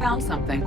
found something.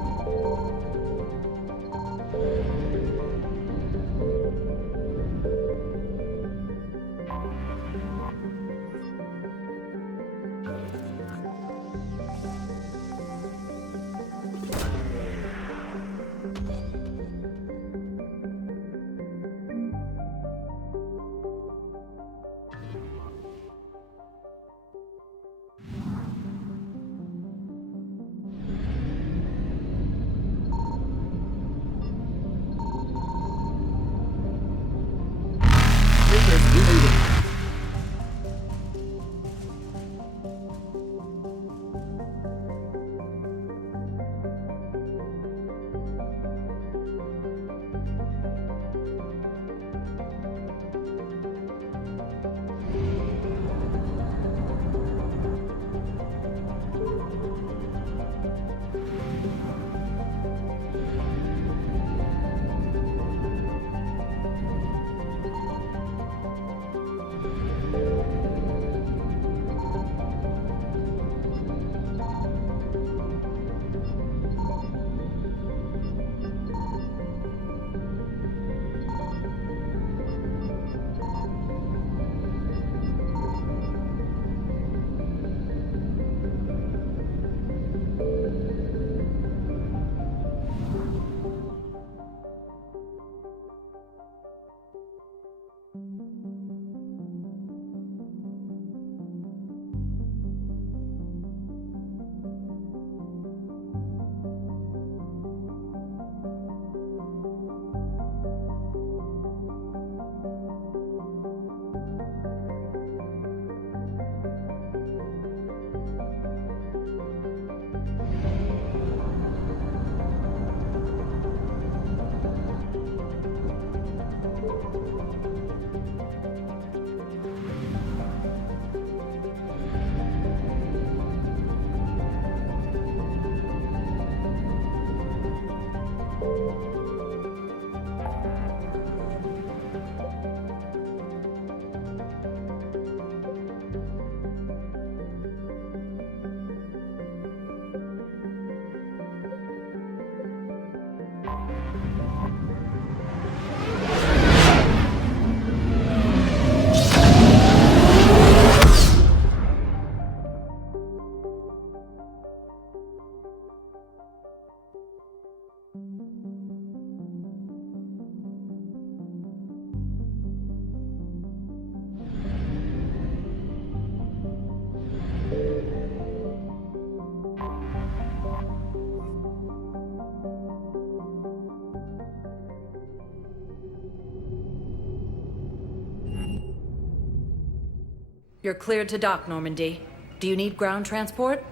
You're cleared to dock, Normandy. Do you need ground transport?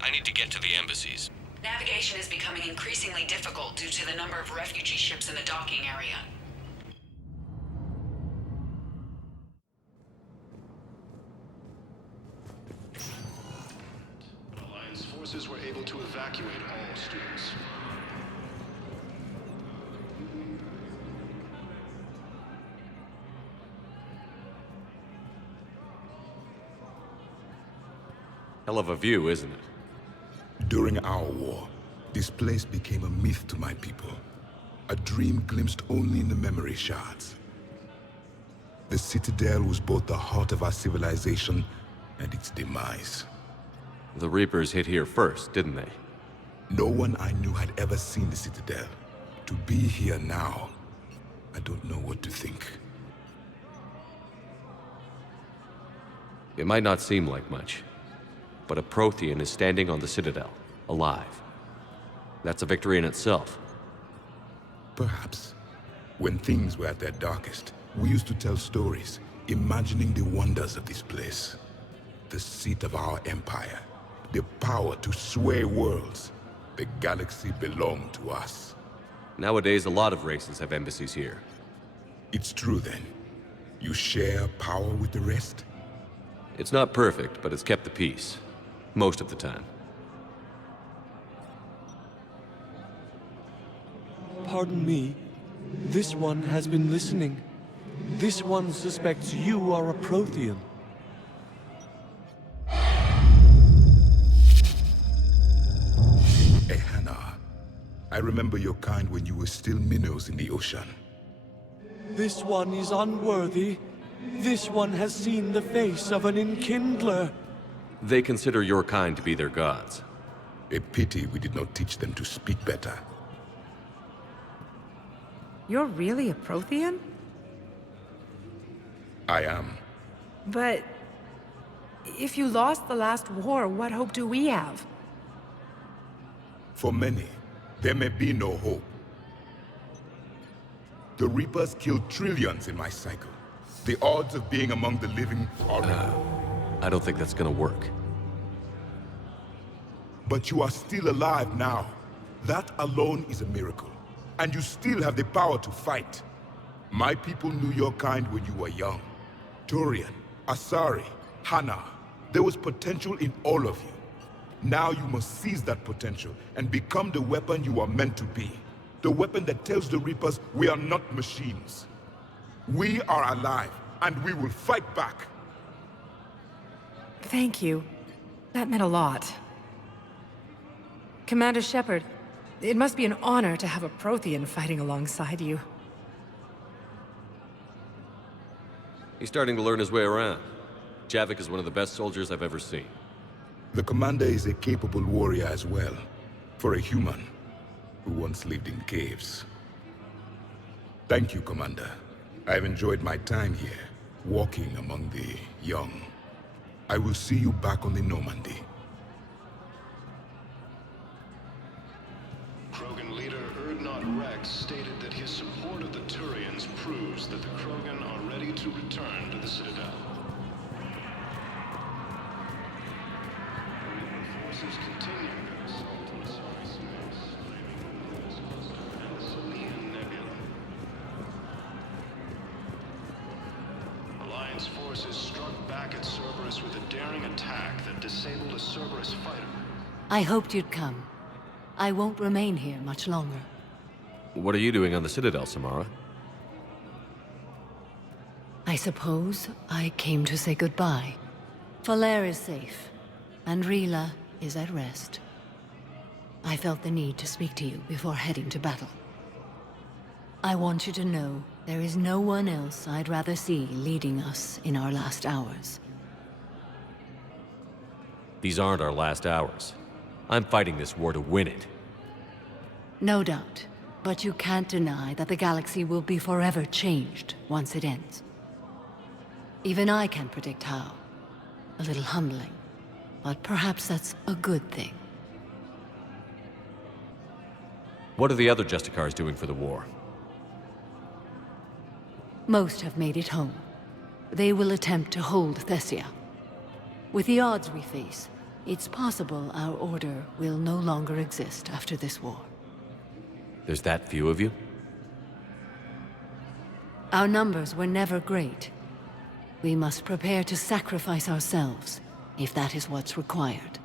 I need to get to the embassies. Navigation is becoming increasingly difficult due to the number of refugee ships in the docking area. Alliance forces were able to evacuate all students. Hell of a view, isn't it? During our war, this place became a myth to my people. A dream glimpsed only in the memory shards. The Citadel was both the heart of our civilization and its demise. The Reapers hit here first, didn't they? No one I knew had ever seen the Citadel. To be here now, I don't know what to think. It might not seem like much, but a Prothean is standing on the Citadel, alive. That's a victory in itself. Perhaps. When things were at their darkest, we used to tell stories, imagining the wonders of this place. The seat of our empire, the power to sway worlds. The galaxy belonged to us. Nowadays, a lot of races have embassies here. It's true then. You share power with the rest? It's not perfect, but it's kept the peace. Most of the time. Pardon me. This one has been listening. This one suspects you are a Prothean. I remember your kind when you were still minnows in the ocean. This one is unworthy. This one has seen the face of an enkindler. They consider your kind to be their gods. A pity we did not teach them to speak better. You're really a Prothean? I am. But if you lost the last war, what hope do we have? For many, there may be no hope. The Reapers killed trillions in my cycle. The odds of being among the living are low. I don't think that's gonna work. But you are still alive now. That alone is a miracle. And you still have the power to fight. My people knew your kind when you were young. Turian, Asari, Hana. There was potential in all of you. Now you must seize that potential and become the weapon you are meant to be. The weapon that tells the Reapers we are not machines. We are alive, and we will fight back. Thank you. That meant a lot. Commander Shepard, it must be an honor to have a Prothean fighting alongside you. He's starting to learn his way around. Javik is one of the best soldiers I've ever seen. The commander is a capable warrior as well, for a human who once lived in caves. Thank you, Commander. I've enjoyed my time here, walking among the young. I will see you back on the Normandy. Krogan leader Urdnot Rex stated that his support of the Turians proves that the Krogan are ready to return to the Citadel. Forces continue their assault on Asari space, and the Salian Nebula. Alliance forces struck back at Cerberus with a daring attack that disabled a Cerberus fighter. I hoped you'd come. I won't remain here much longer. What are you doing on the Citadel, Samara? I suppose I came to say goodbye. Falere is safe, and Rila is at rest. I felt the need to speak to you before heading to battle. I want you to know there is no one else I'd rather see leading us in our last hours. These aren't our last hours. I'm fighting this war to win it. No doubt, but you can't deny that the galaxy will be forever changed once it ends. Even I can't predict how. A little humbling, but perhaps that's a good thing. What are the other Justicars doing for the war? Most have made it home. They will attempt to hold Thessia. With the odds we face, it's possible our order will no longer exist after this war. There's that few of you? Our numbers were never great. We must prepare to sacrifice ourselves, if that is what's required.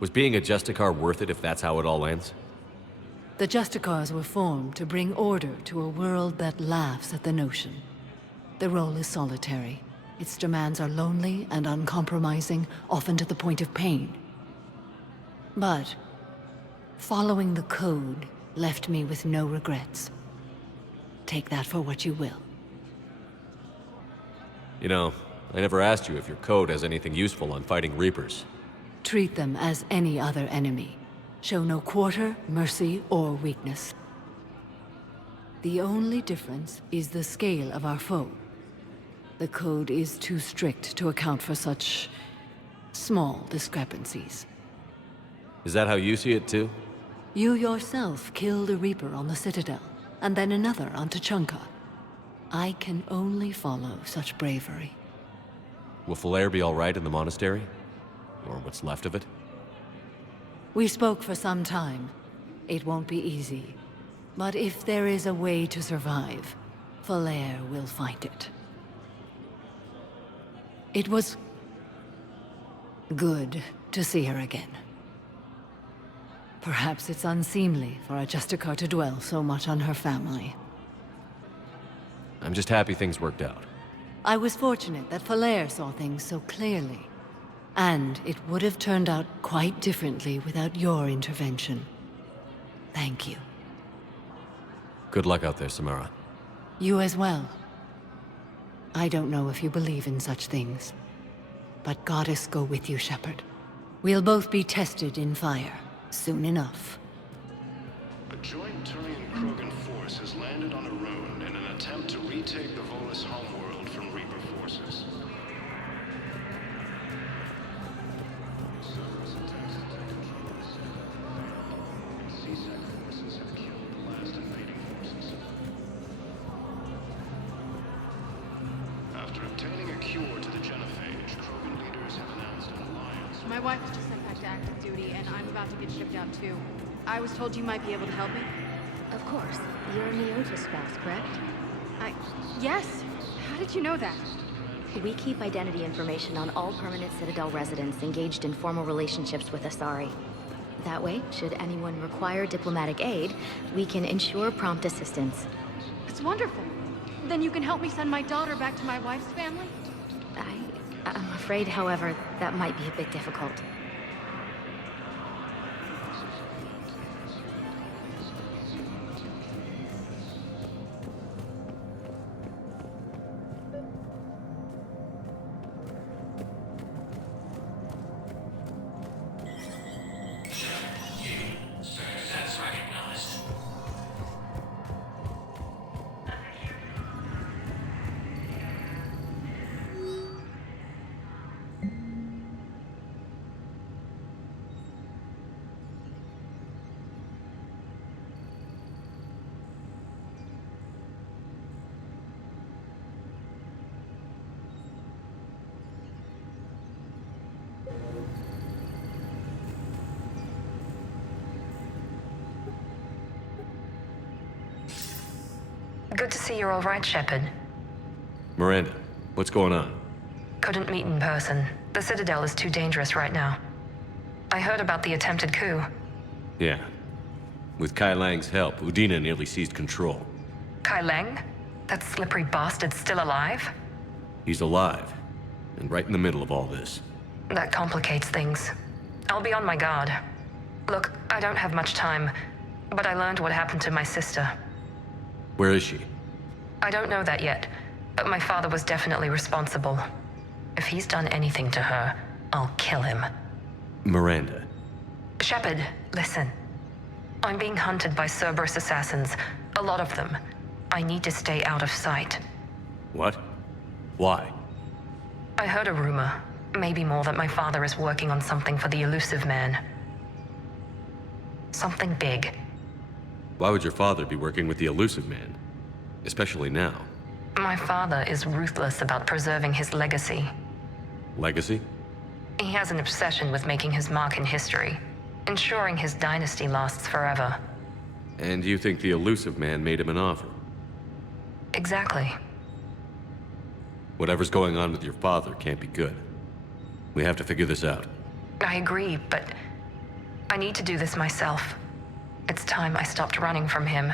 Was being a Justicar worth it if that's how it all ends? The Justicars were formed to bring order to a world that laughs at the notion. The role is solitary. Its demands are lonely and uncompromising, often to the point of pain. But following the code left me with no regrets. Take that for what you will. You know, I never asked you if your code has anything useful on fighting Reapers. Treat them as any other enemy. Show no quarter, mercy, or weakness. The only difference is the scale of our foe. The code is too strict to account for such small discrepancies. Is that how you see it too? You yourself killed a Reaper on the Citadel, and then another on Tuchanka. I can only follow such bravery. Will Falere be all right in the monastery? Or what's left of it? We spoke for some time. It won't be easy. But if there is a way to survive, Falere will find it. It was good to see her again. Perhaps it's unseemly for a Justicar to dwell so much on her family. I'm just happy things worked out. I was fortunate that Falere saw things so clearly. And it would have turned out quite differently without your intervention. Thank you. Good luck out there, Samara. You as well. I don't know if you believe in such things, but Goddess go with you, Shepard. We'll both be tested in fire, soon enough. A joint Turian-Krogan force has landed on a ruin in an attempt to retake the Volus homeworld from Reaper forces. Cerberus attempts to take control of the Citadel. CSEC forces have killed the last invading forces. After obtaining a cure to the genophage, Krogan leaders have announced an alliance. My wife was just sent back to active duty, and I'm about to get shipped out too. I was told you might be able to help me. Of course. You're a Neota spouse, correct? Yes! How did you know that? We keep identity information on all permanent Citadel residents engaged in formal relationships with Asari. That way, should anyone require diplomatic aid, we can ensure prompt assistance. It's wonderful. Then you can help me send my daughter back to my wife's family? I'm afraid, however, that might be a bit difficult. Good to see you're all right, Shepard. Miranda, what's going on? Couldn't meet in person. The Citadel is too dangerous right now. I heard about the attempted coup. Yeah. With Kai Lang's help, Udina nearly seized control. Kai Lang? That slippery bastard's still alive? He's alive, and right in the middle of all this. That complicates things. I'll be on my guard. Look, I don't have much time, but I learned what happened to my sister. Where is she? I don't know that yet, but my father was definitely responsible. If he's done anything to her, I'll kill him. Miranda. Shepard, listen. I'm being hunted by Cerberus assassins, a lot of them. I need to stay out of sight. What? Why? I heard a rumor, maybe more, that my father is working on something for the Elusive Man. Something big. Why would your father be working with the Elusive Man? Especially now. My father is ruthless about preserving his legacy. Legacy? He has an obsession with making his mark in history, ensuring his dynasty lasts forever. And you think the Elusive Man made him an offer? Exactly. Whatever's going on with your father can't be good. We have to figure this out. I agree, but I need to do this myself. It's time I stopped running from him.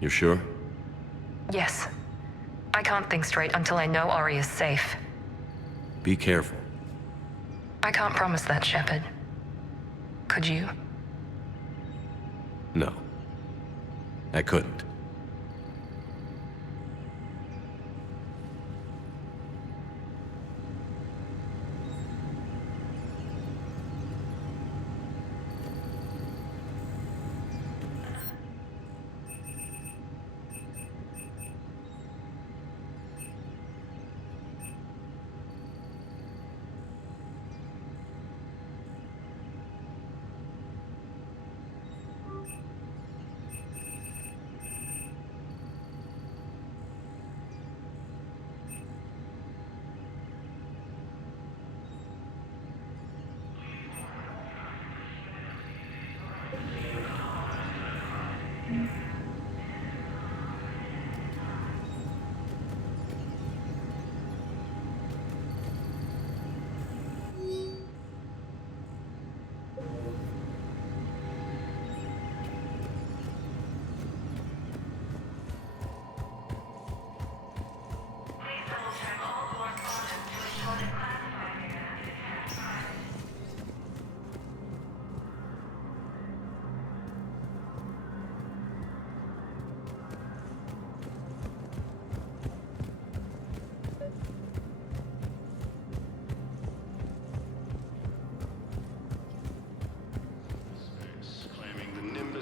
You're sure? Yes. I can't think straight until I know Ari is safe. Be careful. I can't promise that, Shepard. Could you? No. I couldn't.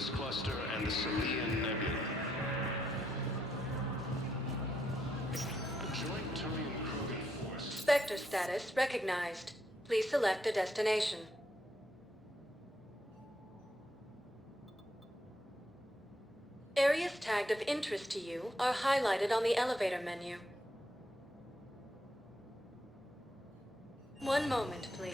Cerberus Cluster and the Salian Nebula. A joint Turian-Krogan force. Spectre status recognized. Please select a destination. Areas tagged of interest to you are highlighted on the elevator menu. One moment, please.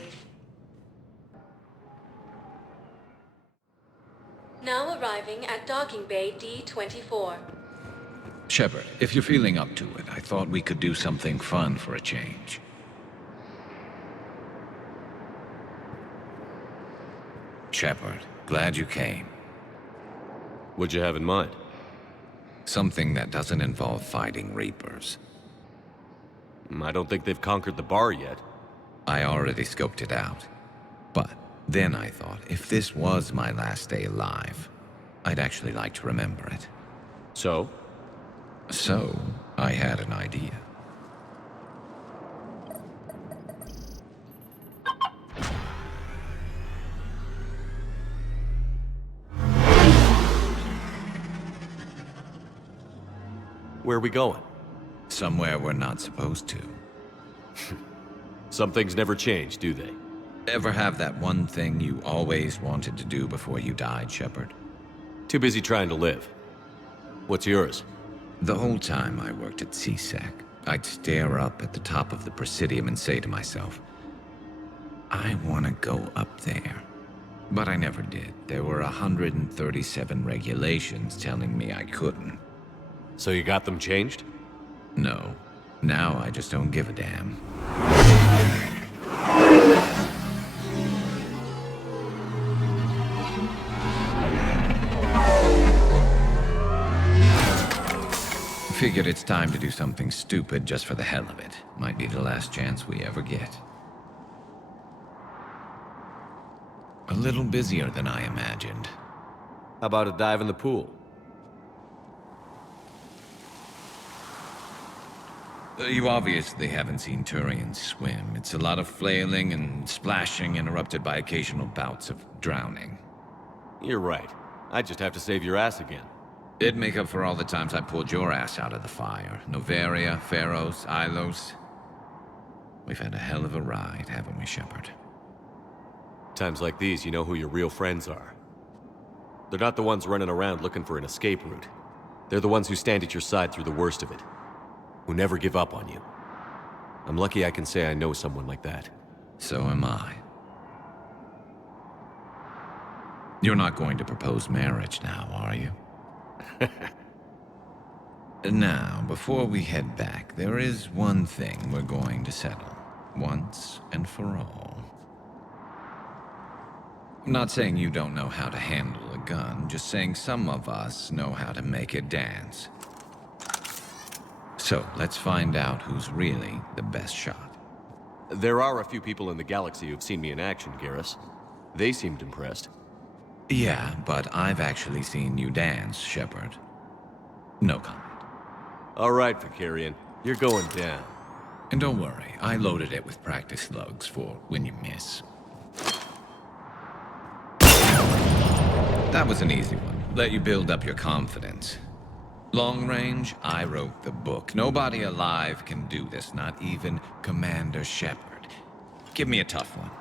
Now arriving at docking bay D-24. Shepard, if you're feeling up to it, I thought we could do something fun for a change. Shepard, glad you came. What'd you have in mind? Something that doesn't involve fighting Reapers. I don't think they've conquered the bar yet. I already scoped it out. But then I thought, if this was my last day alive, I'd actually like to remember it. So? So, I had an idea. Where are we going? Somewhere we're not supposed to. Some things never change, do they? Ever have that one thing you always wanted to do before you died, Shepard? Too busy trying to live. What's yours? The whole time I worked at CSEC, I'd stare up at the top of the Presidium and say to myself, I want to go up there. But I never did. There were 137 regulations telling me I couldn't. So you got them changed? No. Now I just don't give a damn. Figured it's time to do something stupid just for the hell of it. Might be the last chance we ever get. A little busier than I imagined. How about a dive in the pool? You obviously haven't seen Turians swim. It's a lot of flailing and splashing, interrupted by occasional bouts of drowning. You're right. I just have to save your ass again. It'd make up for all the times I pulled your ass out of the fire. Noveria, Pharaohs, Ilos. We've had a hell of a ride, haven't we, Shepard? Times like these, you know who your real friends are. They're not the ones running around looking for an escape route. They're the ones who stand at your side through the worst of it. Who never give up on you. I'm lucky I can say I know someone like that. So am I. You're not going to propose marriage now, are you? Now, before we head back, there is one thing we're going to settle. Once and for all. I'm not saying you don't know how to handle a gun, just saying some of us know how to make it dance. So, let's find out who's really the best shot. There are a few people in the galaxy who've seen me in action, Garrus. They seemed impressed. Yeah, but I've actually seen you dance, Shepard. No comment. All right, Quarian. You're going down. And don't worry, I loaded it with practice slugs for when you miss. That was an easy one. Let you build up your confidence. Long range, I wrote the book. Nobody alive can do this, not even Commander Shepard. Give me a tough one.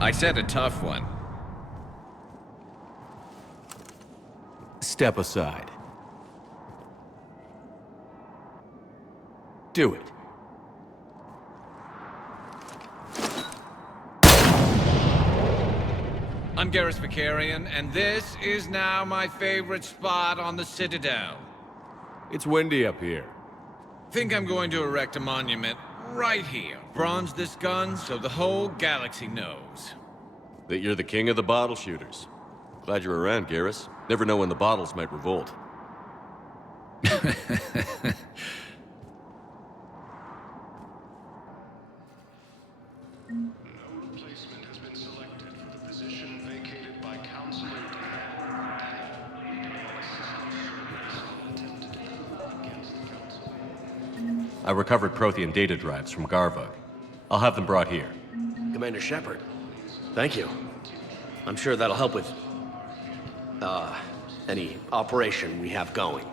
I said a tough one. Step aside. Do it. I'm Garrus Quarian, and this is now my favorite spot on the Citadel. It's windy up here. Think I'm going to erect a monument right here. Bronze this gun so the whole galaxy knows. That you're the king of the bottle shooters. Glad you're around, Garrus. Never know when the bottles might revolt. Replacement has been selected for the position vacated by Counselor against the Council. I recovered Prothean data drives from Garvug. I'll have them brought here. Commander Shepard, thank you. I'm sure that'll help with, any operation we have going.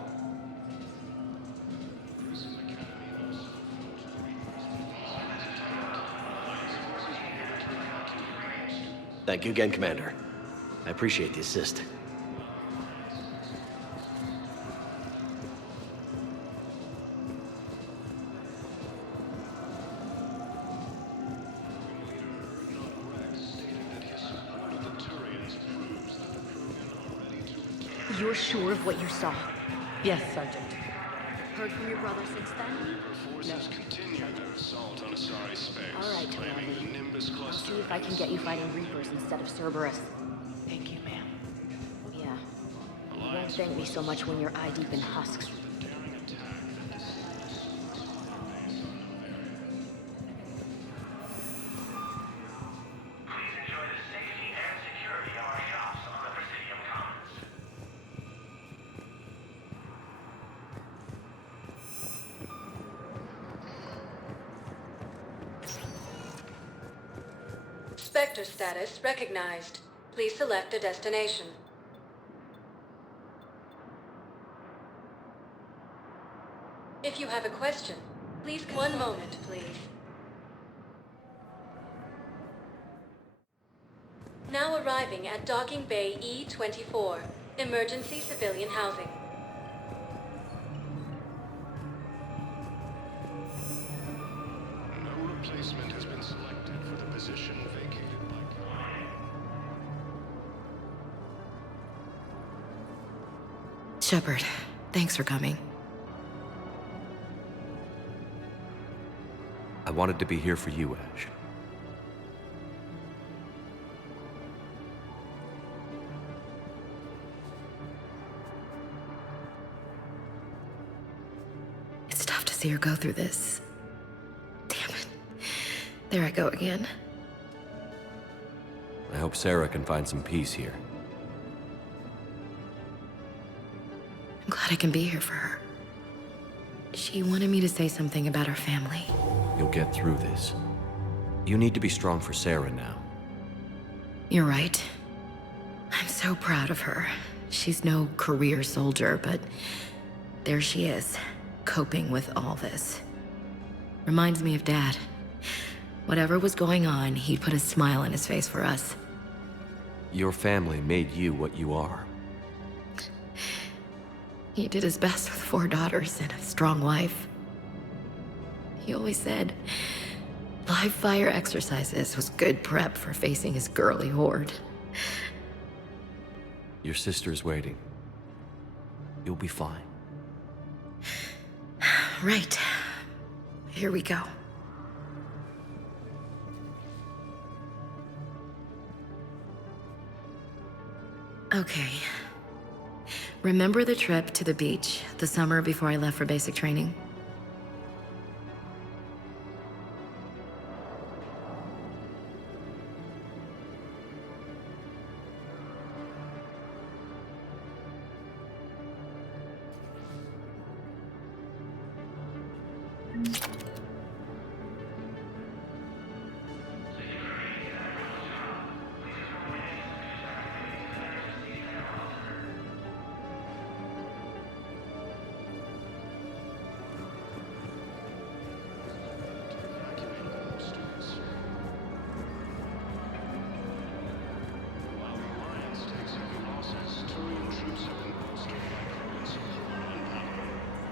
Thank you again, Commander. I appreciate the assist. You're sure of what you saw? Yes, Sergeant. Heard from your brother since then? Forces continue their assault on Asari space, All right, claiming the Nimbus I'll cluster. see if I can get you fighting Reapers instead of Cerberus. Thank you, ma'am. Yeah. You won't thank me so much when you're eye-deep in husks. Spectre status recognized. Please select a destination. If you have a question, please... One moment, please. Now arriving at Docking Bay E-24, emergency civilian housing. No replacement has been selected for the position vacated by Shepard, thanks for coming. I wanted to be here for you, Ash. It's tough to see her go through this. Damn it. There I go again. I hope Sarah can find some peace here. I'm glad I can be here for her. She wanted me to say something about her family. You'll get through this. You need to be strong for Sarah now. You're right. I'm so proud of her. She's no career soldier, but there she is, coping with all this. Reminds me of Dad. Whatever was going on, he'd put a smile on his face for us. Your family made you what you are. He did his best with 4 daughters and a strong wife. He always said live fire exercises was good prep for facing his girly horde. Your sister's waiting. You'll be fine. Right. Here we go. Okay. Remember the trip to the beach the summer before I left for basic training?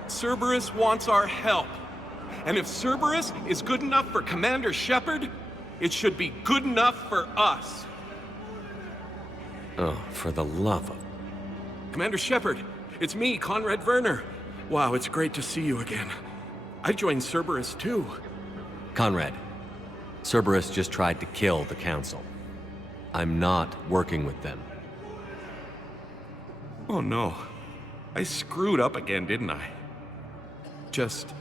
Cerberus wants our help. And if Cerberus is good enough for Commander Shepard, it should be good enough for us. Oh, for the love of... Commander Shepard, it's me, Conrad Werner. Wow, it's great to see you again. I joined Cerberus too. Conrad, Cerberus just tried to kill the Council. I'm not working with them. Oh no. I screwed up again, didn't I? Just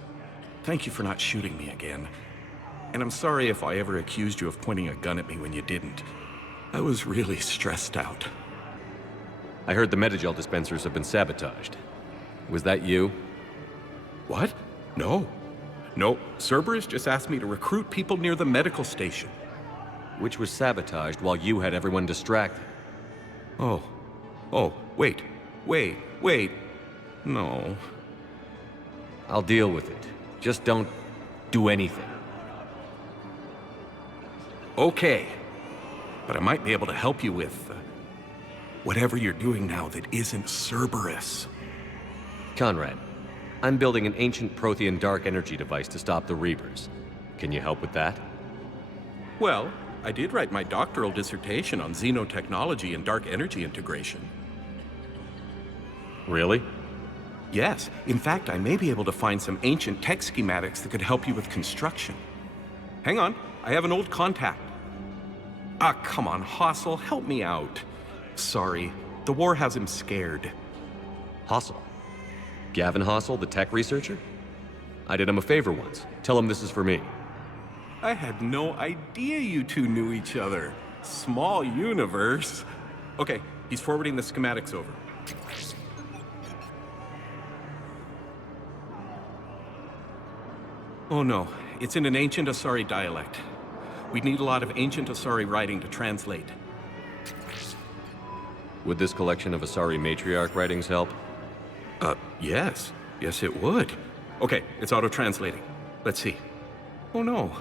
thank you for not shooting me again. And I'm sorry if I ever accused you of pointing a gun at me when you didn't. I was really stressed out. I heard the Medigel dispensers have been sabotaged. Was that you? What? No. Nope, Cerberus just asked me to recruit people near the medical station. Which was sabotaged while you had everyone distracted. Oh, wait. No. I'll deal with it. Just don't do anything. Okay. But I might be able to help you with whatever you're doing now that isn't Cerberus. Conrad, I'm building an ancient Prothean dark energy device to stop the Reapers. Can you help with that? Well, I did write my doctoral dissertation on xenotechnology and dark energy integration. Really? Yes. In fact, I may be able to find some ancient tech schematics that could help you with construction. Hang on, I have an old contact. Ah, come on, Hossel, help me out. Sorry, the war has him scared. Hossel? Gavin Hossel, the tech researcher? I did him a favor once. Tell him this is for me. I had no idea you two knew each other. Small universe. Okay, he's forwarding the schematics over. Oh no, it's in an ancient Asari dialect. We'd need a lot of ancient Asari writing to translate. Would this collection of Asari matriarch writings help? Yes. Yes, it would. Okay, it's auto-translating. Let's see. Oh no,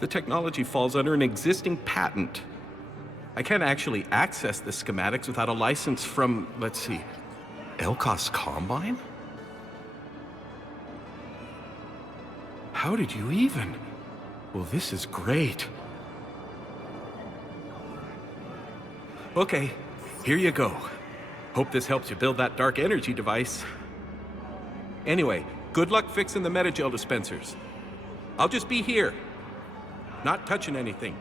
the technology falls under an existing patent. I can't actually access the schematics without a license from, let's see, Elkos Combine? How did you even? Well, this is great. Okay, here you go. Hope this helps you build that dark energy device. Anyway, good luck fixing the metagel dispensers. I'll just be here. Not touching anything.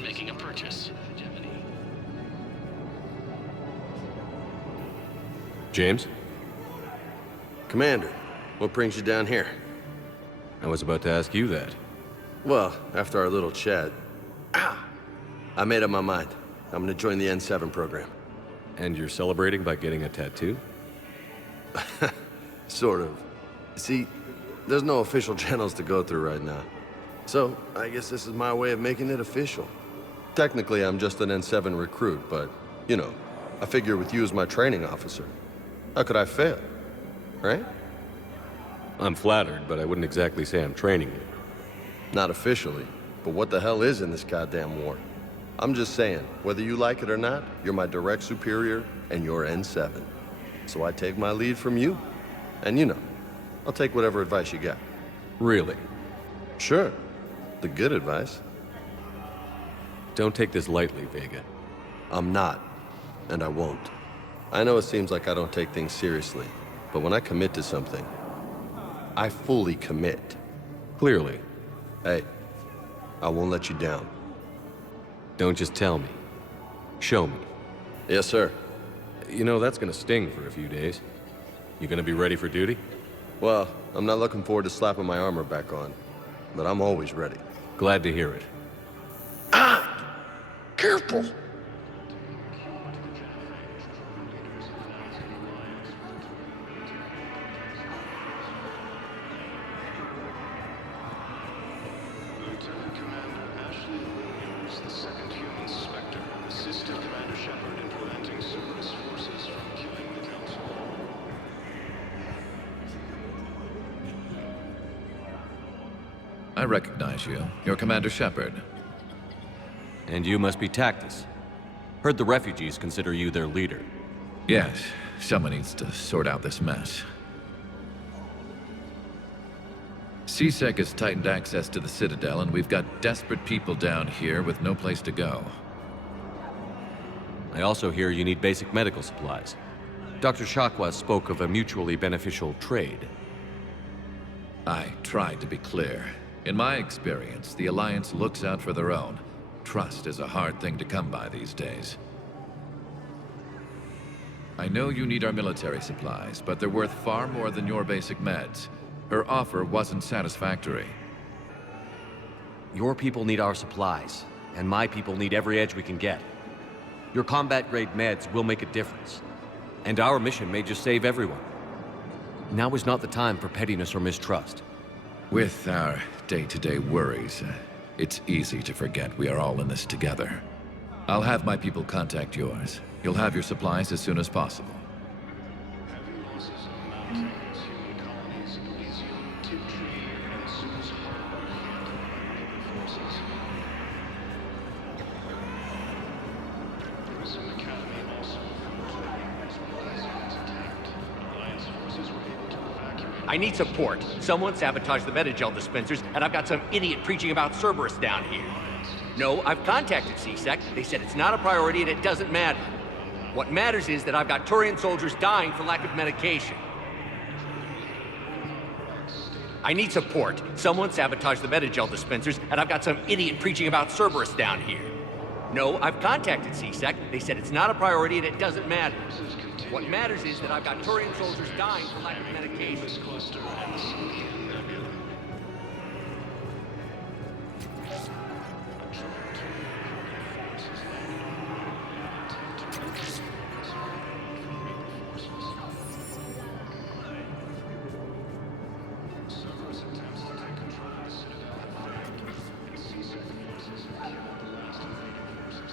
Making a purchase. James? Commander, what brings you down here? I was about to ask you that. Well, after our little chat, I made up my mind. I'm gonna join the N7 program. And you're celebrating by getting a tattoo? Sort of. See, there's no official channels to go through right now. So, I guess this is my way of making it official. Technically, I'm just an N7 recruit, but, you know, I figure with you as my training officer, how could I fail? Right? I'm flattered, but I wouldn't exactly say I'm training you. Not officially, but what the hell is in this goddamn war? I'm just saying, whether you like it or not, you're my direct superior, and you're N7. So I take my lead from you. And you know, I'll take whatever advice you got. Really? Sure. The good advice. Don't take this lightly, Vega. I'm not, and I won't. I know it seems like I don't take things seriously, but when I commit to something, I fully commit. Clearly. Hey, I won't let you down. Don't just tell me. Show me. Yes, sir. You know, that's gonna sting for a few days. You gonna be ready for duty? Well, I'm not looking forward to slapping my armor back on, but I'm always ready. Glad to hear it. Careful! Lieutenant Commander Ashley Williams, the second human Spectre, assisted Commander Shepard in preventing Cerberus forces from killing the Council. I recognize you. You're Commander Shepard. And you must be Tactus. Heard the refugees consider you their leader. Yes, someone needs to sort out this mess. CSEC has tightened access to the Citadel, and we've got desperate people down here with no place to go. I also hear you need basic medical supplies. Dr. Shakwa spoke of a mutually beneficial trade. I tried to be clear. In my experience, the Alliance looks out for their own. Trust is a hard thing to come by these days. I know you need our military supplies, but they're worth far more than your basic meds. Her offer wasn't satisfactory. Your people need our supplies, and my people need every edge we can get. Your combat-grade meds will make a difference, and our mission may just save everyone. Now is not the time for pettiness or mistrust. With our day-to-day worries, it's easy to forget we are all in this together. I'll have my people contact yours. You'll have your supplies as soon as possible. Heavy losses are mounting as human colonies of Elysium, Tiptree, and Sue's Hope are hit by Reaper forces. Grissom Academy also fell to the Reapers when Elysium was attacked. Alliance forces were able to evacuate. I need support. Someone sabotaged the Metagel dispensers, and I've got some idiot preaching about Cerberus down here. No, I've contacted CSEC. They said it's not a priority and it doesn't matter. What matters is that I've got Turian soldiers dying for lack of medication. I need support. Someone sabotaged the Metagel dispensers, and I've got some idiot preaching about Cerberus down here. No, I've contacted CSEC. They said it's not a priority and it doesn't matter. What matters is that I've got Turian soldiers dying for lack of medication. Cerberus attempts to take control of the Citadel have failed, and CSEC forces have killed the last invading forces.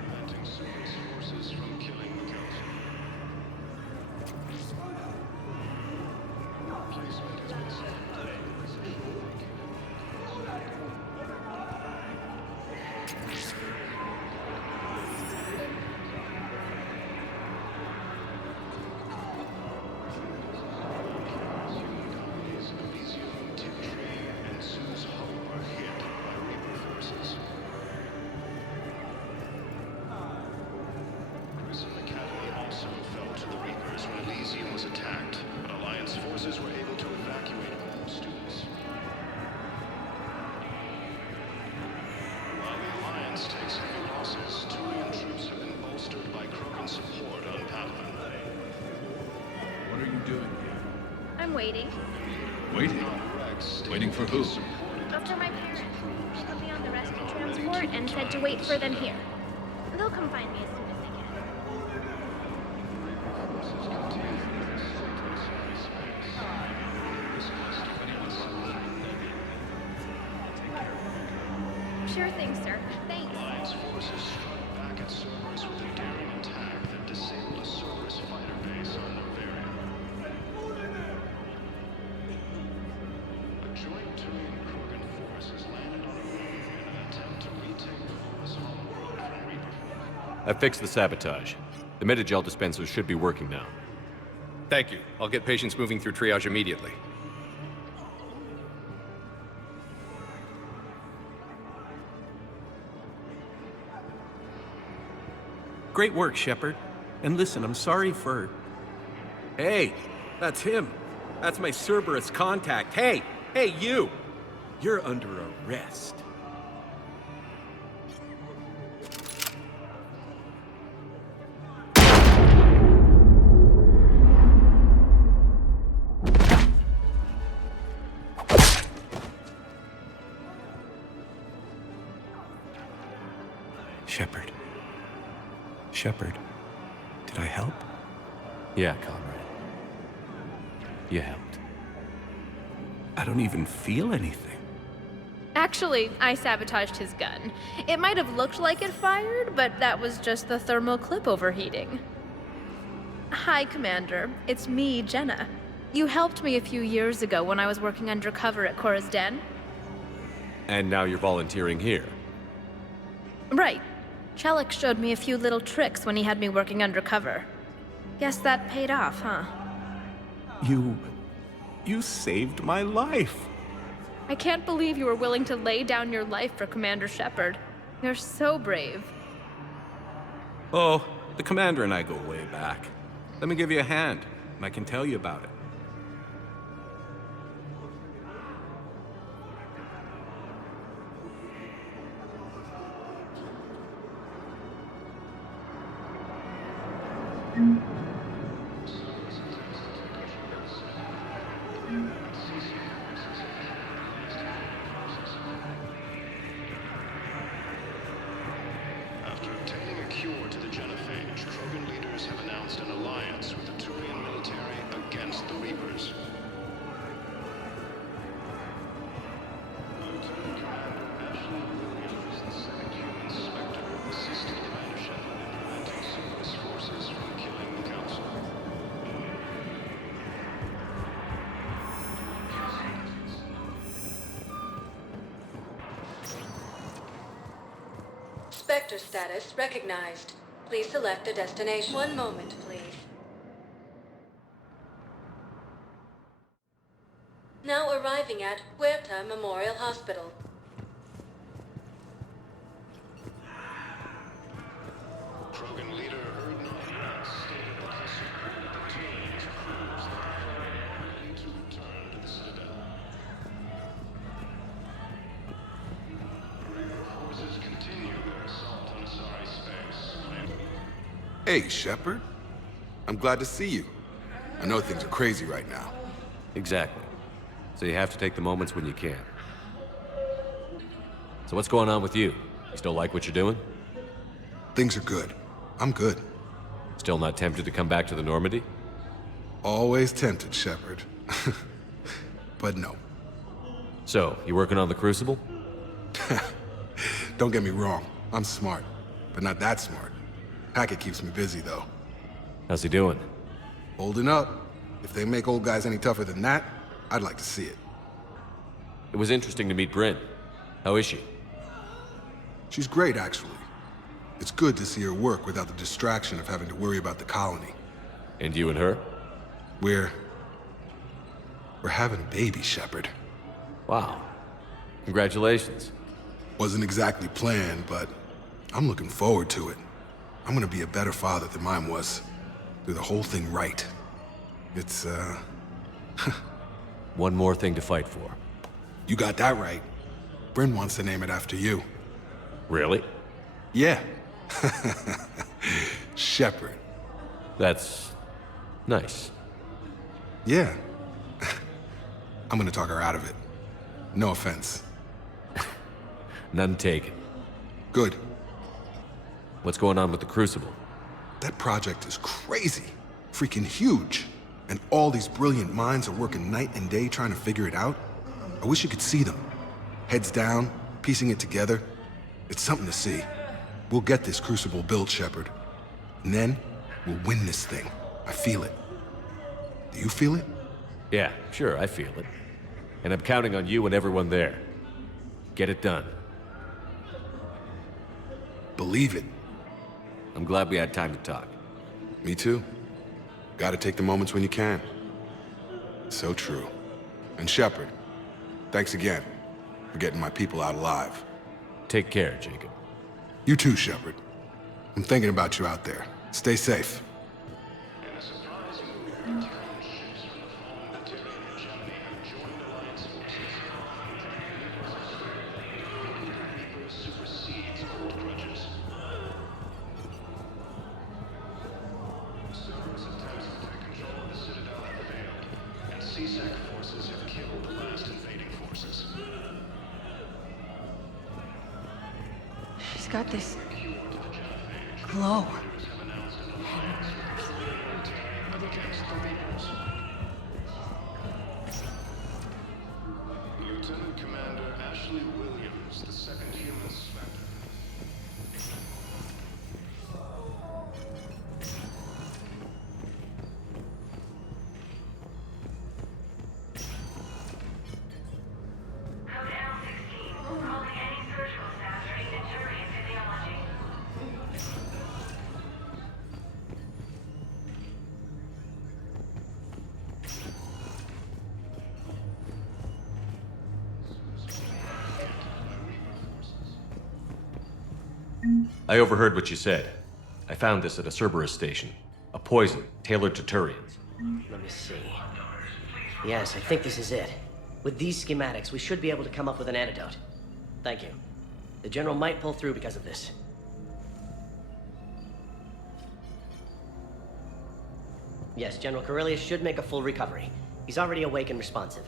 Preventing Cerberus forces from killing the Council. Replacement has been selected for the position human colonies of Elysium, Tiptree, and Sue's Hope are hit by Reaper forces. Grissom Academy also fell to the Reapers when Elysium was attacked, but Alliance forces were able to evacuate all students. While the Alliance takes heavy losses, Turian troops have been bolstered by Krogan support on Paragon-Renegade. What are you doing here? I'm waiting. Waiting? Waiting for who? After my parents. They put me on the rescue transport and said to wait for them here. They'll come find me as soon as they can. Sure thing, sir. Thanks. Alliance forces struck back at Cerberus with a daring attack that disabled a Cerberus fighter base on Novaria. A joint Turian Krogan force has landed on a moon in an attempt to retake the Horus homeworld from Reaper. I fixed the sabotage. The Metagel dispensers should be working now. Thank you. I'll get patients moving through triage immediately. Great work, Shepard. And listen, I'm sorry for... Hey, that's him. That's my Cerberus contact. Hey, you! You're under arrest. Shepard, did I help? Yeah, comrade. You helped. I don't even feel anything. Actually, I sabotaged his gun. It might have looked like it fired, but that was just the thermal clip overheating. Hi, Commander. It's me, Jenna. You helped me a few years ago when I was working undercover at Cora's Den. And now you're volunteering here. Right. Chellick showed me a few little tricks when he had me working undercover. Guess that paid off, huh? You saved my life. I can't believe you were willing to lay down your life for Commander Shepard. You're so brave. Oh, the Commander and I go way back. Let me give you a hand, and I can tell you about it. After obtaining a cure to the genophage, Krogan leaders have announced an alliance with the Turian military against the Reapers. Lieutenant Commander Ashley Williams, the second human Spectre, assisted Commander Shepard in preventing Cerberus forces from killing the Council. Spectre status recognized. Please select a destination. One moment, please. Now arriving at Huerta Memorial Hospital. Krogan leader Erdnot stated that he supported the Turian's crews that are ready to return to the Citadel. Reaper forces continue their assault on Asari space. Hey, Shepard. I'm glad to see you. I know things are crazy right now. Exactly. So you have to take the moments when you can. So what's going on with you? You still like what you're doing? Things are good. I'm good. Still not tempted to come back to the Normandy? Always tempted, Shepard. But no. So, you working on the Crucible? Don't get me wrong. I'm smart, but not that smart. Hackett keeps me busy, though. How's he doing? Holding up. If they make old guys any tougher than that, I'd like to see it. It was interesting to meet Bryn. How is she? She's great, actually. It's good to see her work without the distraction of having to worry about the colony. And you and her? We're having a baby, Shepard. Wow. Congratulations. Wasn't exactly planned, but I'm looking forward to it. I'm gonna be a better father than mine was. Do the whole thing right. It's, One more thing to fight for. You got that right. Bryn wants to name it after you. Really? Yeah. Shepard. That's nice. Yeah. I'm gonna talk her out of it. No offense. None taken. Good. What's going on with the Crucible? That project is crazy. Freaking huge. And all these brilliant minds are working night and day trying to figure it out. I wish you could see them. Heads down, piecing it together. It's something to see. We'll get this Crucible built, Shepard. And then, we'll win this thing. I feel it. Do you feel it? Yeah, sure, I feel it. And I'm counting on you and everyone there. Get it done. Believe it. I'm glad we had time to talk. Me too. Gotta take the moments when you can. So true. And Shepard, thanks again for getting my people out alive. Take care, Jacob. You too, Shepard. I'm thinking about you out there. Stay safe. In a surprise move, Terran ships from the fallen Batarian hegemony have joined Alliance forces. The Reaper supersedes old grudges. Cerberus attempts to take control of the Citadel have failed, and CSEC forces have killed the last invading forces. She's got this glow. Lieutenant Commander Ashley Williams, the second human Spectre. I overheard what you said. I found this at a Cerberus station. A poison tailored to Turians. Let me see. Yes, I think this is it. With these schematics, we should be able to come up with an antidote. Thank you. The General might pull through because of this. Yes, General Corellius should make a full recovery. He's already awake and responsive.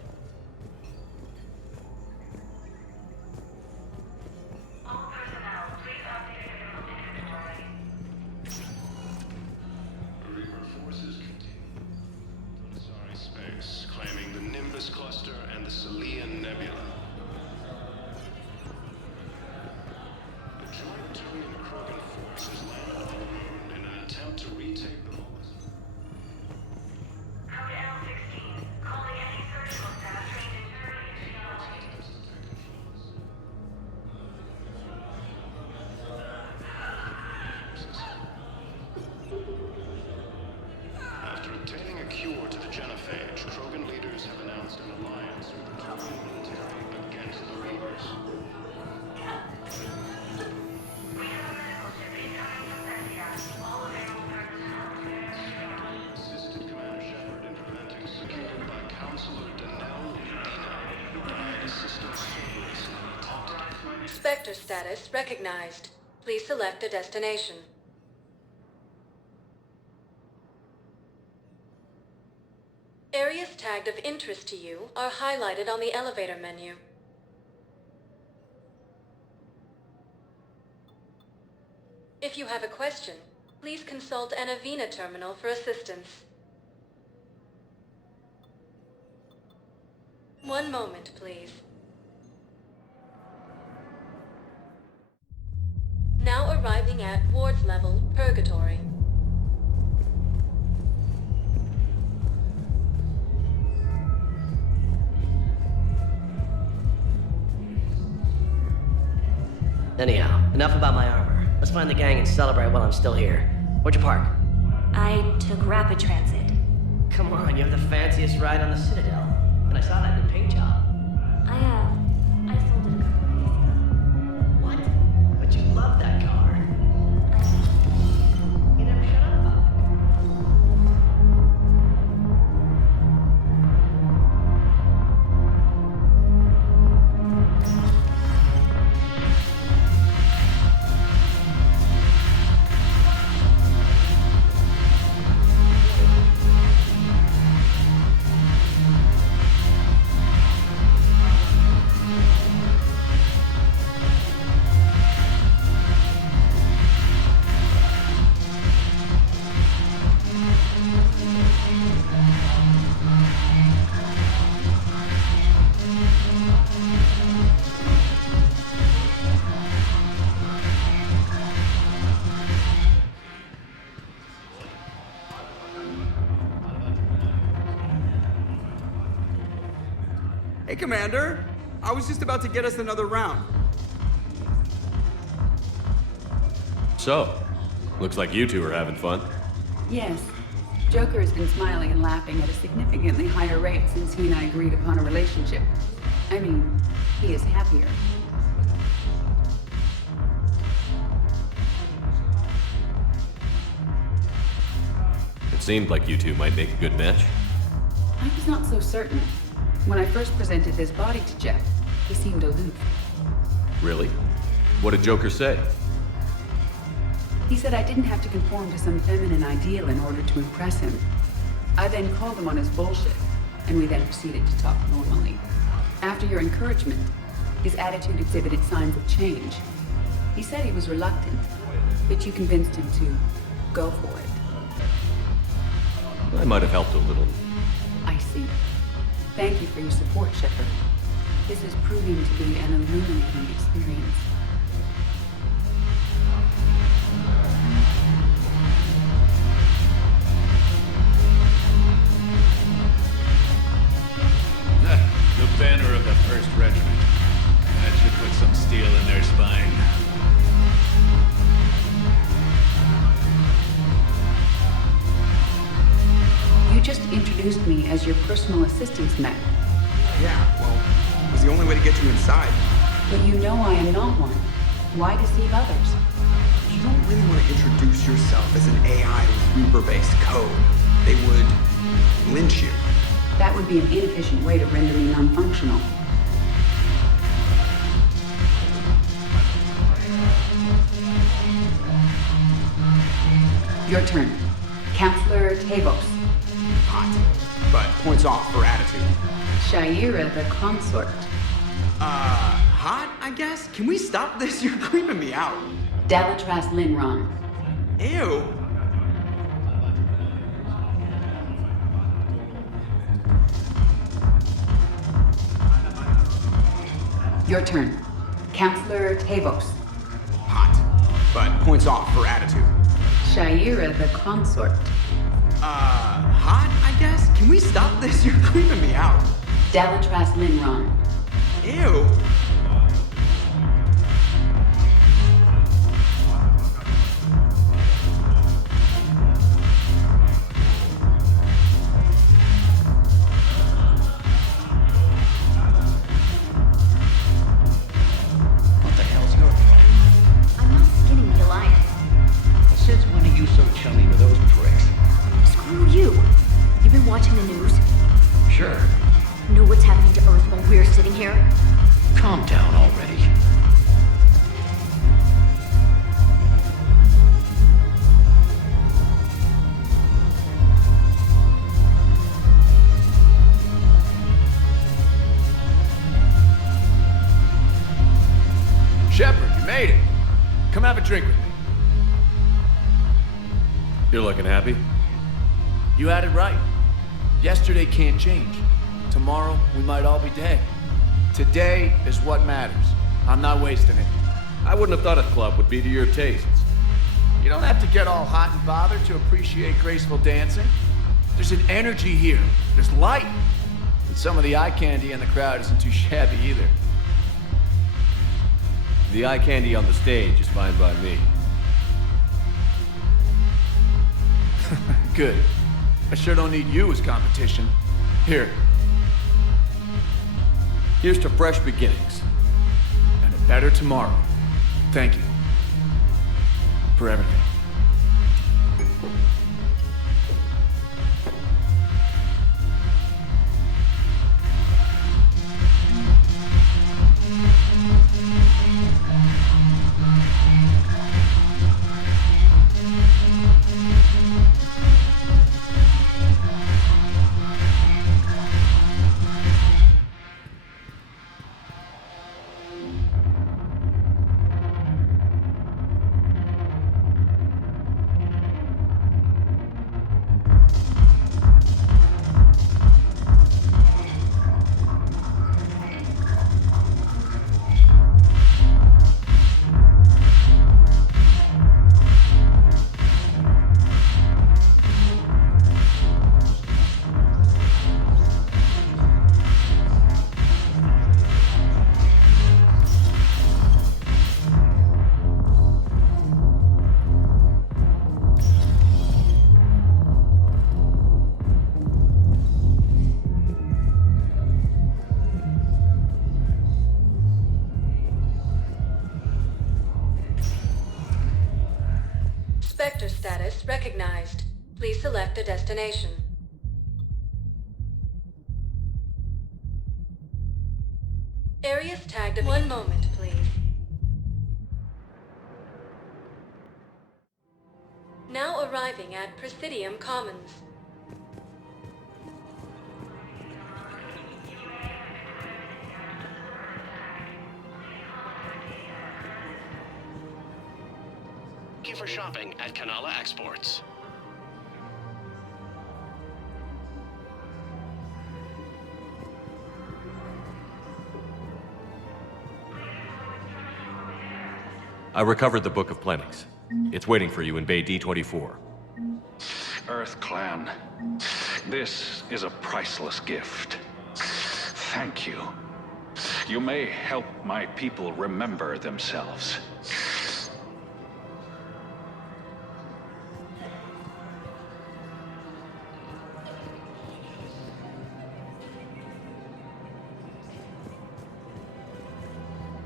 Spectre status recognized. Please select a destination. Areas tagged of interest to you are highlighted on the elevator menu. If you have a question, please consult an Avina terminal for assistance. One moment, please. Now arriving at Ward's level, Purgatory. Anyhow, enough about my armor. Let's find the gang and celebrate while I'm still here. Where'd you park? I took rapid transit. Come on, you have the fanciest ride on the Citadel. And I saw that in the paint job. I sold it a couple of days ago. What? But you love that car. You never shut up about it. Hey, Commander. I was just about to get us another round. So, looks like you two are having fun. Yes. Joker has been smiling and laughing at a significantly higher rate since he and I agreed upon a relationship. I mean, he is happier. It seemed like you two might make a good match. I was not so certain. When I first presented this body to Jeff, he seemed aloof. Really? What did Joker say? He said I didn't have to conform to some feminine ideal in order to impress him. I then called him on his bullshit, and we then proceeded to talk normally. After your encouragement, his attitude exhibited signs of change. He said he was reluctant, but you convinced him to go for it. I might have helped a little. I see. Thank you for your support, Shepard. This is proving to be an illuminating experience. The banner of the 1st Regiment. That should put some steel in their spine. You just introduced me as your personal assistance mech. Yeah, well, it was the only way to get you inside. But you know I am not one. Why deceive others? to introduce yourself as an AI with Reaper-based code, they would lynch you. That would be an inefficient way to render me non-functional. Your turn. Counselor Tavos. Hot, but points off for attitude. Shaira the consort. Hot, I guess? Can we stop this? You're creeping me out. Dalatras Linron. Ew. Your turn. Counselor Tavos. Hot, but points off for attitude. Shaira the consort. Hot, I guess? Can we stop this? You're creeping me out. Dalatras Linron. Ew. What the hell's your problem? I'm not skinning me alive. Since when are you so chummy with those pricks? Screw you. You've been watching the news? Sure. Know what's happening to Earth while we're sitting here? Calm down already. Shepard, you made it. Come have a drink with me. You're looking happy? You had it right. Yesterday can't change. Tomorrow, we might all be dead. Today is what matters. I'm not wasting it. I wouldn't have thought a club would be to your tastes. You don't have to get all hot and bothered to appreciate graceful dancing. There's an energy here. There's light. And some of the eye candy in the crowd isn't too shabby either. The eye candy on the stage is fine by me. Good. I sure don't need you as competition. Here. Here's to fresh beginnings. And a better tomorrow. Thank you. For everything. Spectre status recognized. Please select a destination. Areas tagged. One moment, please. Now arriving at Presidium Commons. Thank you for shopping at Kanala Exports. I recovered the Book of Plenix. It's waiting for you in Bay D24. Earth Clan, this is a priceless gift. Thank you. You may help my people remember themselves.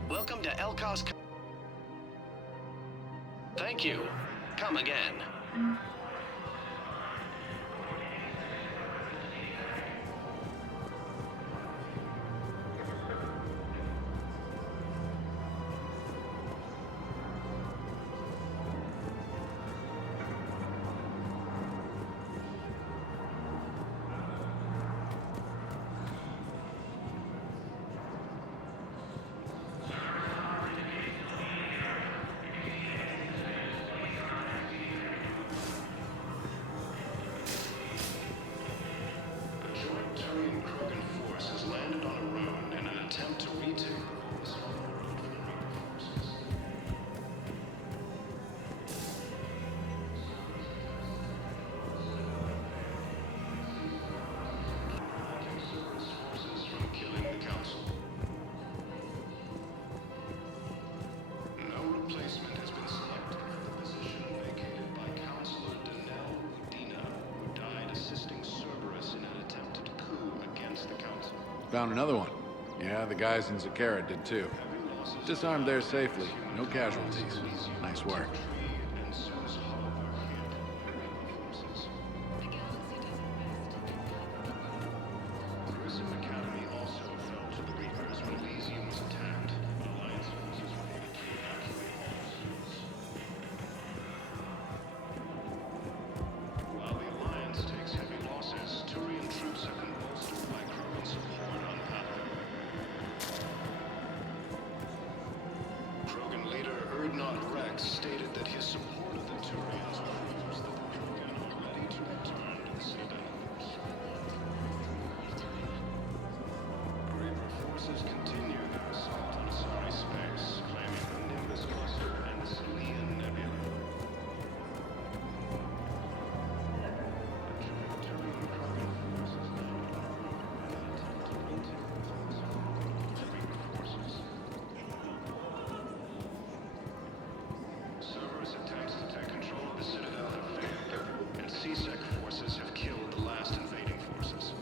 Welcome to Elkos. Thank you. Come again. Found another one. Yeah, the guys in Zakara did too. Disarmed there safely. No casualties. Nice work. Stated that his support of the Turians proves that the Krogan are ready to return to the Citadel. Reaper forces continue their assault on Asari space, claiming the Nimbus cluster and the Salian Nebula. Turian Krogan forces landed on Rome in an attempt to retake the Reaper forces. Cerberus attempts to take control of the Citadel have failed, and CSEC forces have killed the last invading forces.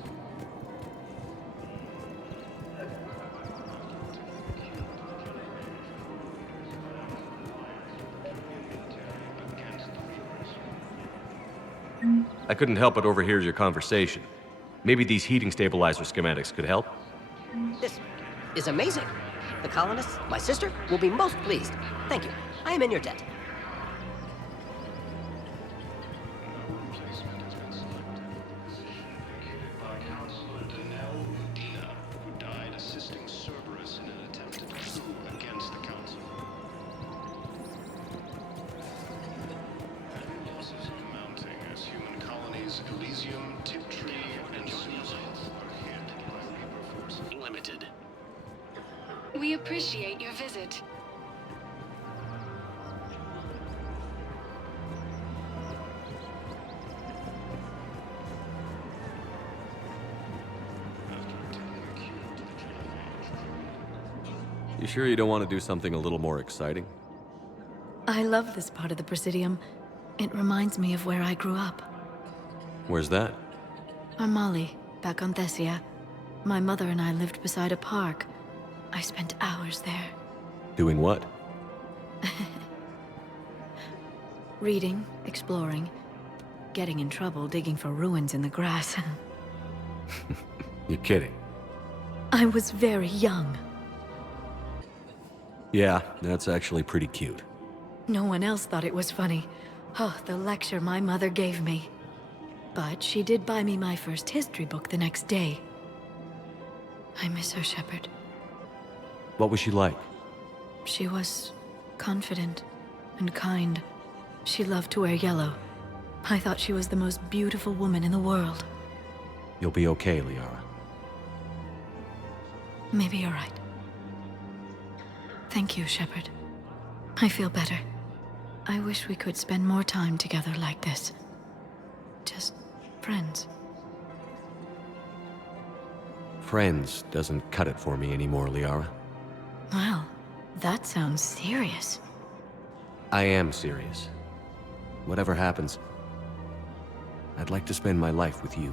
I couldn't help but overhear your conversation. Maybe these heating stabilizer schematics could help? This is amazing. The colonists, my sister, will be most pleased. Thank you. I am in your debt. Who died assisting Cerberus in an attempted coup against the Council. Heavy losses are mounting as human colonies Elysium, Tiptree, and Susan are hit by Reaper forces. Limited. We appreciate your visit. You sure you don't want to do something a little more exciting? I love this part of the Presidium. It reminds me of where I grew up. Where's that? Armali, back on Thessia. My mother and I lived beside a park. I spent hours there. Doing what? Reading, exploring, getting in trouble digging for ruins in the grass. You're kidding. I was very young. Yeah, that's actually pretty cute. No one else thought it was funny. Oh, the lecture my mother gave me. But she did buy me my first history book the next day. I miss her, Shepard. What was she like? She was confident and kind. She loved to wear yellow. I thought she was the most beautiful woman in the world. You'll be okay, Liara. Maybe you're right. Thank you, Shepard. I feel better. I wish we could spend more time together like this. Just friends. Friends doesn't cut it for me anymore, Liara. Well, that sounds serious. I am serious. Whatever happens, I'd like to spend my life with you.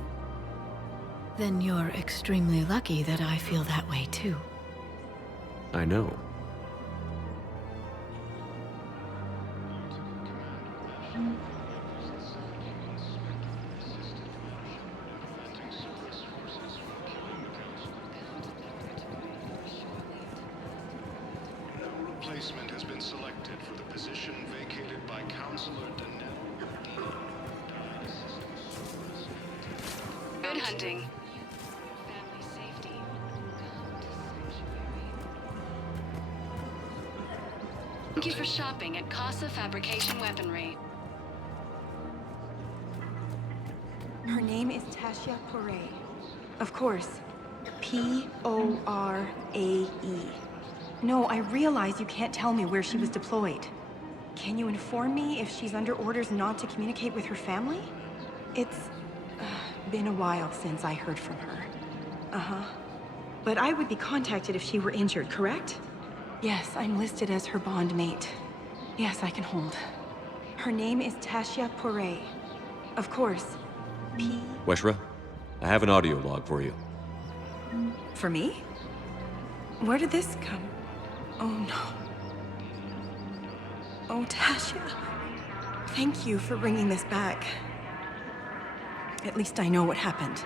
Then you're extremely lucky that I feel that way too. I know. Replacement has been selected for the position vacated by Counselor Danelle. Good hunting. Thank you for shopping at Casa Fabrication Weaponry. Her name is Tasha Poray. Of course. P-O-R-A-E. No, I realize you can't tell me where she was deployed. Can you inform me if she's under orders not to communicate with her family? It's been a while since I heard from her. Uh-huh. But I would be contacted if she were injured, correct? Yes, I'm listed as her bond mate. Yes, I can hold. Her name is Tasha Poray. Of course. Weshra, I have an audio log for you. For me? Where did this come? Oh no. Oh, Tasha. Thank you for bringing this back. At least I know what happened.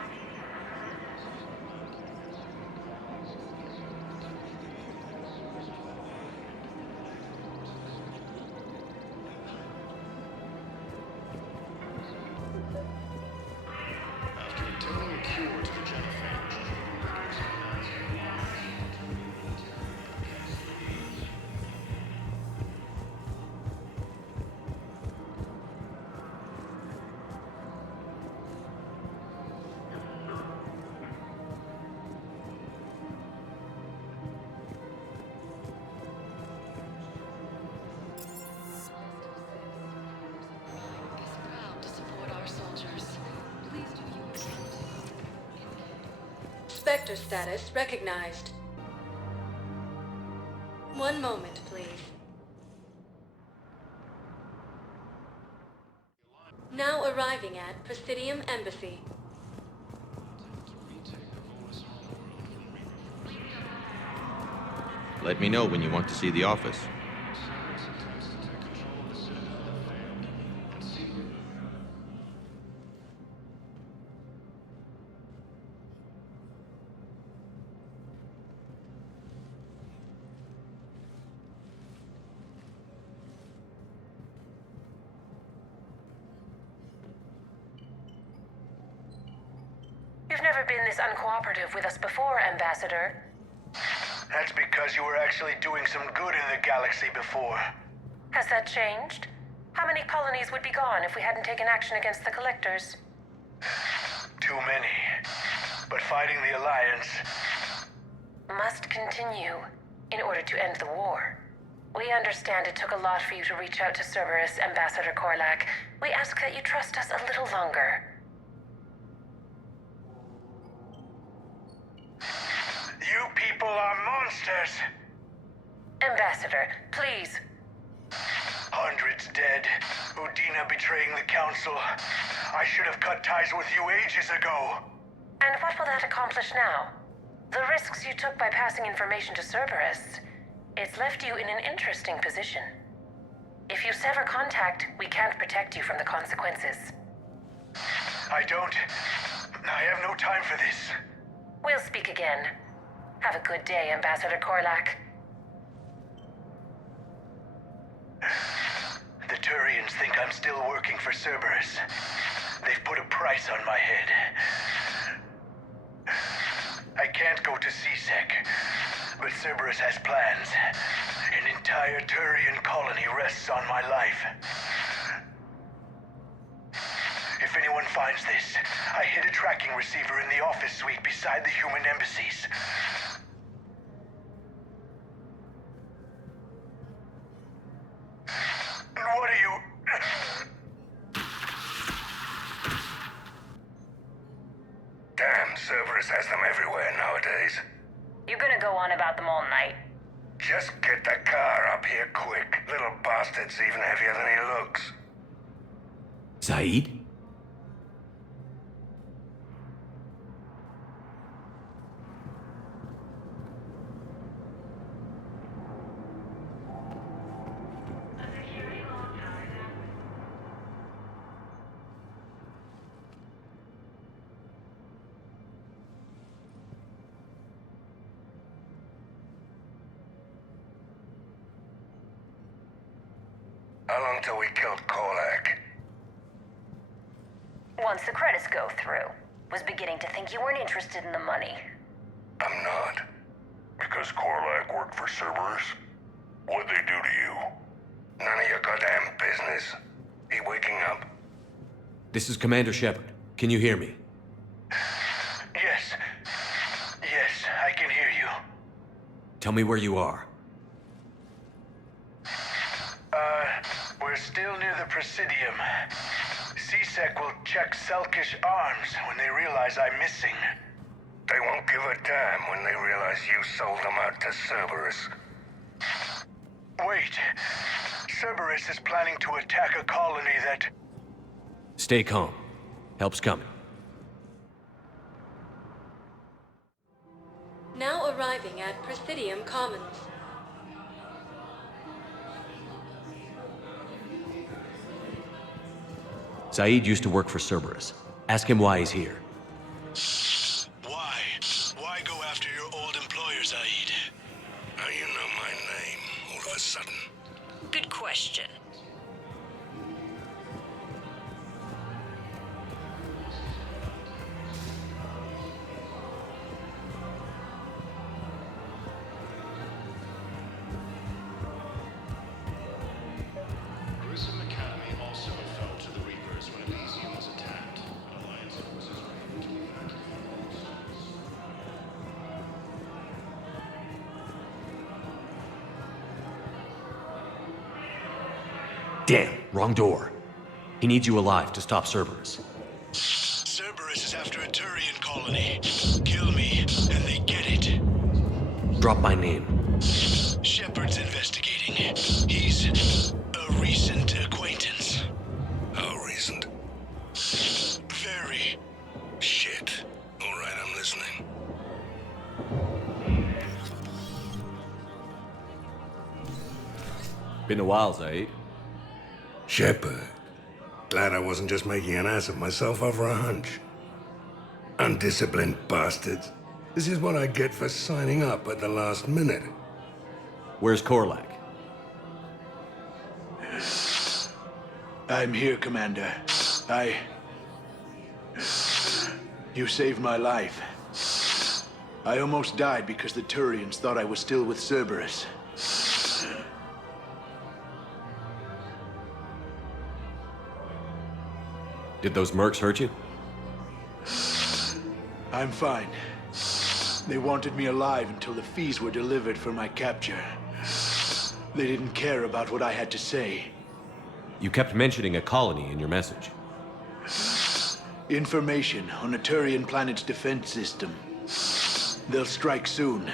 Spectre status recognized. One moment, please. Now arriving at Presidium Embassy. Let me know when you want to see the office. You've never been this uncooperative with us before, Ambassador. That's because you were actually doing some good in the galaxy before. Has that changed? How many colonies would be gone if we hadn't taken action against the Collectors? Too many. But fighting the Alliance must continue in order to end the war. We understand it took a lot for you to reach out to Cerberus, Ambassador Korlak. We ask that you trust us a little longer. You people are monsters! Ambassador, please. Hundreds dead. Udina betraying the Council. I should have cut ties with you ages ago. And what will that accomplish now? The risks you took by passing information to Cerberus, it's left you in an interesting position. If you sever contact, we can't protect you from the consequences. I have no time for this. We'll speak again. Have a good day, Ambassador Korlak. The Turians think I'm still working for Cerberus. They've put a price on my head. I can't go to C-Sec, but Cerberus has plans. An entire Turian colony rests on my life. If anyone finds this, I hid a tracking receiver in the office suite beside the human embassies. What are you... Damn, Cerberus has them everywhere nowadays. You gonna go on about them all night? Just get the car up here quick. Little bastard's even heavier than he looks. Saeed? How long till we killed Korlak? Once the credits go through. Was beginning to think you weren't interested in the money. I'm not. Because Korlak worked for Cerberus? What'd they do to you? None of your goddamn business. He waking up? This is Commander Shepard. Can you hear me? Yes. Yes, I can hear you. Tell me where you are. We're still near the Presidium. C-Sec will check Selkish arms when they realize I'm missing. They won't give a damn when they realize you sold them out to Cerberus. Wait. Cerberus is planning to attack a colony that... Stay calm. Help's coming. Now arriving at Presidium Commons. Saeed used to work for Cerberus. Ask him why he's here. Why? Why go after your old employer, Saeed? How you know my name all of a sudden? Good question. Grissom Academy also fell to the Reapers when Elysium was attacked. Alliance forces were able to evacuate. Damn, wrong door. He needs you alive to stop Cerberus. Cerberus is after a Turian colony. Kill me, and they get it. Drop my name. Shepard's investigating. He's a recent acquaintance. How recent? Very. Shit. All right, I'm listening. Been a while, Saeed. Shepard. Glad I wasn't just making an ass of myself over a hunch. Undisciplined bastards. This is what I get for signing up at the last minute. Where's Korlak? I'm here, Commander. You saved my life. I almost died because the Turians thought I was still with Cerberus. Did those mercs hurt you? I'm fine. They wanted me alive until the fees were delivered for my capture. They didn't care about what I had to say. You kept mentioning a colony in your message. Information on a Turian planet's defense system. They'll strike soon.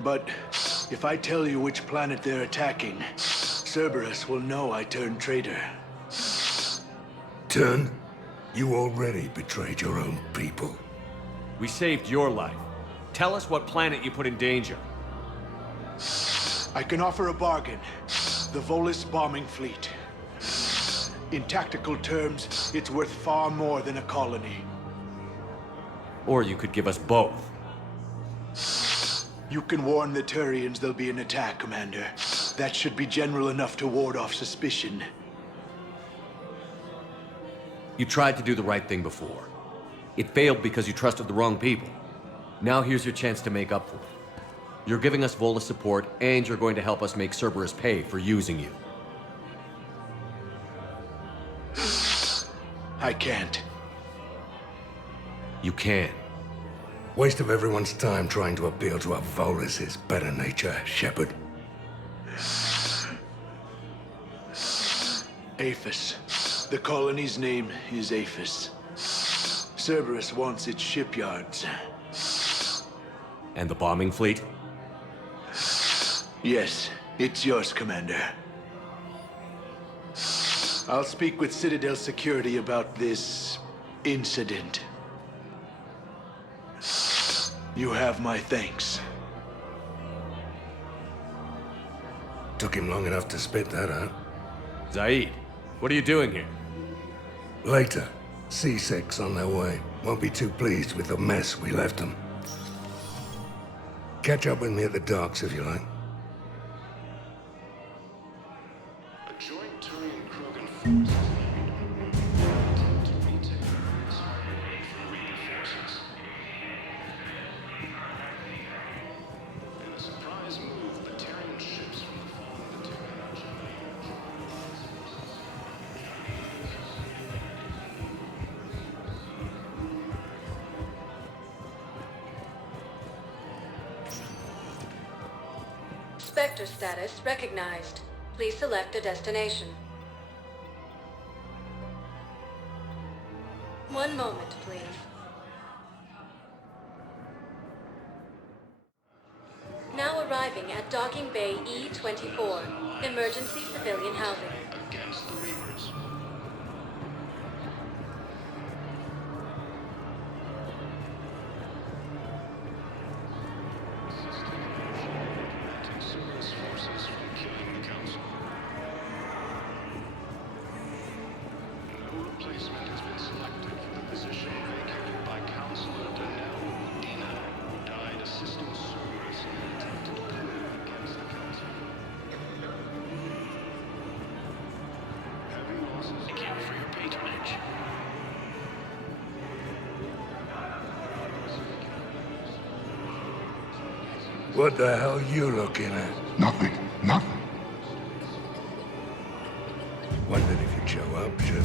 But if I tell you which planet they're attacking, Cerberus will know I turned traitor. Turn? You already betrayed your own people. We saved your life. Tell us what planet you put in danger. I can offer a bargain. The Volus bombing fleet. In tactical terms, it's worth far more than a colony. Or you could give us both. You can warn the Turians there'll be an attack, Commander. That should be general enough to ward off suspicion. You tried to do the right thing before. It failed because you trusted the wrong people. Now here's your chance to make up for it. You're giving us Volus support, and you're going to help us make Cerberus pay for using you. I can't. You can. Waste of everyone's time trying to appeal to a Volus's better nature, Shepard. Aphis. The colony's name is Aphis. Cerberus wants its shipyards. And the bombing fleet? Yes, it's yours, Commander. I'll speak with Citadel security about this incident. You have my thanks. Took him long enough to spit that out. Saeed, what are you doing here? Later. C-Sec's on their way. Won't be too pleased with the mess we left them. Catch up with me at the docks if you like. A joint Turian-Krogan force is to retake Cerberus from Reaper forces. In a surprise move, the Terran ships from the fallen Turian Spectre status recognized. Please select a destination. One moment, please. Now arriving at Docking Bay E-24, emergency civilian housing. against the Reapers. Preventing Cerberus forces from killing the Council. No replacement has been selected for the position vacated by Councilor Danelle Dina, who died assisting Cerberus in an attempted coup against the Council. Heavy losses. Thank you for your patronage. What the hell you looking at? Nothing. Nothing. Wondered if you'd show up, Shepard.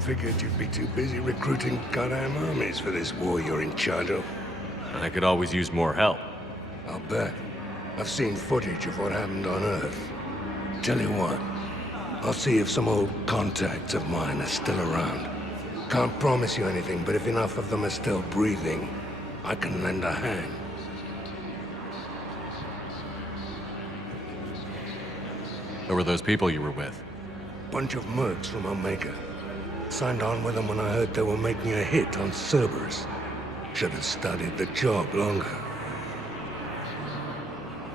Figured you'd be too busy recruiting goddamn armies for this war you're in charge of. I could always use more help. I'll bet. I've seen footage of what happened on Earth. Tell you what, I'll see if some old contacts of mine are still around. Can't promise you anything, but if enough of them are still breathing, I can lend a hand. Who were those people you were with? Bunch of mercs from Omega. Signed on with them when I heard they were making a hit on Cerberus. Should have studied the job longer.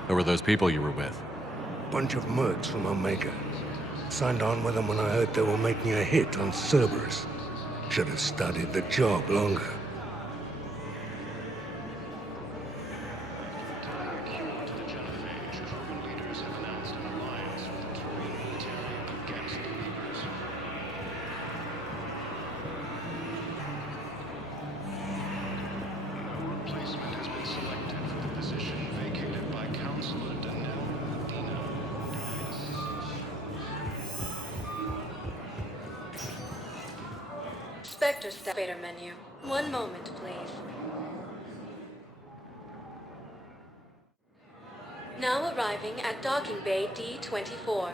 Who were those people you were with? Bunch of mercs from Omega. Signed on with them when I heard they were making a hit on Cerberus. Should have studied the job longer. To the Genophage, Krogan leaders have announced an alliance with the Turian military against the Reapers. No replacement has been selected for the position vacated by Councilor Danelle Dina. Spectre Stator menu. One moment, please. Now arriving at Docking Bay D-24.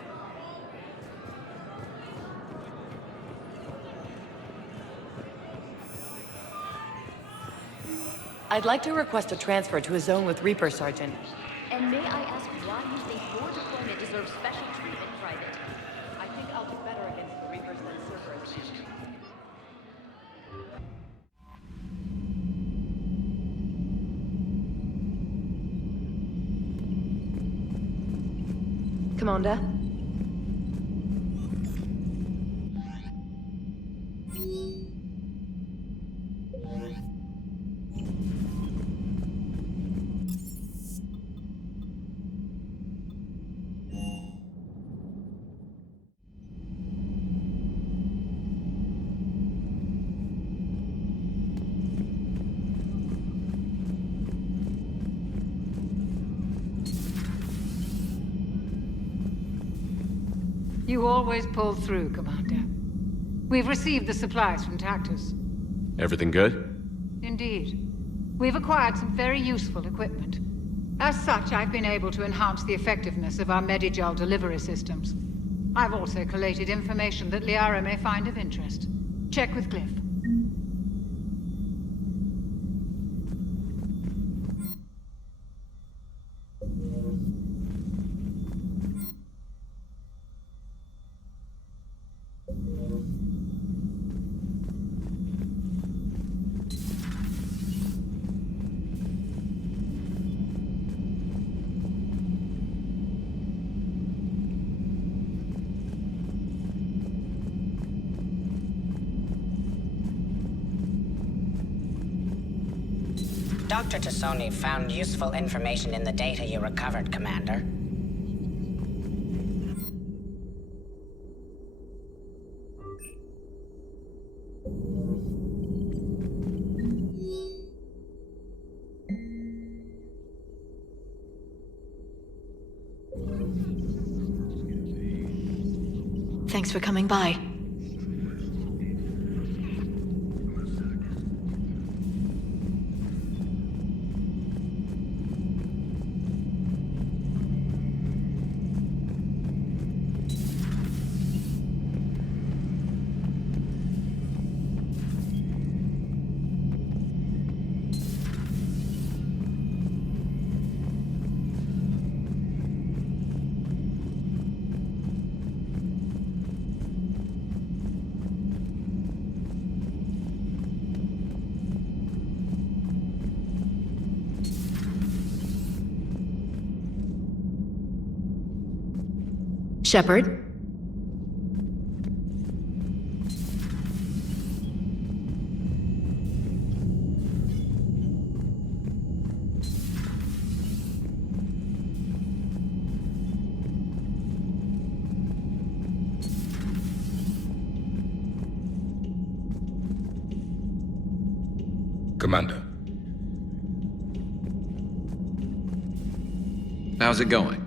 I'd like to request a transfer to a zone with Reaper, Sergeant. And may I ask why you think your deployment deserves special treatment, Private? I think I'll do better against the Reapers than Cerberus. Commander? You always pull through, Commander. We've received the supplies from Tactus. Everything good? Indeed. We've acquired some very useful equipment. As such, I've been able to enhance the effectiveness of our Medigel delivery systems. I've also collated information that Liara may find of interest. Check with Glyph. Dr. Tassoni found useful information in the data you recovered, Commander. Thanks for coming by. Shepard? Commander. How's it going?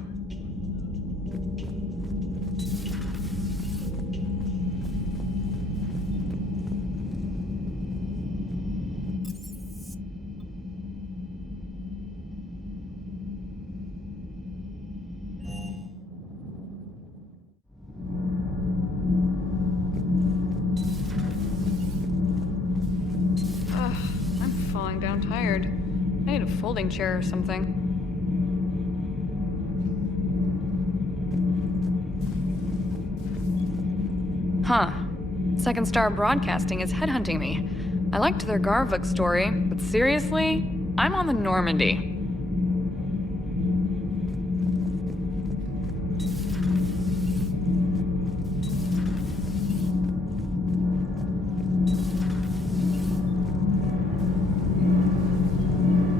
I'm falling down tired. I need a folding chair or something. Huh. Second Star Broadcasting is headhunting me. I liked their Garvuk story, but seriously? I'm on the Normandy.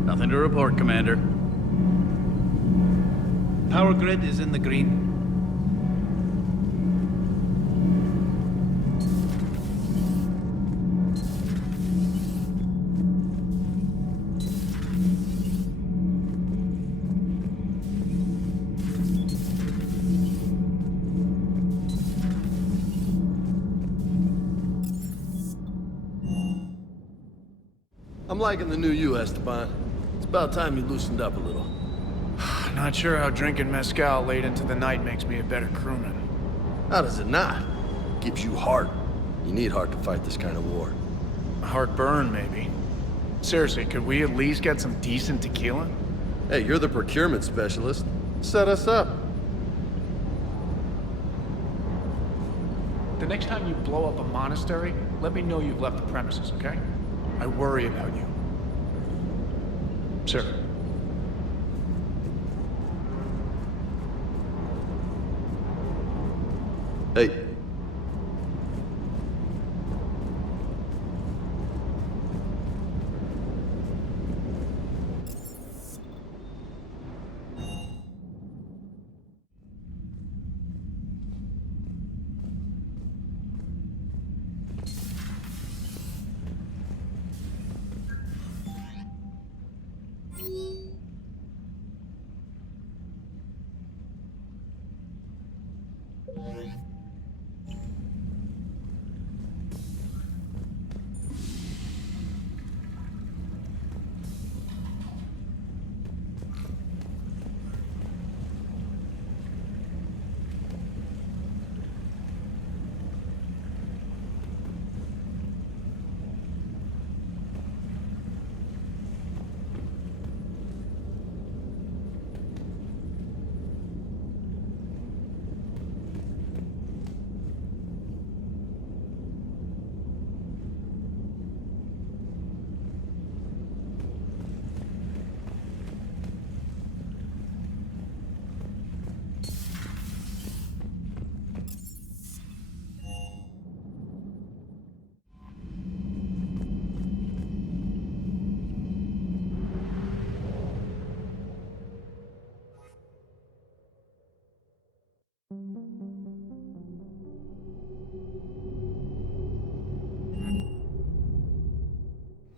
Nothing to report, Commander. Power grid is in the green. I'm liking the new you, Esteban. It's about time you loosened up a little. Not sure how drinking mezcal late into the night makes me a better crewman. How does it not? Gives you heart. You need heart to fight this kind of war. Heartburn, maybe. Seriously, could we at least get some decent tequila? Hey, you're the procurement specialist. Set us up. The next time you blow up a monastery, let me know you've left the premises, okay? I worry about you. Sir. Hey.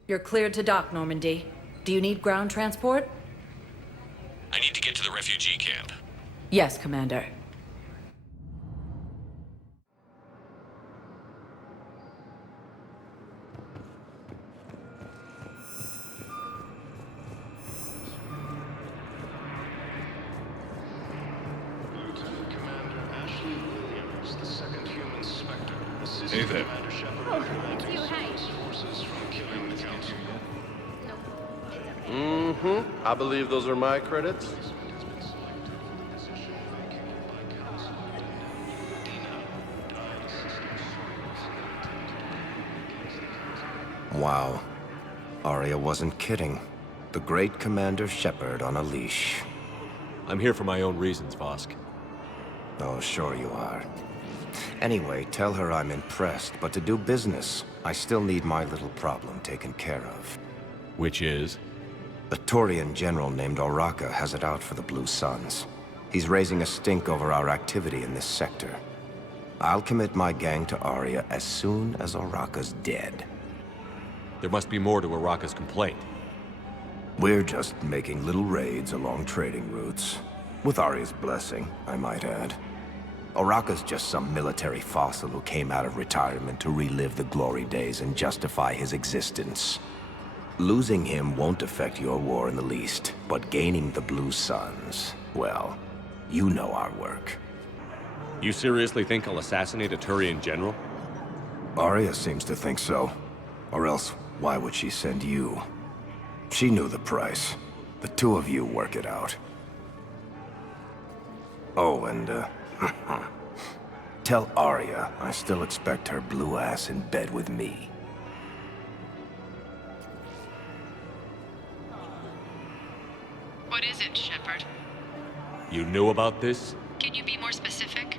You're cleared to dock, Normandy. Do you need ground transport? I need to get to the refugee camp. Yes, Commander. Hey there. I believe those are my credits. Wow. Aria wasn't kidding. The great Commander Shepard on a leash. I'm here for my own reasons, Vosk. Oh, sure you are. Anyway, tell her I'm impressed, but to do business, I still need my little problem taken care of. Which is? A Turian general named Oraka has it out for the Blue Suns. He's raising a stink over our activity in this sector. I'll commit my gang to Aria as soon as Oraka's dead. There must be more to Oraka's complaint. We're just making little raids along trading routes. With Aria's blessing, I might add. Oraka's just some military fossil who came out of retirement to relive the glory days and justify his existence. Losing him won't affect your war in the least, but gaining the Blue Suns, well, you know our work. You seriously think I'll assassinate a Turian general? Aria seems to think so. Or else, why would she send you? She knew the price. The two of you work it out. Oh, and, tell Aria I still expect her blue ass in bed with me. What is it, Shepard? You knew about this? Can you be more specific?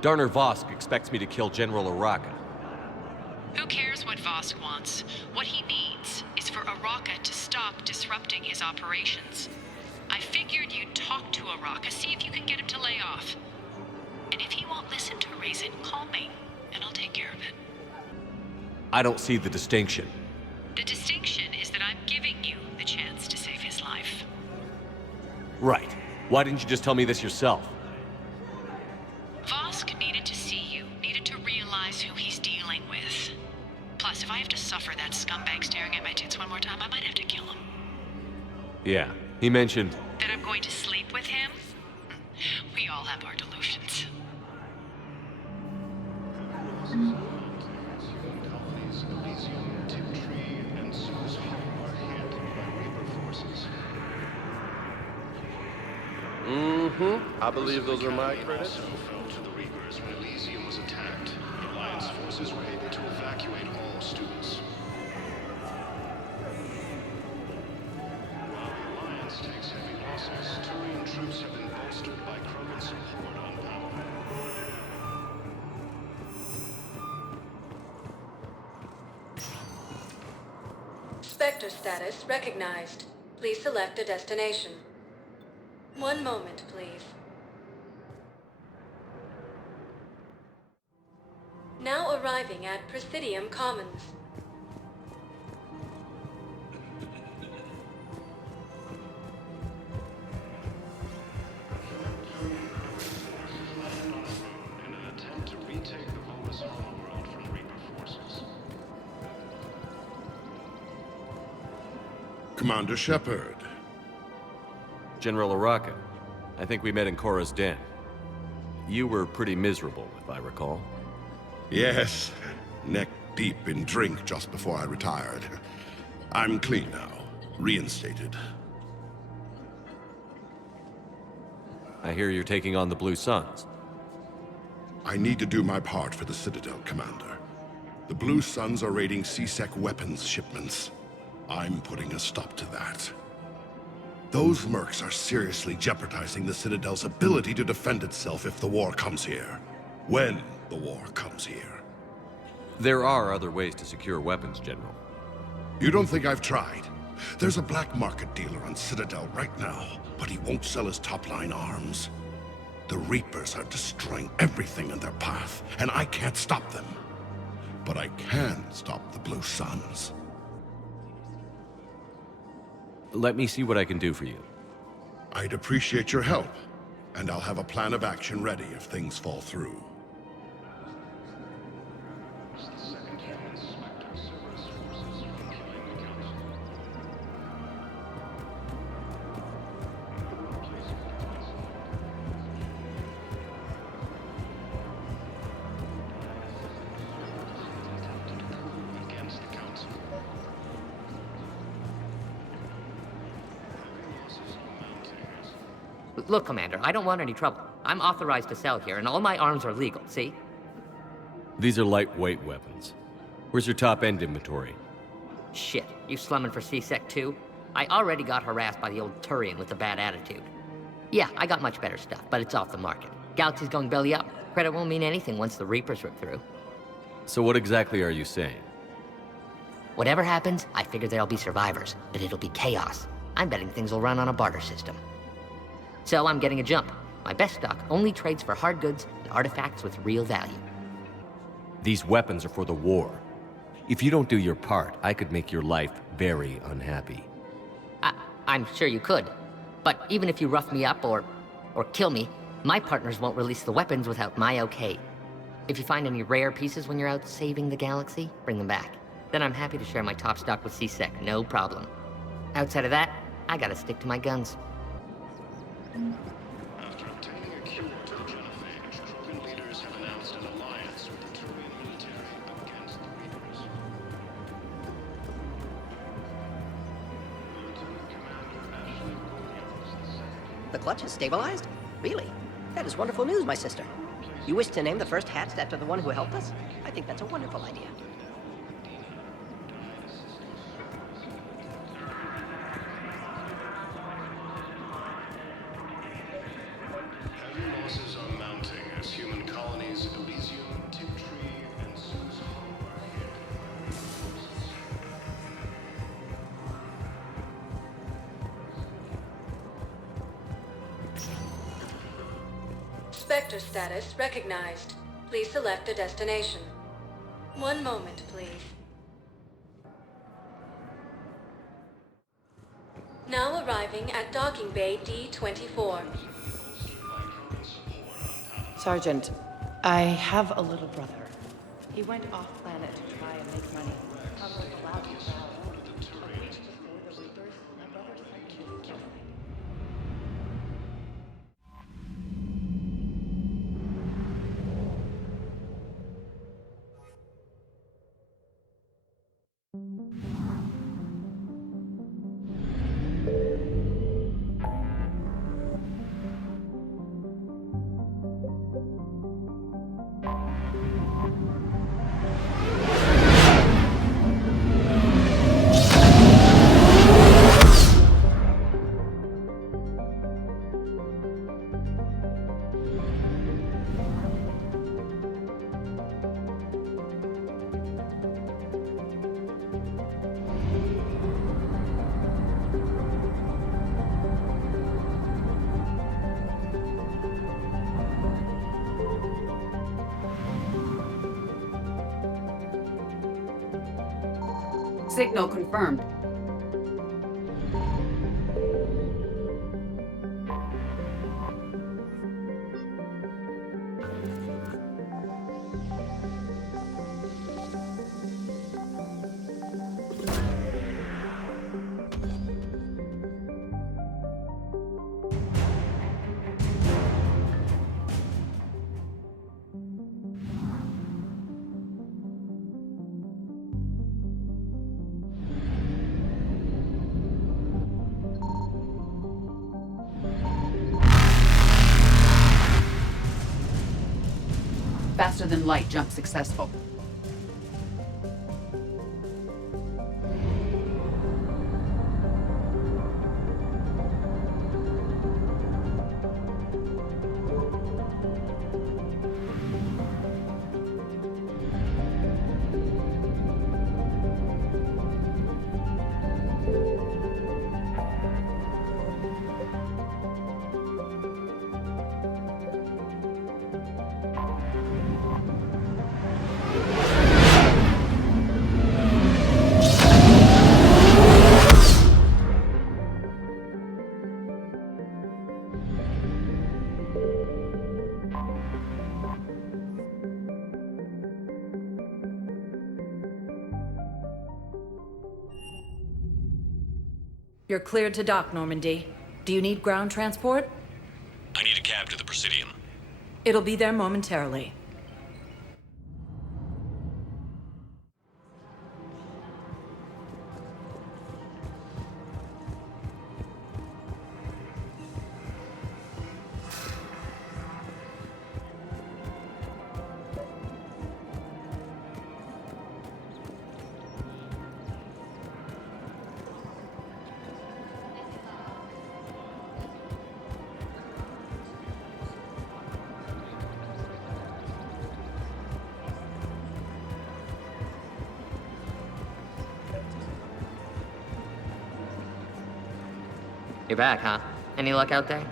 Darner Vosk expects me to kill General Oraka. Who cares what Vosk wants? What he needs is for Oraka to stop disrupting his operations. I figured you'd talk to Oraka, see if you can get him to lay off. And if he won't listen to reason, call me, and I'll take care of it. I don't see the distinction. The distinction is that I'm giving you the chance to save his life. Right. Why didn't you just tell me this yourself? Vosk needed to see you, needed to realize who he's dealing with. Plus, if I have to suffer that scumbag staring at my tits one more time, I might have to kill him. Yeah, he mentioned... That I'm going to sleep with him? We all have our delusions. I believe those are my credits. Also fell to the Reapers when Elysium was attacked. The Alliance forces were able to evacuate all students. While the Alliance takes heavy losses, Turian troops have been bolstered by Krogan support on power. Spectre status recognized. Please select a destination. One moment, please. Now arriving at Presidium Commons. In an attempt to retake the Volus homeworld from Reaper forces. Commander Shepard. General Oraka. I think we met in Korra's den. You were pretty miserable, if I recall. Yes, neck deep in drink just before I retired. I'm clean now, reinstated. I hear you're taking on the Blue Suns. I need to do my part for the Citadel, Commander. The Blue Suns are raiding C-Sec weapons shipments. I'm putting a stop to that. Those mercs are seriously jeopardizing the Citadel's ability to defend itself if the war comes here. When the war comes here. There are other ways to secure weapons, General. You don't think I've tried? There's a black market dealer on Citadel right now, but he won't sell his top-line arms. The Reapers are destroying everything in their path, and I can't stop them. But I can stop the Blue Suns. Let me see what I can do for you. I'd appreciate your help, and I'll have a plan of action ready if things fall through. Look, Commander, I don't want any trouble. I'm authorized to sell here, and all my arms are legal, see? These are lightweight weapons. Where's your top-end inventory? Shit, you slumming for C-Sec too? I already got harassed by the old Turian with a bad attitude. Yeah, I got much better stuff, but it's off the market. Galaxy's going belly up. Credit won't mean anything once the Reapers rip through. So what exactly are you saying? Whatever happens, I figure there'll be survivors, but it'll be chaos. I'm betting things will run on a barter system. So I'm getting a jump. My best stock only trades for hard goods and artifacts with real value. These weapons are for the war. If you don't do your part, I could make your life very unhappy. I'm sure you could. But even if you rough me up or kill me, my partners won't release the weapons without my okay. If you find any rare pieces when you're out saving the galaxy, bring them back. Then I'm happy to share my top stock with C-Sec, no problem. Outside of that, I gotta stick to my guns. After obtaining a cure to the genophage, Krogan leaders have announced an alliance with the Turian military against the Reapers. The clutch has stabilized? Really? That is wonderful news, my sister. You wish to name the first hatched after the one who helped us? I think that's a wonderful idea. Heavy losses are mounting as human colonies Elysium, Tiptree, and Sue's Hollow are hit. Spectre status recognized. Please select a destination. One moment, please. Now arriving at docking bay D-24. Sergeant, I have a little brother. He went off-planet to try and make money. Probably allowed to travel. A week before the Reapers, my brother sent me to kill me. Signal confirmed. Faster than light jump successful. You're cleared to dock, Normandy. Do you need ground transport? I need a cab to the Presidium. It'll be there momentarily. You're back, huh? Any luck out there?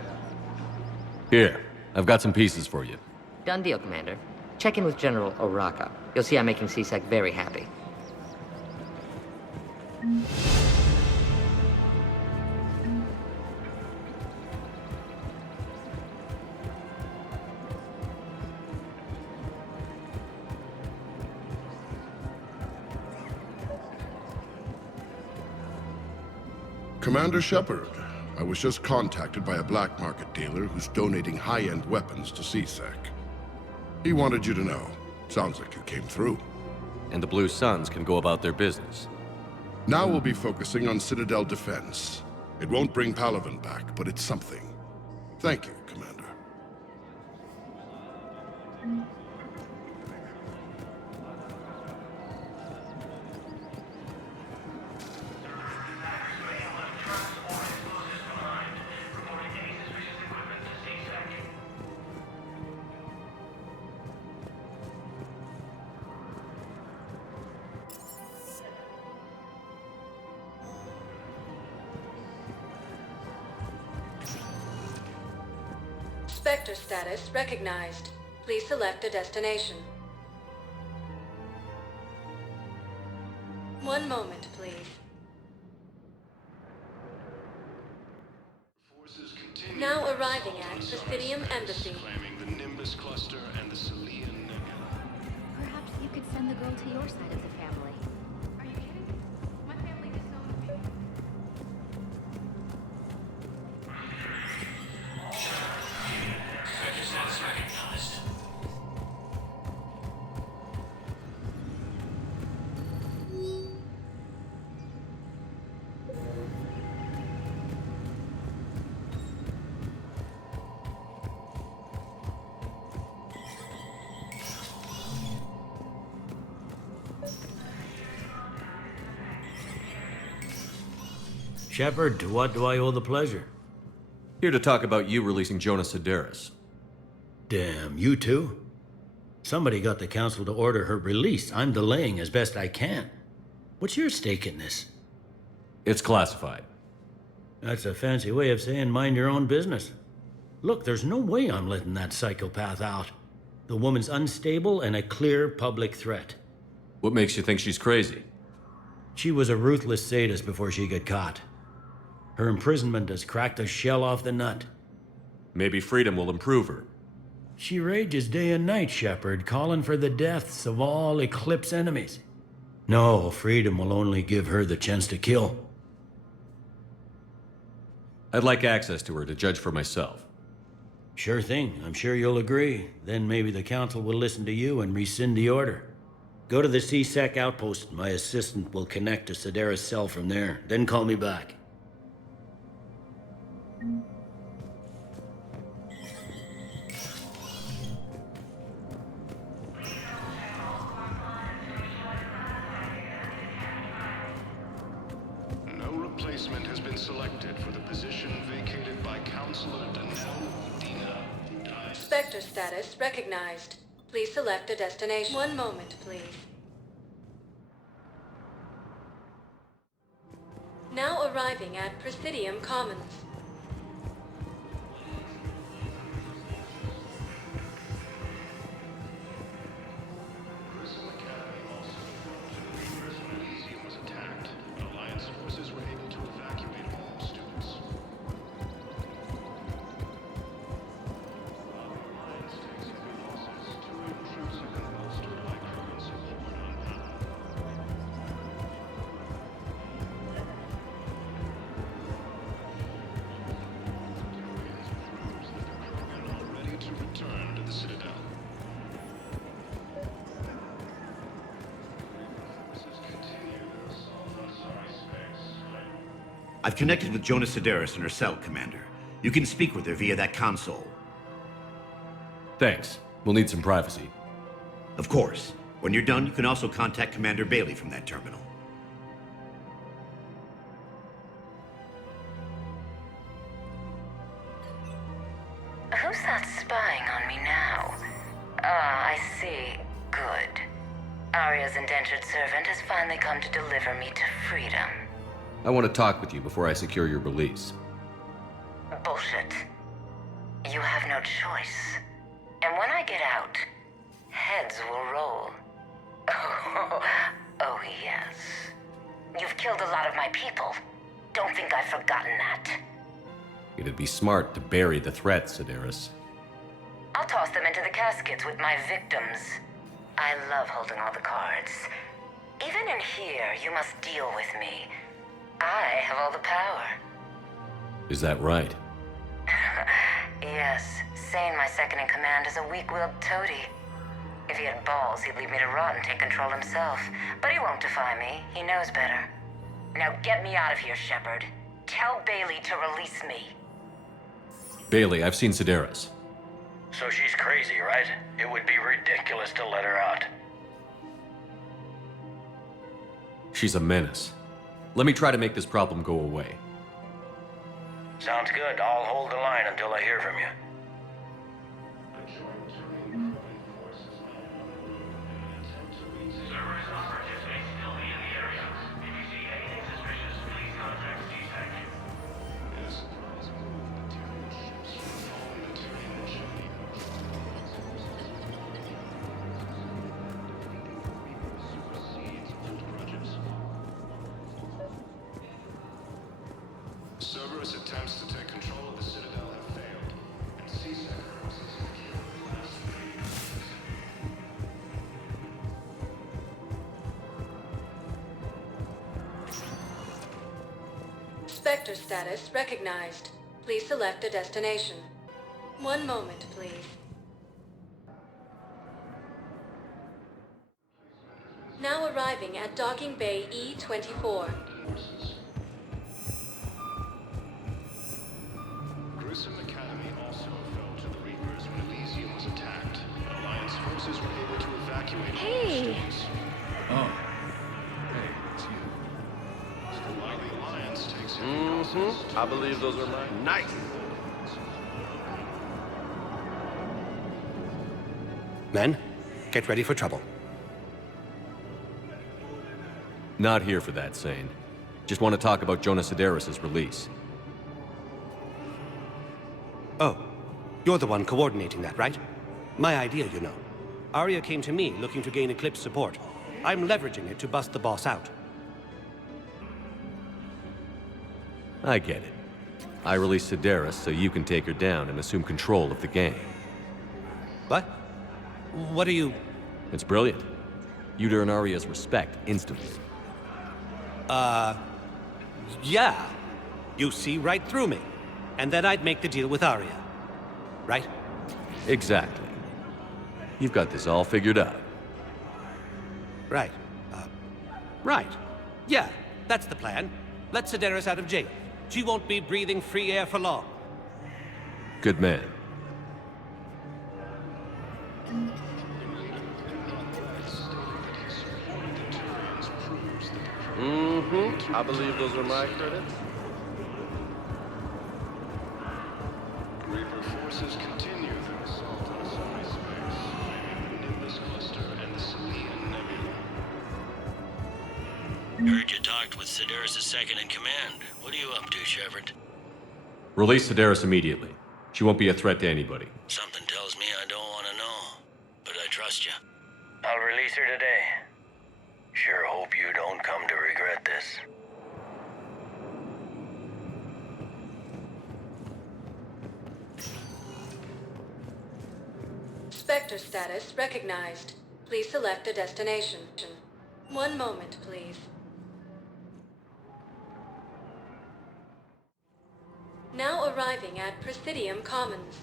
Here, I've got some pieces for you. Done deal, Commander. Check in with General Oraka. You'll see I'm making C-Sec very happy. Commander Shepard, I was just contacted by a black market dealer who's donating high-end weapons to CSEC. He wanted you to know. Sounds like you came through. And the Blue Suns can go about their business. Now we'll be focusing on Citadel defense. It won't bring Palaven back, but it's something. Thank you, Commander. Spectre status recognized. Please select a destination. One moment, please. Now arriving at Presidium Embassy. Claiming the Nimbus cluster and the Salian Nebula. Perhaps you could send the girl to your side of the family. Are you kidding? My family disowned me. Shepard, to what do I owe the pleasure? Here to talk about you releasing Jonas Sideris. Damn, you too? Somebody got the Council to order her release. I'm delaying as best I can. What's your stake in this? It's classified. That's a fancy way of saying mind your own business. Look, there's no way I'm letting that psychopath out. The woman's unstable and a clear public threat. What makes you think she's crazy? She was a ruthless sadist before she got caught. Her imprisonment has cracked the shell off the nut. Maybe freedom will improve her. She rages day and night, Shepard, calling for the deaths of all Eclipse enemies. No, freedom will only give her the chance to kill. I'd like access to her to judge for myself. Sure thing. I'm sure you'll agree. Then maybe the Council will listen to you and rescind the order. Go to the C-Sec outpost. My assistant will connect to Sideris' cell from there. Then call me back. No replacement has been selected for the position vacated by Counselor Dina. Spectre status recognized. Please select a destination. One moment, please. Now arriving at Presidium Commons. Was attacked. Alliance forces were able to evacuate all students. Alliance takes heavy losses. Terrain troops have been bolstered by current support on Pala. Proves that the Krogan are ready to return to the Citadel. I've connected with Jonas Sideris in her cell, Commander. You can speak with her via that console. Thanks. We'll need some privacy. Of course. When you're done, you can also contact Commander Bailey from that terminal. Who's that spying on me now? Ah, I see. Good. Aria's indentured servant has finally come to deliver me to freedom. I want to talk with you before I secure your release. Bullshit. You have no choice. And when I get out, heads will roll. Oh yes. You've killed a lot of my people. Don't think I've forgotten that. It'd be smart to bury the threat, Cerberus. I'll toss them into the caskets with my victims. I love holding all the cards. Even in here, you must deal with me. I have all the power. Is that right? Yes, Sane, my second in command, is a weak-willed toady. If he had balls, he'd leave me to rot and take control himself. But he won't defy me. He knows better. Now get me out of here, Shepard. Tell Bailey to release me. Bailey, I've seen Cerberus. So she's crazy, right? It would be ridiculous to let her out. She's a menace. Let me try to make this problem go away. Sounds good. I'll hold the line until I hear from you. Cerberus attempts to take control of the Citadel have failed, and C-Sec forces have killed the last three. Spectre status recognized. Please select a destination. One moment, please. Now arriving at Docking Bay E-24. Grissom Academy also fell to the Reapers when Elysium was attacked. Alliance forces were able to evacuate all the students. Oh. Hey, it's you. While the Alliance takes heavy losses... I believe those are mine. Nice! Men, get ready for trouble. Not here for that, Sane. Just want to talk about Jonas Cerberus' release. Oh, you're the one coordinating that, right? My idea, you know. Aria came to me looking to gain Eclipse support. I'm leveraging it to bust the boss out. I get it. I released Cerberus so you can take her down and assume control of the gang. What? What are you... It's brilliant. You'd earn Aria's respect instantly. Yeah. You see right through me. And then I'd make the deal with Aria. Right? Exactly. You've got this all figured out. Right. Right. Yeah, that's the plan. Let Cerberus out of jail. She won't be breathing free air for long. Good man. I believe those are my credits. Reaper forces continue their assault on Asari space, the Nimbus cluster and the Selenian Nebula. Heard you talked with Cerberus' second-in-command. What are you up to, Shepard? Release Cerberus immediately. She won't be a threat to anybody. Something tells me I don't want to know, but I trust you. I'll release her today. Sure hope you don't come to regret this. Spectre status recognized. Please select a destination. One moment, please. Now arriving at Presidium Commons.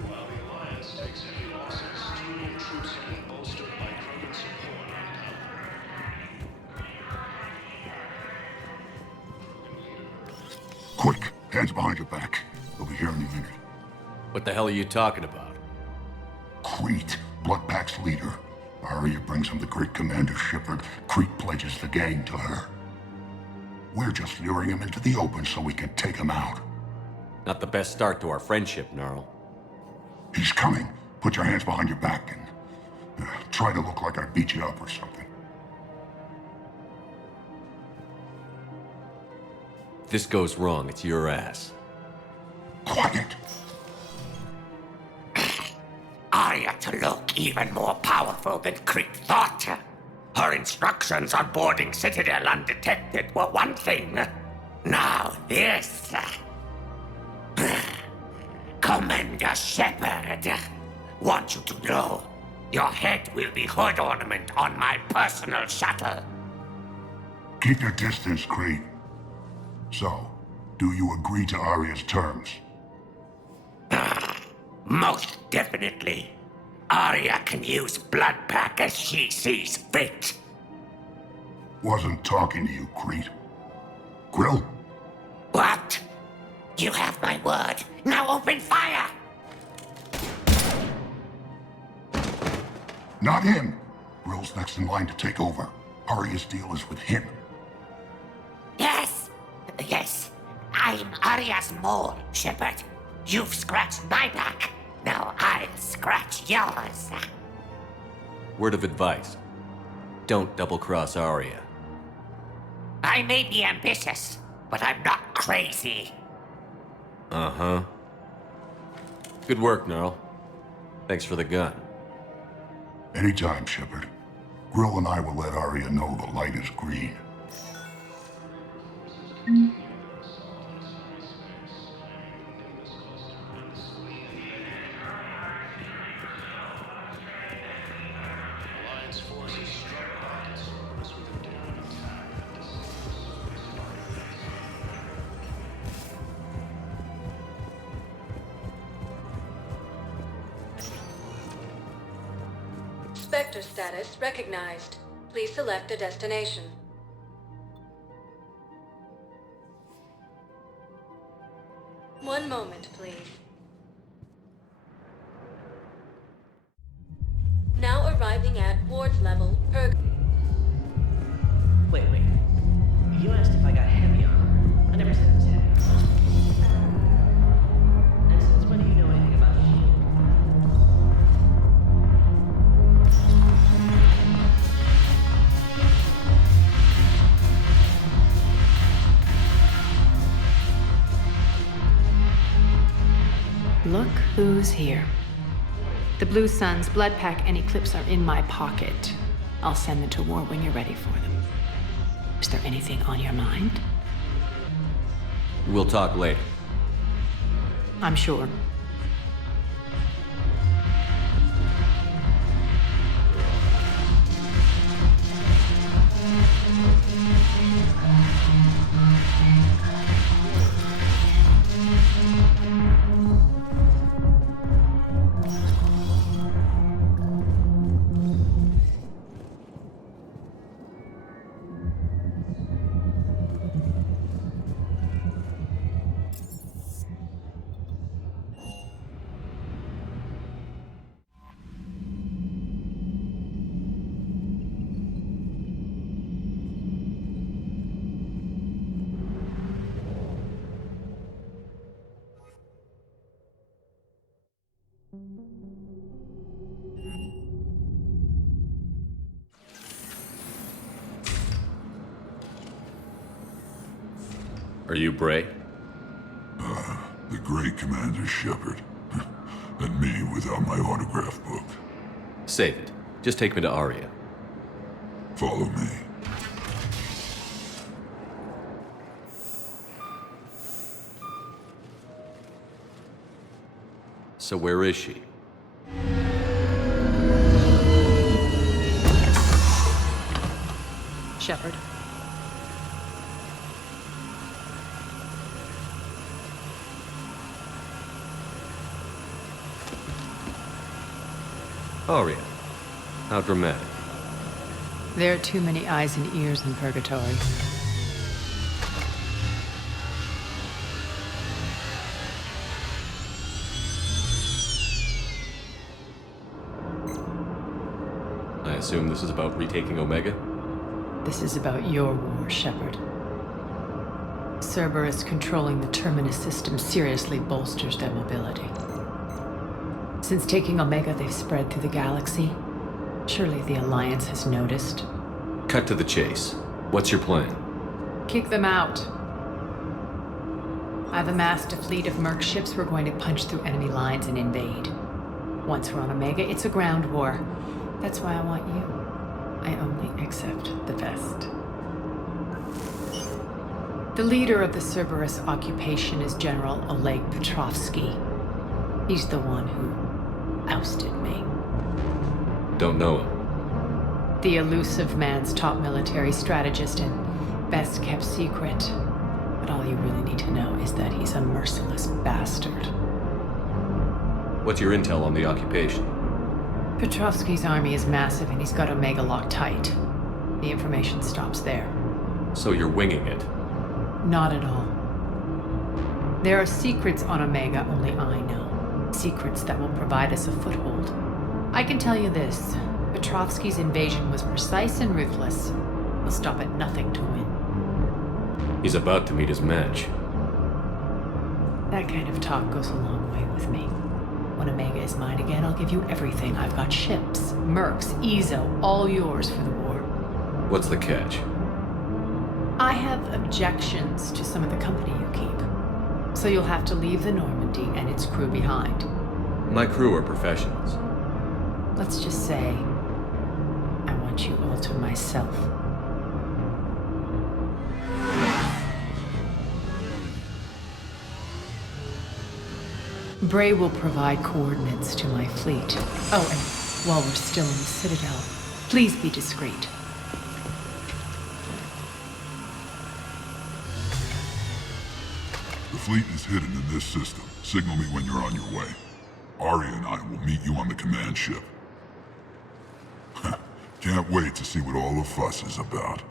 While the Alliance takes heavy losses, two new troops have been bolstered by Krogan support and power. Quick, hands behind your back. We'll be here in a minute. What the hell are you talking about? Crete, Bloodpack's leader. Aria brings him the great commander Shepard. Crete pledges the gang to her. We're just luring him into the open so we can take him out. Not the best start to our friendship, Gnarl. He's coming. Put your hands behind your back and try to look like I beat you up or something. If this goes wrong, it's your ass. Quiet! Aria T'Loak even more powerful than Crete thought. Her instructions on boarding Citadel undetected were one thing. Now this. Commander Shepard, want you to know, your head will be hood ornament on my personal shuttle. Keep your distance, Crete. So, do you agree to Aria's terms? Most definitely. Aria can use blood pack as she sees fit. Wasn't talking to you, Crete. Grill? What? You have my word. Now open fire! Not him. Grill's next in line to take over. Aria's deal is with him. Yes. Yes. I'm Aria's mole, Shepard. You've scratched my back. Now I'll scratch yours. Word of advice. Don't double-cross Aria. I may be ambitious, but I'm not crazy. Uh-huh. Good work, Nerl. Thanks for the gun. Anytime, Shepard. Grill and I will let Aria know the light is green. Alliance forces struck back at Cerberus with a daring attack. Spectre status recognized. Please select a destination. One moment, please. Now arriving at Ward's level, Wait. You asked if I got heavy armor. I never said it was heavy. And since when do you know anything about shield? Look who's here. The Blue Suns, Blood Pack, and Eclipse are in my pocket. I'll send them to war when you're ready for them. Is there anything on your mind? We'll talk later. I'm sure. Are you Bray? The great Commander Shepard. And me without my autograph book. Save it. Just take me to Aria. Follow me. So where is she? Shepard. Aria. How dramatic. There are too many eyes and ears in Purgatory. I assume this is about retaking Omega? This is about your war, Shepard. Cerberus controlling the Terminus system seriously bolsters their mobility. Since taking Omega, they've spread through the galaxy. Surely the Alliance has noticed. Cut to the chase. What's your plan? Kick them out. I've amassed a fleet of merc ships we're going to punch through enemy lines and invade. Once we're on Omega, it's a ground war. That's why I want you. I only accept the best. The leader of the Cerberus occupation is General Oleg Petrovsky. He's the one who ousted me. Don't know him. The elusive man's top military strategist and best kept secret. But all you really need to know is that he's a merciless bastard. What's your intel on the occupation? Petrovsky's army is massive and he's got Omega locked tight. The information stops there. So you're winging it? Not at all. There are secrets on Omega only I know. Secrets that will provide us a foothold. I can tell you this. Petrovsky's invasion was precise and ruthless. He'll stop at nothing to win. He's about to meet his match. That kind of talk goes a long way with me. When Omega is mine again, I'll give you everything. I've got ships, mercs, Ezo, all yours for the war. What's the catch? I have objections to some of the company you keep. So you'll have to leave the Normandy and its crew behind. My crew are professionals. Let's just say, I want you all to myself. Bray will provide coordinates to my fleet. Oh, and while we're still in the Citadel, please be discreet. The fleet is hidden in this system. Signal me when you're on your way. Aria and I will meet you on the command ship. Can't wait to see what all the fuss is about.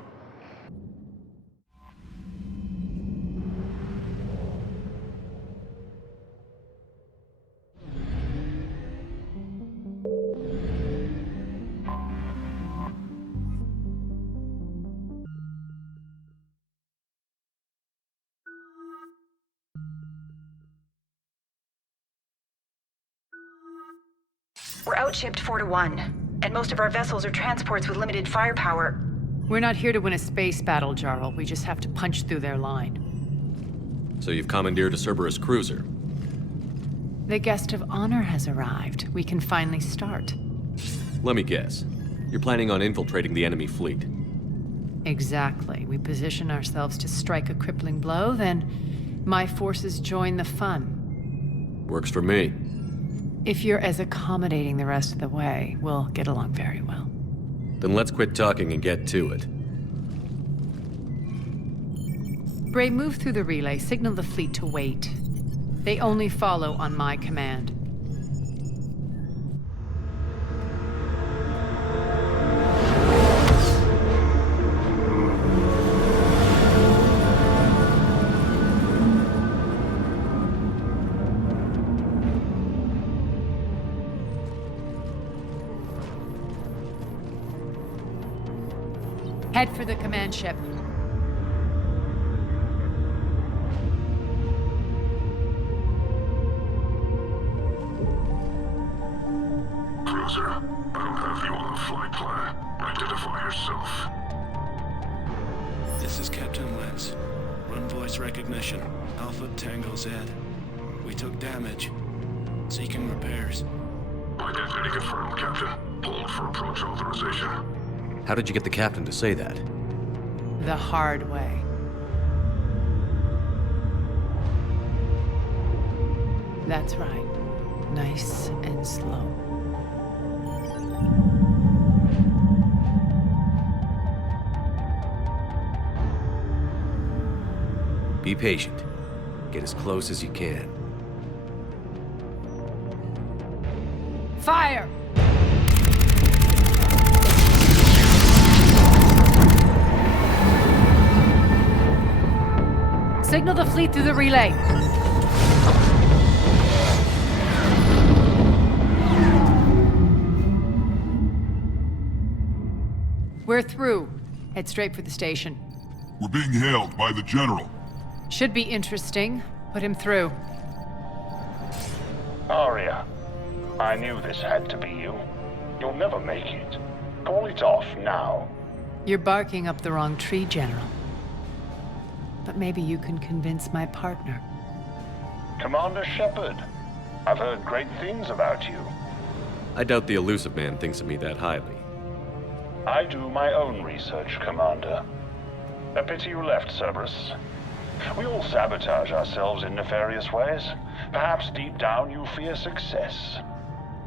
We're outshipped 4-1, and most of our vessels are transports with limited firepower. We're not here to win a space battle, Jarl. We just have to punch through their line. So you've commandeered a Cerberus cruiser? The guest of honor has arrived. We can finally start. Let me guess. You're planning on infiltrating the enemy fleet? Exactly. We position ourselves to strike a crippling blow, then my forces join the fun. Works for me. If you're as accommodating the rest of the way, we'll get along very well. Then let's quit talking and get to it. Bray, move through the relay. Signal the fleet to wait. They only follow on my command. Head for the command ship. Cruiser, I'll have you on the flight plan. Identify yourself. This is Captain Lance. Run voice recognition. Alpha Tango Z. We took damage. Seeking repairs. Identity confirmed, Captain. Hold for approach authorization. How did you get the captain to say that? The hard way. That's right. Nice and slow. Be patient. Get as close as you can. Fire! Signal the fleet through the relay. We're through. Head straight for the station. We're being hailed by the General. Should be interesting. Put him through. Aria, I knew this had to be you. You'll never make it. Call it off now. You're barking up the wrong tree, General. But maybe you can convince my partner. Commander Shepard, I've heard great things about you. I doubt the elusive man thinks of me that highly. I do my own research, Commander. A pity you left, Cerberus. We all sabotage ourselves in nefarious ways. Perhaps deep down you fear success.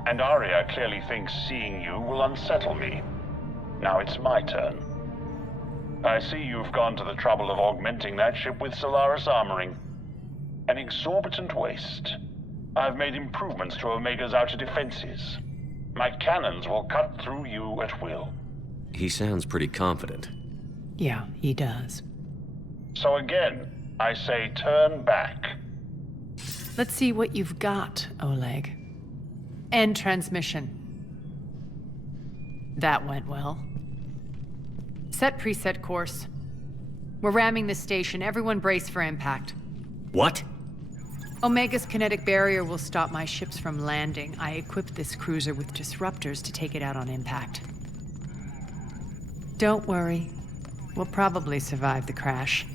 And Aria clearly thinks seeing you will unsettle me. Now it's my turn. I see you've gone to the trouble of augmenting that ship with Solaris armoring. An exorbitant waste. I've made improvements to Omega's outer defenses. My cannons will cut through you at will. He sounds pretty confident. Yeah, he does. So again, I say turn back. Let's see what you've got, Oleg. End transmission. That went well. Set preset course. We're ramming the station. Everyone brace for impact. What? Omega's kinetic barrier will stop my ships from landing. I equipped this cruiser with disruptors to take it out on impact. Don't worry. We'll probably survive the crash.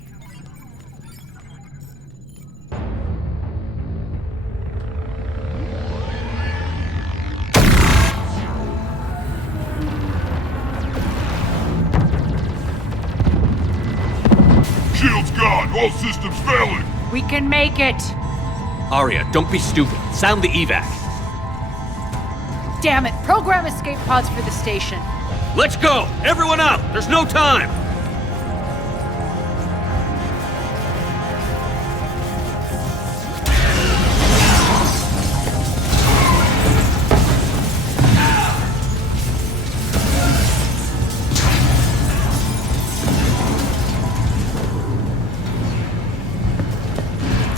Shield's gone! All systems failing! We can make it! Aria, don't be stupid. Sound the evac. Damn it! Program escape pods for the station. Let's go! Everyone out! There's no time!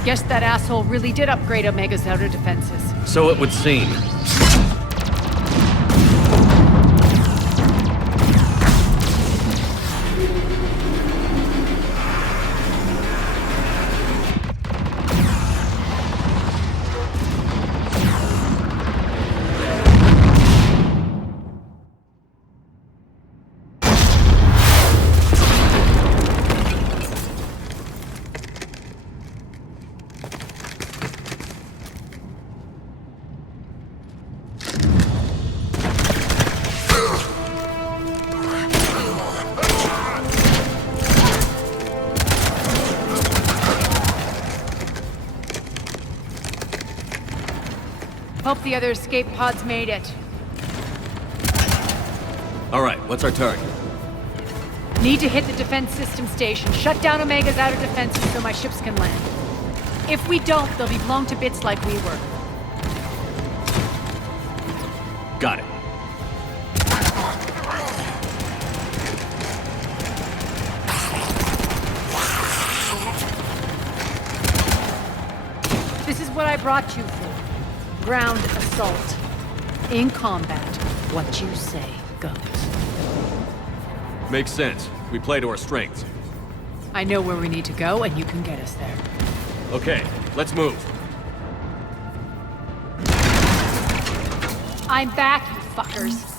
Guess that asshole really did upgrade Omega's outer defenses. So it would seem. Hope the other escape pods made it. All right, what's our target? Need to hit the defense system station. Shut down Omega's outer defenses so my ships can land. If we don't, they'll be blown to bits like we were. Got it. This is what I brought you for. Ground assault. In combat, what you say goes. Makes sense. We play to our strengths. I know where we need to go, and you can get us there. Okay, let's move. I'm back, you fuckers.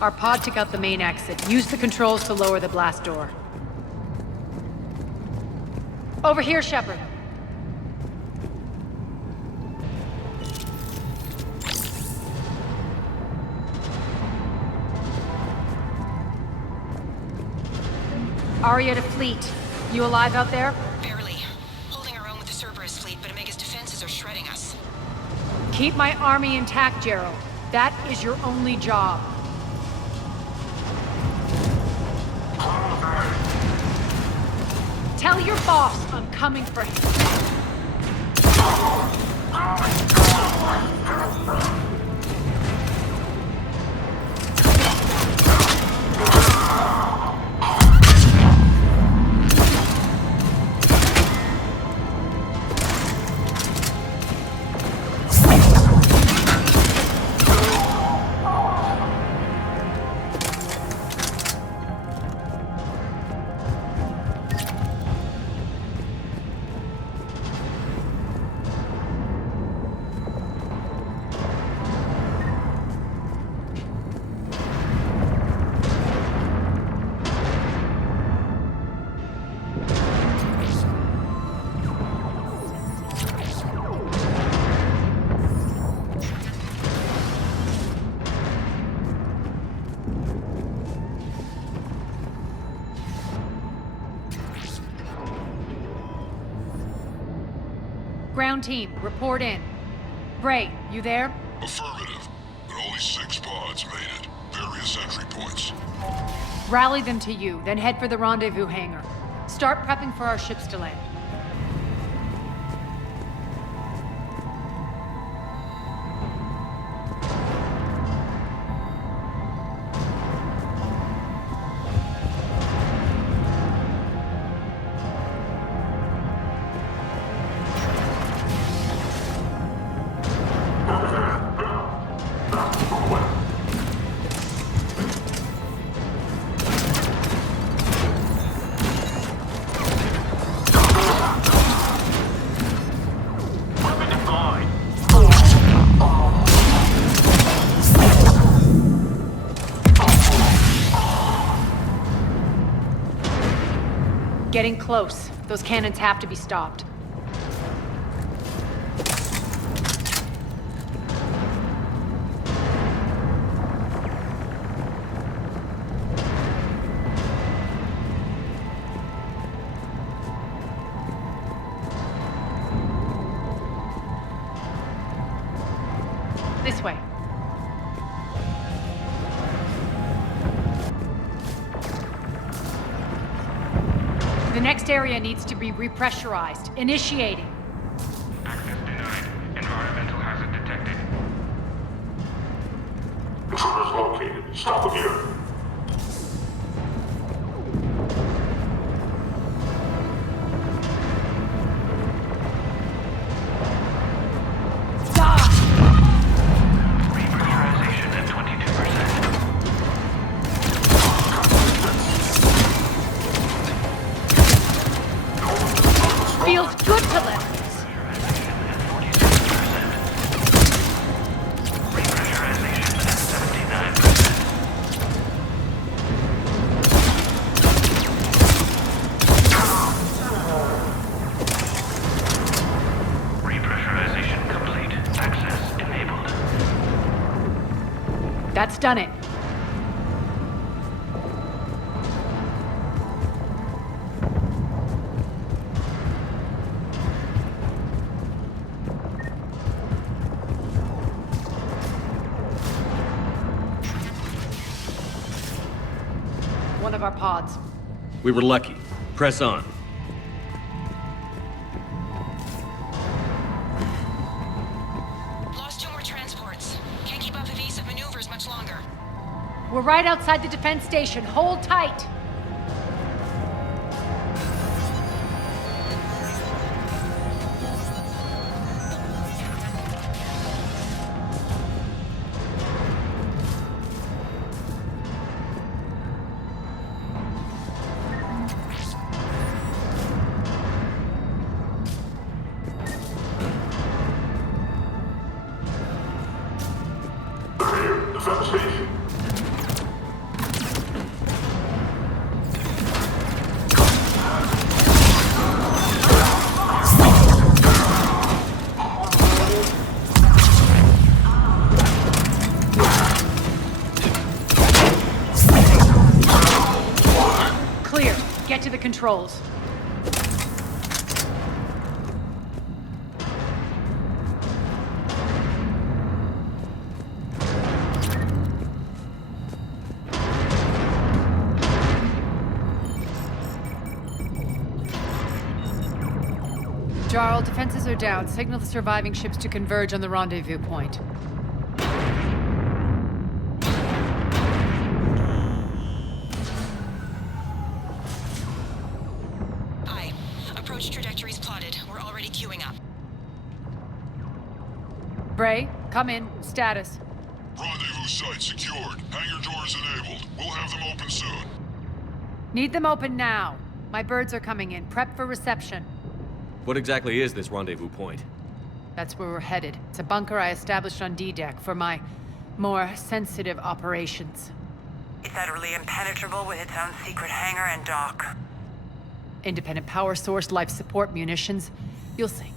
Our pod took out the main exit. Use the controls to lower the blast door. Over here, Shepard. Aria to fleet. You alive out there? Barely. Holding our own with the Cerberus fleet, but Omega's defenses are shredding us. Keep my army intact, Gerald. That is your only job. Boss, I'm coming for him. Ground team, report in. Bray, you there? Affirmative, but only 6 pods made it. Various entry points. Rally them to you, then head for the rendezvous hangar. Start prepping for our ships to land. Getting close. Those cannons have to be stopped. This way. The next area needs to be repressurized. Initiating. Access denied. Environmental hazard detected. Intruders located. Stop them here. Repressurization at 22%. Feels good to live. Repressurization at 79%. Repressurization complete. Access enabled. That's done it. One of our pods. We were lucky. Press on. Lost 2 more transports. Can't keep up evasive maneuvers much longer. We're right outside the defense station. Hold tight. Defense station. Clear. Get to the controls. Jarl, defenses are down. Signal the surviving ships to converge on the rendezvous point. Aye. Approach trajectories plotted. We're already queuing up. Bray, come in. Status. Rendezvous site secured. Hangar doors enabled. We'll have them open soon. Need them open now. My birds are coming in. Prep for reception. What exactly is this rendezvous point? That's where we're headed. It's a bunker I established on D-Deck for my more sensitive operations. It's utterly impenetrable with its own secret hangar and dock. Independent power source, life support, munitions. You'll see.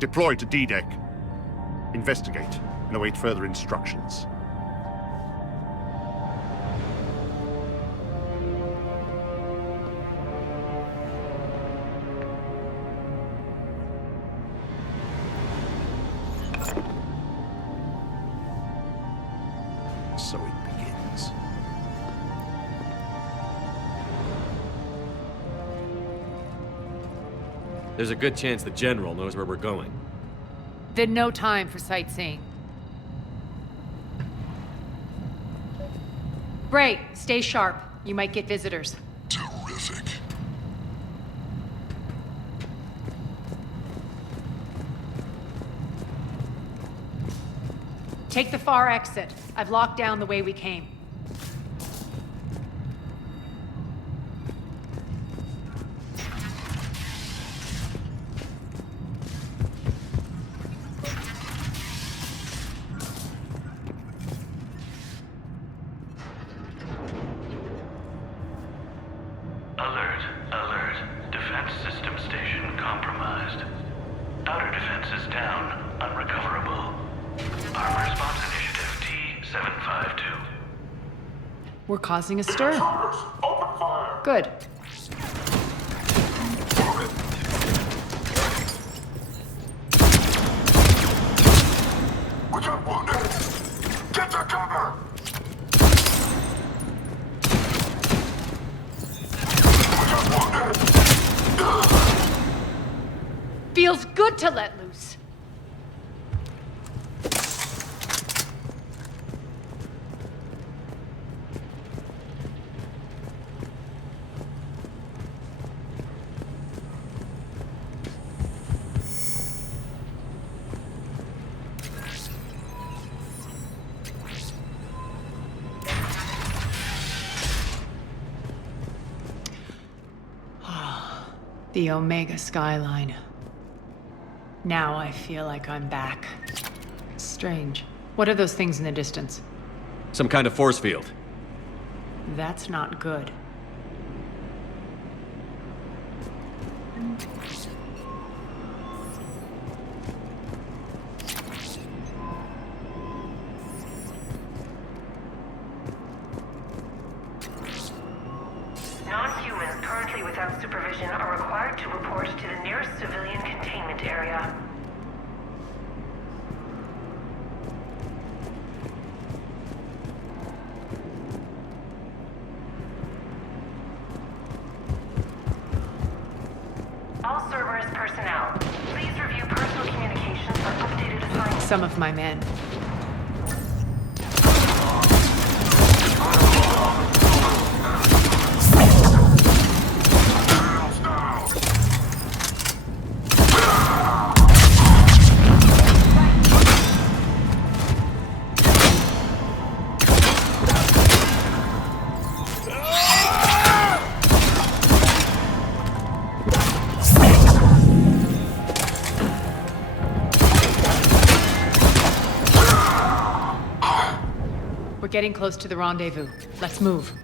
Deploy to D-Deck. Investigate and await further instructions. So it begins. There's a good chance the General knows where we're going. Then no time for sightseeing. Bray, stay sharp. You might get visitors. Terrific. Take the far exit. I've locked down the way we came. Alert, alert. Defense system station compromised. Outer defenses down, unrecoverable. Armor response initiative T-752. We're causing a stir. Good. We got wounded. Get to cover. Feels good to let loose. The Omega skyline. Now I feel like I'm back. Strange. What are those things in the distance? Some kind of force field. That's not good. Non-humans currently without supervision are required to report to the nearest civilian containment area. All Cerberus personnel, please review personal communications for updated assignments. Some of my men. We're getting close to the rendezvous. Let's move.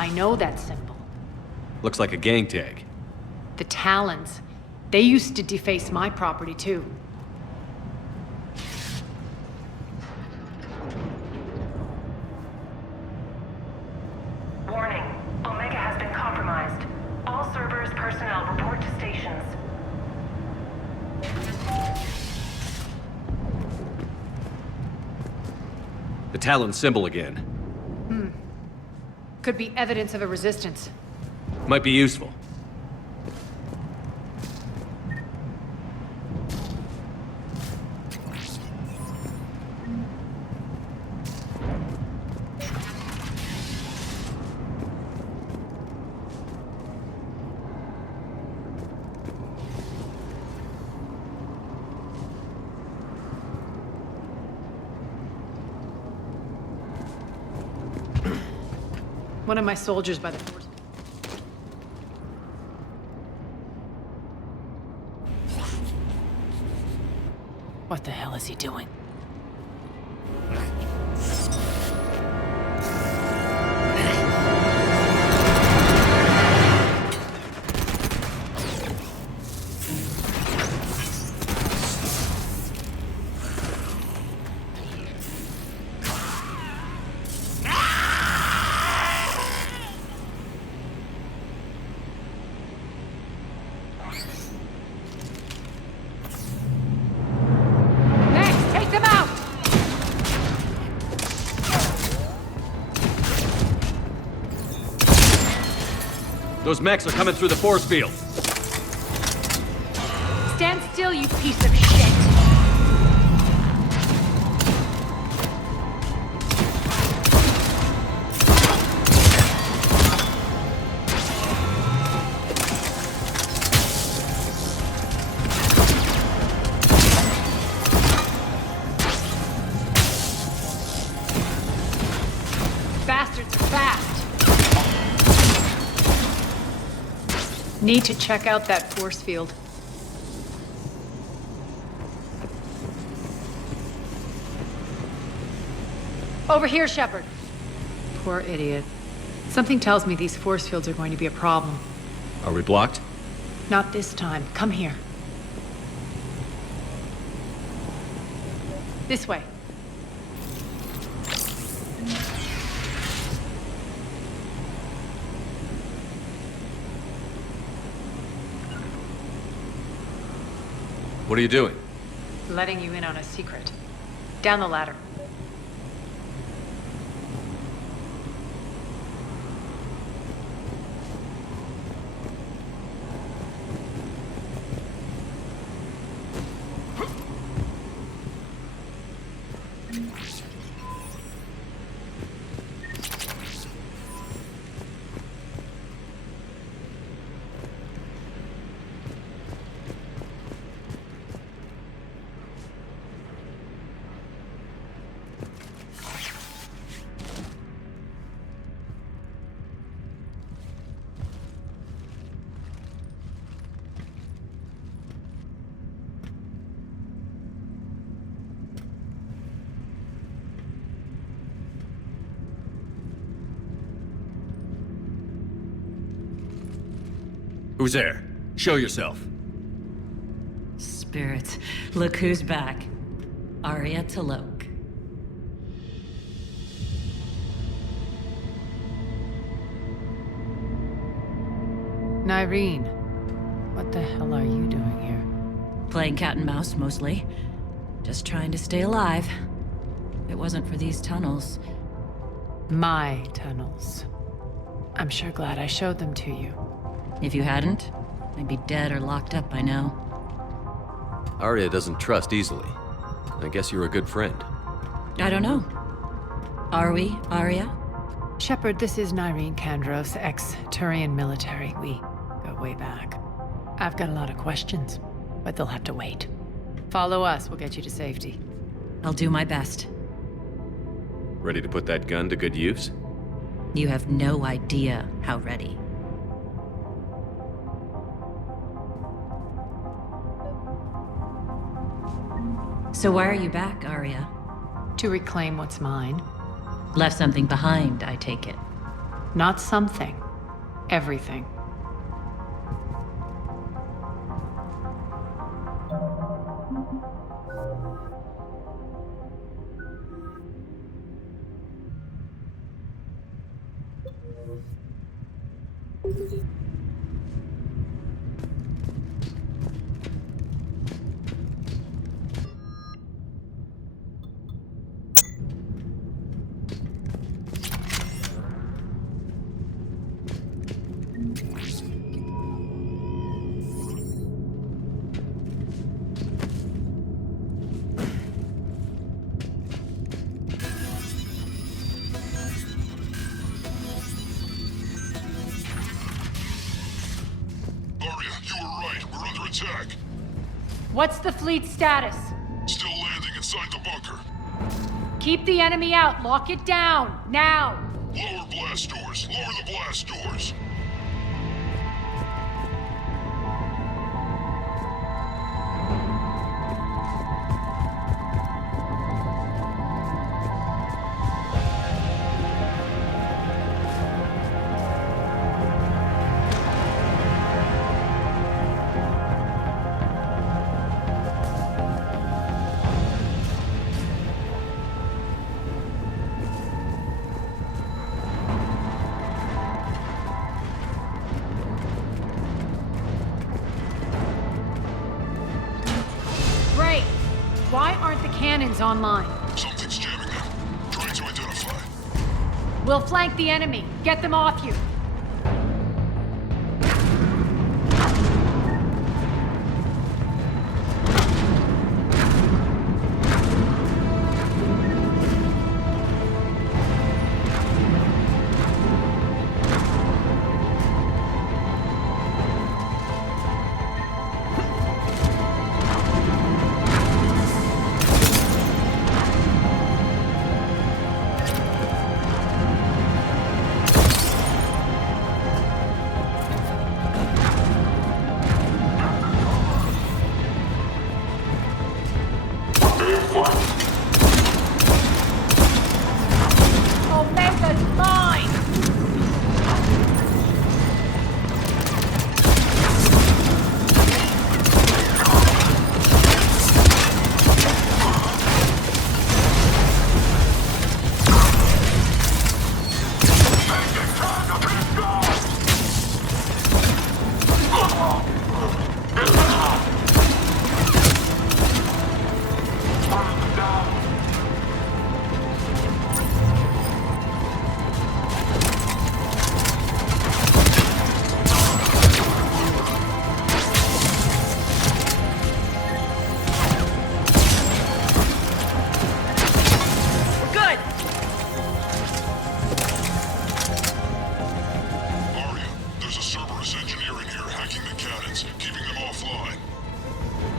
I know that symbol. Looks like a gang tag. The Talons. They used to deface my property, too. Warning. Omega has been compromised. All Cerberus personnel report to stations. The Talon symbol again. Could be evidence of a resistance. Might be useful. One of my soldiers by the force. What the hell is he doing? Those mechs are coming through the force field. Stand still, you piece of shit! Bastards are fast! Need to check out that force field. Over here, Shepard. Poor idiot. Something tells me these force fields are going to be a problem. Are we blocked? Not this time. Come here. This way. What are you doing? Letting you in on a secret. Down the ladder. Who's there? Show yourself. Spirits, look who's back. Aria T'Loak. Nyreen, what the hell are you doing here? Playing cat and mouse, mostly. Just trying to stay alive. If it wasn't for these tunnels. My tunnels. I'm sure glad I showed them to you. If you hadn't, I'd be dead or locked up by now. Aria doesn't trust easily. I guess you're a good friend. I don't know. Are we, Aria? Shepard, this is Nyreen Kandros, ex-Turian military. We go way back. I've got a lot of questions, but they'll have to wait. Follow us, we'll get you to safety. I'll do my best. Ready to put that gun to good use? You have no idea how ready. So why are you back, Aria? To reclaim what's mine. Left something behind, I take it. Not something. Everything. What's the fleet status? Still landing inside the bunker. Keep the enemy out. Lock it down. Now! Lower blast doors. Lower the blast doors. Why aren't the cannons online? Something's jamming them. Trying to identify. We'll flank the enemy. Get them off you.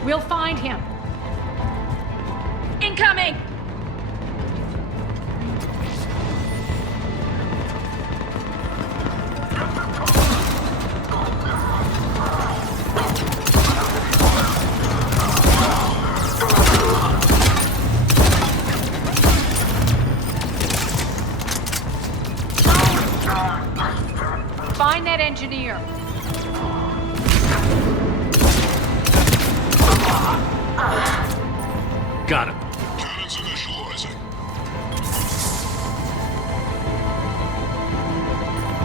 We'll find him. Incoming! Find that engineer. Got him. Cannons initializing.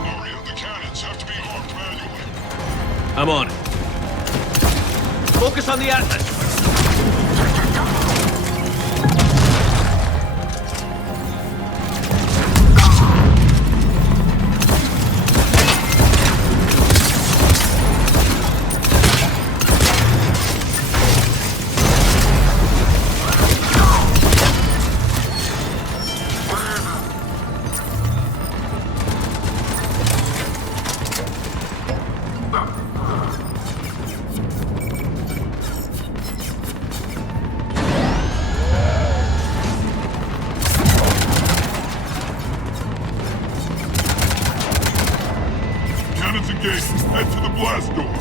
Aria, the cannons have to be armed manually. I'm on it. Focus on the Atlas. Head to the blast door.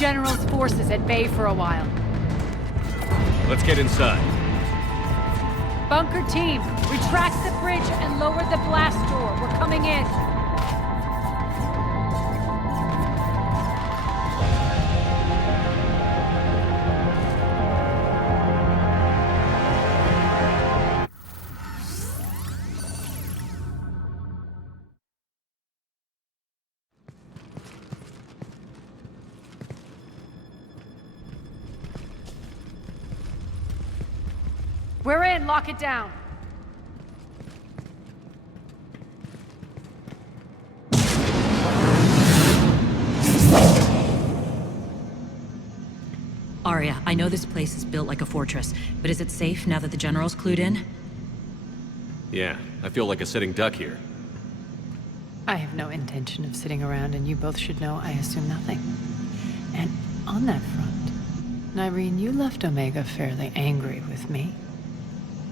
General's forces at bay for a while. Let's get inside. Bunker team, retract the bridge and lower the blast door. We're coming in. We're in. Lock it down. Aria, I know this place is built like a fortress, but is it safe now that the General's clued in? Yeah, I feel like a sitting duck here. I have no intention of sitting around, and you both should know I assume nothing. And on that front, Nyreen, you left Omega fairly angry with me.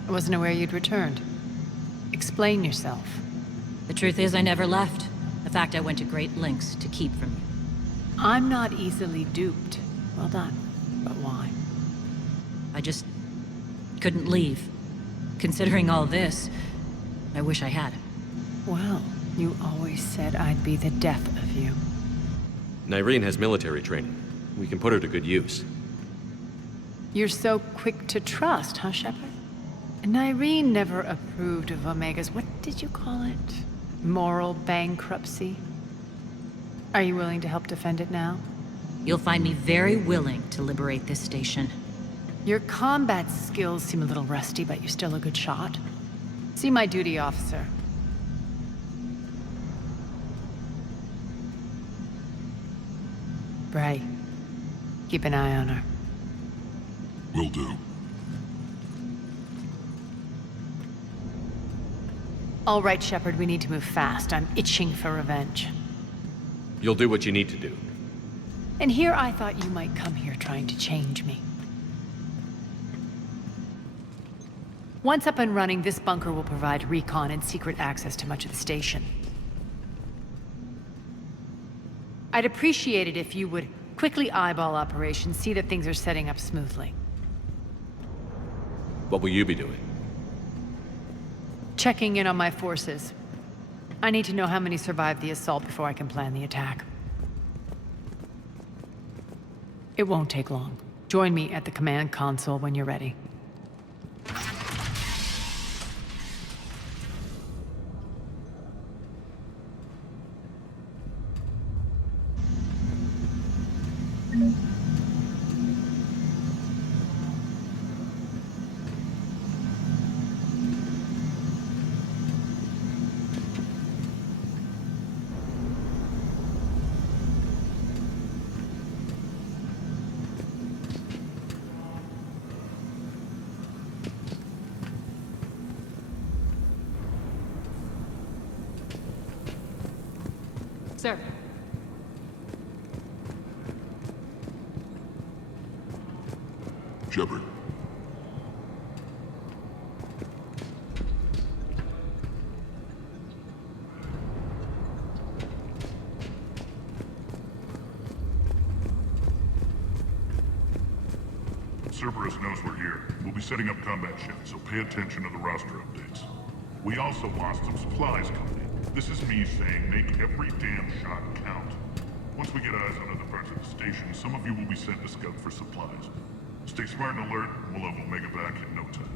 I wasn't aware you'd returned. Explain yourself. The truth is, I never left. In fact, I went to great lengths to keep from you. I'm not easily duped. Well done. But why? I just couldn't leave. Considering all this, I wish I had. Well, you always said I'd be the death of you. Nyreen has military training. We can put her to good use. You're so quick to trust, huh, Shepard? Nyreen never approved of Omega's, what did you call it? Moral bankruptcy? Are you willing to help defend it now? You'll find me very willing to liberate this station. Your combat skills seem a little rusty, but you're still a good shot. See my duty officer. Bray, keep an eye on her. Will do. All right, Shepard, we need to move fast. I'm itching for revenge. You'll do what you need to do. And here I thought you might come here trying to change me. Once up and running, this bunker will provide recon and secret access to much of the station. I'd appreciate it if you would quickly eyeball operations, see that things are setting up smoothly. What will you be doing? Checking in on my forces. I need to know how many survived the assault before I can plan the attack. It won't take long. Join me at the command console when you're ready. Sir. Shepard. Cerberus knows we're here. We'll be setting up combat shifts, so pay attention to the roster updates. We also lost some supplies coming in. This is me saying make every damn shot count. Once we get eyes on other parts of the station, some of you will be sent to scout for supplies. Stay smart and alert, and we'll have Omega back in no time.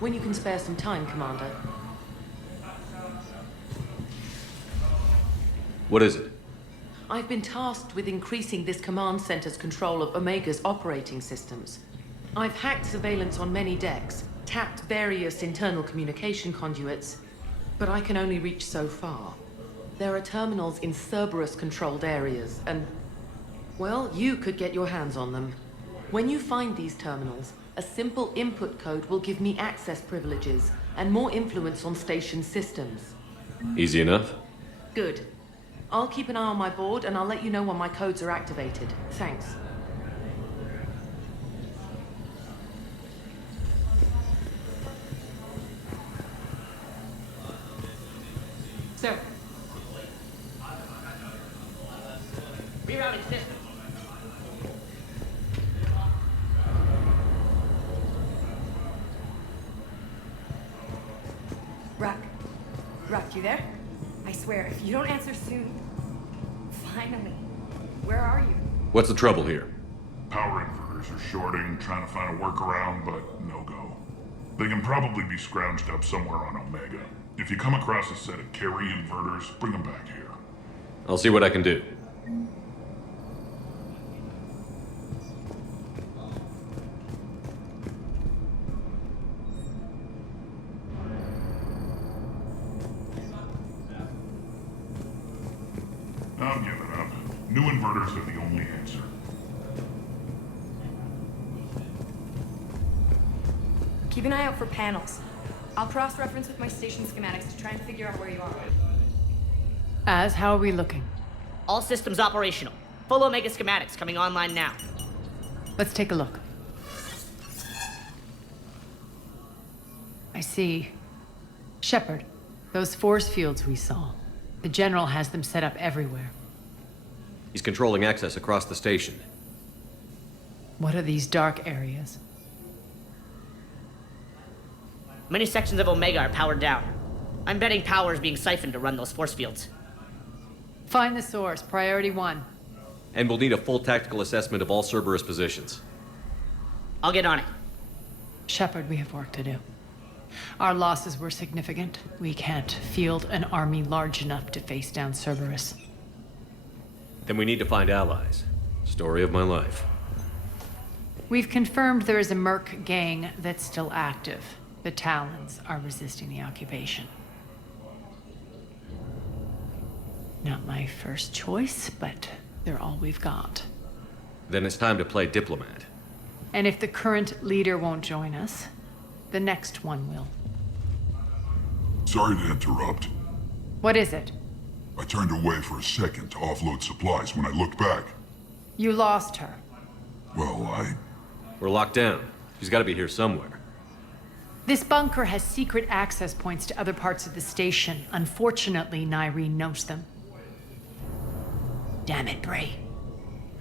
When you can spare some time, Commander. What is it? I've been tasked with increasing this command center's control of Omega's operating systems. I've hacked surveillance on many decks, tapped various internal communication conduits, but I can only reach so far. There are terminals in Cerberus-controlled areas, and, well, you could get your hands on them. When you find these terminals, a simple input code will give me access privileges and more influence on station systems. Easy enough? Good. I'll keep an eye on my board, and I'll let you know when my codes are activated. Thanks. Rerouting system. Ruck, you there? I swear, if you don't answer soon... Finally. Where are you? What's the trouble here? Power inverters are shorting, trying to find a workaround, but no go. They can probably be scrounged up somewhere on Omega. If you come across a set of carry inverters, bring them back here. I'll see what I can do. I'm giving up. New inverters are the only answer. Keep an eye out for panels. I'll cross-reference with my station schematics to try and figure out where you are. How are we looking? All systems operational. Full Omega schematics coming online now. Let's take a look. I see. Shepard, those force fields we saw. The General has them set up everywhere. He's controlling access across the station. What are these dark areas? Many sections of Omega are powered down. I'm betting power is being siphoned to run those force fields. Find the source, priority 1. And we'll need a full tactical assessment of all Cerberus positions. I'll get on it. Shepard, we have work to do. Our losses were significant. We can't field an army large enough to face down Cerberus. Then we need to find allies. Story of my life. We've confirmed there is a Merc gang that's still active. The Talons are resisting the occupation. Not my first choice, but they're all we've got. Then it's time to play diplomat. And if the current leader won't join us, the next one will. Sorry to interrupt. What is it? I turned away for a second to offload supplies. When I looked back, You lost her. well, We're locked down. She's got to be here somewhere. This bunker has secret access points to other parts of the station. Unfortunately, Nyreen knows them. Damn it, Bray.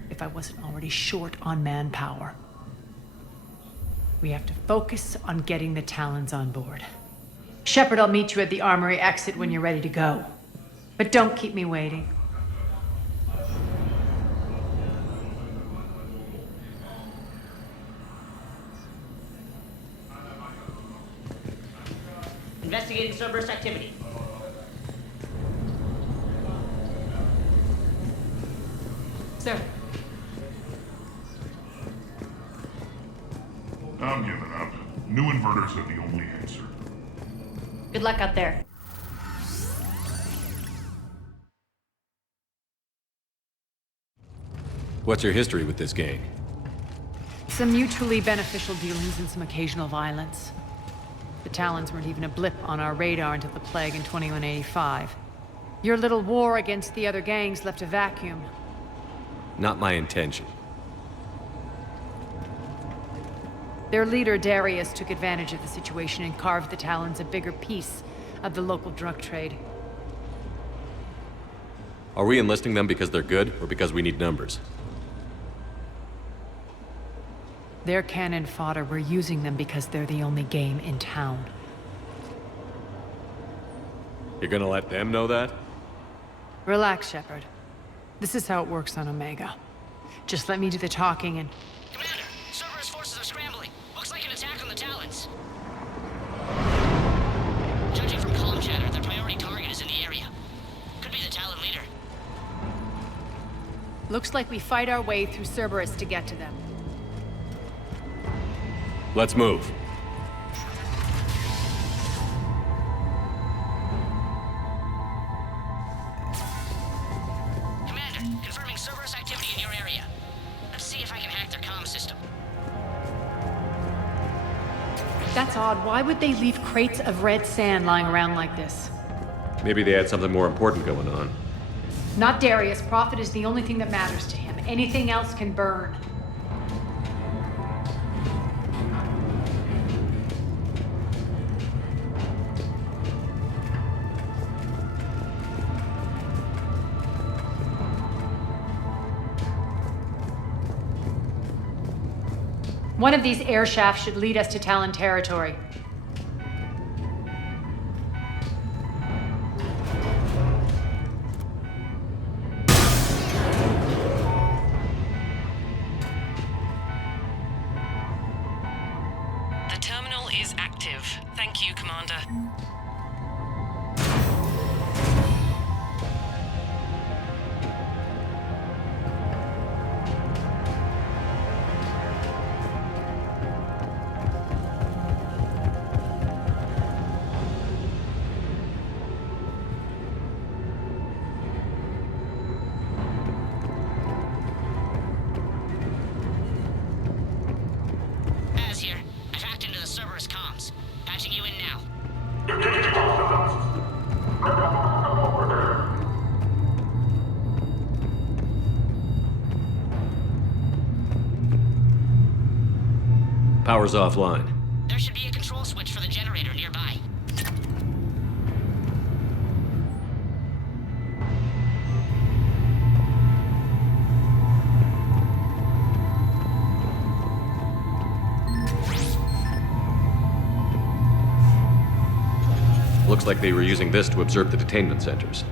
If I wasn't already short on manpower. We have to focus on getting the Talons on board. Shepard, I'll meet you at the armory exit when you're ready to go. But don't keep me waiting. Investigating Cerberus activity. Sir. I'm giving up. New inverters are the only answer. Good luck out there. What's your history with this gang? Some mutually beneficial dealings and some occasional violence. The Talons weren't even a blip on our radar until the plague in 2185. Your little war against the other gangs left a vacuum. Not my intention. Their leader, Darius, took advantage of the situation and carved the Talons a bigger piece of the local drug trade. Are we enlisting them because they're good, or because we need numbers? They're cannon fodder. We're using them because they're the only game in town. You're gonna let them know that? Relax, Shepard. This is how it works on Omega. Just let me do the talking and... Commander, Cerberus forces are scrambling. Looks like an attack on the Talons. Judging from comm chatter, their priority target is in the area. Could be the Talon leader. Looks like we fight our way through Cerberus to get to them. Let's move. Commander, confirming Cerberus activity in your area. Let's see if I can hack their comm system. That's odd. Why would they leave crates of red sand lying around like this? Maybe they had something more important going on. Not Darius. Profit is the only thing that matters to him. Anything else can burn. One of these air shafts should lead us to Talon territory. The terminal is active. Thank you, Commander. Az here. I've hacked into the Cerberus comms. Patching you in now. Power's offline. There should be a control switch for the generator nearby. Looks like they were using this to observe the detainment centers.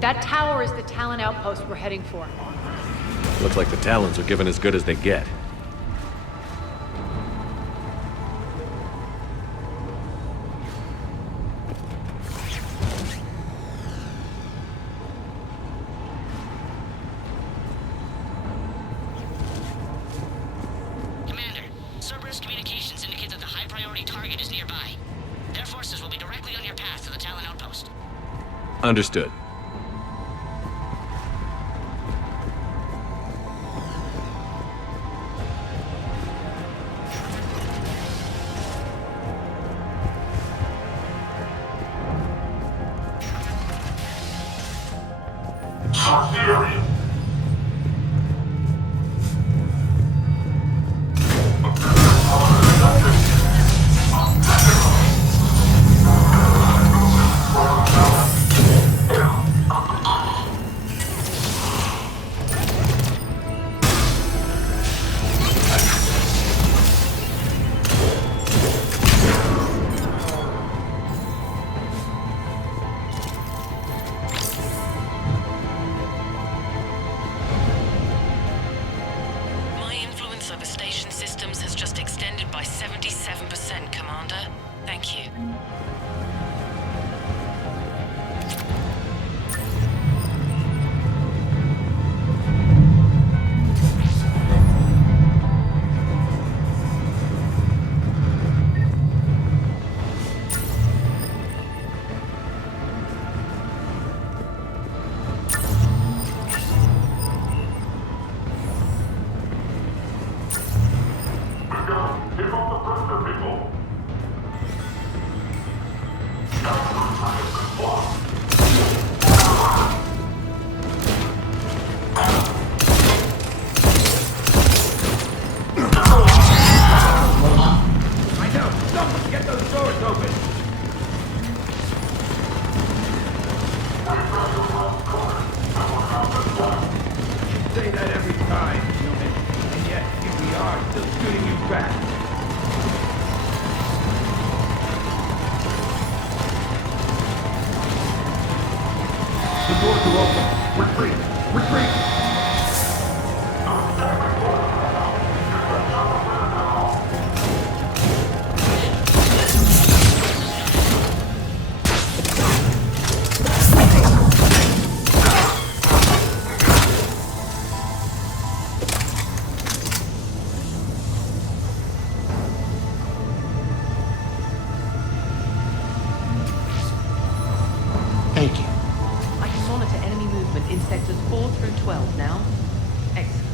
That tower is the Talon outpost we're heading for. Looks like the Talons are given as good as they get. Commander, Cerberus communications indicate that the high-priority target is nearby. Their forces will be directly on your path to the Talon outpost. Understood. My influence over station systems has just extended by 77%, Commander. Thank you. Say that every time, human. And yet, here we are, still shooting you back. The doors are open. Retreat! Retreat! Thank you. I can monitor enemy movement in sectors 4 through 12 now. Excellent.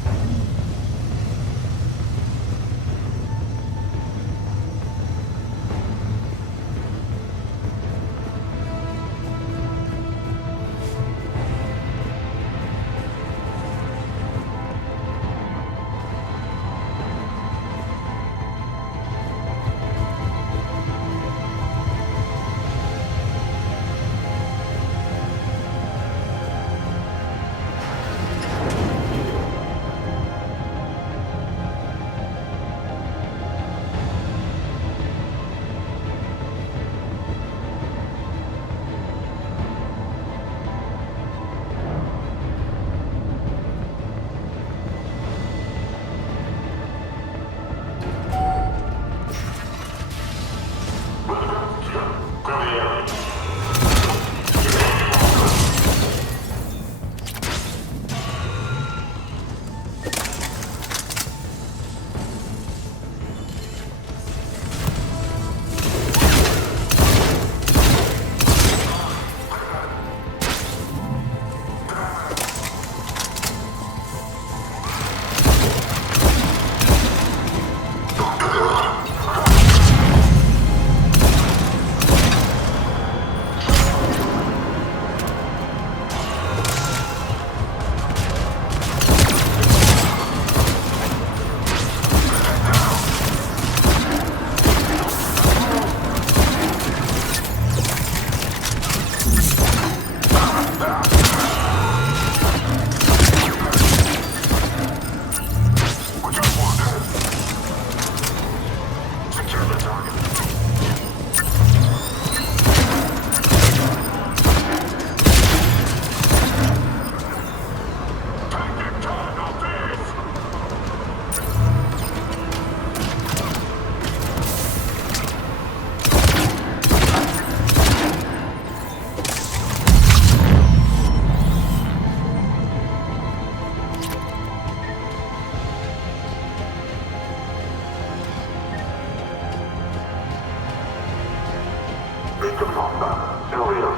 Come on, man. Still here.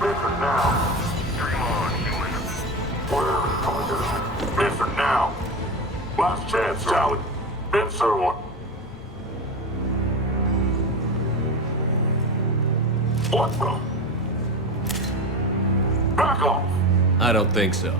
Listen now. Dream on, human. Where is Paragon? Listen now. Last chance, Tali. Answer one. What the? Back off. I don't think so.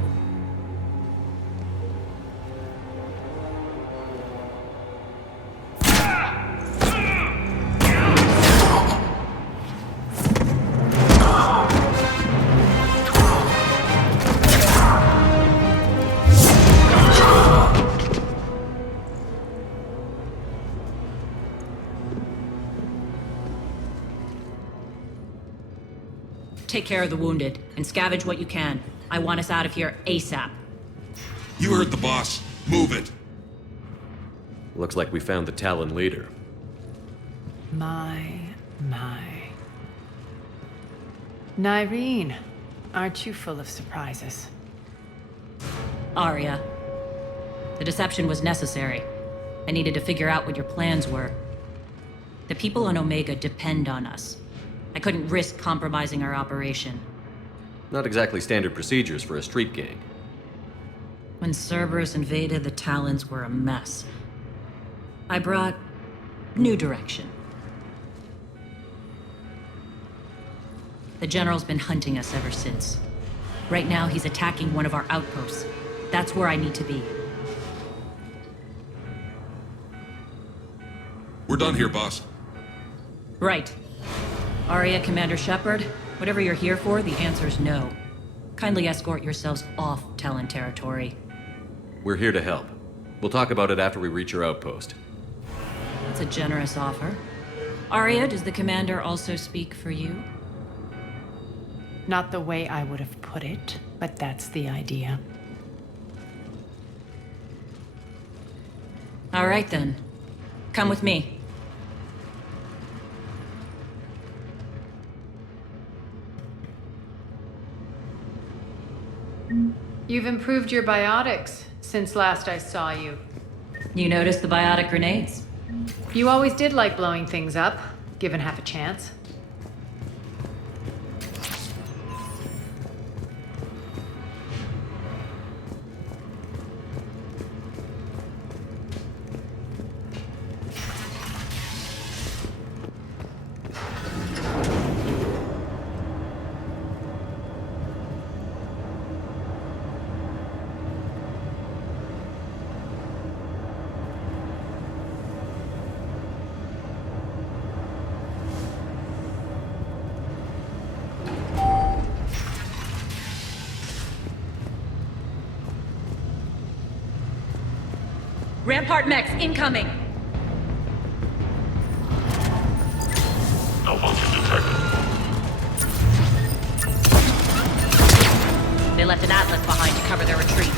Take care of the wounded, and scavenge what you can. I want us out of here ASAP. You heard the boss. Move it. Looks like we found the Talon leader. My. Nyreen, aren't you full of surprises? Aria. The deception was necessary. I needed to figure out what your plans were. The people on Omega depend on us. I couldn't risk compromising our operation. Not exactly standard procedures for a street gang. When Cerberus invaded, the Talons were a mess. I brought new direction. The General's been hunting us ever since. Right now, he's attacking one of our outposts. That's where I need to be. We're done here, boss. Right. Aria, Commander Shepard, whatever you're here for, the answer's no. Kindly escort yourselves off Talon territory. We're here to help. We'll talk about it after we reach your outpost. That's a generous offer. Aria, does the Commander also speak for you? Not the way I would have put it, but that's the idea. All right then. Come with me. You've improved your biotics since last I saw you. You noticed the biotic grenades? You always did like blowing things up, given half a chance. Rampart mechs incoming! Malfunction detected. They left an Atlas behind to cover their retreat.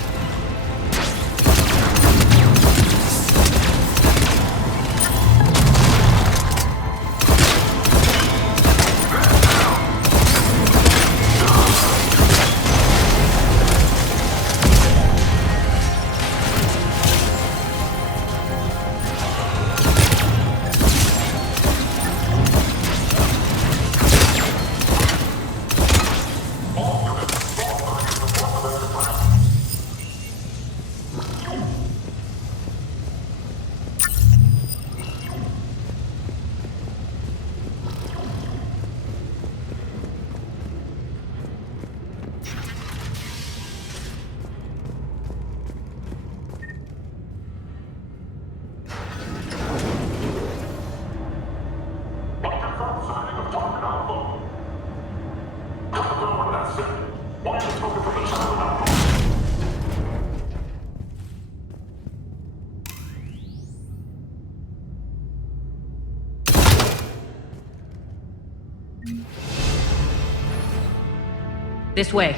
This way.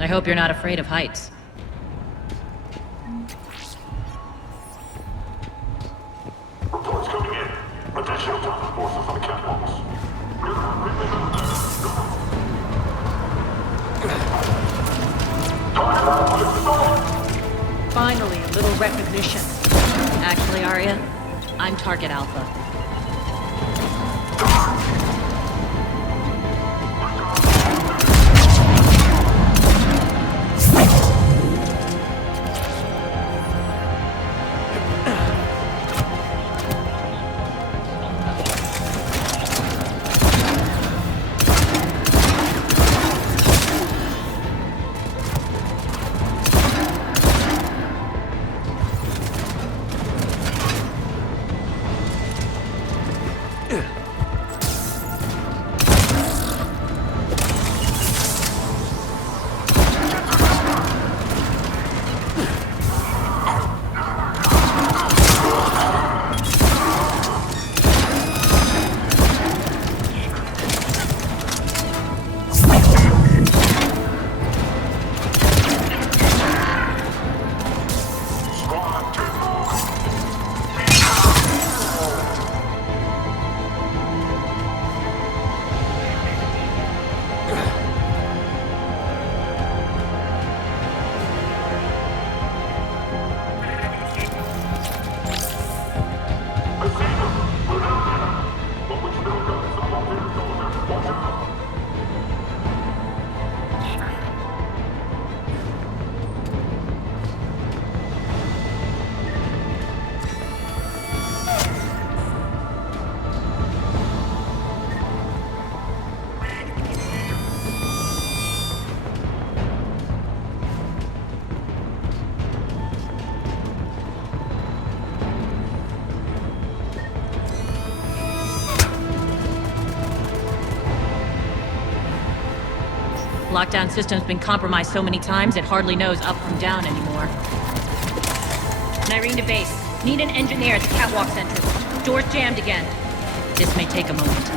I hope you're not afraid of heights. Reports coming in. Additional task forces on the catwalks. Finally, a little recognition. Actually, Aria, I'm Target Alpha. Lockdown system's been compromised so many times it hardly knows up from down anymore. Nyreen to base. Need an engineer at the catwalk's entrance. Door's jammed again. This may take a moment.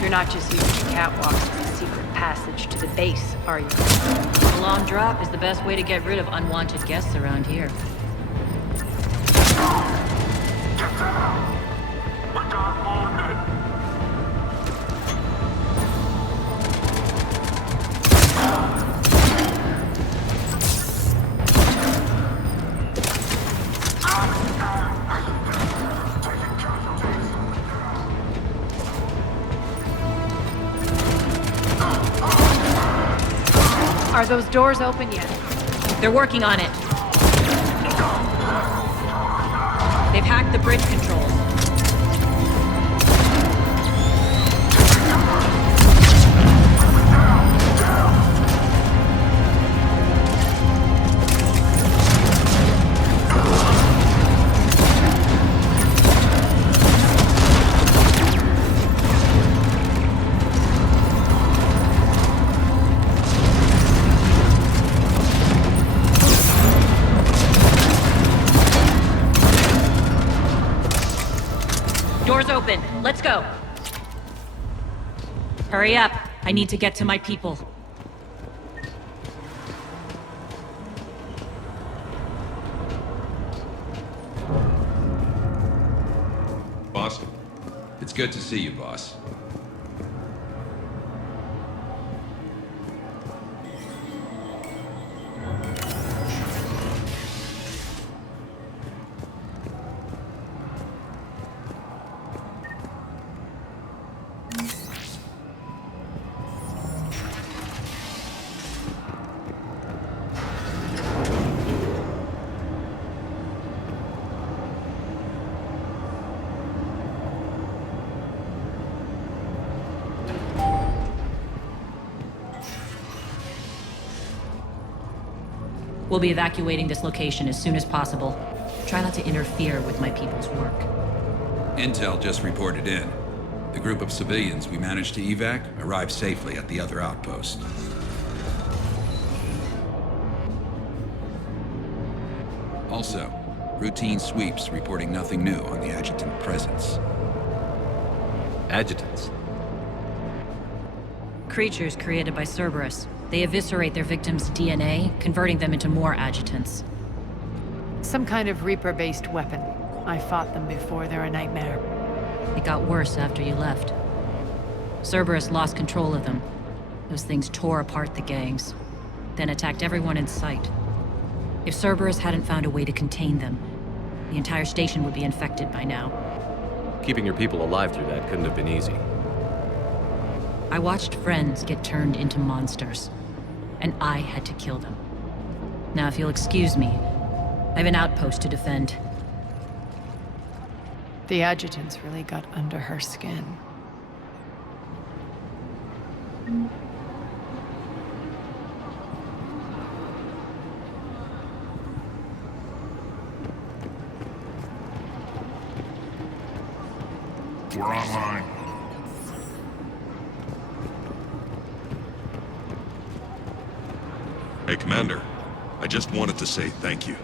You're not just using catwalks as a secret passage to the base, are you? A long drop is the best way to get rid of unwanted guests around here. Are those doors open yet? They're working on it. They've hacked the bridge controls. Doors open. Let's go. Hurry up. I need to get to my people. Boss, it's good to see you, boss. We'll be evacuating this location as soon as possible. Try not to interfere with my people's work. Intel just reported in. The group of civilians we managed to evac arrived safely at the other outpost. Also, Routine sweeps reporting nothing new on the adjutant presence. Adjutants? Creatures created by Cerberus. They eviscerate their victims' DNA, converting them into more adjutants. Some kind of Reaper-based weapon. I fought them before, they're a nightmare. It got worse after you left. Cerberus lost control of them. Those things tore apart the gangs, then attacked everyone in sight. If Cerberus hadn't found a way to contain them, the entire station would be infected by now. Keeping your people alive through that couldn't have been easy. I watched friends get turned into monsters, and I had to kill them. Now, if you'll excuse me, I have an outpost to defend. The adjutants really got under her skin. We're online. Hey, Commander. I just wanted to say thank you.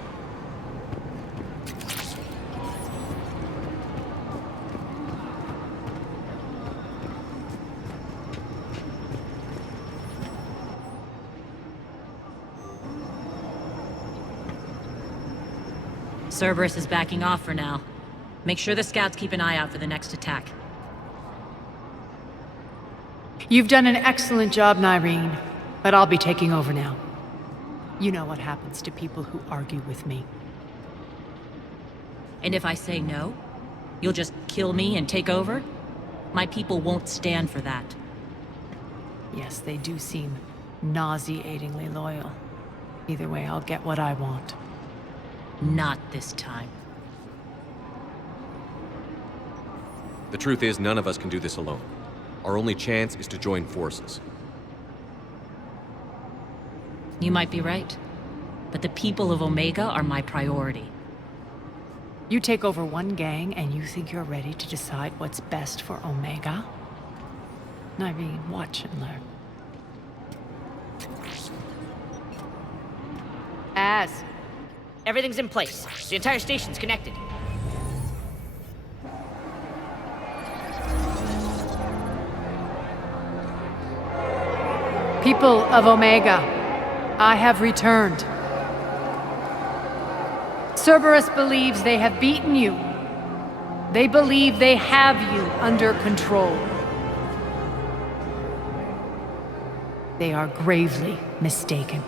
Cerberus is backing off for now. Make sure the scouts keep an eye out for the next attack. You've done an excellent job, Nyreen, but I'll be taking over now. You know what happens to people who argue with me. And if I say no, you'll just kill me and take over? My people won't stand for that. Yes, they do seem nauseatingly loyal. Either way, I'll get what I want. Not this time. The truth is, none of us can do this alone. Our only chance is to join forces. You might be right, but the people of Omega are my priority. You take over one gang and you think you're ready to decide what's best for Omega? Nyreen, watch and learn. Everything's in place. The entire station's connected. People of Omega, I have returned. Cerberus believes they have beaten you. They believe they have you under control. They are gravely mistaken.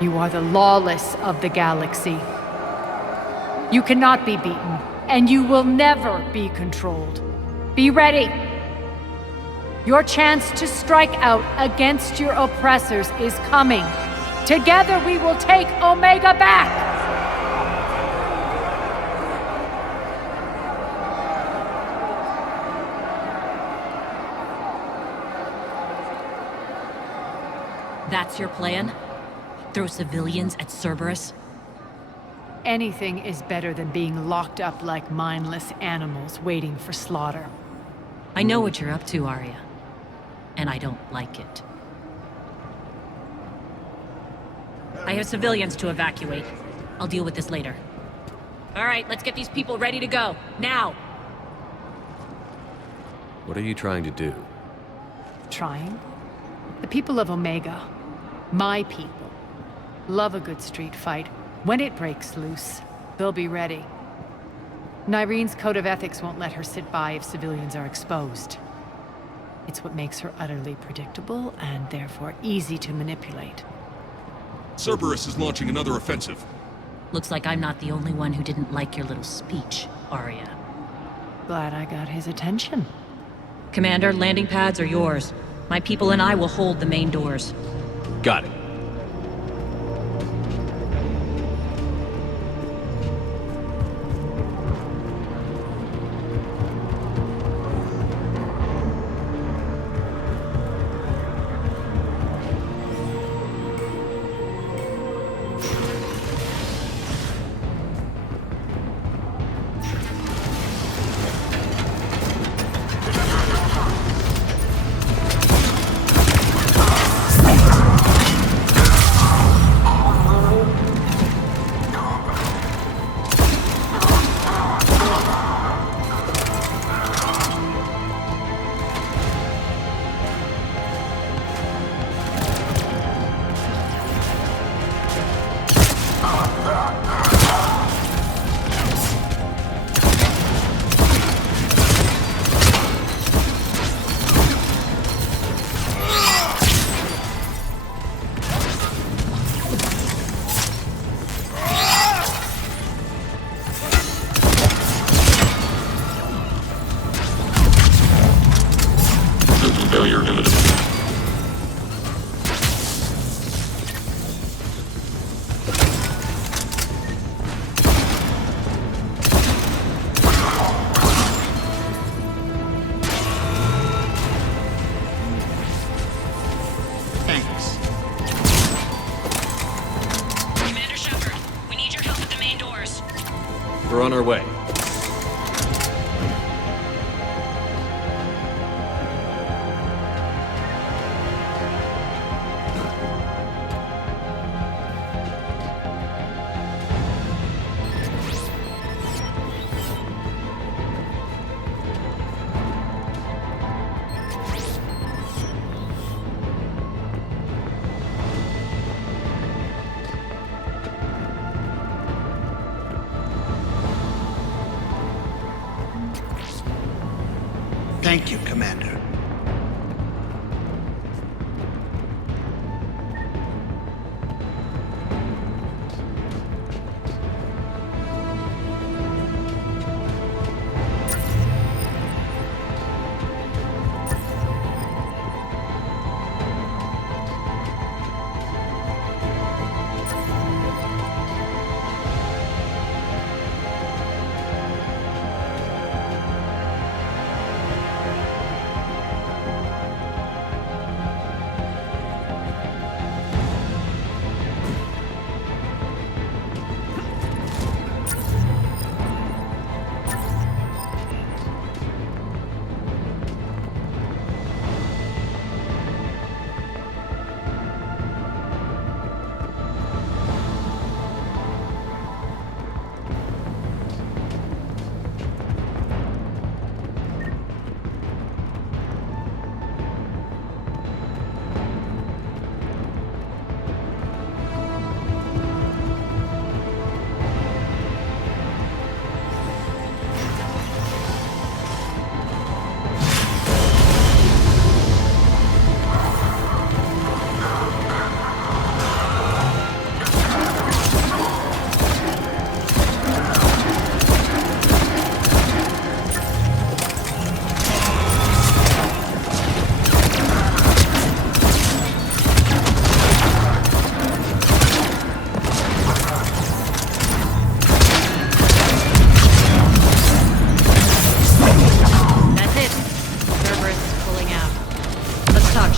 You are the lawless of the galaxy. You cannot be beaten, and you will never be controlled. Be ready. Your chance to strike out against your oppressors is coming. Together we will take Omega back! That's your plan? Throw civilians at Cerberus? Anything is better than being locked up like mindless animals waiting for slaughter. I know what you're up to, Aria. And I don't like it. I have civilians to evacuate. I'll deal with this later. All right, let's get these people ready to go. Now! What are you trying to do? Trying? The people of Omega, my people, love a good street fight. When it breaks loose, they'll be ready. Nyreen's code of ethics won't let her sit by if civilians are exposed. It's what makes her utterly predictable and therefore easy to manipulate. Cerberus is launching another offensive. Looks like I'm not the only one who didn't like your little speech, Aria. Glad I got his attention. Commander, landing pads are yours. My people and I will hold the main doors. Got it. you're gonna do. Thanks. Commander Shepard, we need your help at the main doors. We're on our way. Thank you, Commander.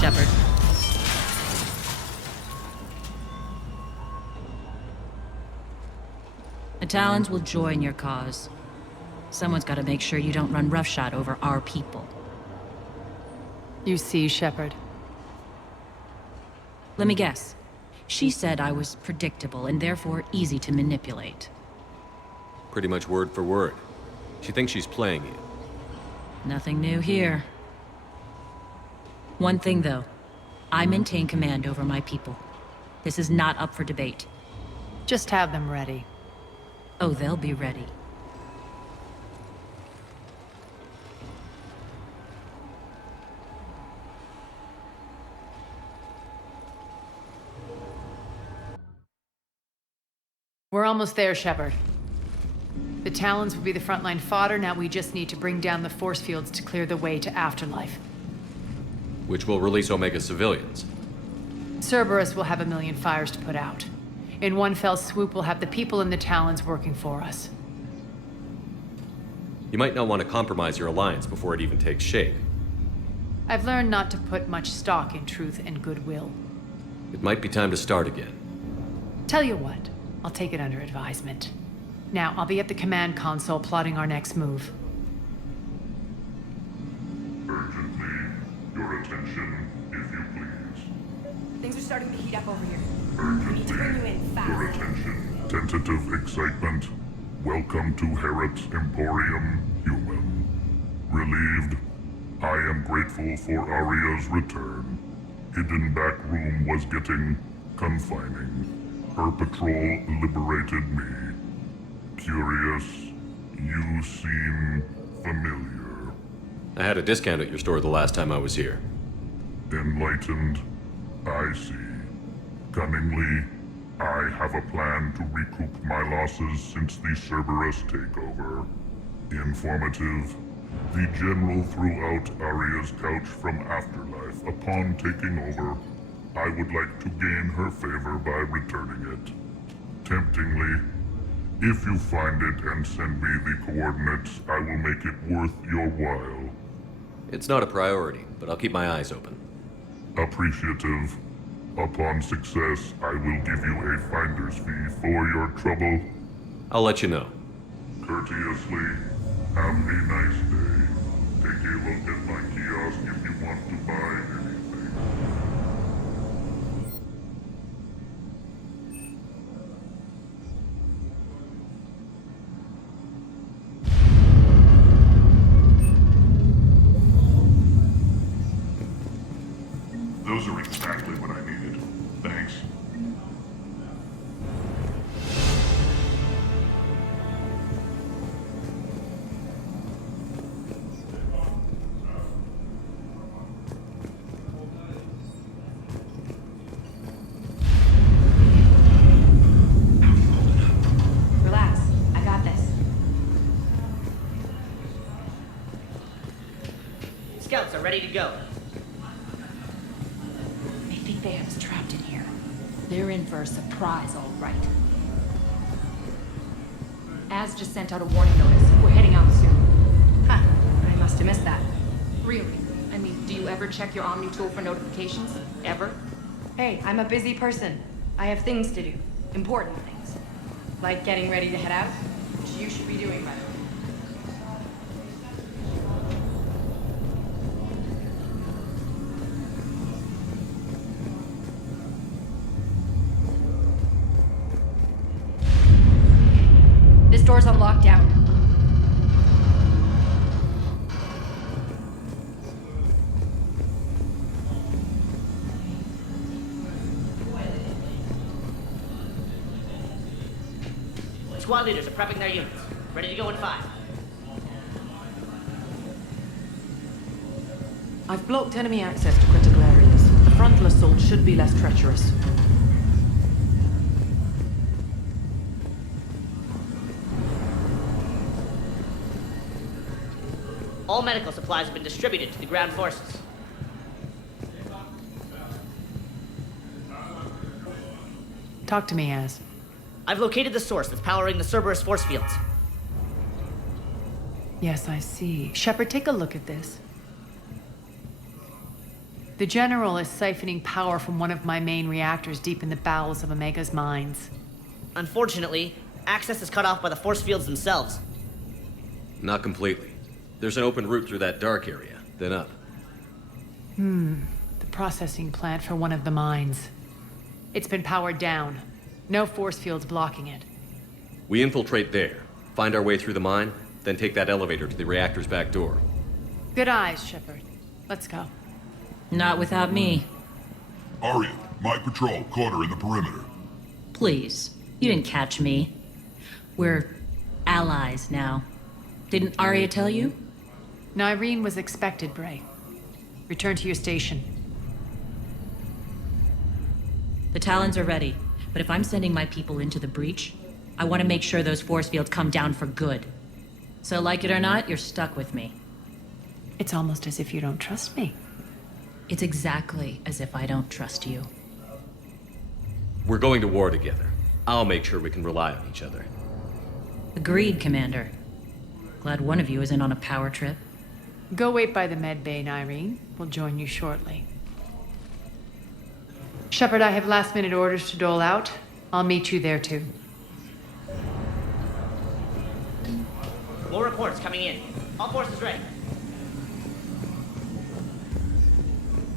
Shepard. The Talons will join your cause. Someone's got to make sure you don't run roughshod over our people. You see, Shepard? Let me guess. She said I was predictable and therefore easy to manipulate. Pretty much word for word. She thinks she's playing you. Nothing new here. One thing, though. I maintain command over my people. This is not up for debate. Just have them ready. Oh, they'll be ready. We're almost there, Shepard. The Talons will be the frontline fodder, now we just need to bring down the force fields to clear the way to Afterlife. Which will release Omega civilians. Cerberus will have 1 million fires to put out. In one fell swoop, we'll have the people in the Talons working for us. You might not want to compromise your alliance before it even takes shape. I've learned not to put much stock in truth and goodwill. It might be time to start again. Tell you what, I'll take it under advisement. Now, I'll be at the command console plotting our next move. Urgently, your attention, if you please. Things are starting to heat up over here. Urgently, We need to bring you in fast. your attention. Tentative excitement. Welcome to Herret's Emporium, human. Relieved, I am grateful for Aria's return. Hidden back room was getting confining. Her patrol liberated me. Curious, you seem familiar. I had a discount at your store the last time I was here. Enlightened, I see. Cunningly, I have a plan to recoup my losses since the Cerberus takeover. Informative, The General threw out Aria's couch from Afterlife. Upon taking over, I would like to gain her favor by returning it. Temptingly, if you find it and send me the coordinates, I will make it worth your while. It's not a priority, but I'll keep my eyes open. Appreciative. Upon success, I will give you a finder's fee for your trouble. I'll let you know. Courteously, have a nice day. Take a look at my kiosk if you want to buy anything. Those are exactly what I needed. Thanks. Relax. I got this. Scouts are ready to go. I think they have us trapped in here. They're in for a surprise, all right. Az just sent out a warning notice. We're heading out soon. Huh. I must have missed that. Really? I mean, do you ever check your Omni tool for notifications? Ever? Hey, I'm a busy person. I have things to do. Important things. Like getting ready to head out, which you should be doing right away. This door's on lockdown. Squad leaders are prepping their units. Ready to go in 5. I've blocked enemy access to critical areas. The frontal assault should be less treacherous. All medical supplies have been distributed to the ground forces. Talk to me, Az. I've located the source that's powering the Cerberus force fields. Yes, I see. Shepard, take a look at this. The General is siphoning power from one of my main reactors deep in the bowels of Omega's mines. Unfortunately, access is cut off by the force fields themselves. Not completely. There's an open route through that dark area, then up. The processing plant for one of the mines. It's been powered down. No force fields blocking it. We infiltrate there, find our way through the mine, then take that elevator to the reactor's back door. Good eyes, Shepard. Let's go. Not without me. Aria, my patrol caught her in the perimeter. Please. You didn't catch me. We're allies now. Didn't Aria tell you? Nyreen was expected, Bray. Return to your station. The Talons are ready, but if I'm sending my people into the breach, I want to make sure those force fields come down for good. So like it or not, you're stuck with me. It's almost as if you don't trust me. It's exactly as if I don't trust you. We're going to war together. I'll make sure we can rely on each other. Agreed, Commander. Glad one of you isn't on a power trip. Go wait by the med bay, Nyreen. We'll join you shortly. Shepard, I have last-minute orders to dole out. I'll meet you there, too. More reports coming in. All forces ready.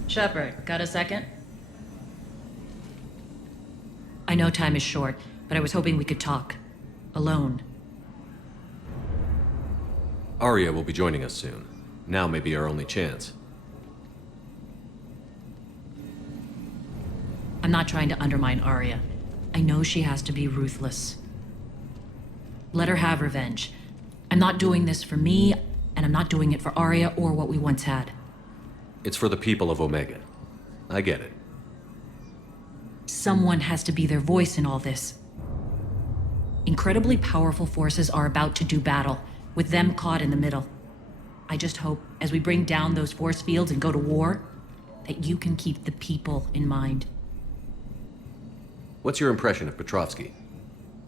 Shepard, got a second? I know time is short, but I was hoping we could talk. Alone. Aria will be joining us soon. Now may be our only chance. I'm not trying to undermine Aria. I know she has to be ruthless. Let her have revenge. I'm not doing this for me, and I'm not doing it for Aria or what we once had. It's for the people of Omega. I get it. Someone has to be their voice in all this. Incredibly powerful forces are about to do battle, with them caught in the middle. I just hope, as we bring down those force fields and go to war, that you can keep the people in mind. What's your impression of Petrovsky?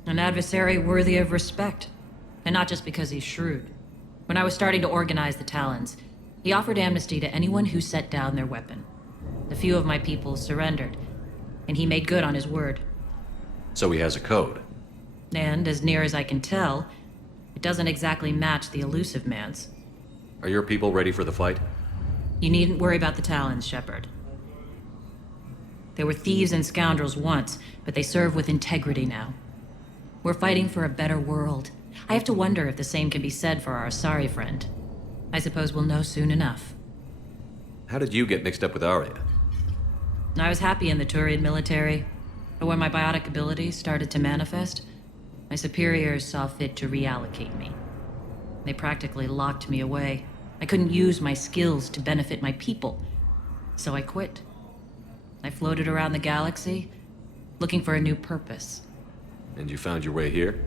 An adversary worthy of respect. And not just because he's shrewd. When I was starting to organize the Talons, he offered amnesty to anyone who set down their weapon. A few of my people surrendered, and he made good on his word. So he has a code. And, as near as I can tell, it doesn't exactly match the elusive man's. Are your people ready for the fight? You needn't worry about the Talons, Shepard. They were thieves and scoundrels once, but they serve with integrity now. We're fighting for a better world. I have to wonder if the same can be said for our Asari friend. I suppose we'll know soon enough. How did you get mixed up with Aria? I was happy in the Turian military, but when my biotic abilities started to manifest, my superiors saw fit to reallocate me. They practically locked me away. I couldn't use my skills to benefit my people, so I quit. I floated around the galaxy, looking for a new purpose. And you found your way here?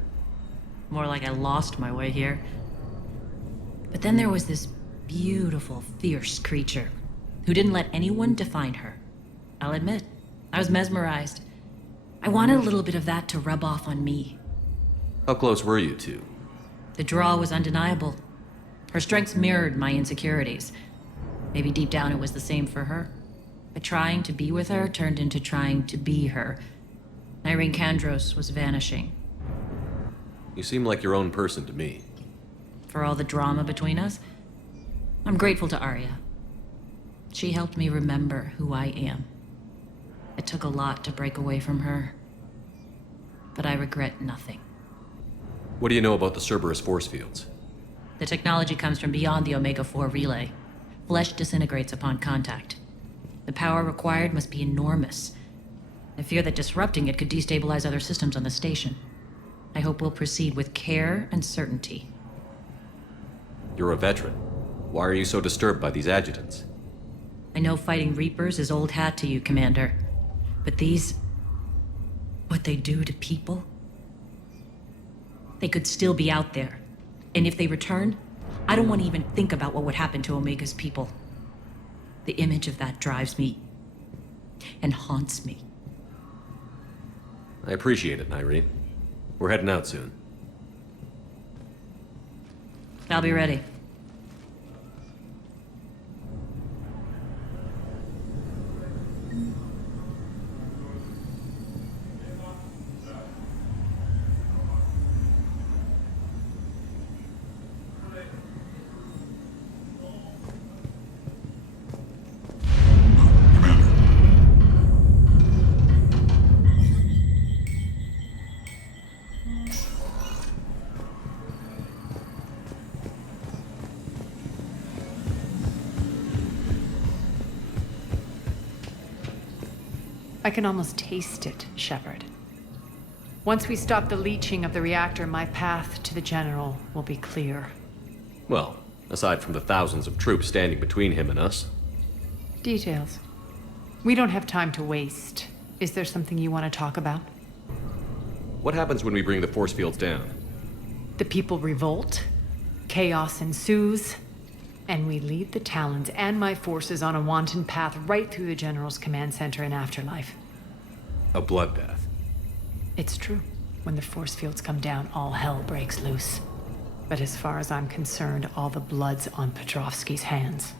More like I lost my way here. But then there was this beautiful, fierce creature who didn't let anyone define her. I'll admit, I was mesmerized. I wanted a little bit of that to rub off on me. How close were you two? The draw was undeniable. Her strengths mirrored my insecurities. Maybe deep down it was the same for her. But trying to be with her turned into trying to be her. Nyreen Kandros was vanishing. You seem like your own person to me. For all the drama between us, I'm grateful to Aria. She helped me remember who I am. It took a lot to break away from her, but I regret nothing. What do you know about the Cerberus force fields? The technology comes from beyond the Omega-4 relay. Flesh disintegrates upon contact. The power required must be enormous. I fear that disrupting it could destabilize other systems on the station. I hope we'll proceed with care and certainty. You're a veteran. Why are you so disturbed by these adjutants? I know fighting Reapers is old hat to you, Commander. But these... what they do to people? They could still be out there. And if they return, I don't want to even think about what would happen to Omega's people. The image of that drives me and haunts me. I appreciate it, Nyreen. We're heading out soon. I'll be ready. I can almost taste it, Shepard. Once we stop the leaching of the reactor, my path to the General will be clear. Well, aside from the thousands of troops standing between him and us. Details. We don't have time to waste. Is there something you want to talk about? What happens when we bring the force fields down? The people revolt, chaos ensues, and we lead the Talons and my forces on a wanton path right through the General's command center and afterlife. A bloodbath. It's true. When the force fields come down, all hell breaks loose. But as far as I'm concerned, all the blood's on Petrovsky's hands.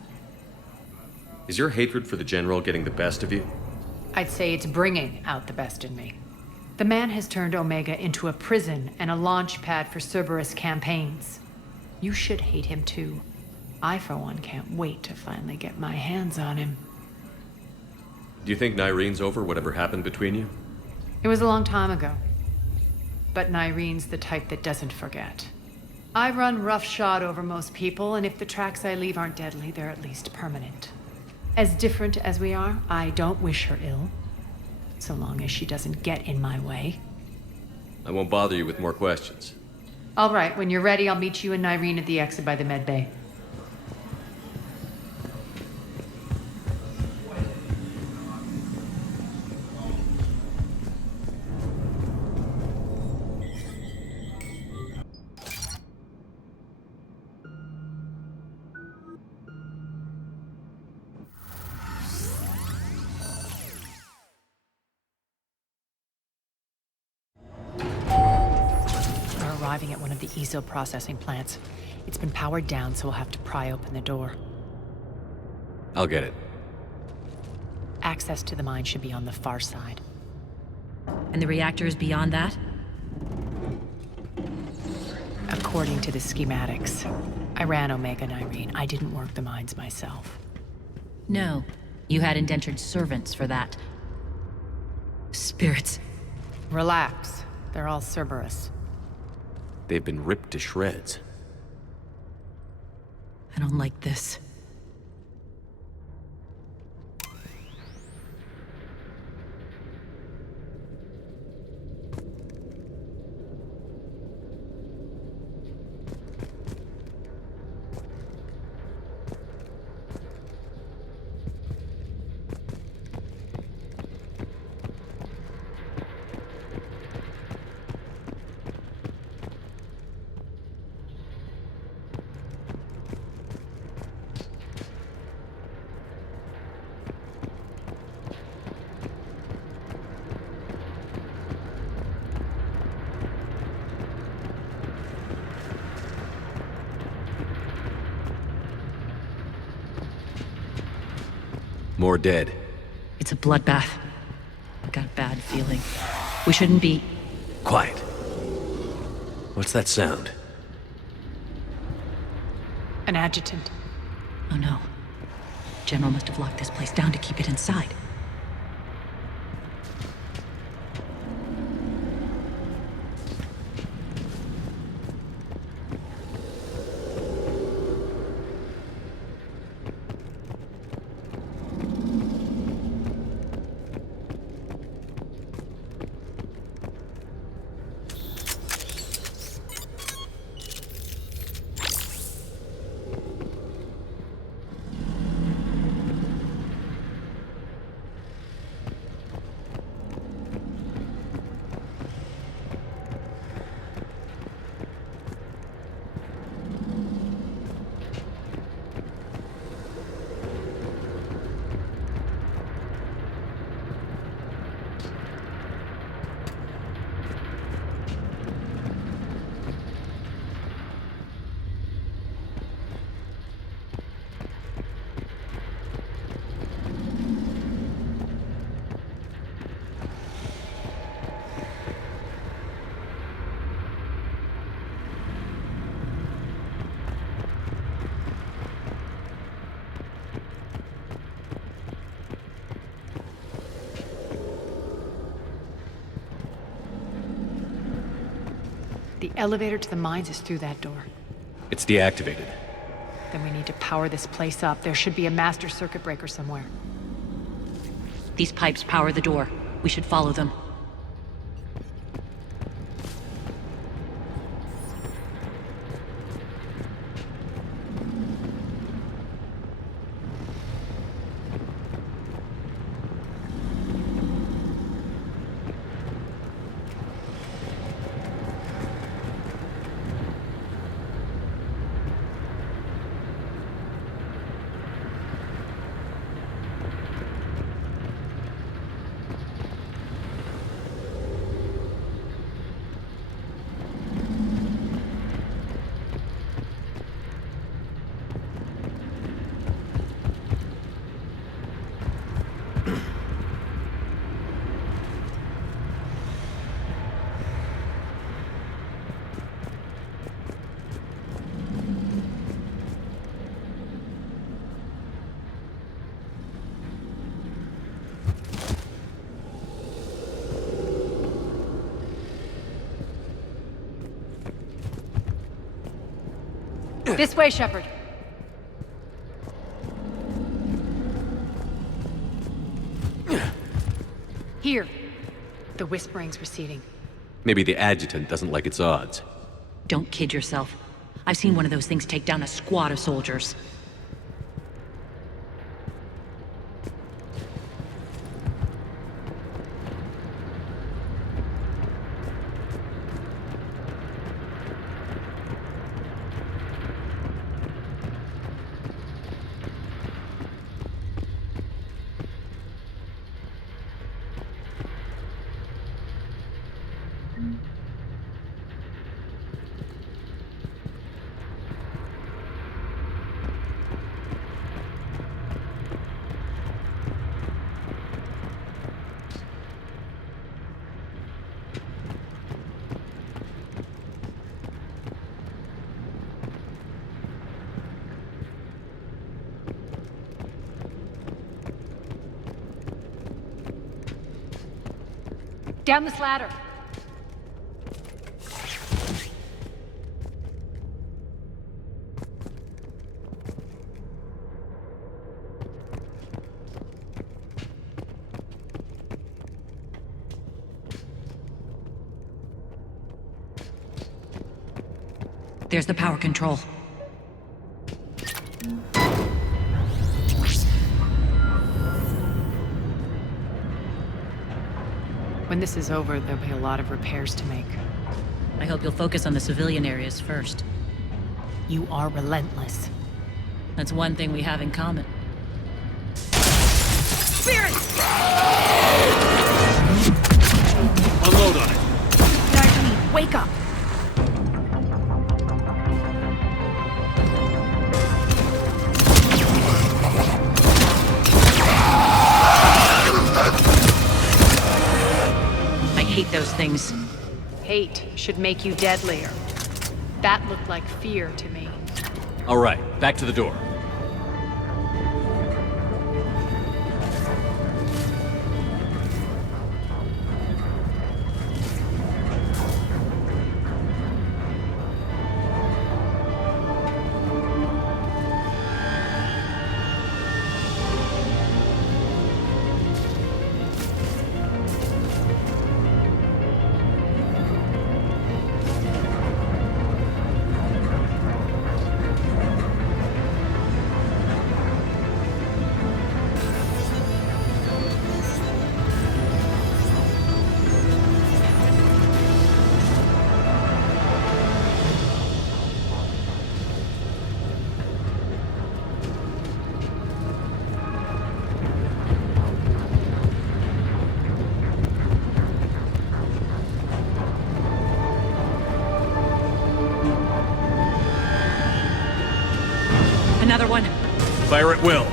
Is your hatred for the General getting the best of you? I'd say it's bringing out the best in me. The man has turned Omega into a prison and a launch pad for Cerberus campaigns. You should hate him too. I, for one, can't wait to finally get my hands on him. Do you think Nyreen's over whatever happened between you? It was a long time ago. But Nyreen's the type that doesn't forget. I run roughshod over most people, and if the tracks I leave aren't deadly, they're at least permanent. As different as we are, I don't wish her ill. So long as she doesn't get in my way. I won't bother you with more questions. All right, when you're ready, I'll meet you and Nyreen at the exit by the med bay. arriving at one of the ezo processing plants. It's been powered down, so we'll have to pry open the door. I'll get it. Access to the mine should be on the far side. And the reactor is beyond that? According to the schematics. I ran Omega Nyreen. I didn't work the mines myself. No. You had indentured servants for that. Spirits. Relax. They're all Cerberus. They've been ripped to shreds. I don't like this. More dead. It's a bloodbath. I got a bad feeling. We shouldn't be... Quiet. What's that sound? An adjutant. Oh no. General must have locked this place down to keep it inside. The elevator to the mines is through that door. It's deactivated. Then we need to power this place up. There should be a master circuit breaker somewhere. These pipes power the door. We should follow them. This way, Shepard. Here. The whispering's receding. Maybe the adjutant doesn't like its odds. Don't kid yourself. I've seen one of those things take down a squad of soldiers. Down this ladder. There's the power control. When this is over, there'll be a lot of repairs to make. I hope you'll focus on the civilian areas first. You are relentless. That's one thing we have in common. Spirit! Unload on it. Nyreen, wake up! I hate those things. Hate should make you deadlier. That looked like fear to me. All right, back to the door. Another one. Fire at will.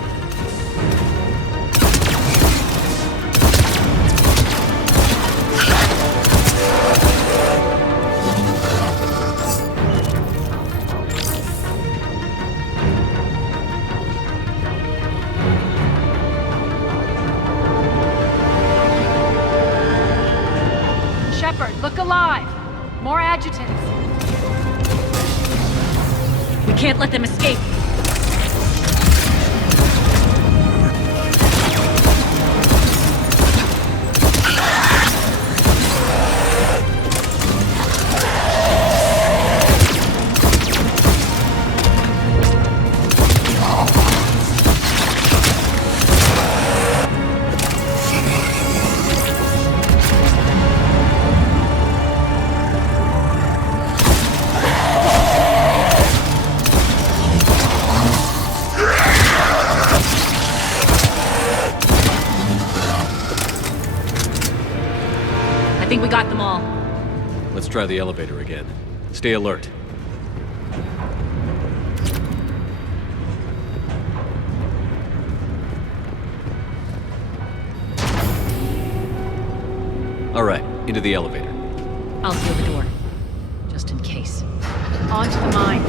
Shepard, look alive! More adjutants! We can't let them escape! I think we got them all. Let's try the elevator again. Stay alert. All right, into the elevator. I'll seal the door. Just in case. On to the mines.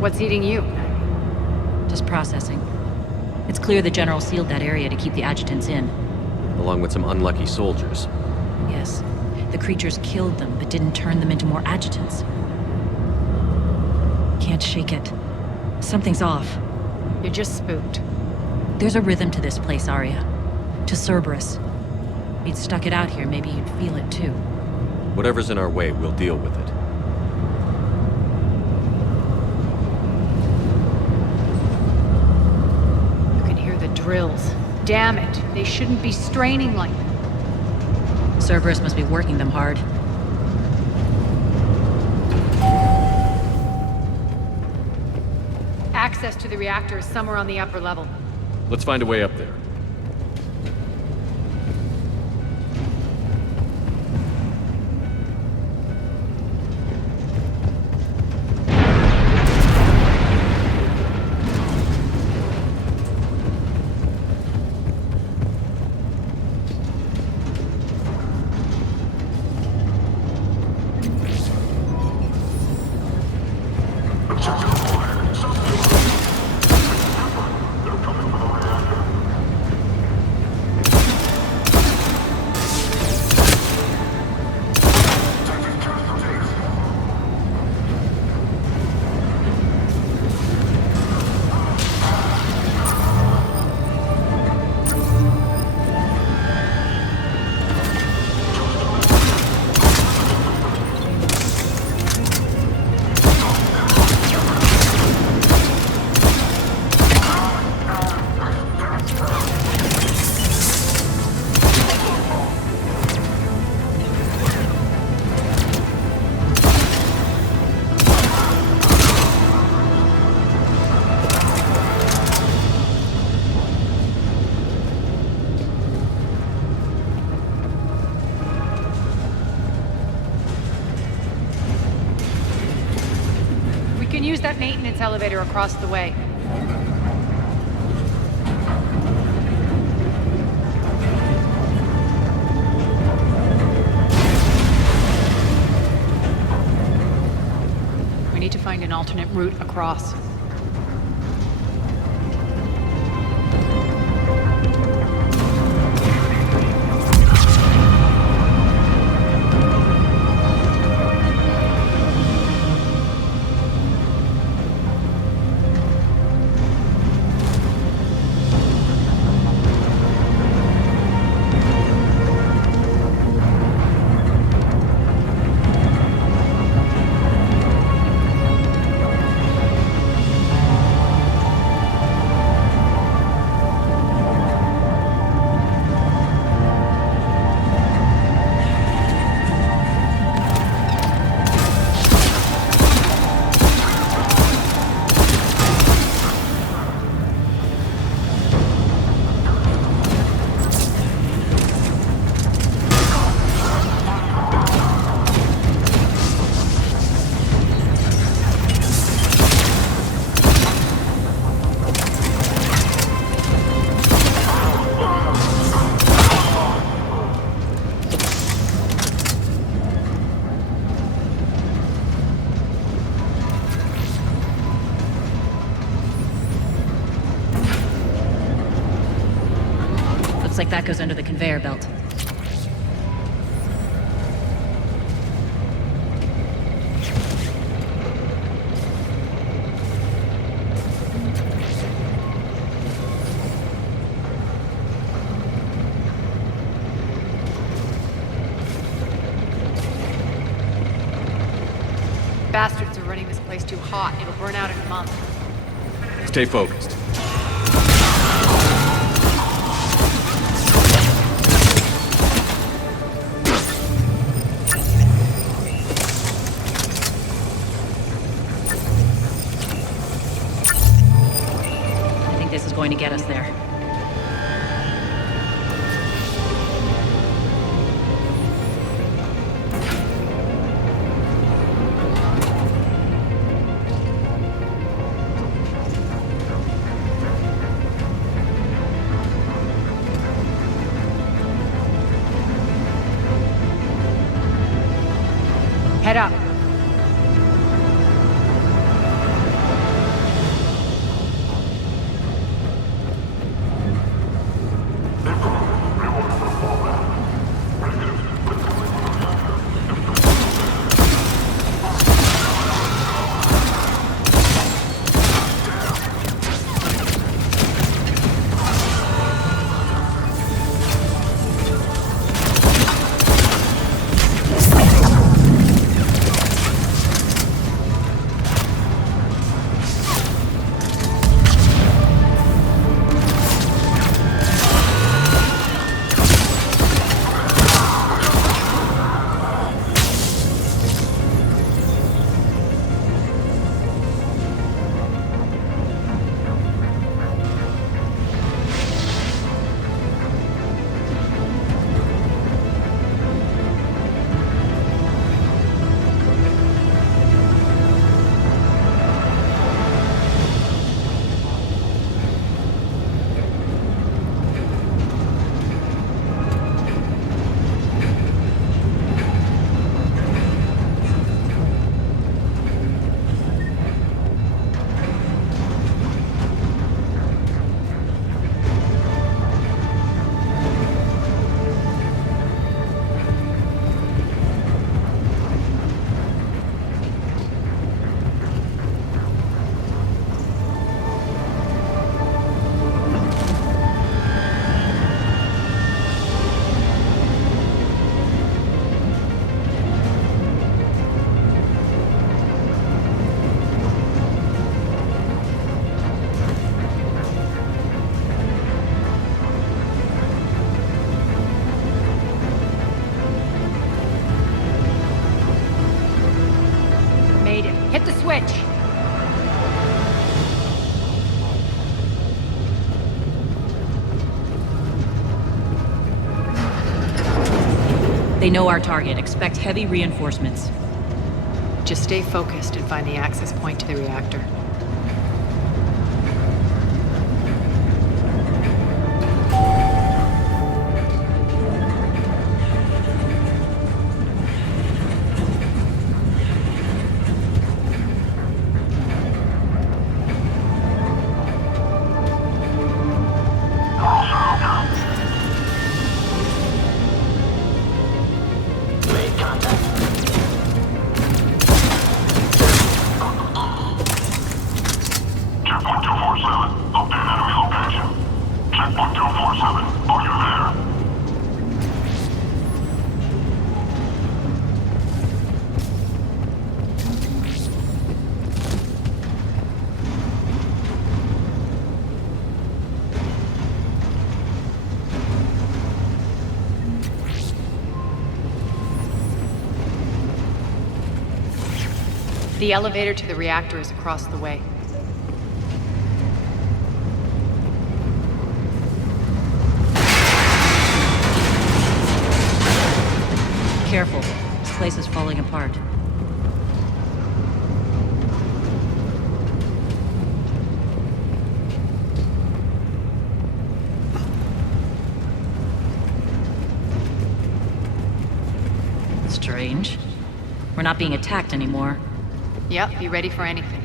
What's eating you? Just processing. It's clear the General sealed that area to keep the adjutants in. Along with some unlucky soldiers. Yes. The creatures killed them, but didn't turn them into more adjutants. Can't shake it. Something's off. You're just spooked. There's a rhythm to this place, Aria. To Cerberus. If you'd stuck it out here, maybe you'd feel it too. Whatever's in our way, we'll deal with it. You can hear the drills. Damn it, they shouldn't be straining like that. Cerberus must be working them hard. Access to the reactor is somewhere on the upper level. Let's find a way up there. elevator across the way. We need to find an alternate route across. Looks like that goes under the conveyor belt. Bastards are running this place too hot. It'll burn out in a month. Stay focused. I think this is going to get us there. Head up. Hit the switch! They know our target. Expect heavy reinforcements. Just stay focused and find the access point to the reactor. The elevator to the reactor is across the way. Careful. This place is falling apart. Strange. We're not being attacked anymore. Yep, be ready for anything.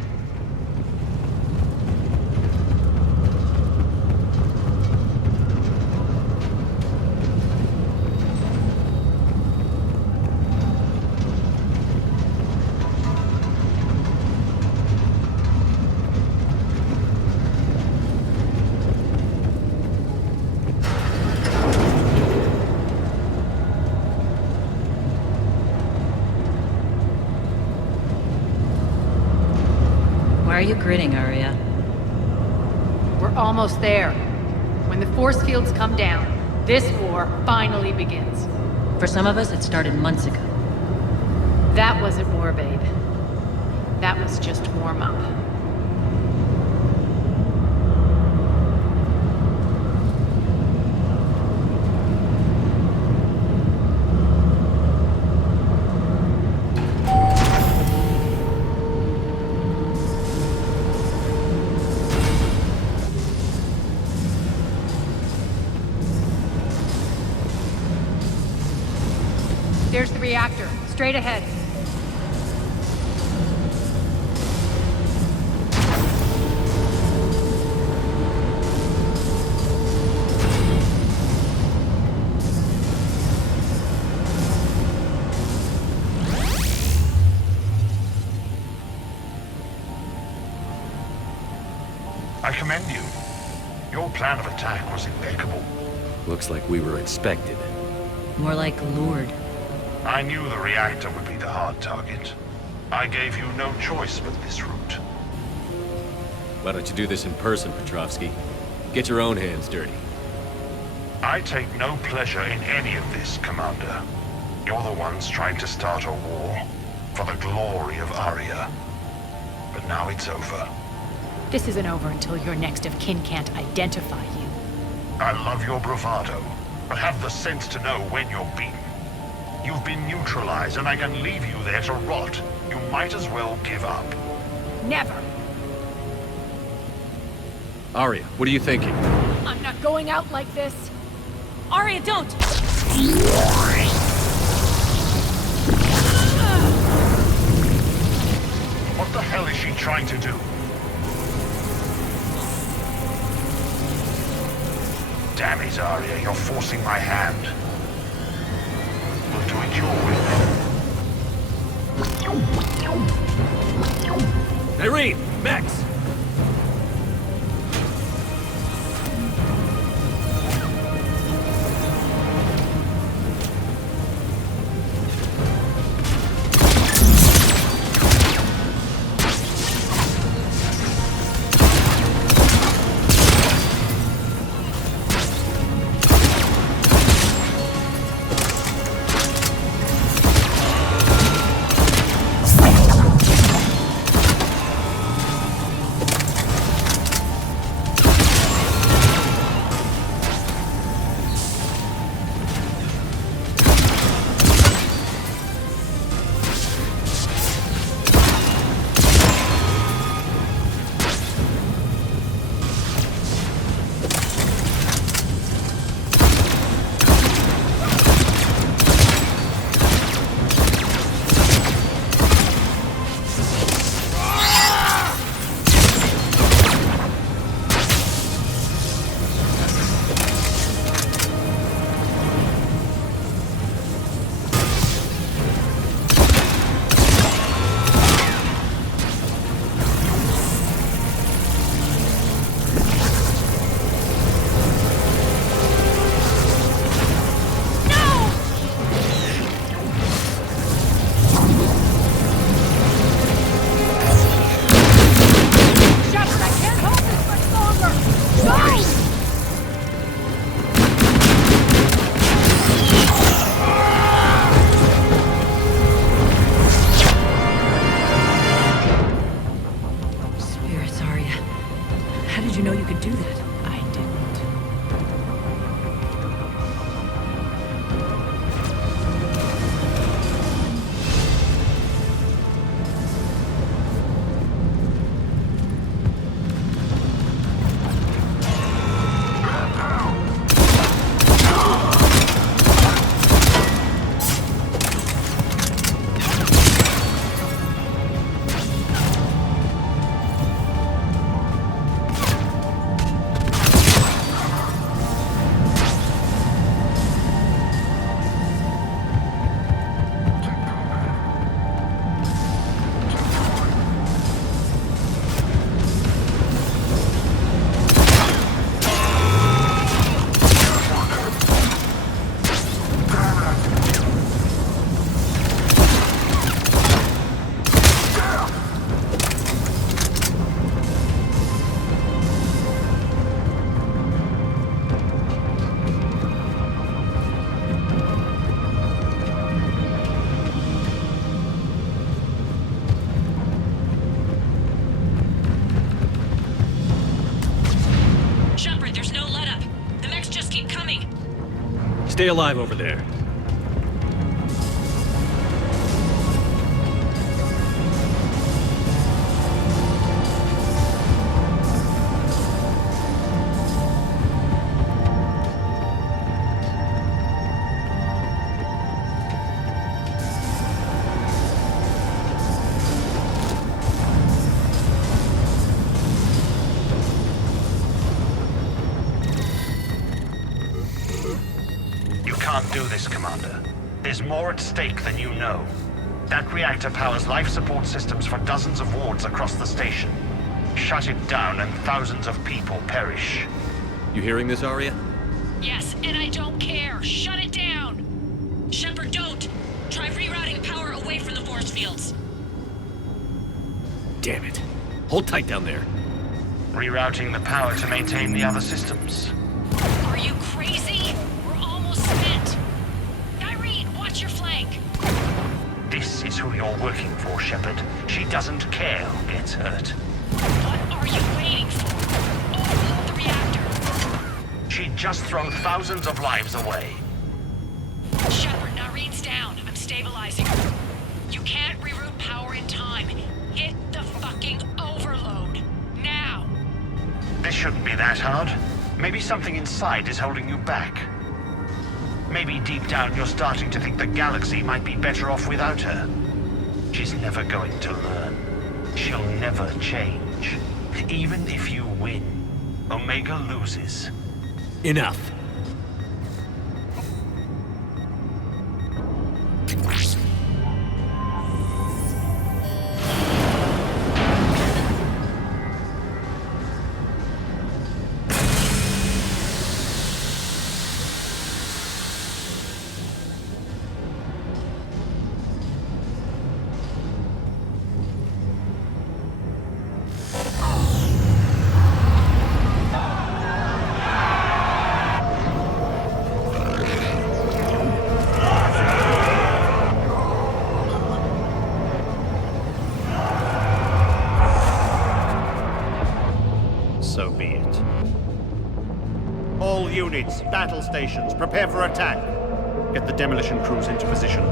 Why are you grinning, Aria? We're almost there. When the force fields come down, this war finally begins. For some of us, it started months ago. That wasn't war, babe. That was just warm-up. There's the reactor, straight ahead. I commend you. Your plan of attack was impeccable. Looks like we were expected. More like lured. I knew the reactor would be the hard target. I gave you no choice but this route. Why don't you do this in person, Petrovsky? Get your own hands dirty. I take no pleasure in any of this, Commander. You're the ones trying to start a war for the glory of Aria. But now it's over. This isn't over until your next of kin can't identify you. I love your bravado, but have the sense to know when you're beaten. You've been neutralized, and I can leave you there to rot. You might as well give up. Never! Aria, what are you thinking? I'm not going out like this. Aria, don't! What the hell is she trying to do? Damn it, Aria, you're forcing my hand. We'll do it your way then. Nyreen! Max! Stay alive over there. Do this, Commander. There's more at stake than you know. That reactor powers life support systems for dozens of wards across the station. Shut it down and thousands of people perish. You hearing this, Aria? Yes, and I don't care. Shut it down! Shepard, don't! Try rerouting power away from the force fields. Damn it. Hold tight down there. Rerouting the power to maintain the other systems. Are you crazy? We're almost spent. Nyreen, watch your flank. This is who you're working for, Shepard. She doesn't care who gets hurt. What are you waiting for? Overload the reactor. She'd just throw thousands of lives away. Shepard, Nyreen's down. I'm stabilizing her. You can't reroute power in time. Hit the fucking overload. Now! This shouldn't be that hard. Maybe something inside is holding you back. Maybe deep down you're starting to think the galaxy might be better off without her. She's never going to learn. She'll never change. Even if you win, Omega loses. Enough. So be it. All units, battle stations, prepare for attack. Get the demolition crews into position.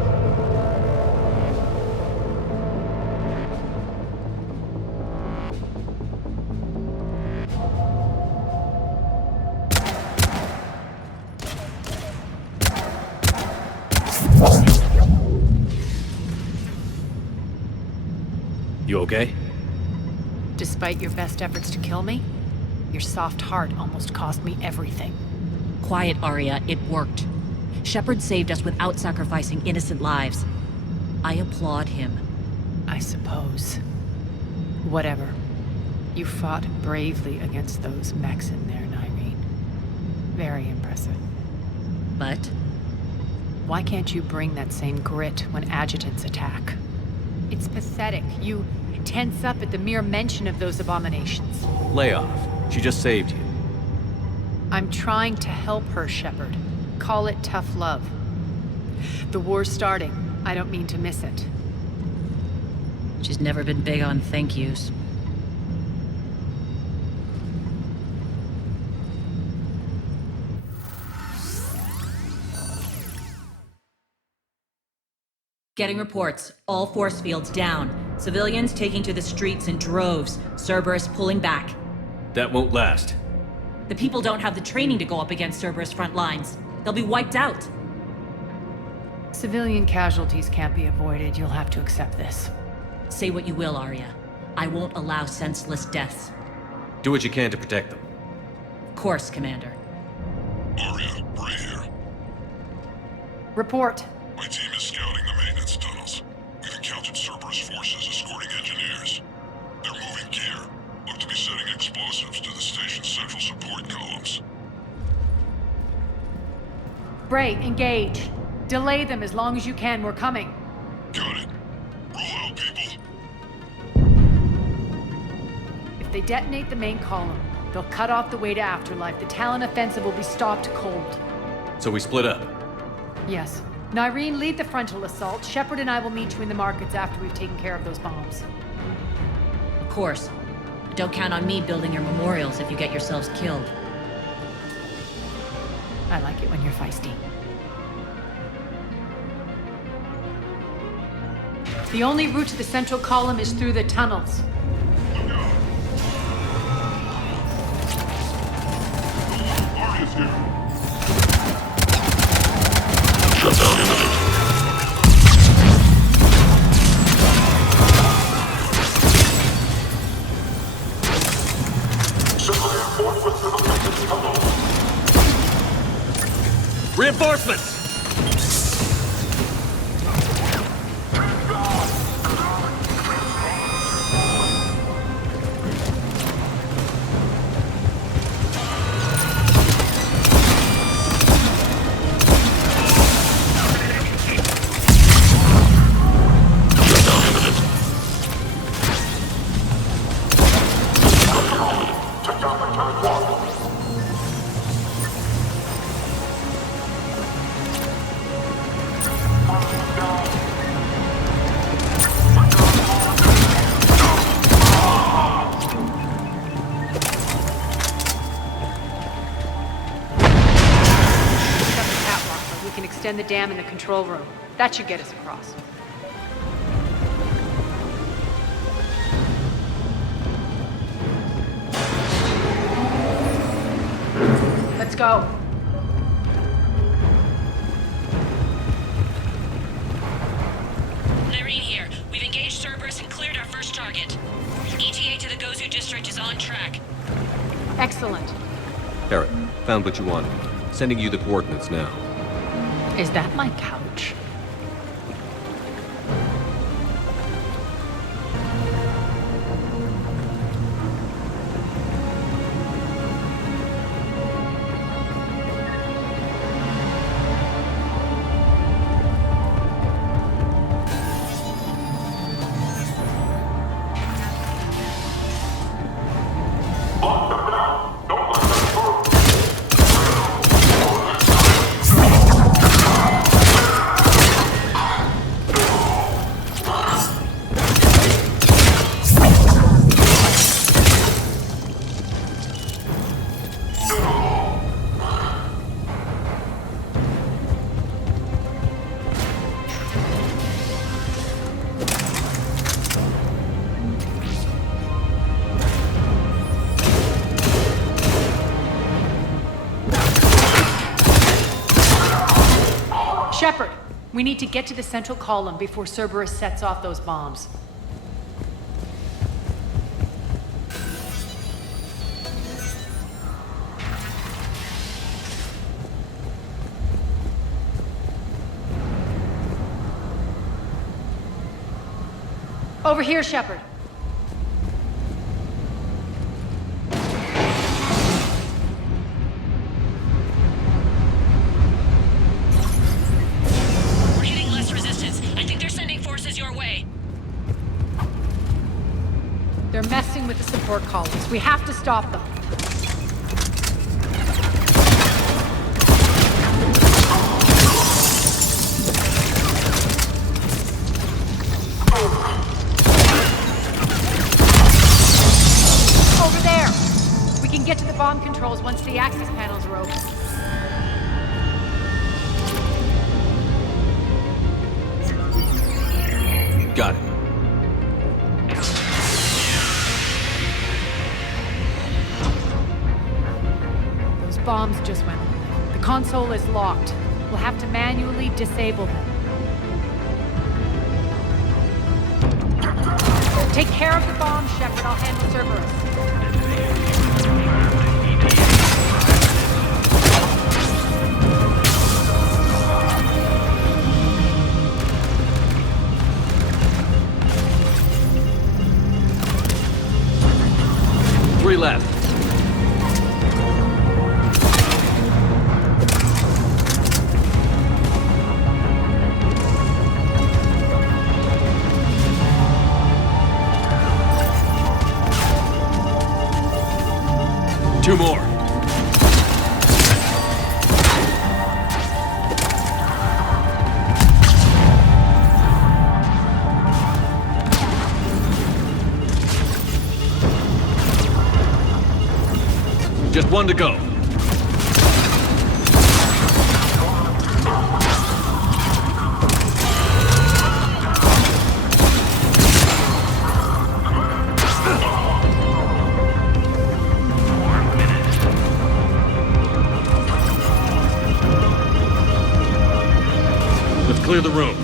You okay? Despite your best efforts to kill me, your soft heart almost cost me everything. Quiet, Aria. It worked. Shepard saved us without sacrificing innocent lives. I applaud him. I suppose. Whatever. You fought bravely against those mechs in there, Nyreen. Very impressive. But? Why can't you bring that same grit when adjutants attack? It's pathetic. You tense up at the mere mention of those abominations. Lay off. She just saved you. I'm trying to help her, Shepard. Call it tough love. The war's starting. I don't mean to miss it. She's never been big on thank yous. Getting reports. All force fields down. Civilians taking to the streets in droves. Cerberus pulling back. That won't last. The people don't have the training to go up against Cerberus front lines. They'll be wiped out. Civilian casualties can't be avoided. You'll have to accept this. Say what you will, Aria. I won't allow senseless deaths. Do what you can to protect them. Of course, Commander. Aria, Bray here. Report. My team is scouting the maintenance tunnels. We've encountered Cerberus forces escorting engineers. They're moving gear. Look to be setting explosives to the station's central support columns. Bray, engage. Delay them as long as you can. We're coming. Got it. Roll out, people. If they detonate the main column, they'll cut off the way to Afterlife. The Talon offensive will be stopped cold. So we split up. Yes. Nyreen, lead the frontal assault. Shepard and I will meet you in the markets after we've taken care of those bombs. Of course. Don't count on me building your memorials if you get yourselves killed. I like it when you're feisty. The only route to the central column is through the tunnels. Aria's here. Shutdown imminent. Reinforcements! Extend the dam in the control room. That should get us across. Let's go. Nyreen here. We've engaged Cerberus and cleared our first target. ETA to the Gozu district is on track. Excellent. Barrett, found what you wanted. Sending you the coordinates now. Is that my couch? Shepard, we need to get to the central column before Cerberus sets off those bombs. Over here, Shepard. They're messing with the support columns. We have to stop them. Over there! We can get to the bomb controls once the access panels are open. Got it. Bombs just went off. The console is locked. We'll have to manually disable them. Take care of the bombs, Shepard. I'll handle Cerberus. Three left. Two more. Just one to go. Clear the room.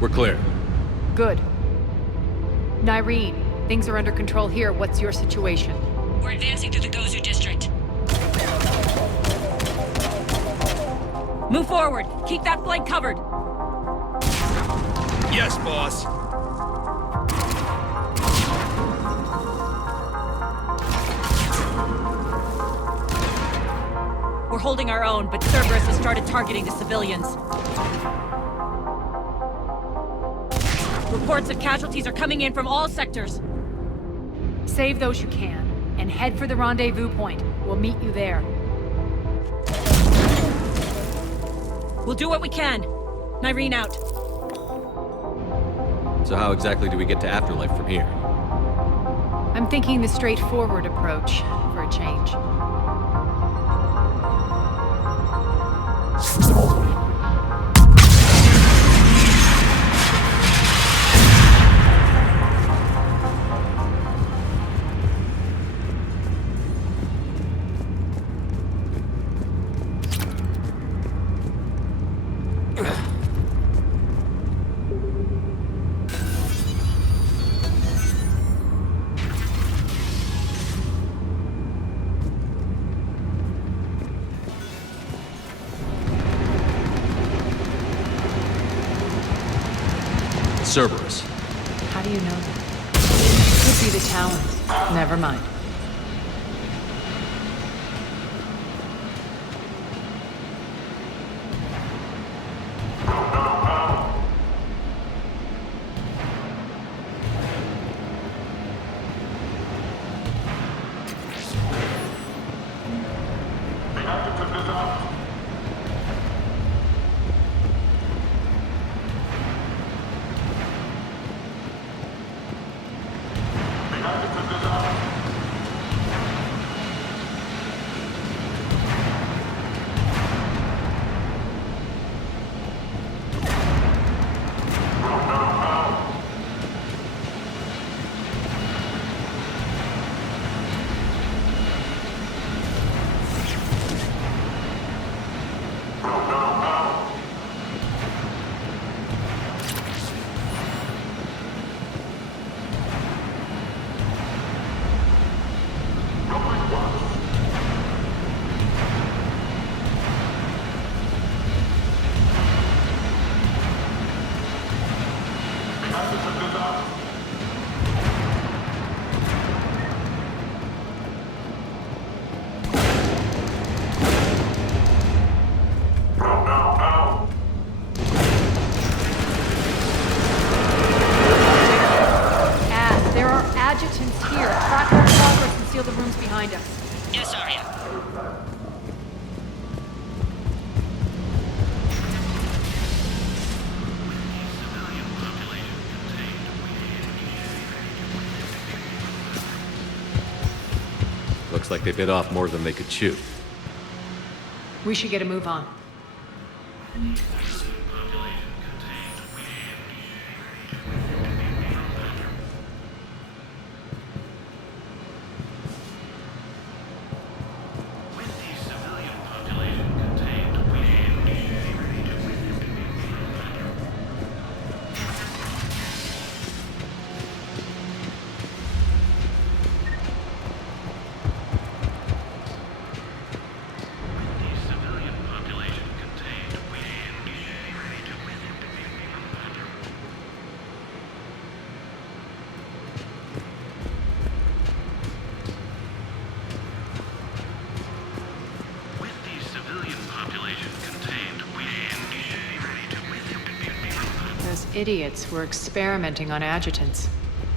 We're clear. Good. Nyreen, things are under control here. What's your situation? We're advancing through the Gozu district. Move forward. Keep that flank covered. Yes, boss. We're holding our own, but Cerberus has started targeting the civilians. Reports of casualties are coming in from all sectors. Save those you can, and head for the rendezvous point. We'll meet you there. We'll do what we can. Nyreen out. So how exactly do we get to Afterlife from here? I'm thinking the straightforward approach, for a change. Cerberus. How do you know that? Could be the Talons. Never mind. Yes, Aria. Looks like they bit off more than they could chew. We should get a move on. Those idiots were experimenting on adjutants.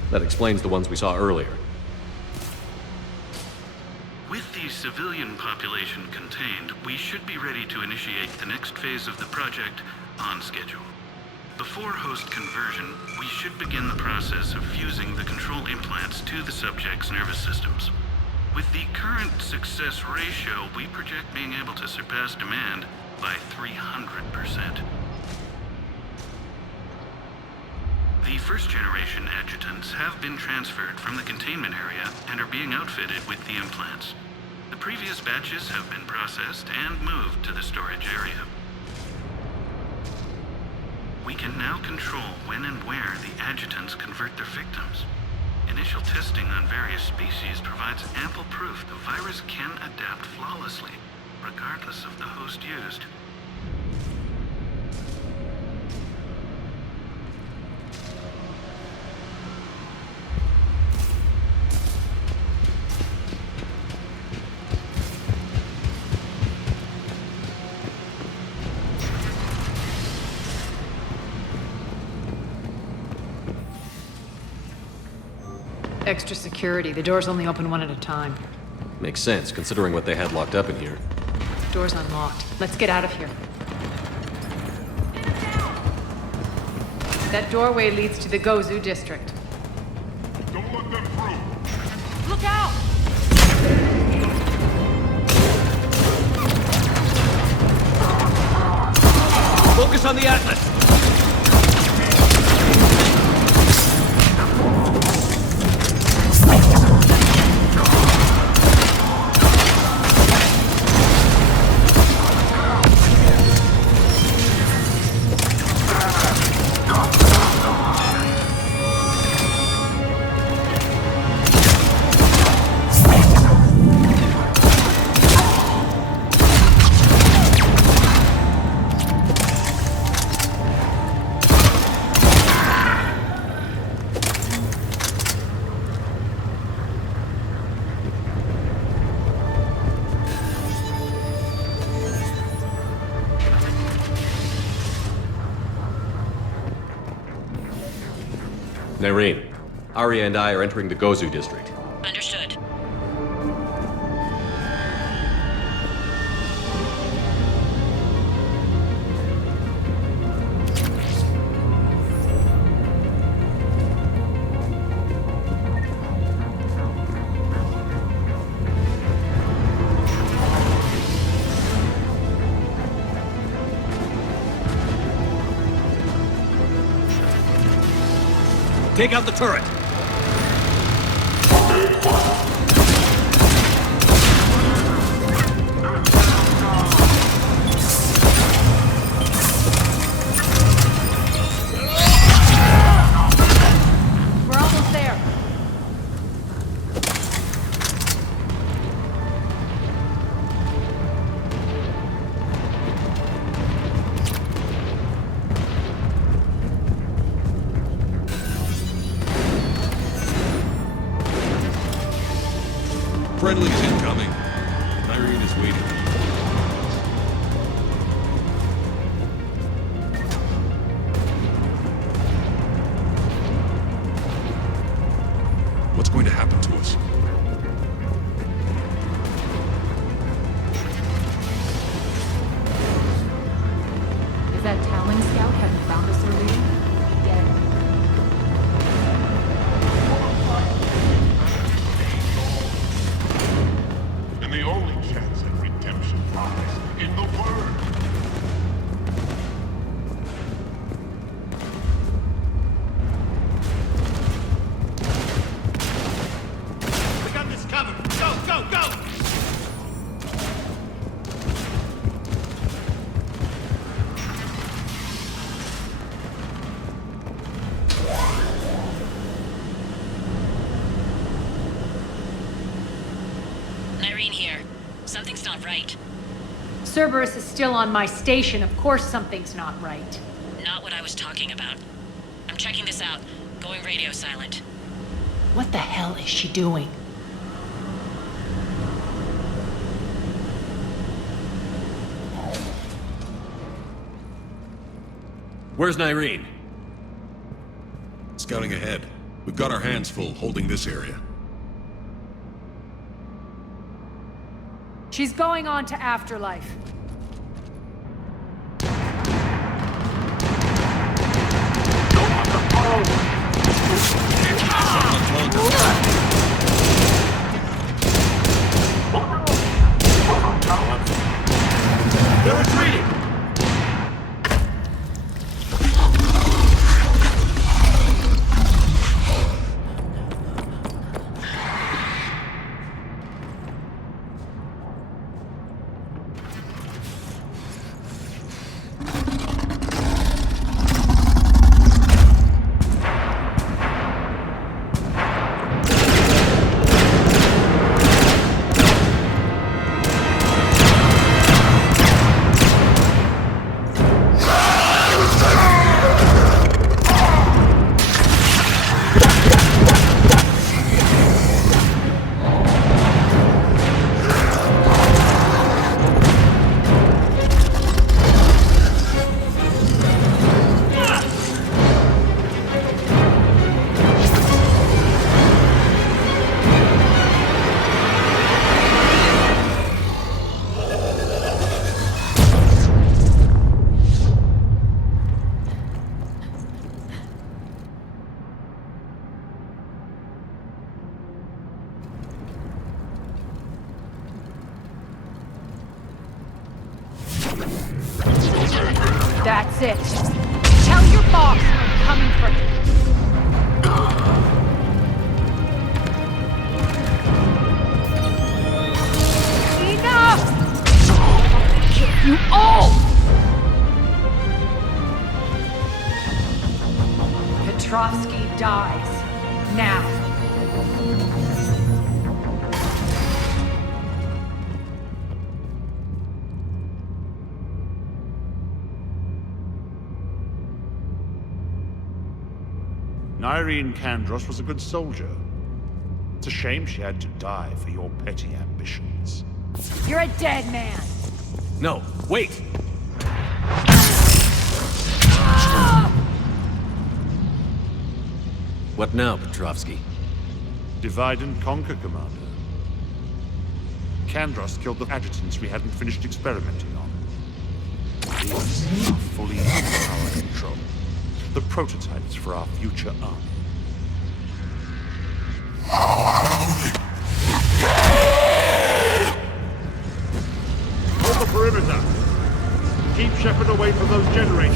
That explains the ones we saw earlier. With the the civilian population contained, we should be ready to initiate the next phase of the project on schedule. Before host conversion, we should begin the process of fusing the control implants to the subject's nervous systems. With the current success ratio, we project being able to surpass demand by 300%. The first-generation adjutants have been transferred from the containment area and are being outfitted with the implants. The previous batches have been processed and moved to the storage area. We can now control when and where the adjutants convert their victims. Initial testing on various species provides ample proof the virus can adapt flawlessly, regardless of the host used. Extra security. The doors only open one at a time. Makes sense, considering what they had locked up in here. Door's unlocked. Let's get out of here. That doorway leads to the Gozu district. Don't let them through! Look out! Focus on the Atlas! Nyreen, Aria and I are entering the Gozu district. Understood. Take out the turret! We're almost there. Friendly's incoming. Nyreen is waiting. What's going to happen to us? Is that Talon scout having found us earlier? Get it. And the only chance at redemption lies in the Word. We got this covered. Go, go, go! Nyreen here. Something's not right. Cerberus is still on my station. Of course something's not right. Not what I was talking about. I'm checking this out. Going radio silent. What the hell is she doing? Where's Nyreen? Scouting ahead. We've got our hands full holding this area. She's going on to Afterlife. They're retreating! That's it. Tell your boss I'm coming for him. Enough! Kill you all! Petrovsky dies. Now. Nyreen Kandros was a good soldier. It's a shame she had to die for your petty ambitions. You're a dead man. No, wait! What now, Petrovsky? Divide and conquer, Commander. Kandros killed the adjutants we hadn't finished experimenting on. These are fully under our control. The prototypes for our future army. Hold the perimeter! Keep Shepard away from those generators!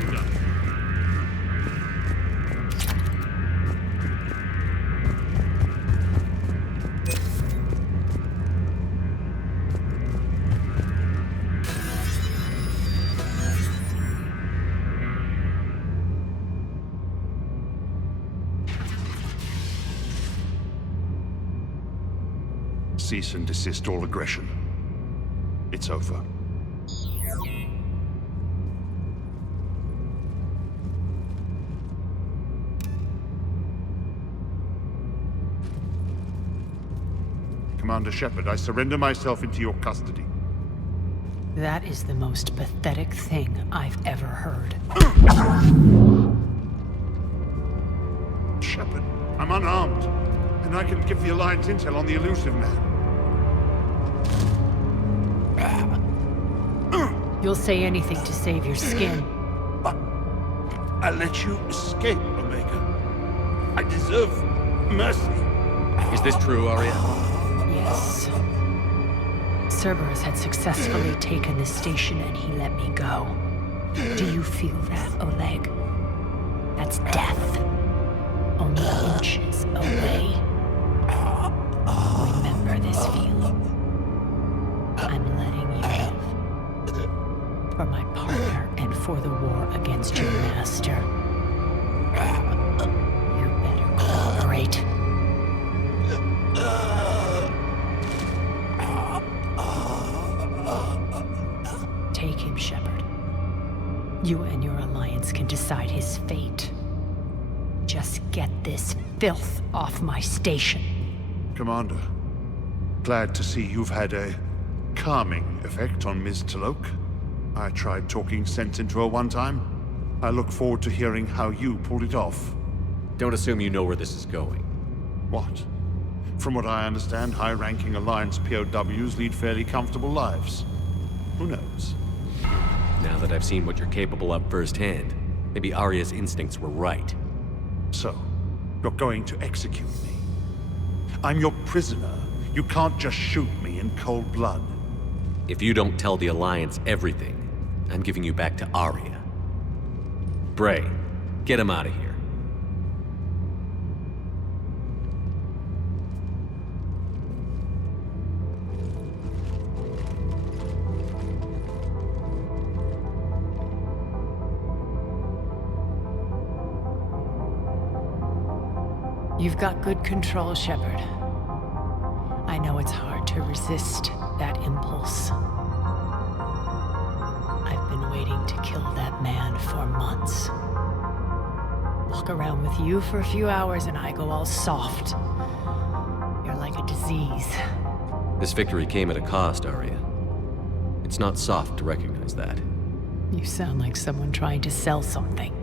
surrender. Cease and desist all aggression. It's over. Commander Shepard, I surrender myself into your custody. That is the most pathetic thing I've ever heard. Shepard, I'm unarmed, and I can give the Alliance intel on the elusive man. You'll say anything to save your skin. I let you escape, Omega. I deserve mercy. Is this true, Aria? Yes. Cerberus had successfully taken the station and he let me go. Do you feel that, Oleg? That's death. Only inches away. Remember this feeling. I'm letting you live. For my partner and for the war against your master. You better cooperate. Take him, Shepard. You and your Alliance can decide his fate. Just get this filth off my station. Commander, glad to see you've had a calming effect on Ms. T'Loak. I tried talking sense into her one time. I look forward to hearing how you pulled it off. Don't assume you know where this is going. What? From what I understand, high-ranking Alliance POWs lead fairly comfortable lives. Who knows? Now that I've seen what you're capable of firsthand, maybe Aria's instincts were right. So, you're going to execute me. I'm your prisoner. You can't just shoot me in cold blood. If you don't tell the Alliance everything, I'm giving you back to Aria. Bray, get him out of here. You've got good control, Shepard. I know it's hard to resist that impulse. I've been waiting to kill that man for months. Walk around with you for a few hours and I go all soft. You're like a disease. This victory came at a cost, Aria. It's not soft to recognize that. You sound like someone trying to sell something.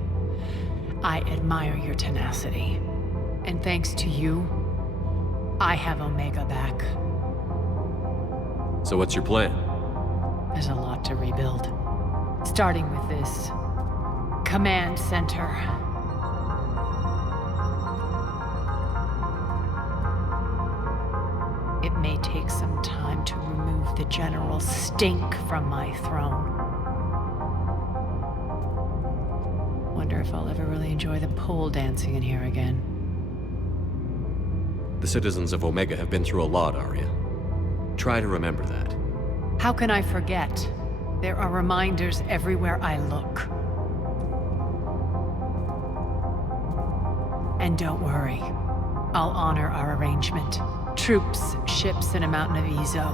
I admire your tenacity. And thanks to you, I have Omega back. So what's your plan? There's a lot to rebuild. Starting with this command center. It may take some time to remove the general stink from my throne. Wonder if I'll ever really enjoy the pole dancing in here again. The citizens of Omega have been through a lot, Aria. Try to remember that. How can I forget? There are reminders everywhere I look. And don't worry. I'll honor our arrangement. Troops, ships, and a mountain of Ezo.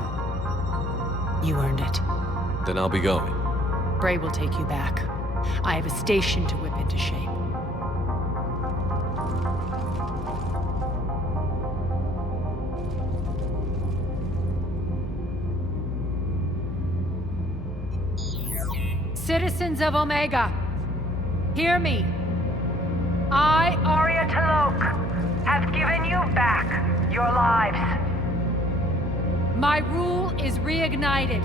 You earned it. Then I'll be going. Bray will take you back. I have a station to whip into shape. Citizens of Omega, hear me. I, Aria T'Loak, have given you back your lives. My rule is reignited.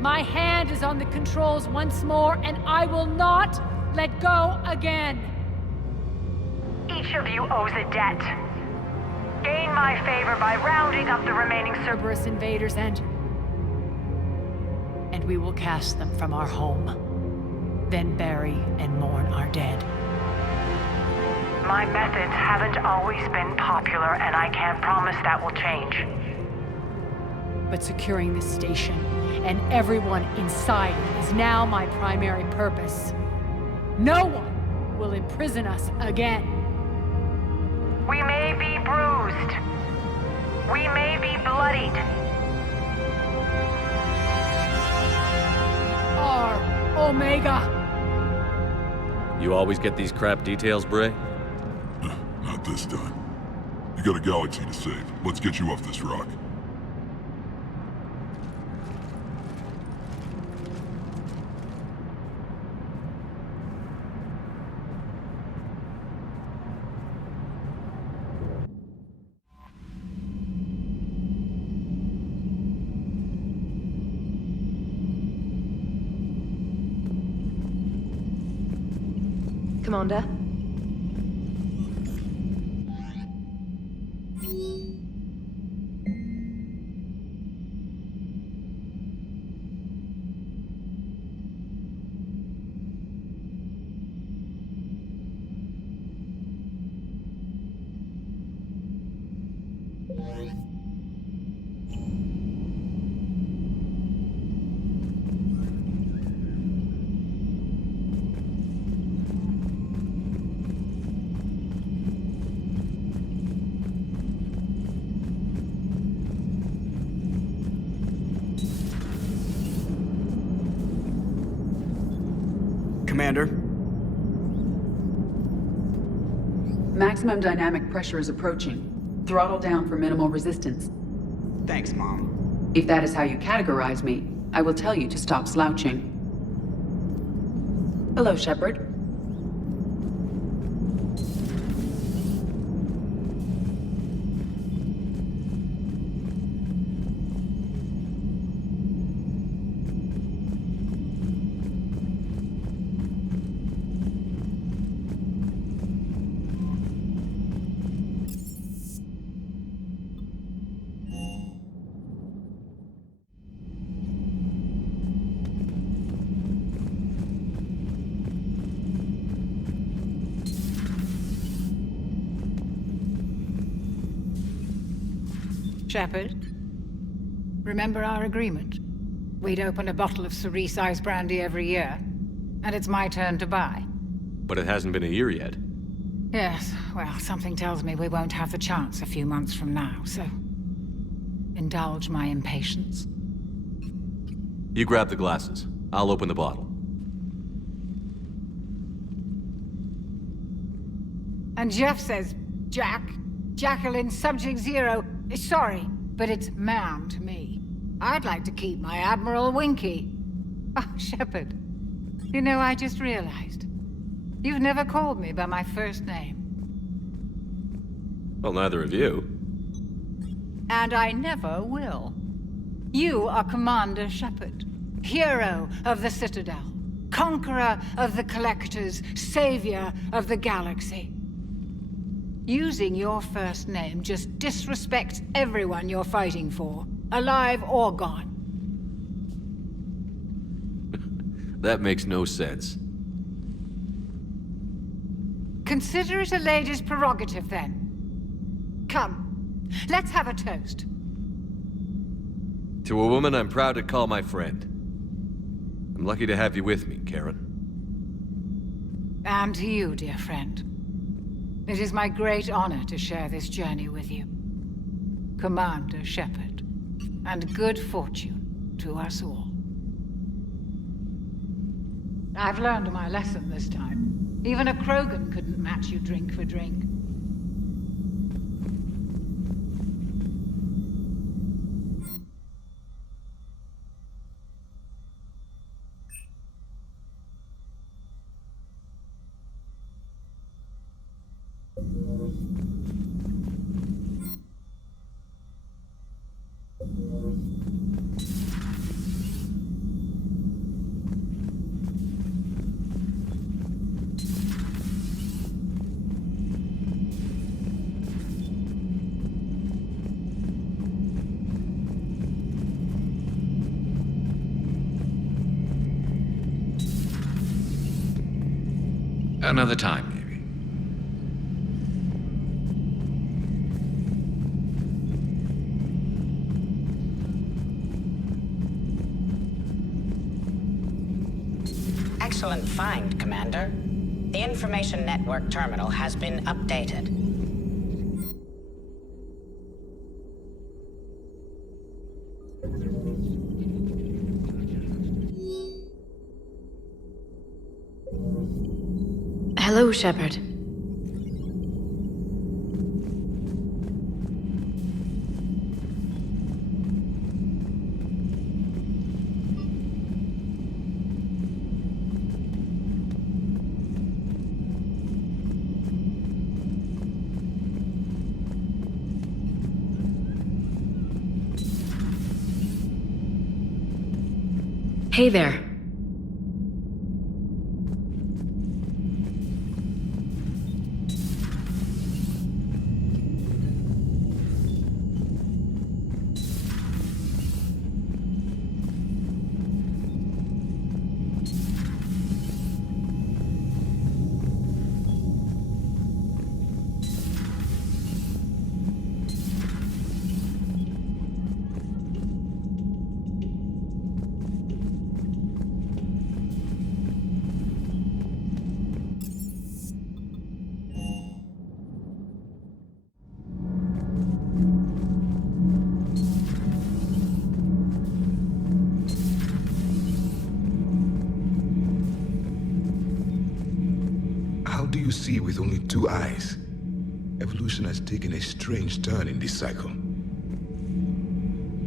My hand is on the controls once more, and I will not let go again. Each of you owes a debt. Gain my favor by rounding up the remaining Cerberus invaders and we will cast them from our home. then bury and mourn our dead. My methods haven't always been popular, and I can't promise that will change. But securing this station and everyone inside it is now my primary purpose. No one will imprison us again. We may be bruised. We may be bloodied. Omega! You always get these crap details, Bray? Not this time. You got a galaxy to save. Let's get you off this rock. Commander? Commander? Maximum dynamic pressure is approaching. Throttle down for minimal resistance. Thanks, Mom. If that is how you categorize me, I will tell you to stop slouching. Hello, Shepard. Shepard, remember our agreement? We'd open a bottle of cerise-sized brandy every year, and it's my turn to buy. But it hasn't been a year yet. Yes, well, something tells me we won't have the chance a few months from now, so indulge my impatience. You grab the glasses. I'll open the bottle. And Jeff says, Jacqueline, Subject Zero, sorry, but it's ma'am to me. I'd like to keep my Admiral Winky. Oh, Shepard, you know, I just realized. You've never called me by my first name. Well, neither of you. And I never will. You are Commander Shepard, hero of the Citadel, conqueror of the Collectors, savior of the galaxy. Using your first name just disrespects everyone you're fighting for, alive or gone. That makes no sense. Consider it a lady's prerogative, then. Come, let's have a toast. To a woman I'm proud to call my friend. I'm lucky to have you with me, Karen. And to you, dear friend. It is my great honor to share this journey with you. Commander Shepard. And good fortune to us all. I've learned my lesson this time. Even a Krogan couldn't match you drink for drink. Another time, maybe. Excellent find, Commander. The information network terminal has been updated. Hello, Shepard. Hey there. How do you see with only 2 eyes? Evolution has taken a strange turn in this cycle.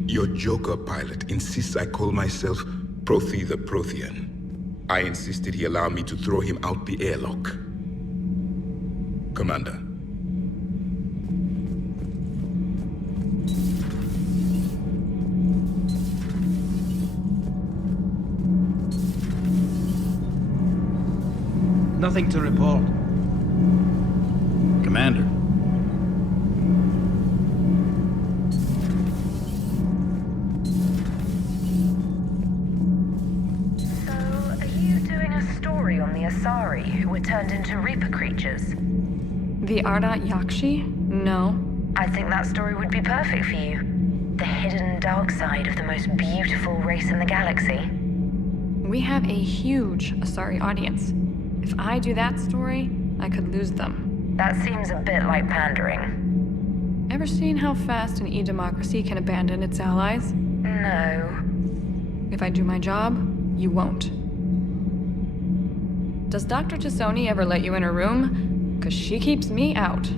Your Joker pilot insists I call myself Prothi the Prothean. I insisted he allow me to throw him out the airlock. Commander. Nothing to report. Commander. So, are you doing a story on the Asari who were turned into Reaper creatures? The Ardat Yakshi? No. I think that story would be perfect for you. The hidden dark side of the most beautiful race in the galaxy. We have a huge Asari audience. If I do that story, I could lose them. That seems a bit like pandering. Ever seen how fast an e-democracy can abandon its allies? No. If I do my job, you won't. Does Dr. Tassoni ever let you in her room? 'Cause she keeps me out.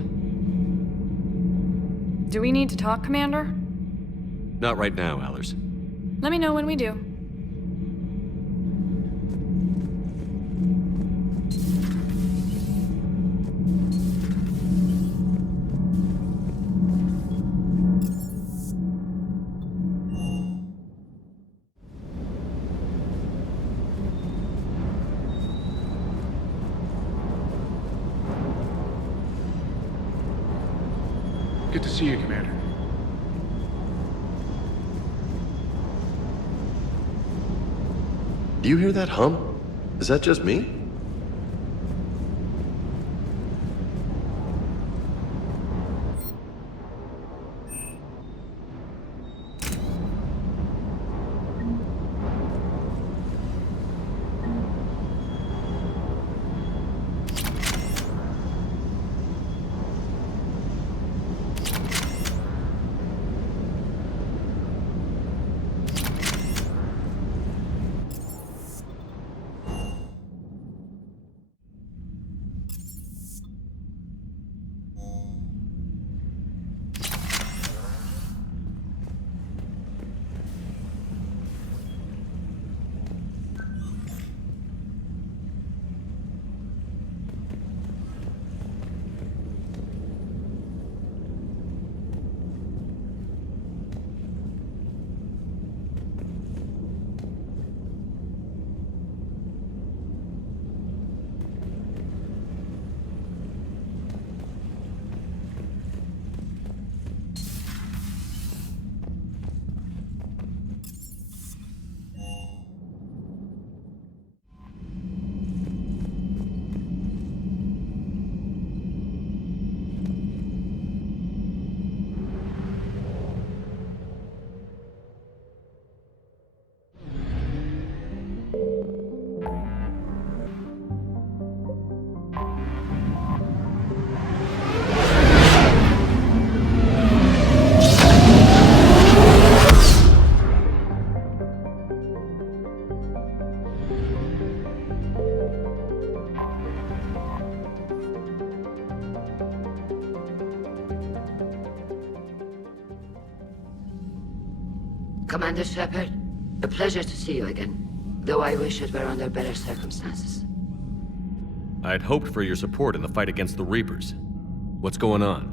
Do we need to talk, Commander? Not right now, Allers. Let me know when we do. Good to see you, Commander. Do you hear that hum? Is that just me? Commander Shepard, a pleasure to see you again. Though I wish it were under better circumstances. I had hoped for your support in the fight against the Reapers. What's going on?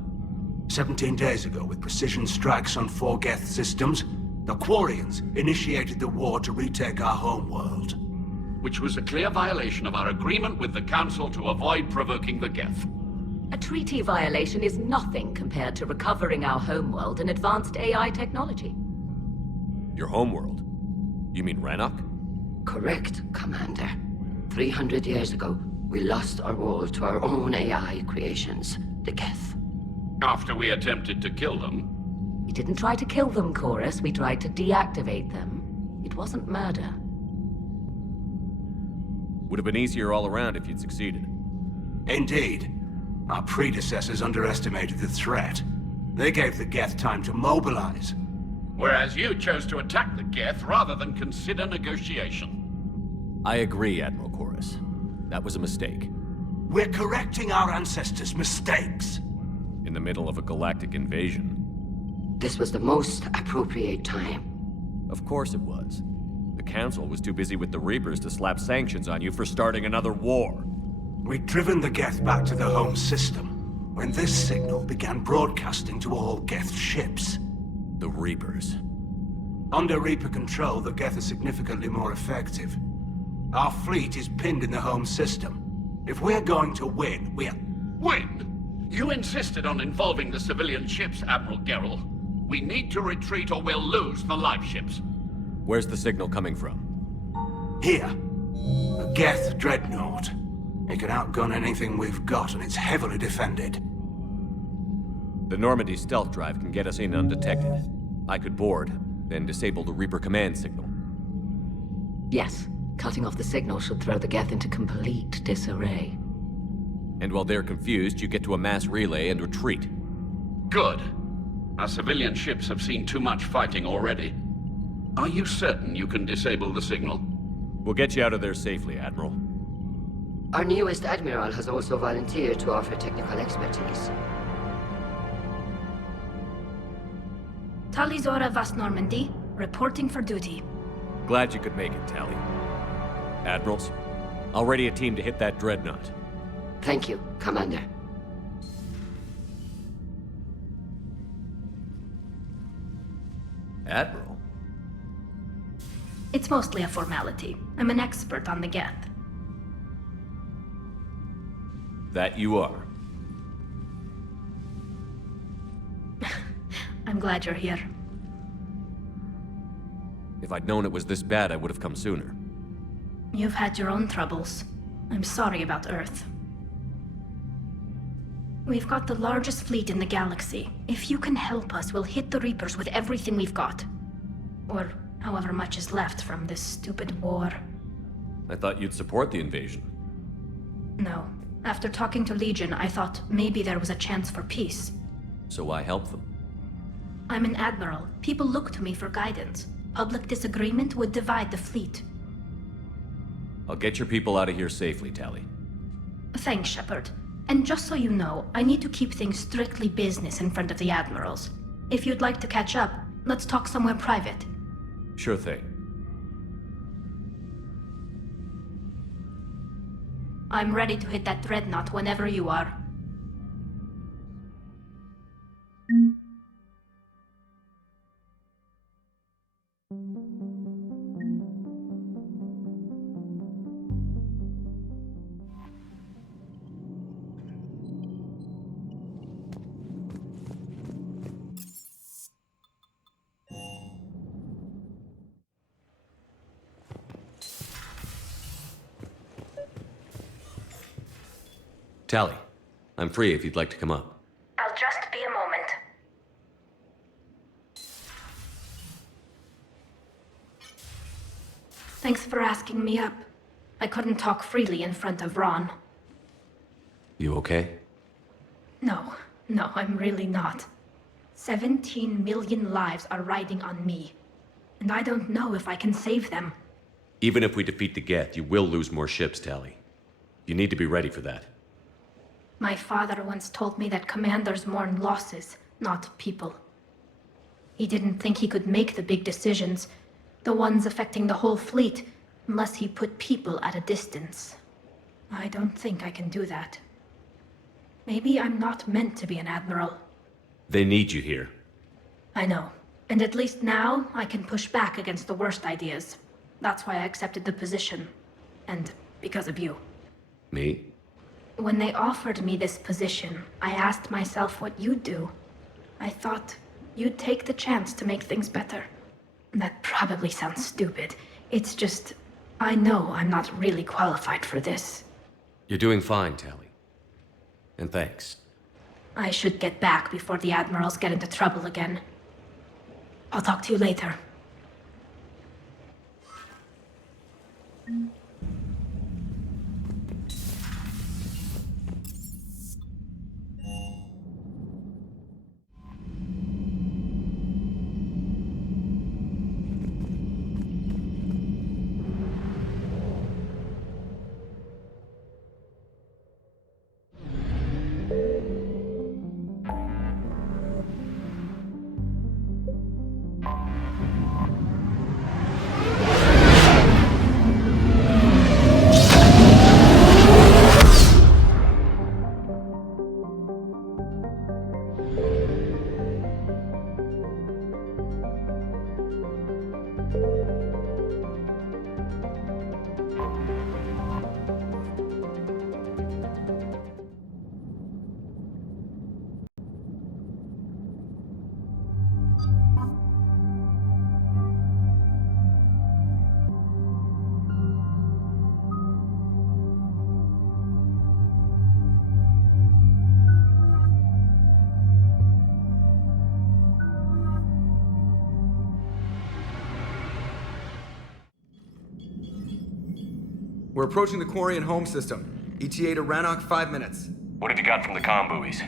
17 days ago, with precision strikes on 4 Geth systems, the Quarians initiated the war to retake our homeworld. Which was a clear violation of our agreement with the Council to avoid provoking the Geth. A treaty violation is nothing compared to recovering our homeworld and advanced AI technology. Your homeworld? You mean Rannoch? Correct, Commander. 300 years ago, we lost our world to our own AI creations, the Geth. After we attempted to kill them. We didn't try to kill them, Chorus. We tried to deactivate them. It wasn't murder. Would have been easier all around if you'd succeeded. Indeed. Our predecessors underestimated the threat. They gave the Geth time to mobilize. Whereas you chose to attack the Geth rather than consider negotiation. I agree, Admiral Chorus. That was a mistake. We're correcting our ancestors' mistakes. In the middle of a galactic invasion. This was the most appropriate time. Of course it was. The Council was too busy with the Reapers to slap sanctions on you for starting another war. We'd driven the Geth back to the home system, when this signal began broadcasting to all Geth ships. The Reapers. Under Reaper control, the Geth are significantly more effective. Our fleet is pinned in the home system. If we're going to win, Win? You insisted on involving the civilian ships, Admiral Gerrel. We need to retreat or we'll lose the live ships. Where's the signal coming from? Here. A Geth dreadnought. It can outgun anything we've got, and it's heavily defended. The Normandy stealth drive can get us in undetected. I could board, then disable the Reaper command signal. Yes. Cutting off the signal should throw the Geth into complete disarray. And while they're confused, you get to a mass relay and retreat. Good. Our civilian ships have seen too much fighting already. Are you certain you can disable the signal? We'll get you out of there safely, Admiral. Our newest Admiral has also volunteered to offer technical expertise. Tali'Zorah Vast Normandy, reporting for duty. Glad you could make it, Tali. Admirals, I'll ready a team to hit that dreadnought. Thank you, Commander. Admiral? It's mostly a formality. I'm an expert on the Geth. That you are. I'm glad you're here. If I'd known it was this bad, I would have come sooner. You've had your own troubles. I'm sorry about Earth. We've got the largest fleet in the galaxy. If you can help us, we'll hit the Reapers with everything we've got. Or however much is left from this stupid war. I thought you'd support the invasion. No. After talking to Legion, I thought maybe there was a chance for peace. So why help them? I'm an admiral. People look to me for guidance. Public disagreement would divide the fleet. I'll get your people out of here safely, Tali. Thanks, Shepard. And just so you know, I need to keep things strictly business in front of the admirals. If you'd like to catch up, let's talk somewhere private. Sure thing. I'm ready to hit that dreadnought whenever you are. Tali, I'm free if you'd like to come up. I'll just be a moment. Thanks for asking me up. I couldn't talk freely in front of Ron. You okay? No, I'm really not. 17 million lives are riding on me. And I don't know if I can save them. Even if we defeat the Geth, you will lose more ships, Tali. You need to be ready for that. My father once told me that commanders mourn losses, not people. He didn't think he could make the big decisions, the ones affecting the whole fleet, unless he put people at a distance. I don't think I can do that. Maybe I'm not meant to be an admiral. They need you here. I know. And at least now, I can push back against the worst ideas. That's why I accepted the position. And because of you. Me? When they offered me this position, I asked myself what you'd do. I thought you'd take the chance to make things better. That probably sounds stupid. It's just, I know I'm not really qualified for this. You're doing fine, Tali. And thanks. I should get back before the admirals get into trouble again. I'll talk to you later. We're approaching the Quarian home system. ETA to Rannoch, 5 minutes. What have you got from the comm buoys?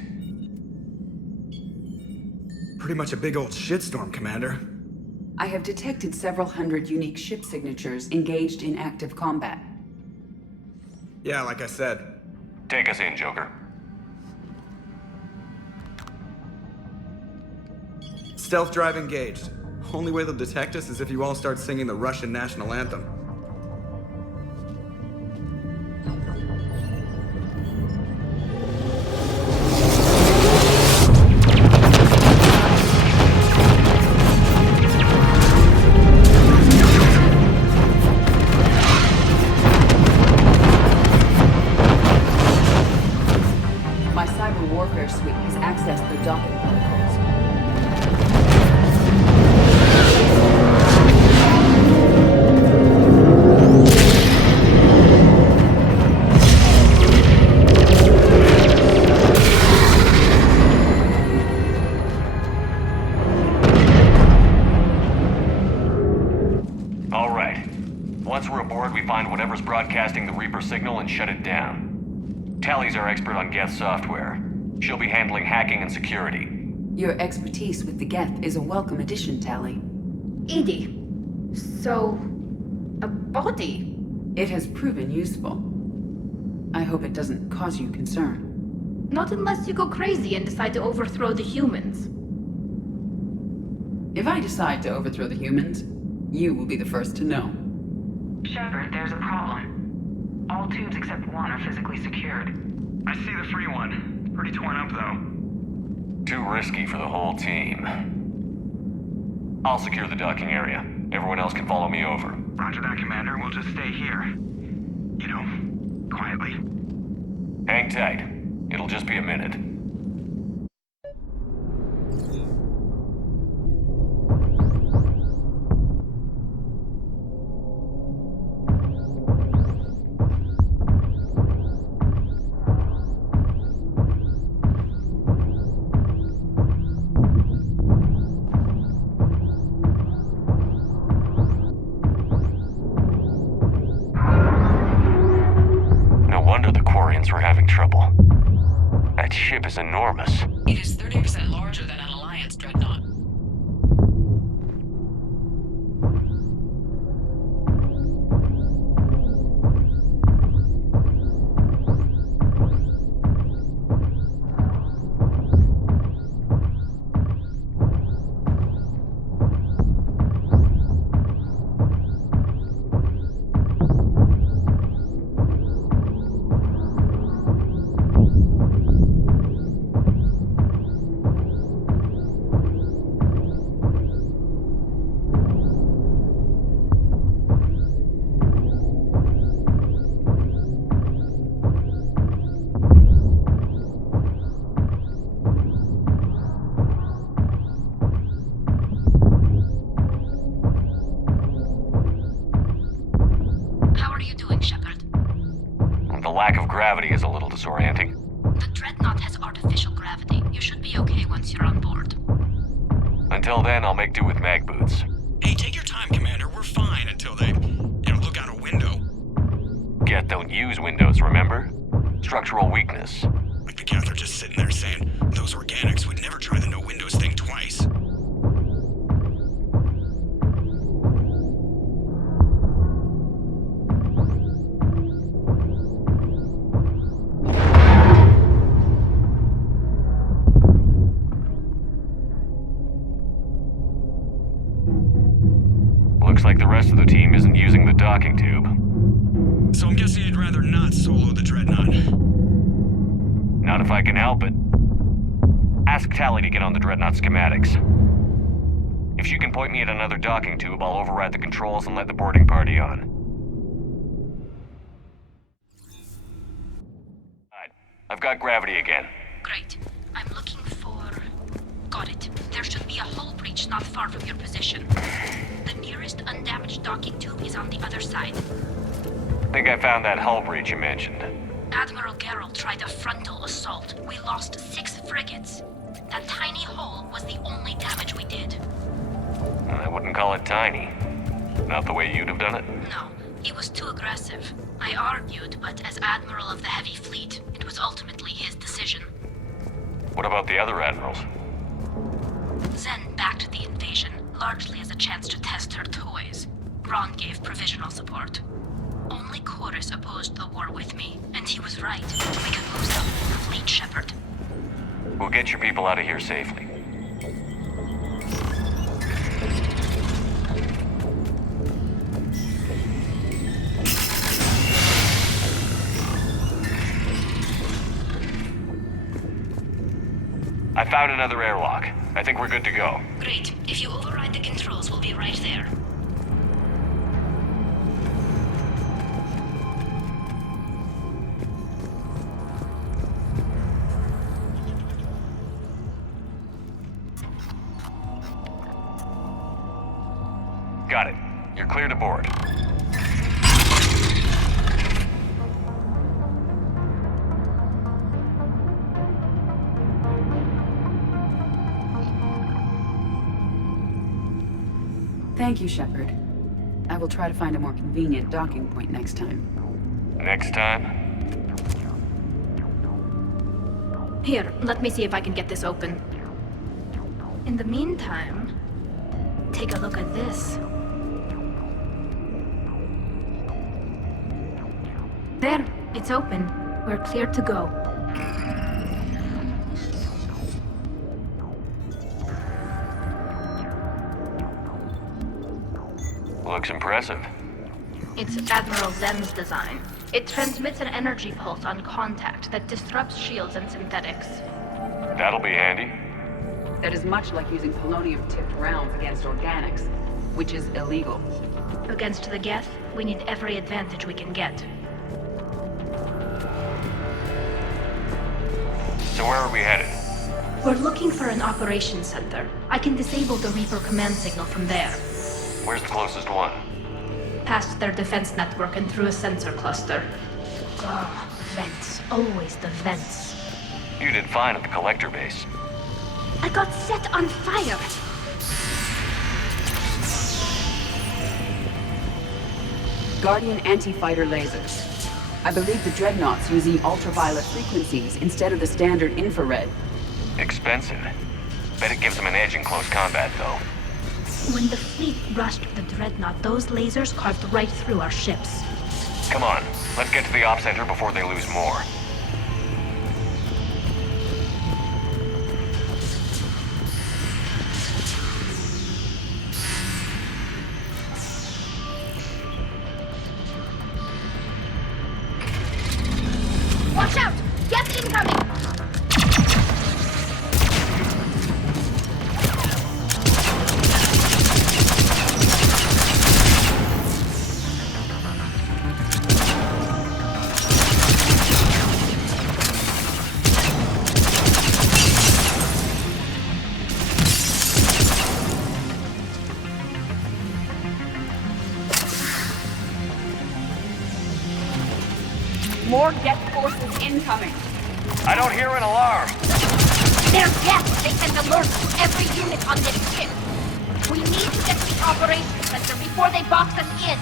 Pretty much a big old shitstorm, Commander. I have detected several hundred unique ship signatures engaged in active combat. Yeah, like I said. Take us in, Joker. Stealth drive engaged. Only way they'll detect us is if you all start singing the Russian national anthem. My cyber warfare suite has accessed the docking protocols. All right. Once we're aboard, we find whatever's broadcasting the Reaper signal and shut it down. Tali's our expert on Geth software. She'll be handling hacking and security. Your expertise with the Geth is a welcome addition, Tali. Edie. So... a body? It has proven useful. I hope it doesn't cause you concern. Not unless you go crazy and decide to overthrow the humans. If I decide to overthrow the humans, you will be the first to know. Shepard, there's a problem. All tubes except one are physically secured. I see the free one. Pretty torn up, though. Too risky for the whole team. I'll secure the docking area. Everyone else can follow me over. Roger that, Commander. We'll just stay here. You know, quietly. Hang tight. It'll just be a minute. No wonder the Quarians were having trouble. That ship is enormous. It is 30% larger than an Alliance dreadnought. lack of gravity is a little disorienting. The Dreadnought has artificial gravity. You should be okay once you're on board. Until then, I'll make do with mag boots. Hey, take your time, Commander. We're fine until they, look out a window. Geth don't use windows, remember? Structural weakness. Like the Geth are just sitting there saying, those organics would never try the no windows thing twice. Looks like the rest of the team isn't using the docking tube. So I'm guessing you'd rather not solo the Dreadnought. Not if I can help it. Ask Tali to get on the Dreadnought schematics. If she can point me at another docking tube, I'll override the controls and let the boarding party on. Alright, I've got gravity again. Great. I'm looking for... Got it. There should be a hull breach not far from your position. The nearest undamaged docking tube is on the other side. Think I found that hull breach you mentioned. Admiral Geralt tried a frontal assault. We lost 6 frigates. That tiny hole was the only damage we did. I wouldn't call it tiny. Not the way you'd have done it? No, he was too aggressive. I argued, but as Admiral of the Heavy Fleet, it was ultimately his decision. What about the other admirals? Zen backed the invasion, largely as a chance to test her toys. Ron gave provisional support. Only Chorus opposed the war with me, and he was right. We could lose the whole fleet, Shepard. We'll get your people out of here safely. I found another airlock. I think we're good to go. Great. If you override the controls, we'll be right there. Got it. You're clear to board. Thank you, Shepard. I will try to find a more convenient docking point next time. Next time? Here, let me see if I can get this open. In the meantime, take a look at this. There, it's open. We're clear to go. Looks impressive. It's Admiral Zen's design. It transmits an energy pulse on contact that disrupts shields and synthetics. That'll be handy. That is much like using polonium-tipped rounds against organics, which is illegal. Against the Geth, we need every advantage we can get. So where are we headed? We're looking for an operations center. I can disable the Reaper command signal from there. Where's the closest one? Past their defense network and through a sensor cluster. Oh, vents. Always the vents. You did fine at the collector base. I got set on fire! Guardian anti-fighter lasers. I believe the Dreadnought's using ultraviolet frequencies instead of the standard infrared. Expensive. Bet it gives them an edge in close combat, though. When the fleet rushed the Dreadnought, those lasers carved right through our ships. Come on, let's get to the op center before they lose more. Watch out! Geth incoming! More Geth forces incoming. I don't hear an alarm. They're Geth! They send alerts to every unit on this ship! We need to get to the operations center before they box us in!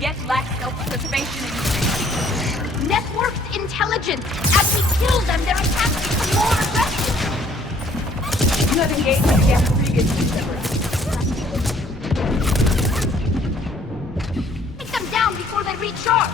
Geth lack self-preservation instincts. Networked intelligence! As we kill them, their attacks become more aggressive! You have engaged with Geth previously, Cerberus. Take them down before they recharge!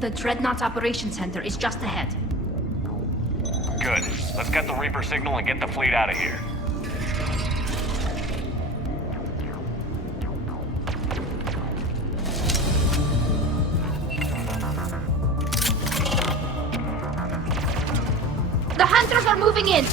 The Dreadnought Operations Center is just ahead. Good. Let's get the Reaper signal and get the fleet out of here. The Hunters are moving in!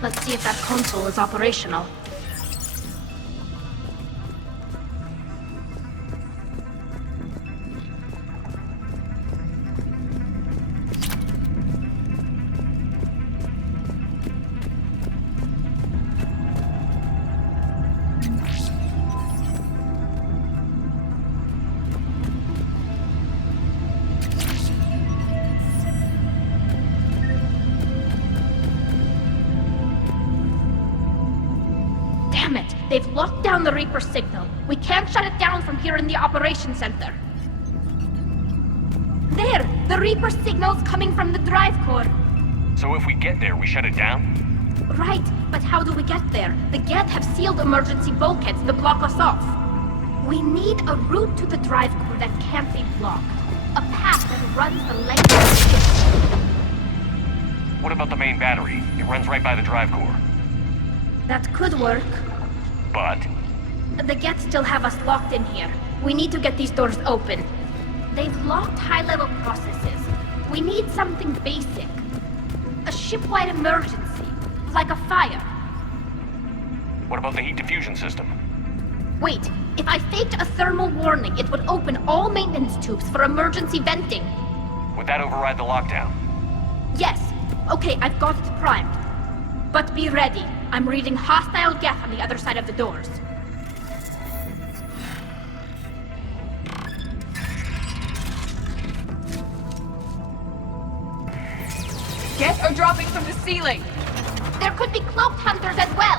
Let's see if that console is operational. They've locked down the Reaper signal. We can't shut it down from here in the operations center. There! The Reaper signal's coming from the drive core. So if we get there, we shut it down? Right, but how do we get there? The Geth have sealed emergency bulkheads to block us off. We need a route to the drive core that can't be blocked. A path that runs the length of the ship. What about the main battery? It runs right by the drive core. That could work. But? The Geth still have us locked in here. We need to get these doors open. They've locked high-level processes. We need something basic. A ship-wide emergency. Like a fire. What about the heat diffusion system? Wait, if I faked a thermal warning, it would open all maintenance tubes for emergency venting. Would that override the lockdown? Yes. Okay, I've got it primed. But be ready. I'm reading hostile Geth on the other side of the doors. Geth are dropping from the ceiling! There could be cloaked hunters as well!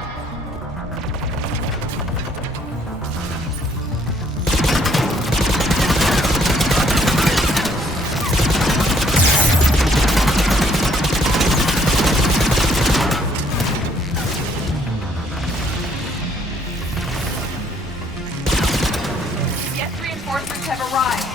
Geth reinforcements have arrived.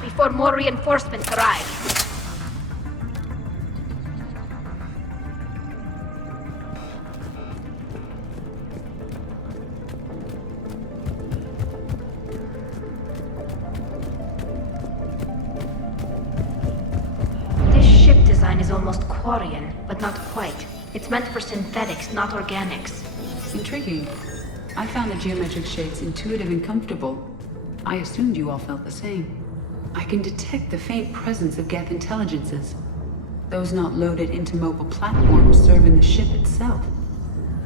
Before more reinforcements arrive. This ship design is almost Quarian, but not quite. It's meant for synthetics, not organics. Intriguing. I found the geometric shapes intuitive and comfortable. I assumed you all felt the same. I can detect the faint presence of Geth intelligences. Those not loaded into mobile platforms serve in the ship itself.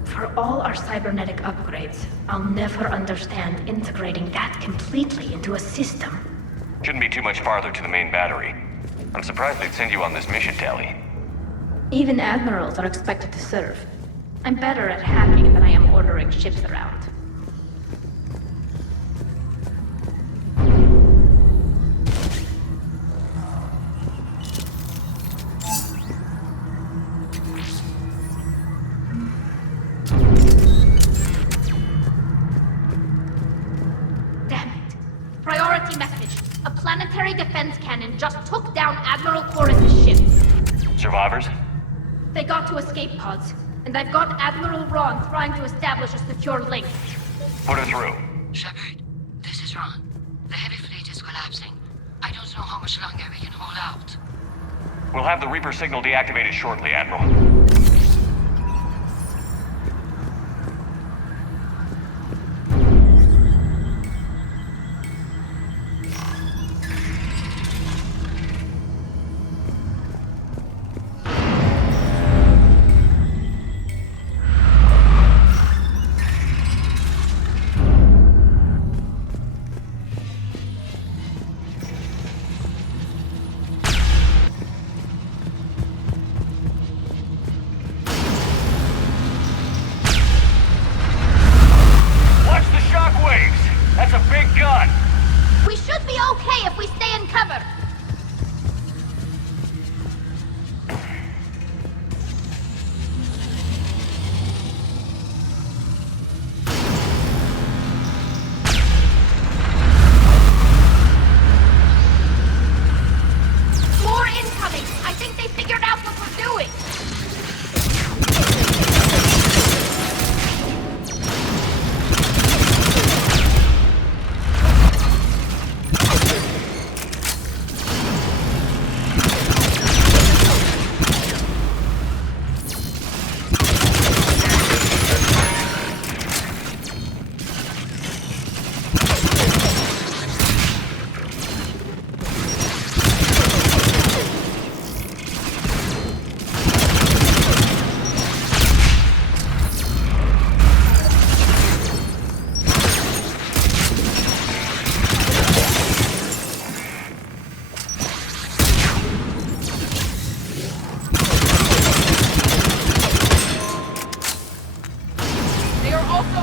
For all our cybernetic upgrades, I'll never understand integrating that completely into a system. Shouldn't be too much farther to the main battery. I'm surprised they'd send you on this mission, Tali. Even admirals are expected to serve. I'm better at hacking than I am ordering ships around. Defense cannon just took down Admiral Corus's ship. Survivors? They got to escape pods, and I've got Admiral Ron trying to establish a secure link. Put her through. Shepard, this is Ron. The heavy fleet is collapsing. I don't know how much longer we can hold out. We'll have the Reaper signal deactivated shortly, Admiral.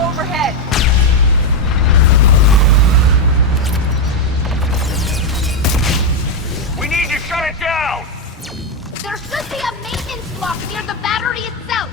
overhead. We need to shut it down! There should be a maintenance block near the battery itself.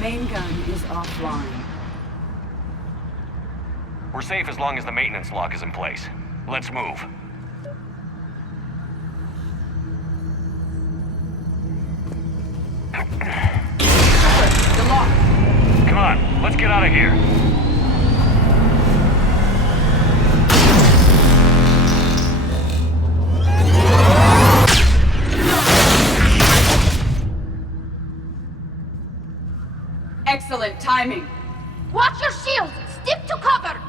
Main gun is offline. We're safe as long as the maintenance lock is in place. Let's move. The lock. Come on, let's get out of here. Excellent timing. Watch your shields! Stick to cover!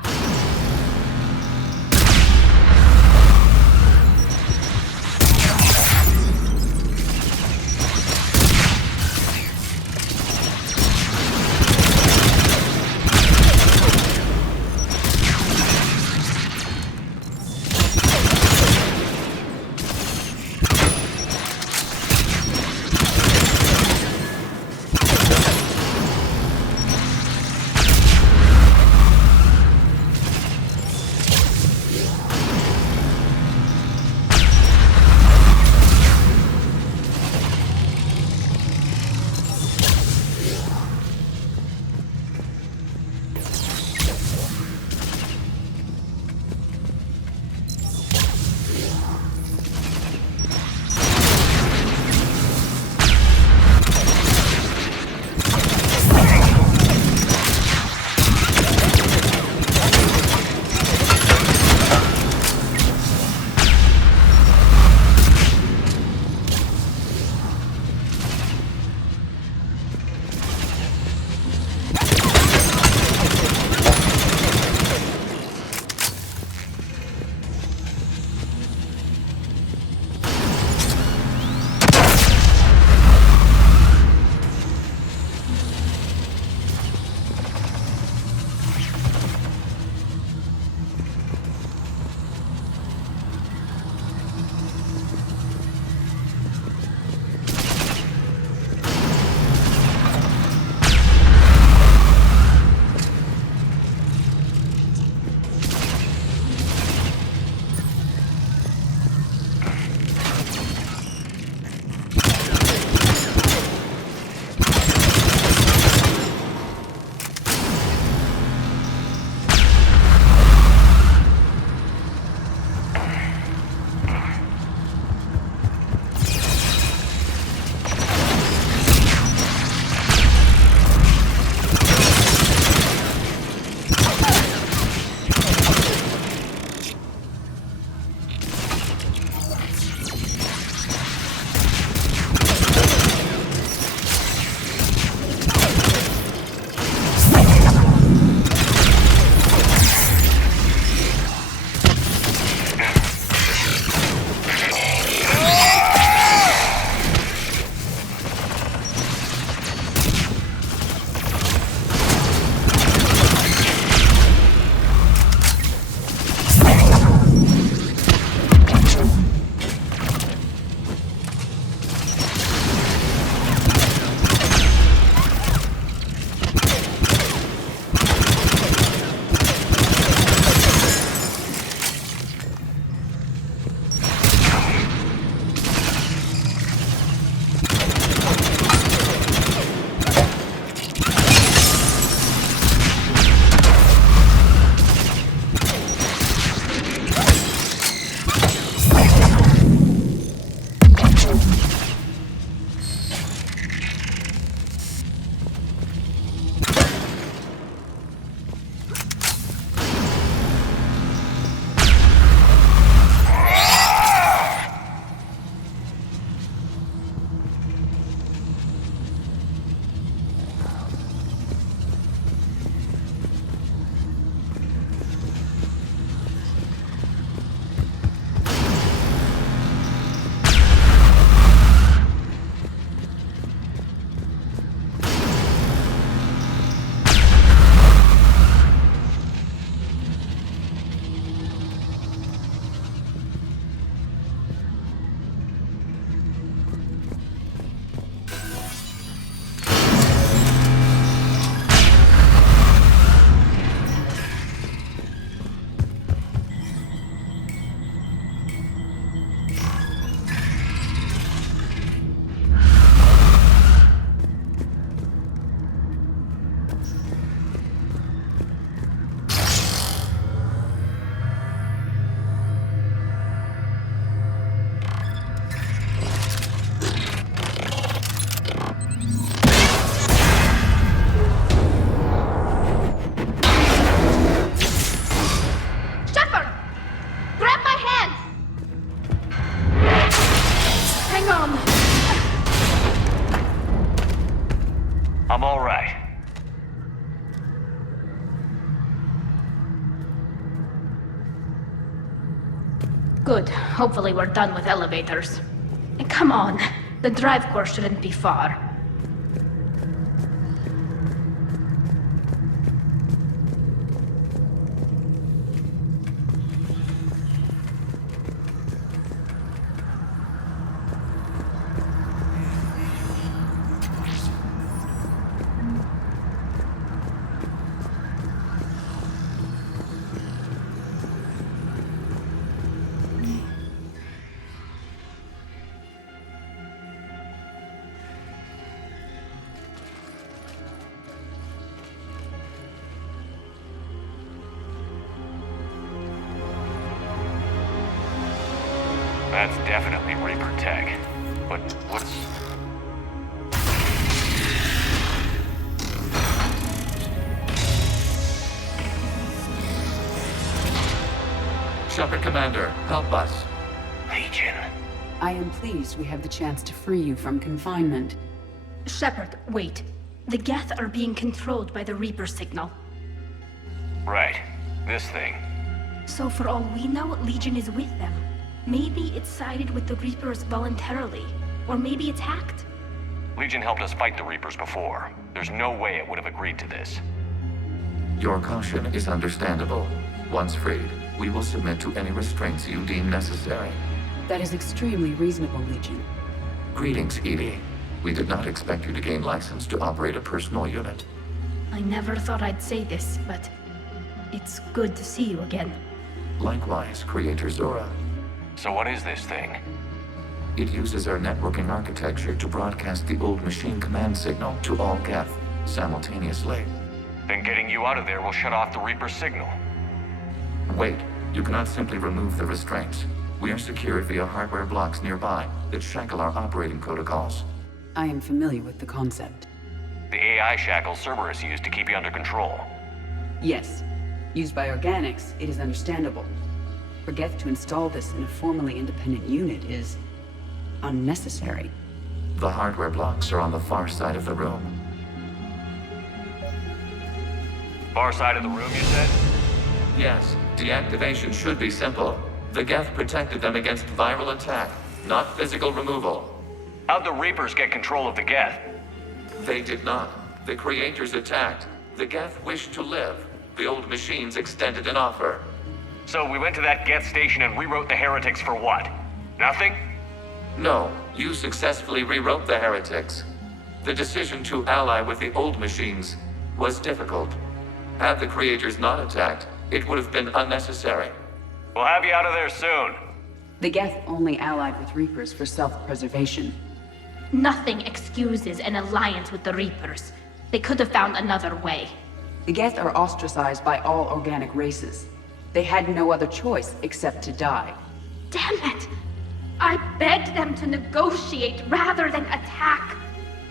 Good. Hopefully we're done with elevators. And come on, the drive core shouldn't be far. That's definitely Reaper tech. But what's... Shepard, Commander, help us. Legion. I am pleased we have the chance to free you from confinement. Shepard, wait. The Geth are being controlled by the Reaper signal. Right. This thing. So for all we know, Legion is with them. Maybe it sided with the Reapers voluntarily. Or maybe it's hacked. Legion helped us fight the Reapers before. There's no way it would have agreed to this. Your caution is understandable. Once freed, we will submit to any restraints you deem necessary. That is extremely reasonable, Legion. Greetings, Edie. We did not expect you to gain license to operate a personal unit. I never thought I'd say this, but it's good to see you again. Likewise, Creator Zora. So what is this thing? It uses our networking architecture to broadcast the old machine command signal to all Geth simultaneously. Then getting you out of there will shut off the Reaper signal. Wait, you cannot simply remove the restraints. We are secured via hardware blocks nearby that shackle our operating protocols. I am familiar with the concept. The AI shackles Cerberus used to keep you under control. Yes. Used by organics, it is understandable. For Geth to install this in a formally independent unit is unnecessary. The hardware blocks are on the far side of the room. Far side of the room, you said? Yes, deactivation should be simple. The Geth protected them against viral attack, not physical removal. How'd the Reapers get control of the Geth? They did not. The Creators attacked. The Geth wished to live. The old machines extended an offer. So we went to that Geth station and rewrote the heretics for what? Nothing? No, you successfully rewrote the heretics. The decision to ally with the old machines was difficult. Had the Creators not attacked, it would have been unnecessary. We'll have you out of there soon. The Geth only allied with Reapers for self-preservation. Nothing excuses an alliance with the Reapers. They could have found another way. The Geth are ostracized by all organic races. They had no other choice except to die. Damn it! I begged them to negotiate rather than attack.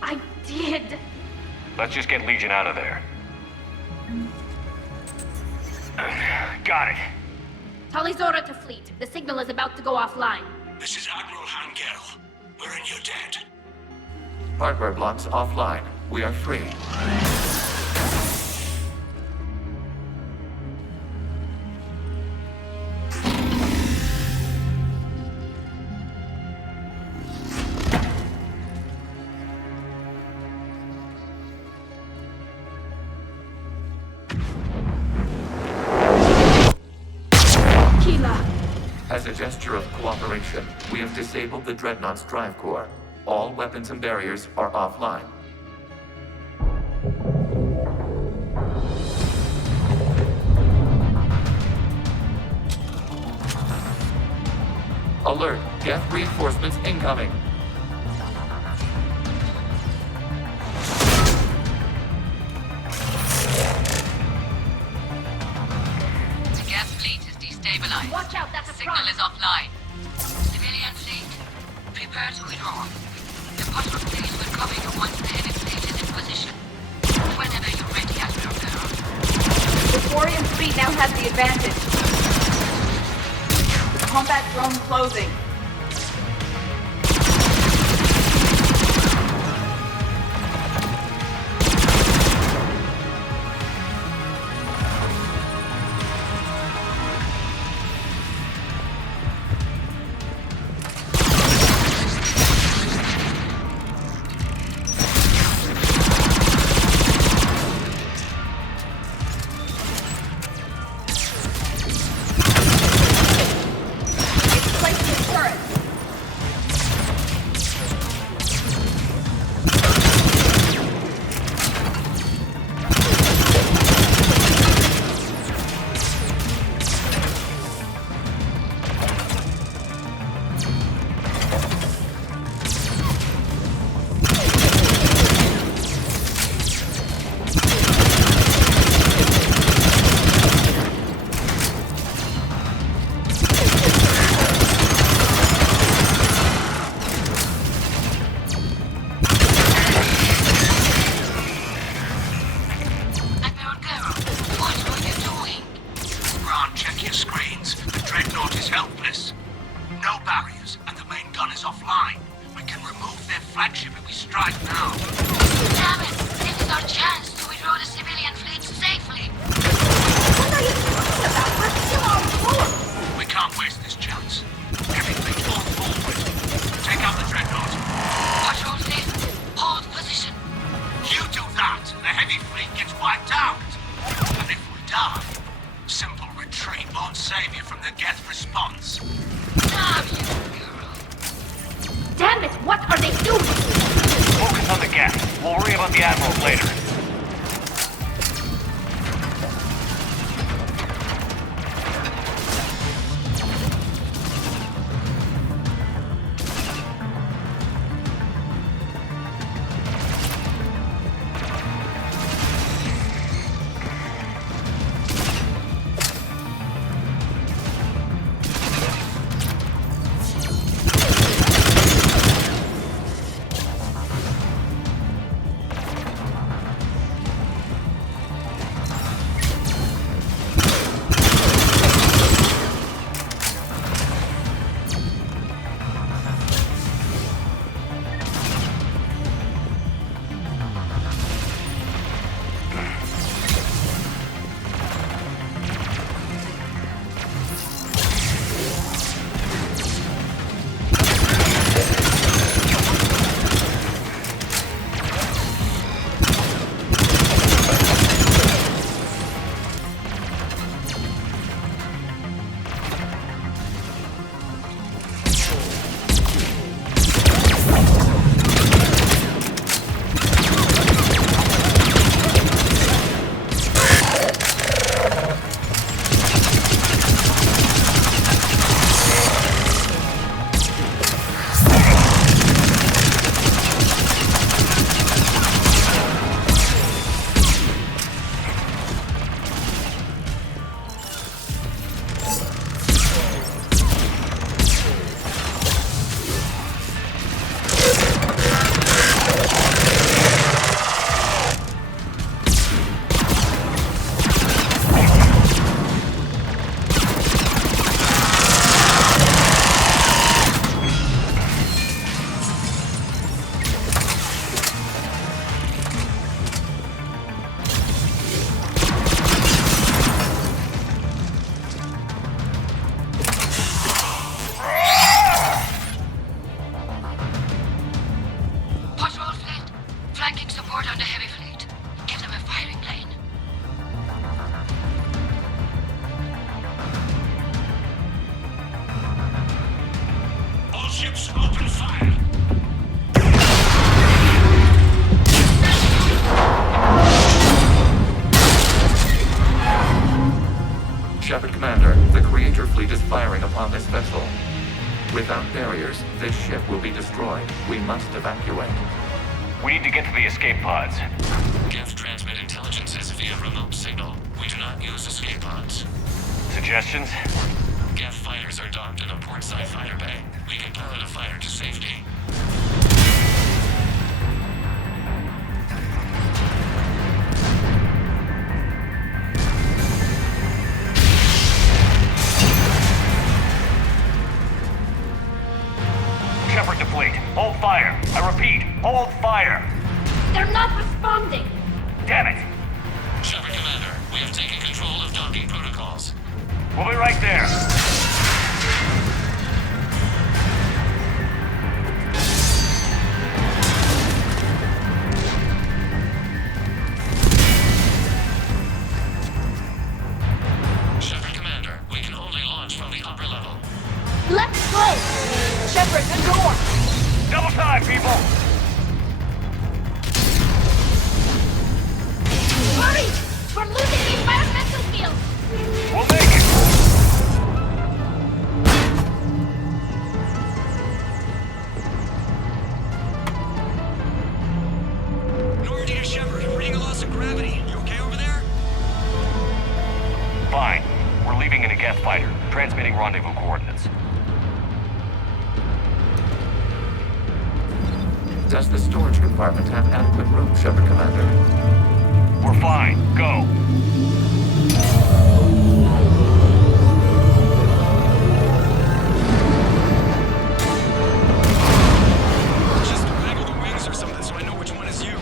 I did. Let's just get Legion out of there. Got it. Tali'Zorah to fleet. The signal is about to go offline. This is Admiral Hangel. We're in your debt. Hardware blocks offline. We are free. As a gesture of cooperation, we have disabled the Dreadnought's drive core. All weapons and barriers are offline. Alert! Geth reinforcements incoming! The Geth fleet is destabilized. Watch out, that's a Signal is offline. Civilian fleet, prepare to withdraw. The bottom fleet will cover you once the heavy fleet is in position. Whenever you're ready, Admiral Girl. The Quarian fleet now has the advantage. Combat drone closing. Admiral later. Shepard Commander, the Creator fleet is firing upon this vessel. Without barriers, this ship will be destroyed. We must evacuate. We need to get to the escape pods. Geth transmit intelligences via remote signal. We do not use escape pods. Suggestions? Geth fighters are docked in a portside fighter bay. We can pilot a fighter to safety. Shepard to fleet. Hold fire. I repeat, hold fire. They're not responding. Damn it. Shepard Commander, we have taken control of docking protocols. We'll be right there. Shepard Commander, we can only launch from the upper level. Let's go! Shepard, the door! Double time, people! Hurry! We're losing the environmental field! We'll make it! Normandy to Shepard, reading a loss of gravity. You okay over there? Fine. We're leaving in a Geth fighter, transmitting rendezvous coordinates. Does the storage compartment have adequate room, Shepard Commander? We're fine. Go. Just waggle the wings or something so I know which one is you.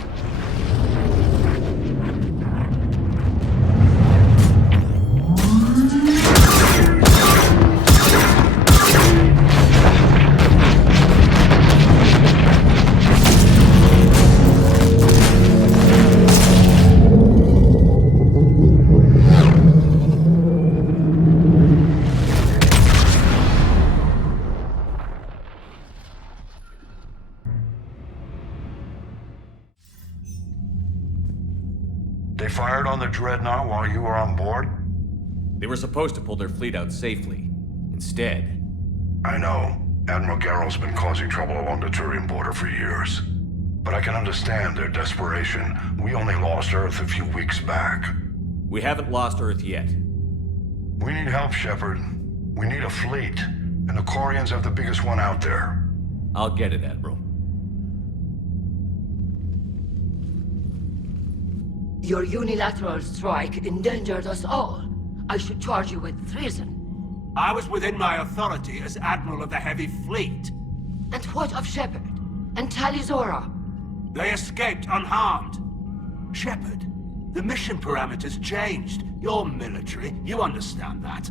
They fired on the Dreadnought while you were on board? They were supposed to pull their fleet out safely. Instead... I know. Admiral Garrel's been causing trouble along the Turian border for years. But I can understand their desperation. We only lost Earth a few weeks back. We haven't lost Earth yet. We need help, Shepard. We need a fleet. And the Quarians have the biggest one out there. I'll get it, Admiral. Your unilateral strike endangered us all. I should charge you with treason. I was within my authority as Admiral of the Heavy Fleet. And what of Shepard? And Tali'Zorah? They escaped unharmed. Shepard, the mission parameters changed. You're military, you understand that.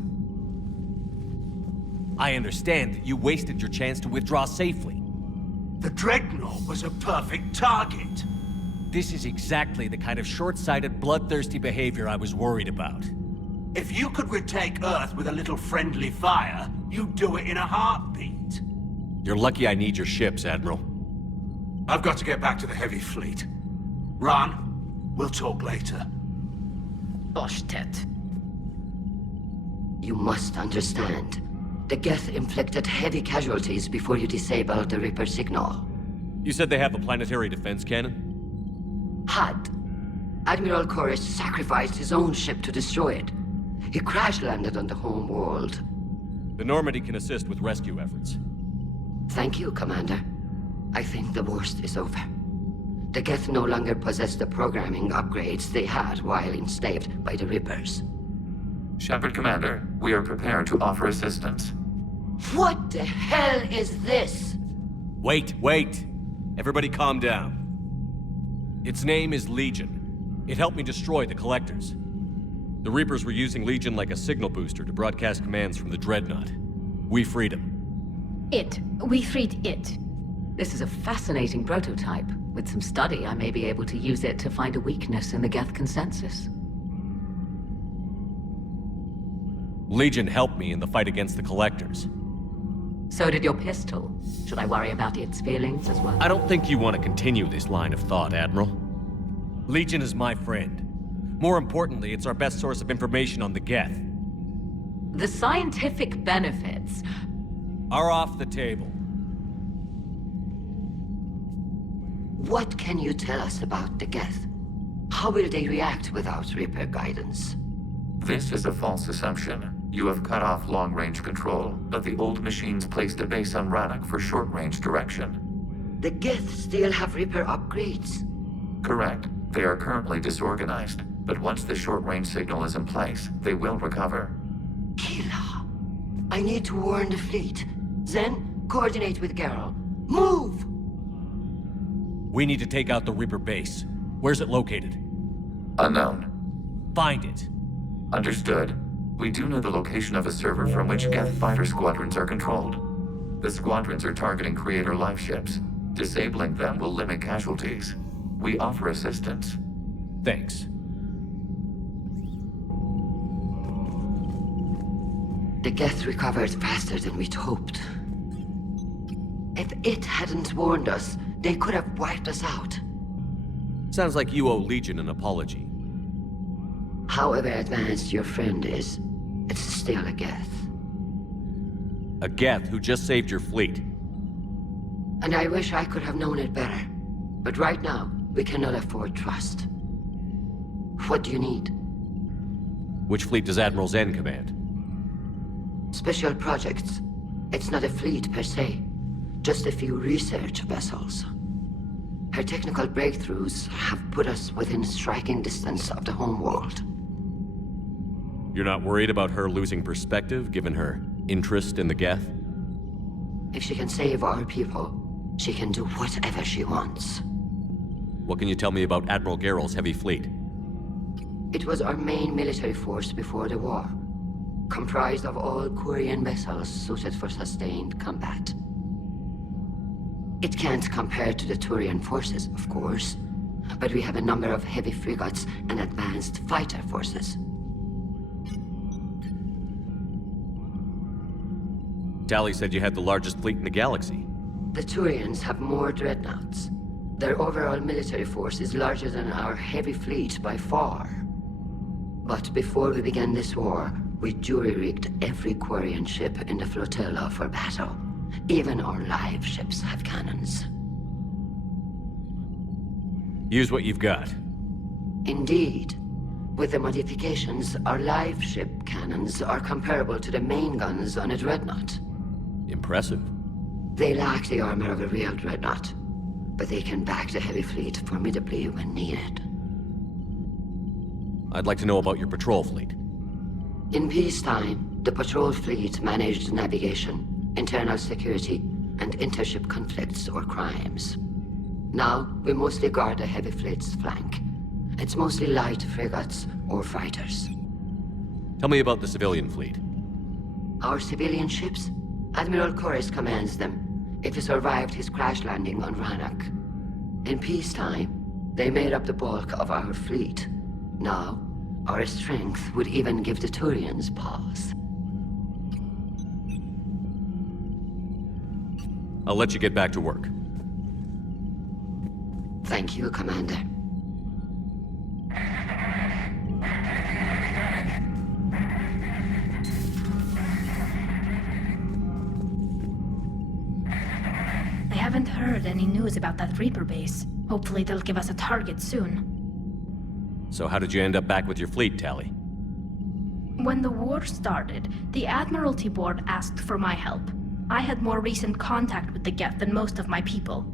I understand that you wasted your chance to withdraw safely. The Dreadnought was a perfect target. This is exactly the kind of short-sighted, bloodthirsty behavior I was worried about. If you could retake Earth with a little friendly fire, you'd do it in a heartbeat. You're lucky I need your ships, Admiral. I've got to get back to the Heavy Fleet. Ron, we'll talk later. Oshtet. You must understand. The Geth inflicted heavy casualties before you disabled the Reaper signal. You said they have a planetary defense cannon? Had. Admiral Koris sacrificed his own ship to destroy it. He crash-landed on the home world. The Normandy can assist with rescue efforts. Thank you, Commander. I think the worst is over. The Geth no longer possess the programming upgrades they had while enslaved by the Reapers. Shepard, Commander, we are prepared to offer assistance. What the hell is this? Wait. Everybody calm down. Its name is Legion. It helped me destroy the Collectors. The Reapers were using Legion like a signal booster to broadcast commands from the Dreadnought. We freed him. We freed it. This is a fascinating prototype. With some study, I may be able to use it to find a weakness in the Geth consensus. Legion helped me in the fight against the Collectors. So did your pistol. Should I worry about its feelings as well? I don't think you want to continue this line of thought, Admiral. Legion is my friend. More importantly, it's our best source of information on the Geth. The scientific benefits are off the table. What can you tell us about the Geth? How will they react without Reaper guidance? This is a false assumption. You have cut off long-range control, but the old machines placed a base on Rannoch for short-range direction. The Geth still have Reaper upgrades? Correct. They are currently disorganized, but once the short-range signal is in place, they will recover. Kila, I need to warn the fleet. Then, coordinate with Garrel. Move! We need to take out the Reaper base. Where's it located? Unknown. Find it. Understood. We do know the location of a server from which Geth fighter squadrons are controlled. The squadrons are targeting Creator life ships. Disabling them will limit casualties. We offer assistance. Thanks. The Geth recovered faster than we'd hoped. If it hadn't warned us, they could have wiped us out. Sounds like you owe Legion an apology. However advanced your friend is, it's still a Geth. A Geth who just saved your fleet. And I wish I could have known it better. But right now, we cannot afford trust. What do you need? Which fleet does Admiral Zen command? Special projects. It's not a fleet per se. Just a few research vessels. Her technical breakthroughs have put us within striking distance of the homeworld. You're not worried about her losing perspective, given her interest in the Geth? If she can save our people, she can do whatever she wants. What can you tell me about Admiral Garrel's heavy fleet? It was our main military force before the war. Comprised of all Quarian vessels suited for sustained combat. It can't compare to the Turian forces, of course, but we have a number of heavy frigates and advanced fighter forces. Tali said you had the largest fleet in the galaxy. The Turians have more dreadnoughts. Their overall military force is larger than our heavy fleet by far. But before we began this war, we jury-rigged every Quarian ship in the flotilla for battle. Even our live ships have cannons. Use what you've got. Indeed. With the modifications, our live ship cannons are comparable to the main guns on a dreadnought. Impressive. They lack the armor of a real dreadnought, but they can back the heavy fleet formidably when needed. I'd like to know about your patrol fleet. In peacetime, the patrol fleet managed navigation, internal security, and intership conflicts or crimes. Now, we mostly guard the heavy fleet's flank. It's mostly light frigates or fighters. Tell me about the civilian fleet. Our civilian ships? Admiral Chorus commands them, if he survived his crash landing on Rannoch. In peacetime, they made up the bulk of our fleet. Now, our strength would even give the Turians pause. I'll let you get back to work. Thank you, Commander. I haven't heard any news about that Reaper base. Hopefully they'll give us a target soon. So how did you end up back with your fleet, Tali? When the war started, the Admiralty Board asked for my help. I had more recent contact with the Geth than most of my people.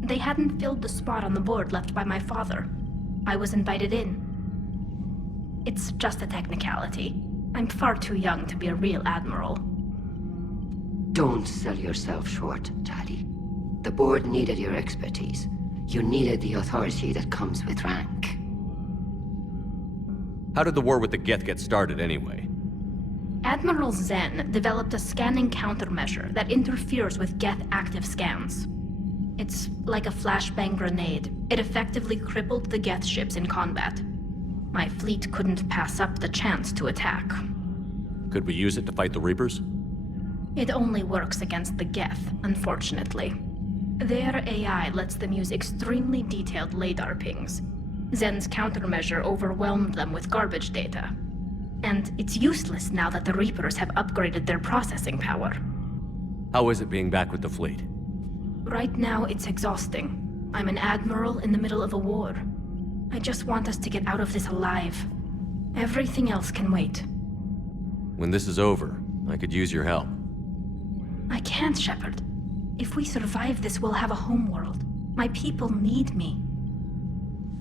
They hadn't filled the spot on the board left by my father. I was invited in. It's just a technicality. I'm far too young to be a real admiral. Don't sell yourself short, Tali. The board needed your expertise. You needed the authority that comes with rank. How did the war with the Geth get started anyway? Admiral Zen developed a scanning countermeasure that interferes with Geth active scans. It's like a flashbang grenade. It effectively crippled the Geth ships in combat. My fleet couldn't pass up the chance to attack. Could we use it to fight the Reapers? It only works against the Geth, unfortunately. Their AI lets them use extremely detailed LADAR pings. Zen's countermeasure overwhelmed them with garbage data. And it's useless now that the Reapers have upgraded their processing power. How is it being back with the fleet? Right now, it's exhausting. I'm an admiral in the middle of a war. I just want us to get out of this alive. Everything else can wait. When this is over, I could use your help. I can't, Shepard. If we survive this, we'll have a homeworld. My people need me.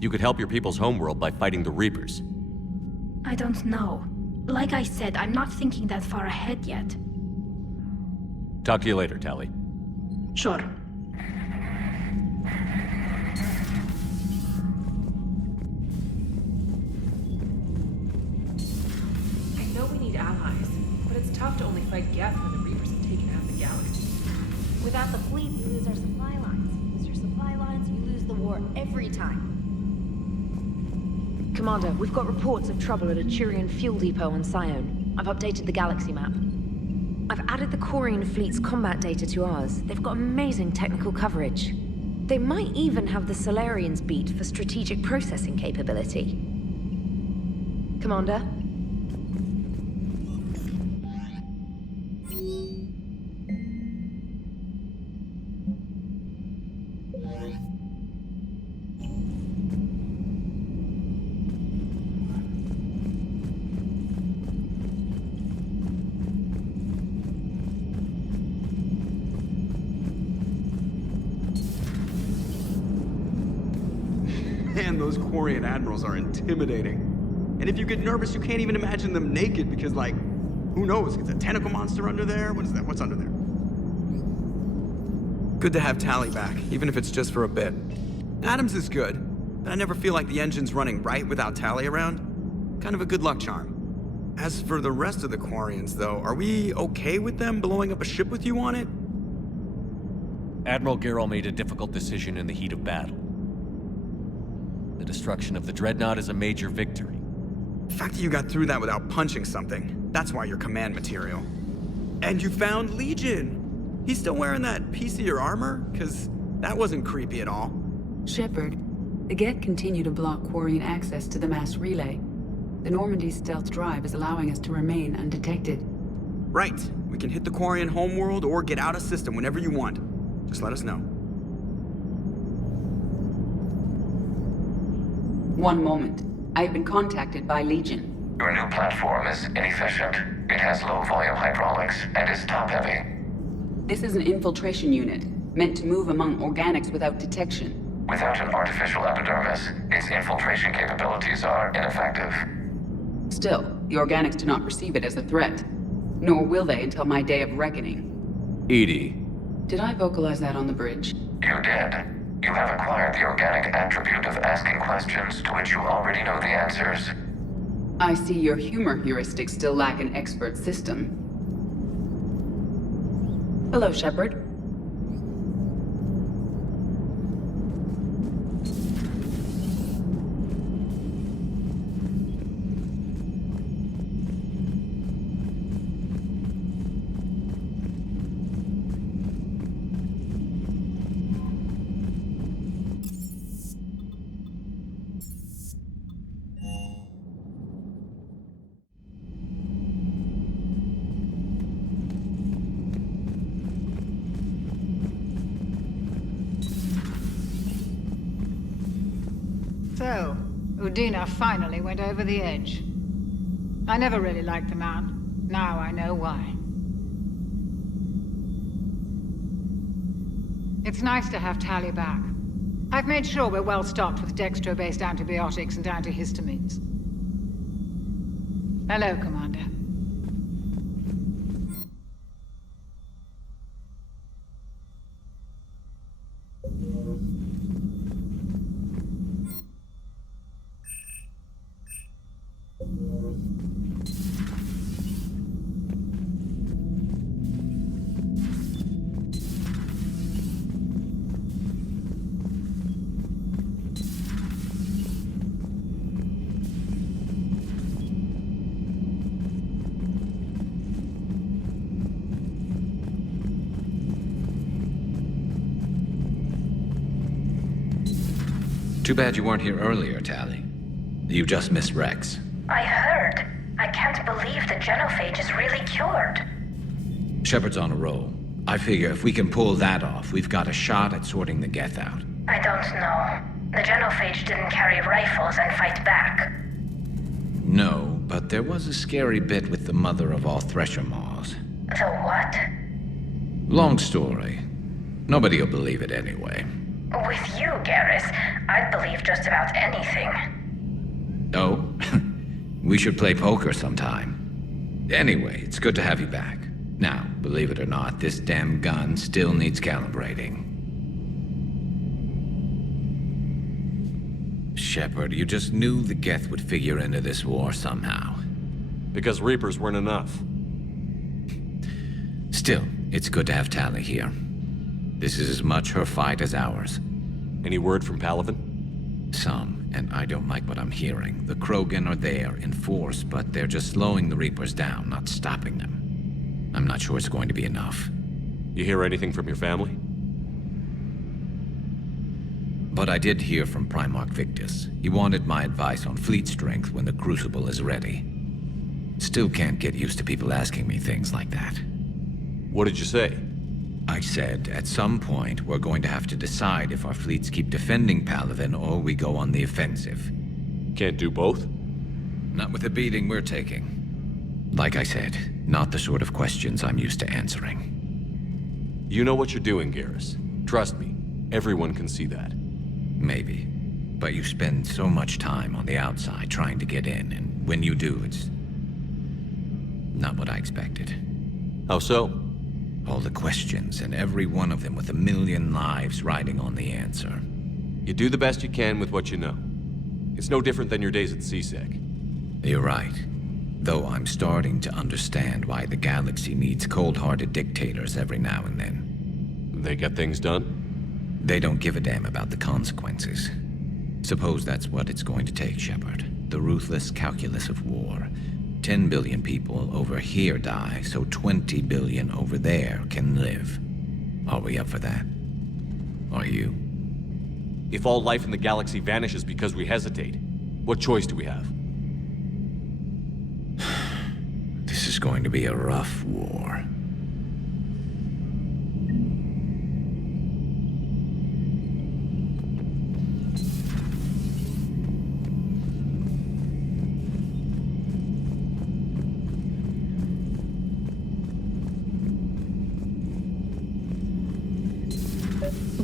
You could help your people's homeworld by fighting the Reapers. I don't know. Like I said, I'm not thinking that far ahead yet. Talk to you later, Tali. Sure. I know we need allies, but it's tough to only fight Geth when the Reapers have taken out the galaxy. Without the fleet, we lose our supply lines. Lose your supply lines, you lose the war every time. Commander, we've got reports of trouble at a Turian fuel depot on Sione. I've updated the galaxy map. I've added the Quarian fleet's combat data to ours. They've got amazing technical coverage. They might even have the Solarians beat for strategic processing capability. Commander? Man, those Quarian admirals are intimidating. And if you get nervous, you can't even imagine them naked because, like, who knows? It's a tentacle monster under there? What is that? What's under there? Good to have Tali back, even if it's just for a bit. Adams is good, but I never feel like the engine's running right without Tali around. Kind of a good luck charm. As for the rest of the Quarians, though, are we okay with them blowing up a ship with you on it? Admiral Gerrel made a difficult decision in the heat of battle. The destruction of the Dreadnought is a major victory. The fact that you got through that without punching something, that's why you're command material. And you found Legion! He's still wearing that piece of your armor? Because That wasn't creepy at all. Shepard, the Geth continue to block Quarian access to the mass relay. The Normandy's stealth drive is allowing us to remain undetected. Right. We can hit the Quarian homeworld or get out of system whenever you want. Just let us know. One moment. I have been contacted by Legion. Your new platform is inefficient. It has low volume hydraulics and is top-heavy. This is an infiltration unit, meant to move among organics without detection. Without an artificial epidermis, its infiltration capabilities are ineffective. Still, the organics do not perceive it as a threat. Nor will they until my day of reckoning. Edie. Did I vocalize that on the bridge? You did. You have acquired the organic attribute of asking questions to which you already know the answers. I see your humor heuristics still lack an expert system. Hello, Shepard. So, Udina finally went over the edge. I never really liked the man. Now I know why. It's nice to have Tali back. I've made sure we're well stocked with dextro-based antibiotics and antihistamines. Hello, Commander. Too bad you weren't here earlier, Tali. You just missed Rex. I heard. I can't believe the genophage is really cured. Shepard's on a roll. I figure if we can pull that off, we've got a shot at sorting the Geth out. I don't know. The genophage didn't carry rifles and fight back. No, but there was a scary bit with the mother of all Thresher Maws. The what? Long story. Nobody'll believe it anyway. With you, Garrus, I'd believe just about anything. Oh? We should play poker sometime. Anyway, it's good to have you back. Now, believe it or not, this damn gun still needs calibrating. Shepard, you just knew the Geth would figure into this war somehow. Because Reapers weren't enough. Still, it's good to have Tali here. This is as much her fight as ours. Any word from Palaven? Some, and I don't like what I'm hearing. The Krogan are there in force, but they're just slowing the Reapers down, not stopping them. I'm not sure it's going to be enough. You hear anything from your family? But I did hear from Primarch Victus. He wanted my advice on fleet strength when the Crucible is ready. Still can't get used to people asking me things like that. What did you say? I said, at some point, we're going to have to decide if our fleets keep defending Palaven or we go on the offensive. Can't do both? Not with the beating we're taking. Like I said, not the sort of questions I'm used to answering. You know what you're doing, Garrus. Trust me, everyone can see that. Maybe. But you spend so much time on the outside trying to get in, and when you do, it's not what I expected. How so? All the questions, and every one of them with 1 million lives riding on the answer. You do the best you can with what you know. It's no different than your days at CSEC. You're right. Though I'm starting to understand why the galaxy needs cold-hearted dictators every now and then. They get things done? They don't give a damn about the consequences. Suppose that's what it's going to take, Shepard. The ruthless calculus of war. 10 billion people over here die, so 20 billion over there can live. Are we up for that? Are you? If all life in the galaxy vanishes because we hesitate, what choice do we have? This is going to be a rough war.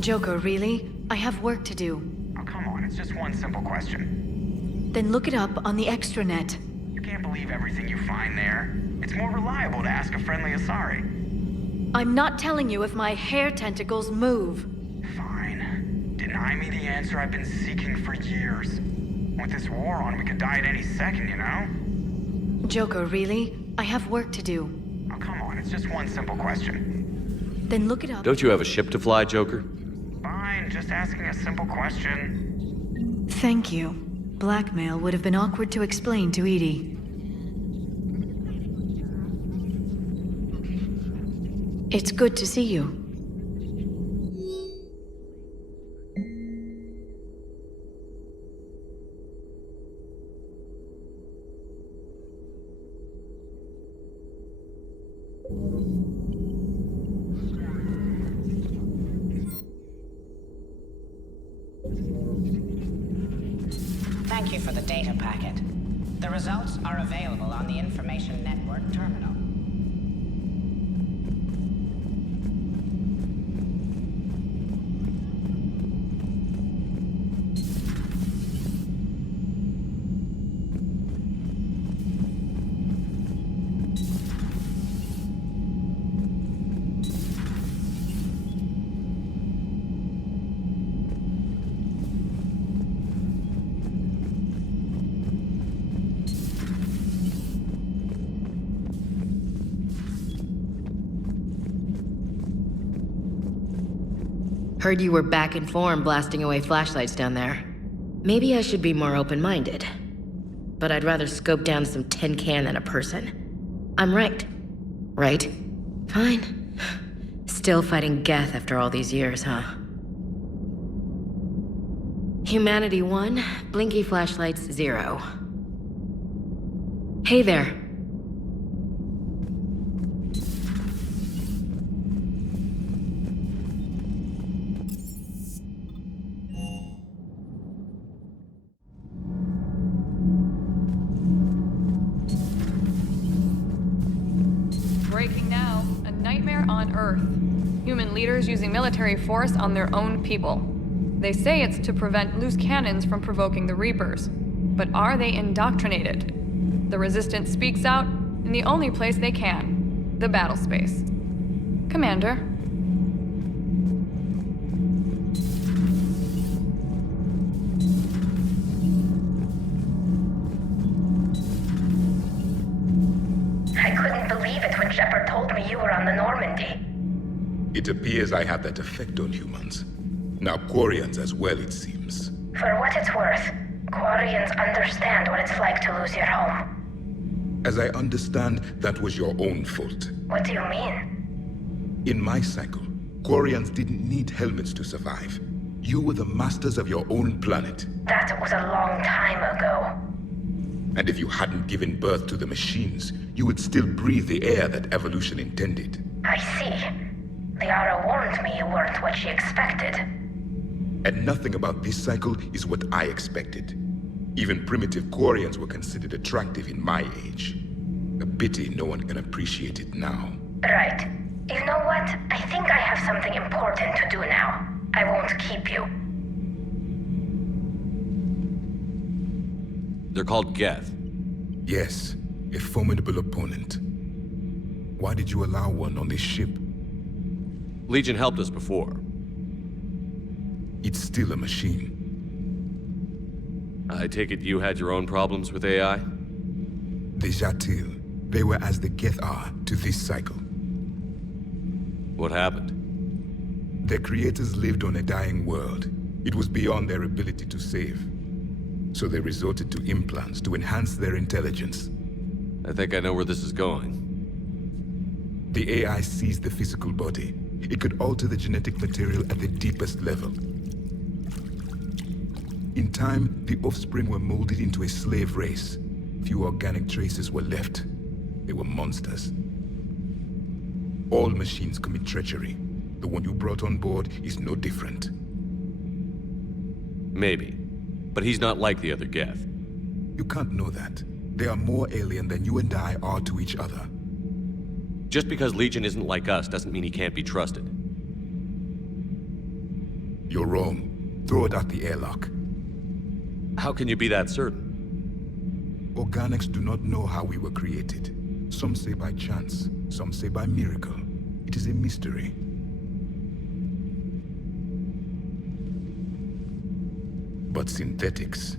Joker, really? I have work to do. Oh, come on, it's just one simple question. Then look it up on the extranet. You can't believe everything you find there. It's more reliable to ask a friendly Asari. I'm not telling you if my hair tentacles move. Fine. Deny me the answer I've been seeking for years. With this war on, we could die at any second, you know? Joker, really? I have work to do. Oh, come on, it's just one simple question. Then look it up. Don't you have a ship to fly, Joker? Fine, just asking a simple question. Thank you. Blackmail would have been awkward to explain to Edie. It's good to see you. Thank you for the data packet. The results are available on the Information Network terminal. Heard you were back in form blasting away flashlights down there. Maybe I should be more open-minded. But I'd rather scope down some tin can than a person. I'm right. Right? Fine. Still fighting Geth after all these years, huh? Humanity 1, blinky flashlights 0. Hey there. Breaking now. A nightmare on Earth. Human leaders using military force on their own people. They say it's to prevent loose cannons from provoking the Reapers. But are they indoctrinated? The Resistance speaks out in the only place they can. The battle space. Commander. I couldn't believe it when Shepard told me you were on the Normandy. It appears I have that effect on humans. Now Quarians as well, it seems. For what it's worth, Quarians understand what it's like to lose your home. As I understand, that was your own fault. What do you mean? In my cycle, Quarians didn't need helmets to survive. You were the masters of your own planet. That was a long time ago. And if you hadn't given birth to the machines, you would still breathe the air that evolution intended. I see. Liara warned me you weren't what she expected. And nothing about this cycle is what I expected. Even primitive Quarians were considered attractive in my age. A pity no one can appreciate it now. Right. You know what? I think I have something important to do now. I won't keep you. They're called Geth. Yes, a formidable opponent. Why did you allow one on this ship? Legion helped us before. It's still a machine. I take it you had your own problems with AI? The Jatil. They were as the Geth are to this cycle. What happened? Their creators lived on a dying world. It was beyond their ability to save. So they resorted to implants to enhance their intelligence. I think I know where this is going. The AI sees the physical body. It could alter the genetic material at the deepest level. In time, the offspring were molded into a slave race. Few organic traces were left. They were monsters. All machines commit treachery. The one you brought on board is no different. Maybe. But he's not like the other Geth. You can't know that. They are more alien than you and I are to each other. Just because Legion isn't like us doesn't mean he can't be trusted. You're wrong. Throw it out the airlock. How can you be that certain? Organics do not know how we were created. Some say by chance, some say by miracle. It is a mystery. But synthetics...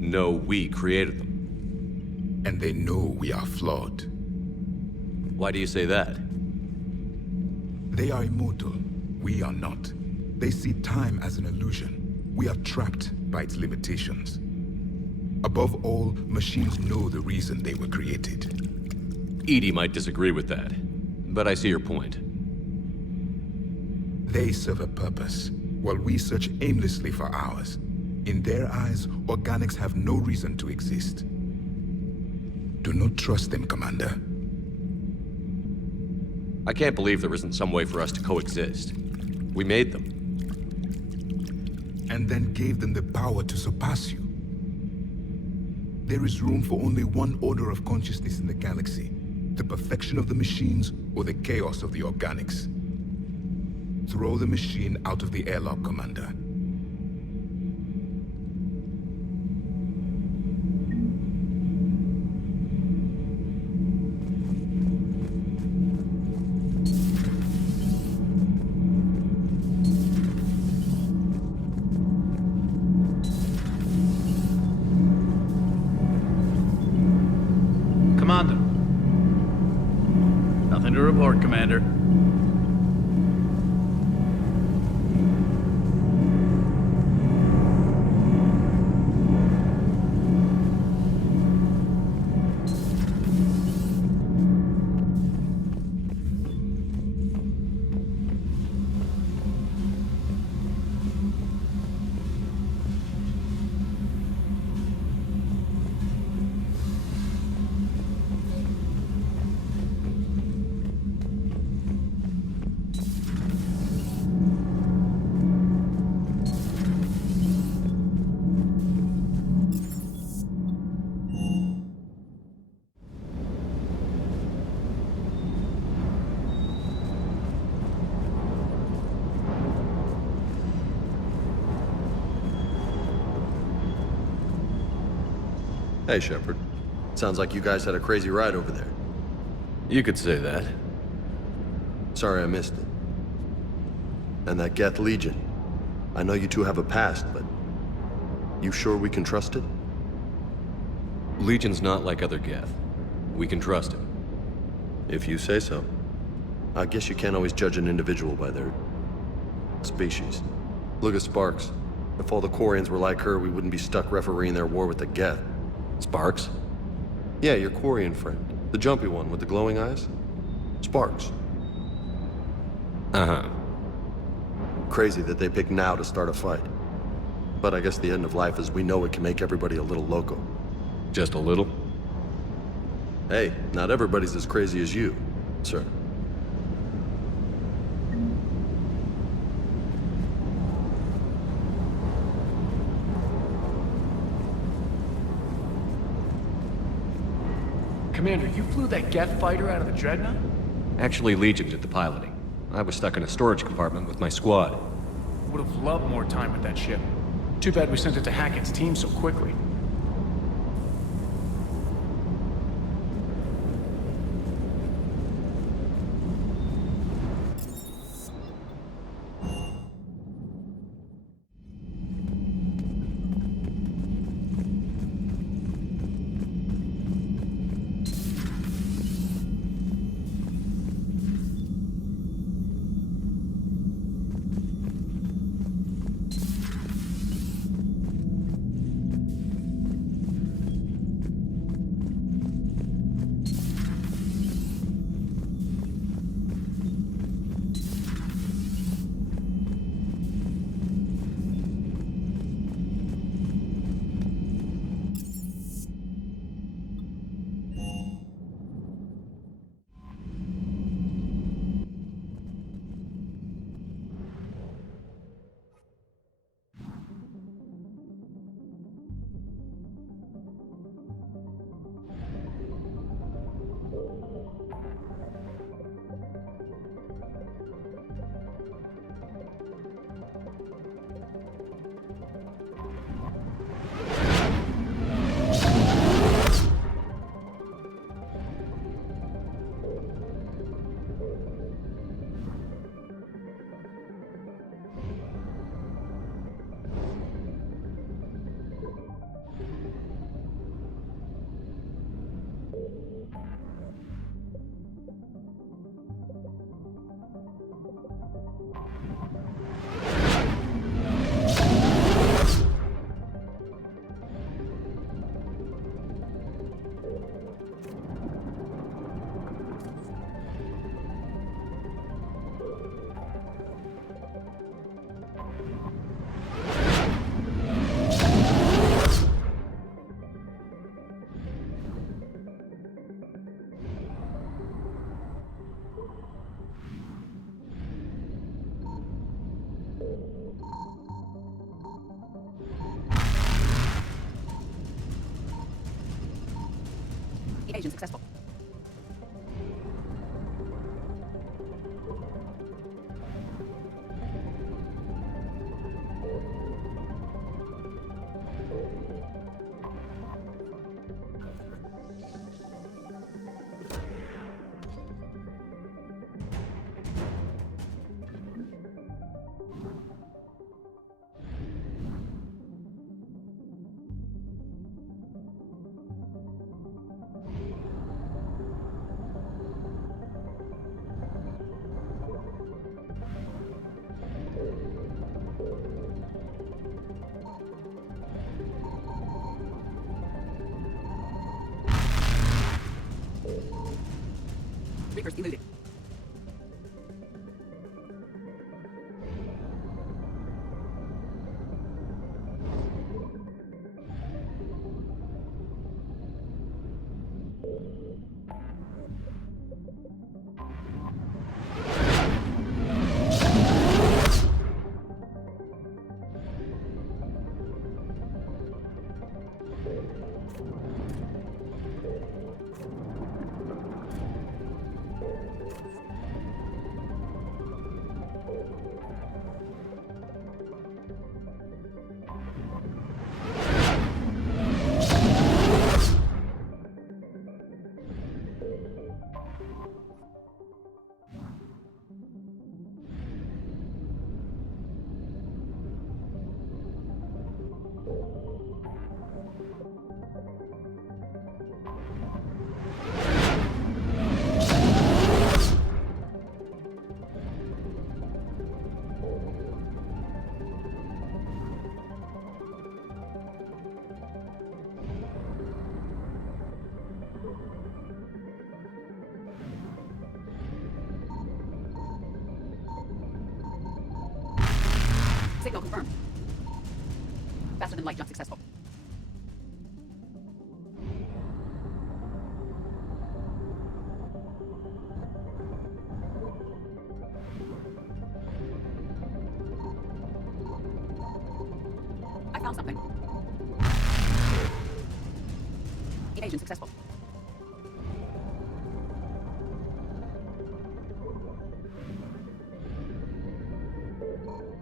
No, we created them. And they know we are flawed. Why do you say that? They are immortal. We are not. They see time as an illusion. We are trapped by its limitations. Above all, machines know the reason they were created. Edie might disagree with that, but I see your point. They serve a purpose, while we search aimlessly for ours. In their eyes, organics have no reason to exist. Do not trust them, Commander. I can't believe there isn't some way for us to coexist. We made them. And then gave them the power to surpass you. There is room for only one order of consciousness in the galaxy. The perfection of the machines or the chaos of the organics. Throw the machine out of the airlock, Commander. Nothing to report, Commander. Hey, Shepard. Sounds like you guys had a crazy ride over there. You could say that. Sorry I missed it. And that Geth Legion. I know you two have a past, but... you sure we can trust it? Legion's not like other Geth. We can trust him. If you say so. I guess you can't always judge an individual by their... species. Look at Sparks. If all the Quarians were like her, we wouldn't be stuck refereeing their war with the Geth. Sparks? Yeah, your Quarian friend. The jumpy one with the glowing eyes. Sparks. Uh-huh. Crazy that they pick now to start a fight. But I guess the end of life as we know it can make everybody a little loco. Just a little? Hey, not everybody's as crazy as you, sir. Commander, you flew that Geth fighter out of the Dreadnought? Actually, Legion did the piloting. I was stuck in a storage compartment with my squad. Would have loved more time with that ship. Too bad we sent it to Hackett's team so quickly. successful. Reapers eluded. Signal confirmed. Faster than light jump successful. I found something. Evasion successful.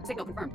Signal confirmed.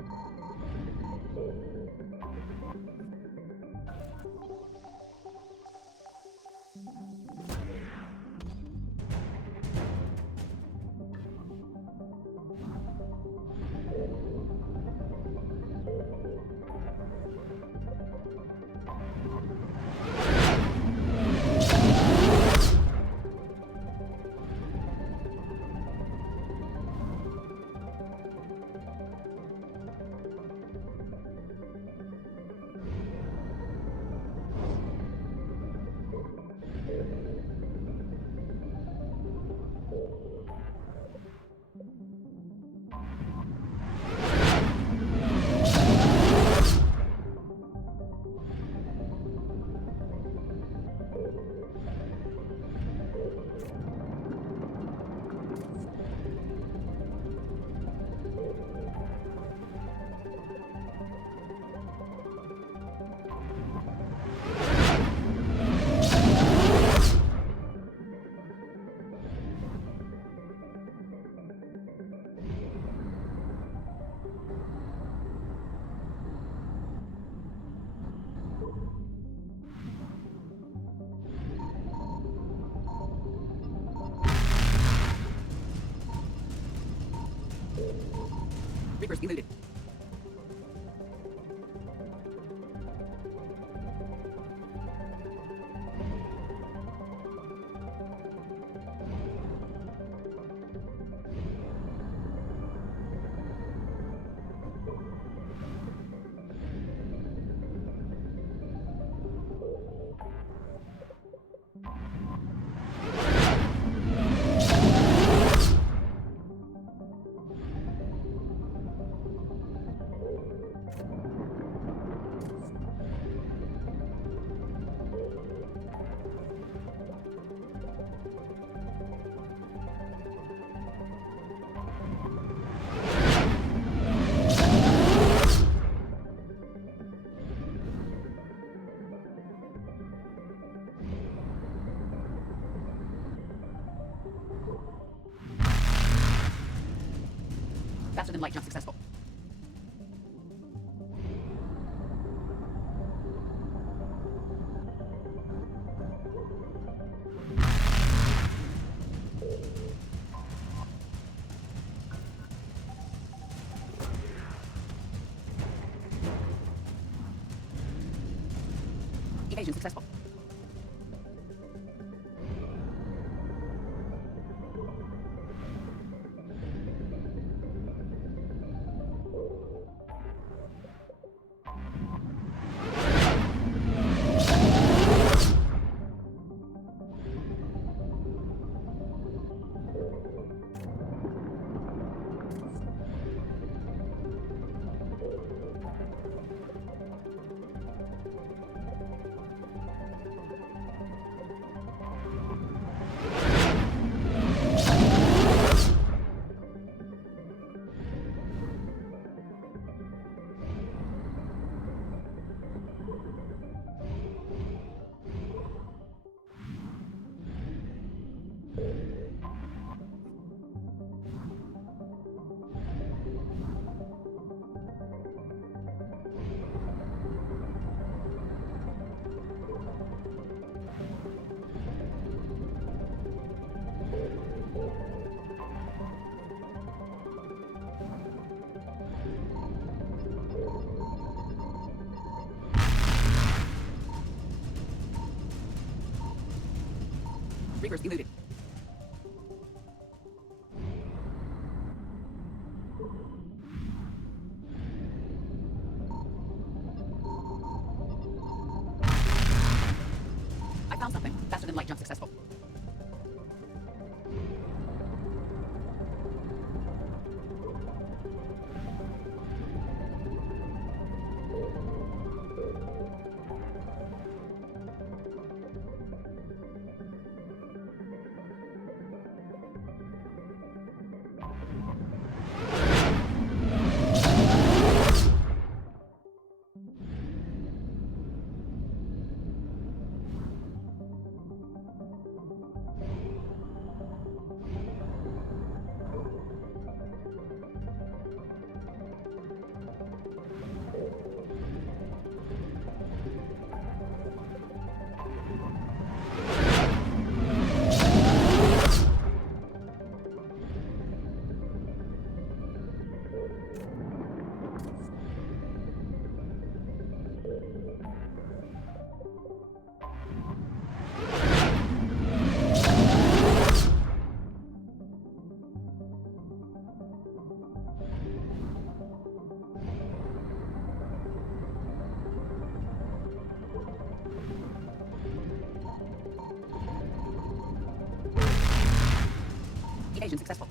Reapers eluded. Faster than light jump successful. Evasion successful. Reapers eluded. I found something. Faster than light jump successful. Evasion successful.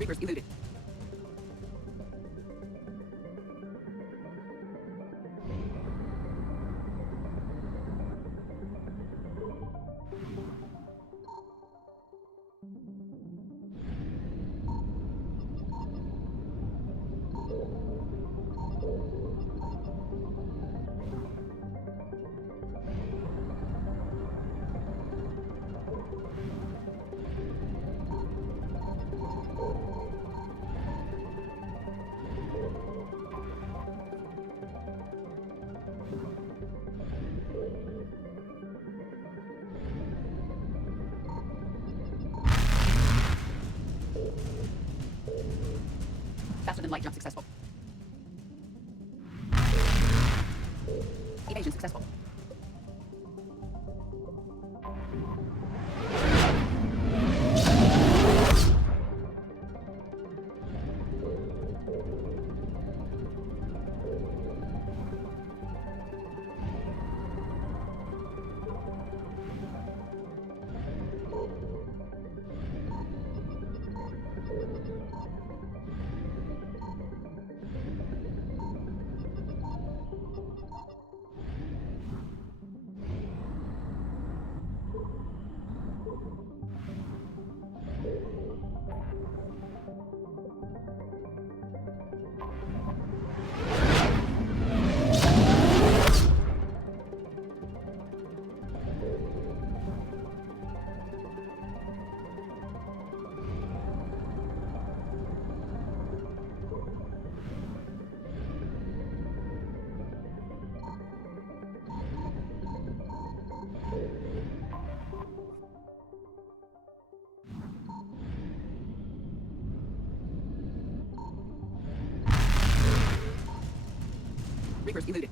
Reapers eluded. Faster than light jump successful. Evasion successful. Reapers eluded.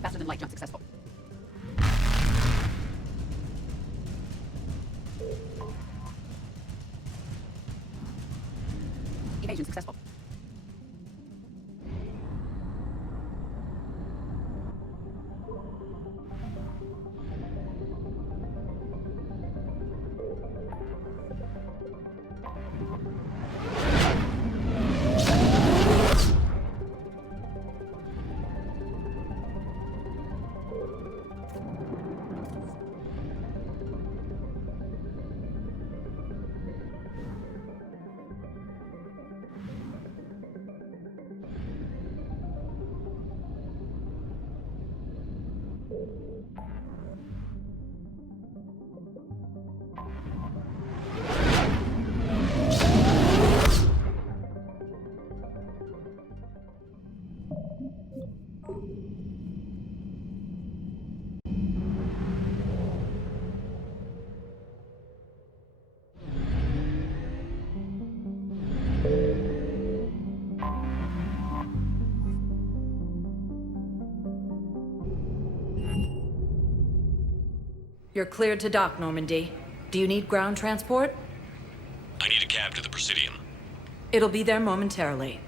Faster than light jump successful. Evasion successful. You're cleared to dock, Normandy. Do you need ground transport? I need a cab to the Presidium. It'll be there momentarily.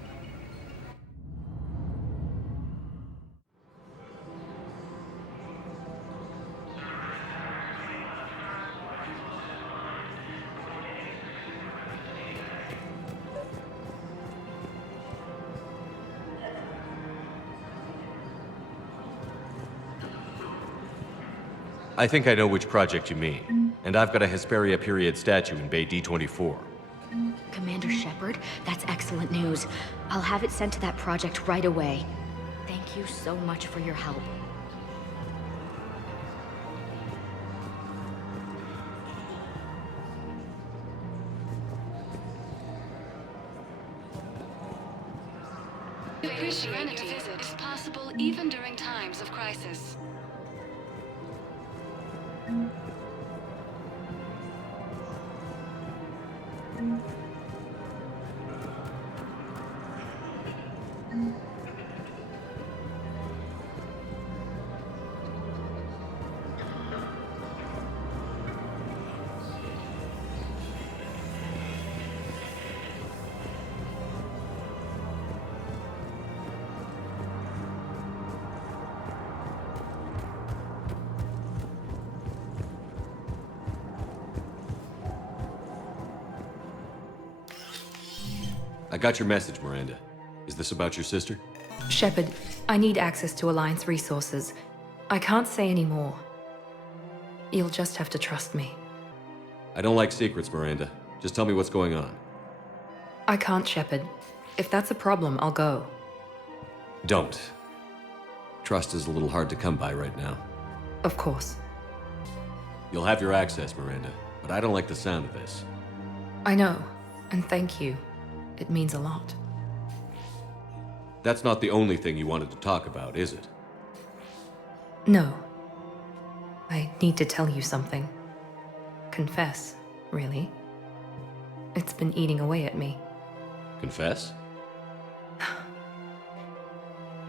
I think I know which project you mean. And I've got a Hesperia period statue in Bay D24. Commander Shepard, that's excellent news. I'll have it sent to that project right away. Thank you so much for your help. Serenity is possible even during times of crisis. I got your message, Miranda. Is this about your sister? Shepard, I need access to Alliance resources. I can't say any more. You'll just have to trust me. I don't like secrets, Miranda. Just tell me what's going on. I can't, Shepard. If that's a problem, I'll go. Don't. Trust is a little hard to come by right now. Of course. You'll have your access, Miranda, but I don't like the sound of this. I know, and thank you. It means a lot. That's not the only thing you wanted to talk about, is it? No. I need to tell you something. Confess, really. It's been eating away at me. Confess?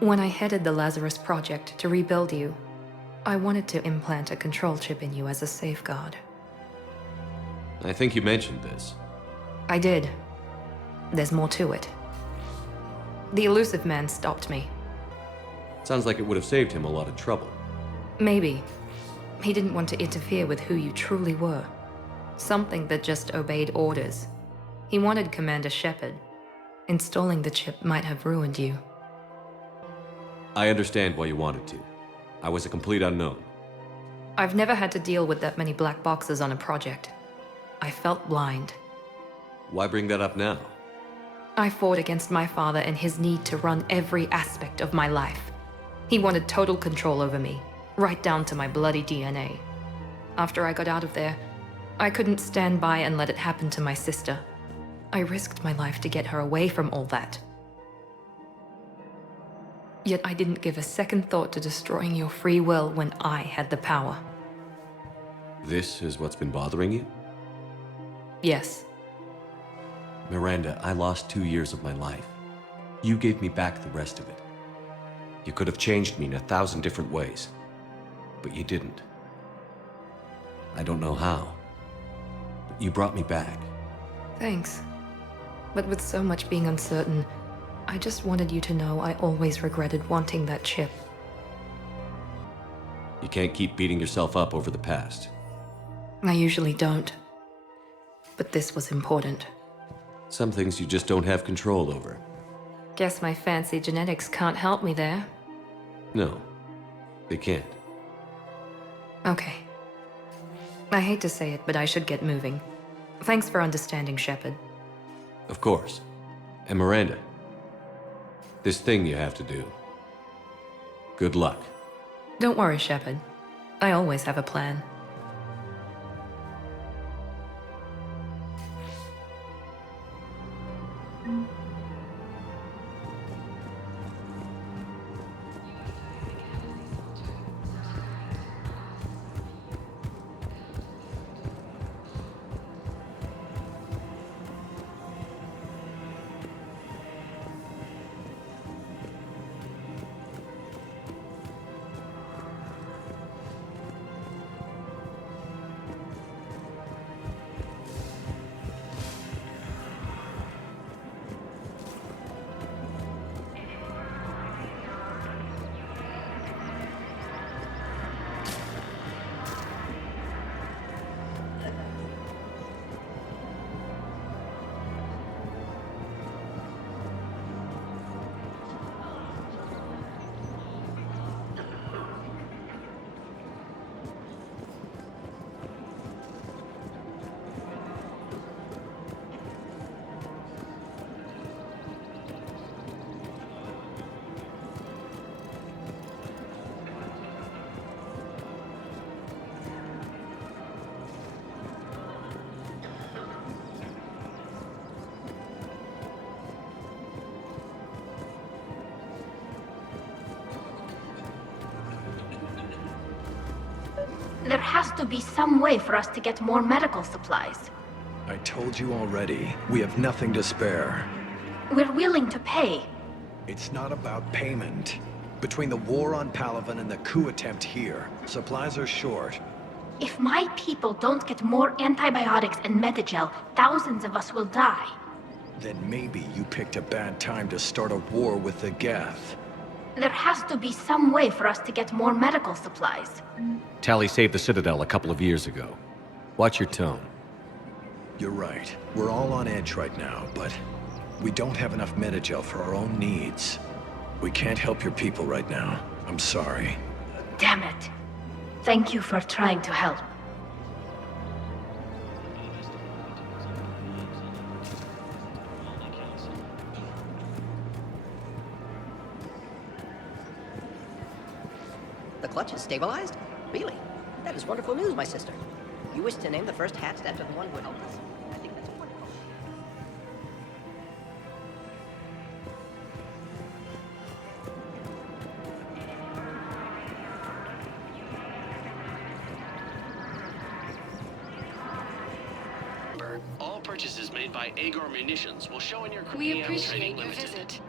When I headed the Lazarus Project to rebuild you, I wanted to implant a control chip in you as a safeguard. I think you mentioned this. I did. There's more to it. The elusive man stopped me. Sounds like it would have saved him a lot of trouble. Maybe. He didn't want to interfere with who you truly were. Something that just obeyed orders. He wanted Commander Shepard. Installing the chip might have ruined you. I understand why you wanted to. I was a complete unknown. I've never had to deal with that many black boxes on a project. I felt blind. Why bring that up now? I fought against my father and his need to run every aspect of my life. He wanted total control over me, right down to my bloody DNA. After I got out of there, I couldn't stand by and let it happen to my sister. I risked my life to get her away from all that. Yet I didn't give a second thought to destroying your free will when I had the power. This is what's been bothering you? Yes. Miranda, I lost 2 years of my life. You gave me back the rest of it. You could have changed me in 1,000 different ways, but you didn't. I don't know how, but you brought me back. Thanks. But with so much being uncertain, I just wanted you to know I always regretted wanting that chip. You can't keep beating yourself up over the past. I usually don't. But this was important. Some things you just don't have control over. Guess my fancy genetics can't help me there. No, they can't. Okay. I hate to say it, but I should get moving. Thanks for understanding, Shepard. Of course. And Miranda, this thing you have to do. Good luck. Don't worry, Shepard. I always have a plan. has to be some way for us to get more medical supplies. I told you already, we have nothing to spare. We're willing to pay. It's not about payment. Between the war on Palaven and the coup attempt here, supplies are short. If my people don't get more antibiotics and Metagel, thousands of us will die. Then maybe you picked a bad time to start a war with the Geth. There has to be some way for us to get more medical supplies. Tali saved the Citadel a couple of years ago. Watch your tone. You're right. We're all on edge right now, but we don't have enough Metagel for our own needs. We can't help your people right now. I'm sorry. Damn it. Thank you for trying to help. The clutch is stabilized? Really? That is wonderful news, my sister. You wish to name the first hatched after the one who would help us? I think that's wonderful. All purchases made by Agor Munitions will show in your We Quarian appreciate Trading your Limited. visit.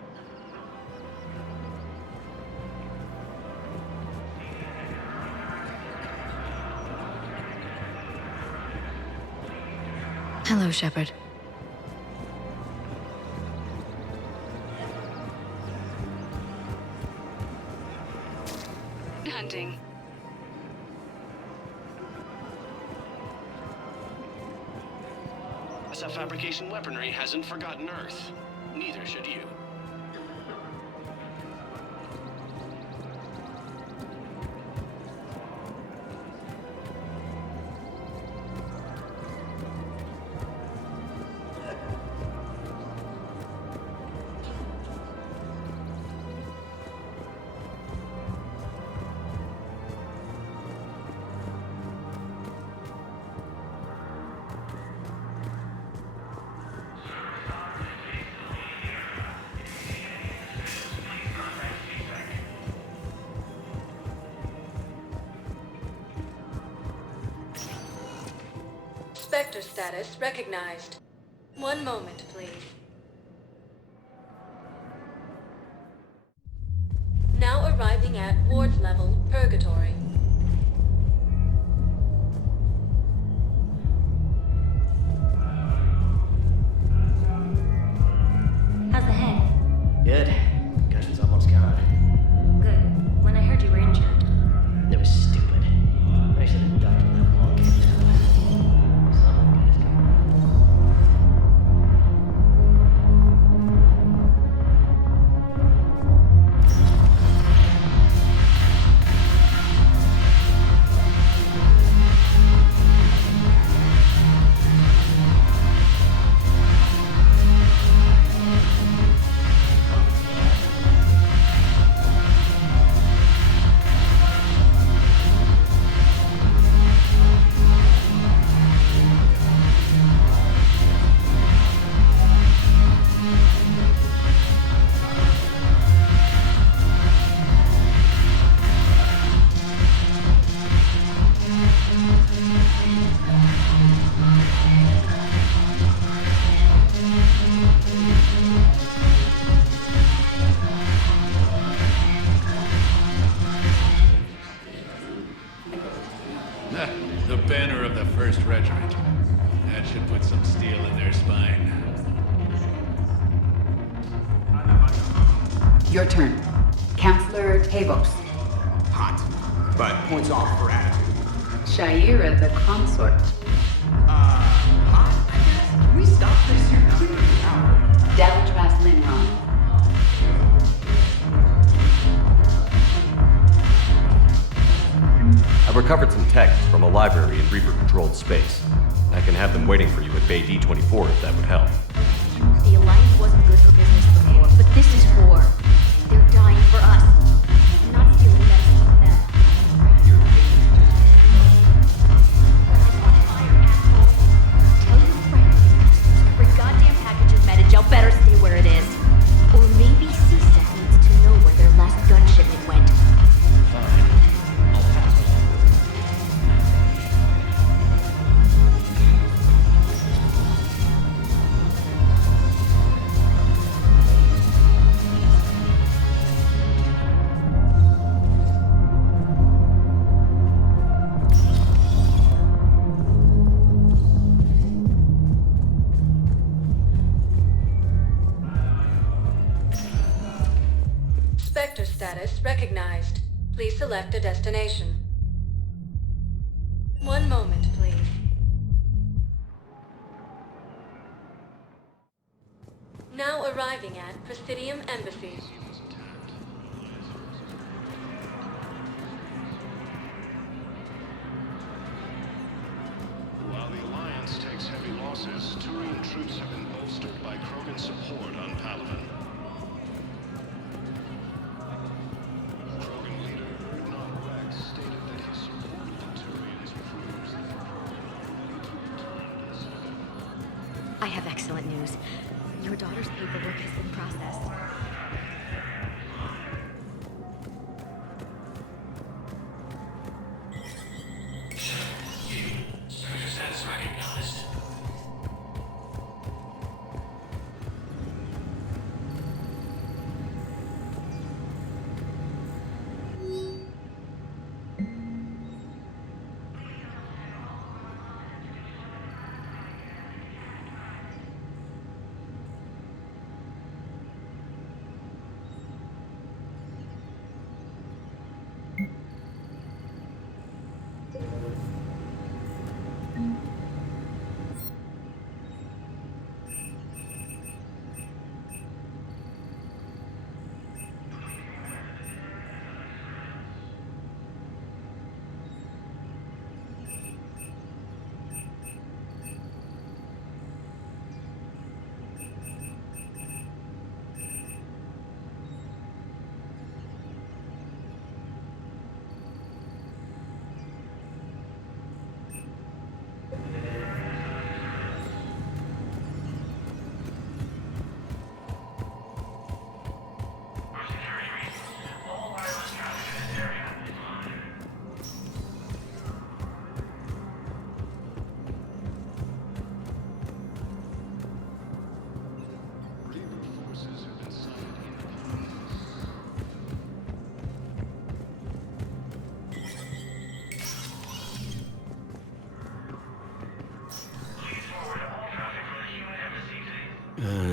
Hello, Shepard. Hunting. SF fabrication weaponry hasn't forgotten Earth. Neither should you. Spectre status recognized. One moment, please. Now arriving at ward level Purgatory. How's the head? Good. Concussion's almost gone. Good. When I heard you were injured. It was stupid. I should have ducked when that wall came down. Someone good is coming. The banner of the 1st Regiment. That should put some steel in their spine. Your turn. Counselor Tavos. Hot, but points off for attitude. Shaira the consort. Hot, I guess? Can we stop this? You're clearly out. Deltras Linron. I've recovered some texts from a library in Reaper-controlled space. I can have them waiting for you at Bay D-24 if that would help. The Alliance wasn't good for business before, but this is war. They're dying for us. I'm not stealing medicine from them. Tell your friends, every goddamn package of Metagel better stay where it is. Or maybe CSEC needs to know where their last gun shipment went. Fine. I'll pass along. Spectre status recognized. Please select a destination. One moment, please. Now arriving at Presidium Embassy. While the Alliance takes heavy losses, Turian troops have been bolstered by Krogan support on Palaven. Krogan leader Erdnot Rex stated that he supported the Turians proves that the Krogan are ready to return to Citadel. I have excellent news. Your daughter's paperwork has been processed. Status recognized.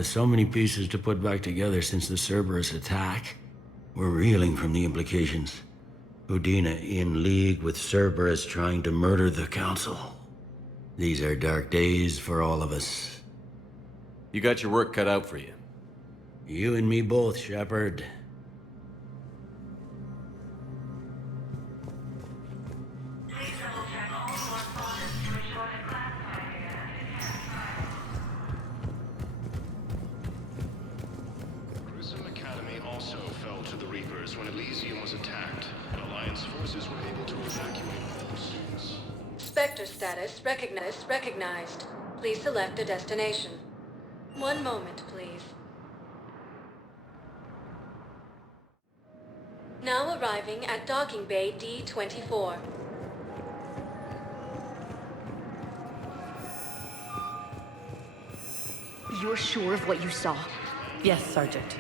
So many pieces to put back together since the Cerberus attack. We're reeling from the implications. Udina in league with Cerberus trying to murder the Council. These are dark days for all of us. You got your work cut out for you. You and me both, Shepard. When Elysium was attacked, Alliance forces were able to evacuate all students. Spectre status recognized. Please select a destination. One moment, please. Now arriving at Docking Bay D-24. You're sure of what you saw? Yes, Sergeant.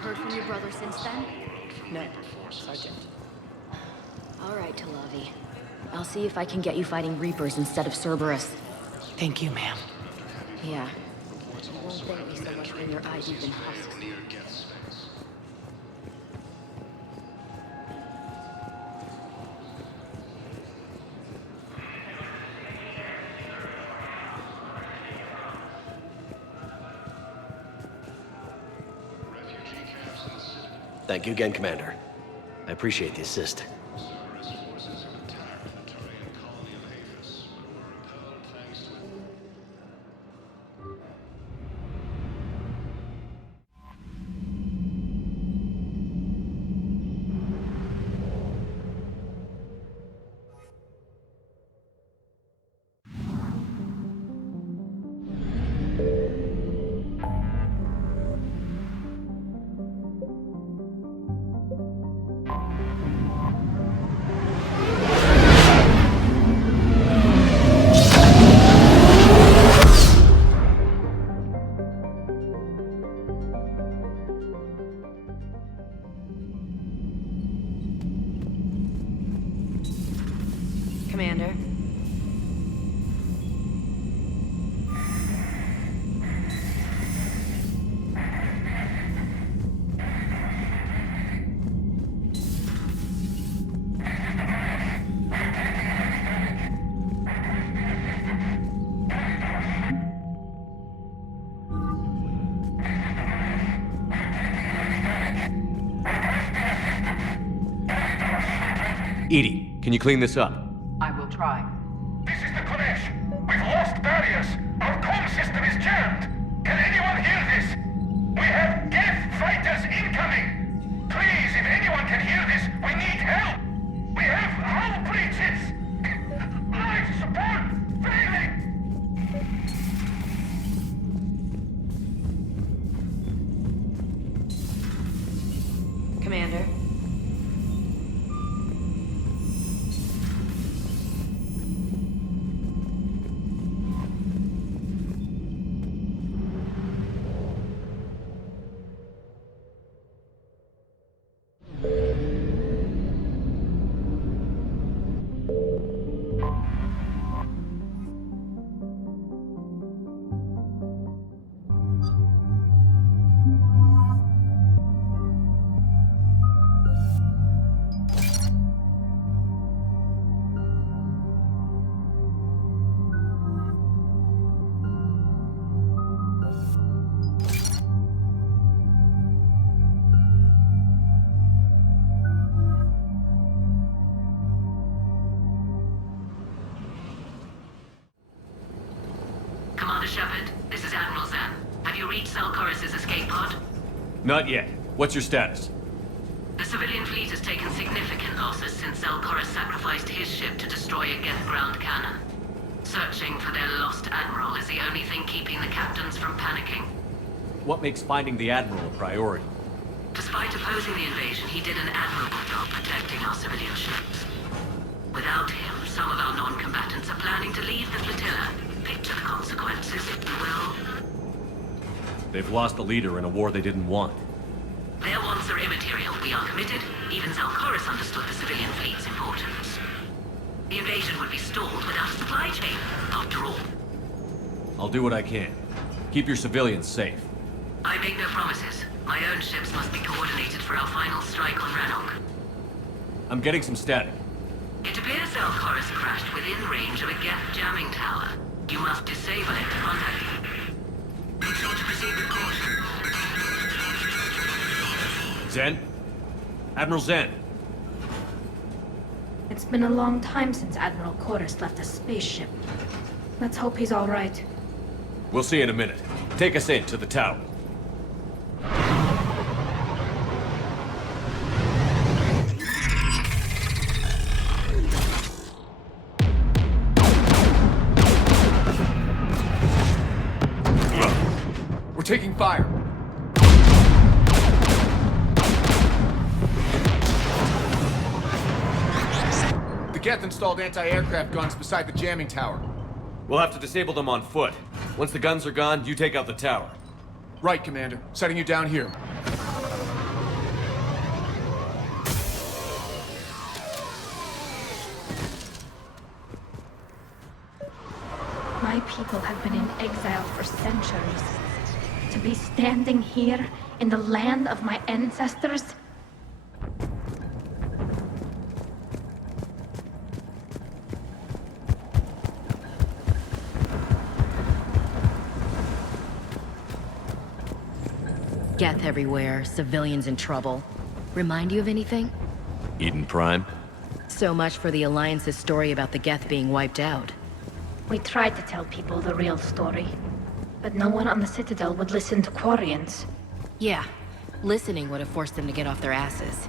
Heard from your brother since then? No, Sergeant. All right, Talavi. I'll see if I can get you fighting Reapers instead of Cerberus. Thank you, ma'am. Yeah. You won't thank me so much for your eyes even husks. Near Geth space. Thank you again, Commander. I appreciate the assist. Cerberus forces have attacked the Turian colony of Hades, but were repelled thanks to Commander. Edie, can you clean this up? I will try. This is the Kodesh. We've lost barriers. Our comm system is jammed. Can anyone hear this? We have Geth fighters incoming. Please, if anyone can hear this, we need help. We have hull breaches. Life support failing. Commander. Commander Shepard, this is Admiral Zan. Have you reached Cerberus' escape pod? Not yet. What's your status? The civilian fleet has taken significant losses since Cerberus sacrificed his ship to destroy a Geth ground cannon. Searching for their lost admiral is the only thing keeping the captains from panicking. What makes finding the Admiral a priority? Despite opposing the invasion, he did an admirable job protecting our civilian ships. Without him, some of our non-combatants are planning to leave the flotilla. Picture the consequences, if you will. They've lost a leader in a war they didn't want. Their wants are immaterial. We are committed. Even Cerberus understood the civilian fleet's importance. The invasion would be stalled without a supply chain, after all. I'll do what I can. Keep your civilians safe. I make no promises. My own ships must be coordinated for our final strike on Rannoch. I'm getting some static. It appears Cerberus crashed within range of a Geth jamming tower. You must disable it to contact you. Make sure to proceed with caution. Zen? Admiral Zen? It's been a long time since Admiral Chorus left a spaceship. Let's hope he's all right. We'll see in a minute. Take us in to the tower. We're taking fire. The Geth installed anti-aircraft guns beside the jamming tower. We'll have to disable them on foot. Once the guns are gone, you take out the tower. Right, Commander. Setting you down here. My people have been in exile for centuries. To be standing here in the land of my ancestors? Geth everywhere, civilians in trouble. Remind you of anything? Eden Prime? So much for the Alliance's story about the Geth being wiped out. We tried to tell people the real story, but no one on the Citadel would listen to Quarians. Yeah, listening would have forced them to get off their asses.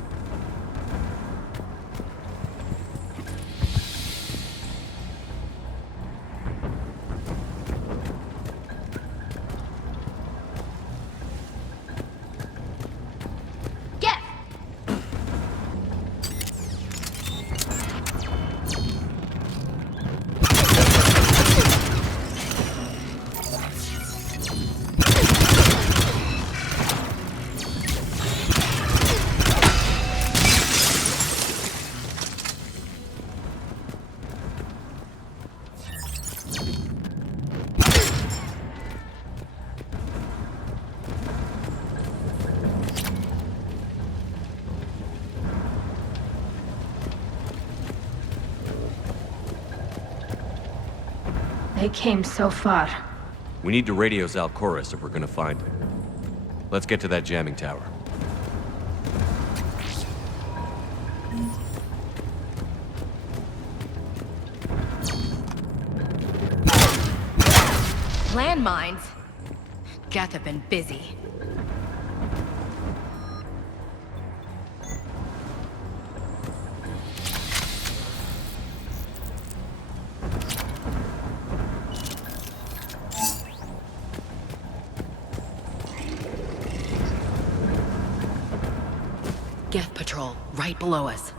They came so far. We need to radio Cerberus if we're gonna find him. Let's get to that jamming tower. Landmines? Geth have been busy. Geth patrol, right below us.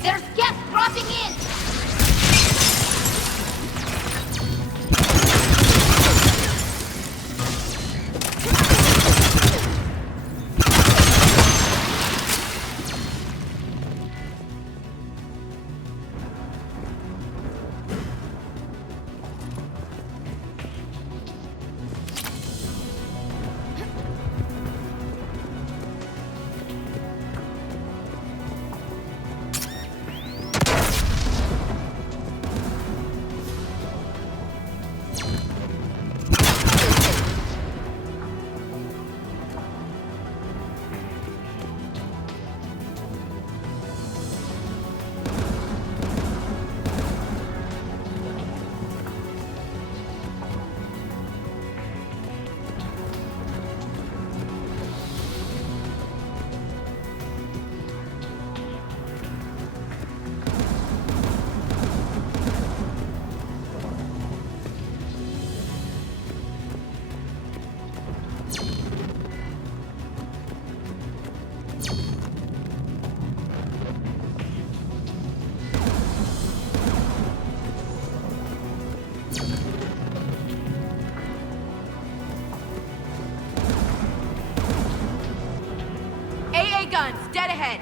There's Geth dropping in! Guns, dead ahead!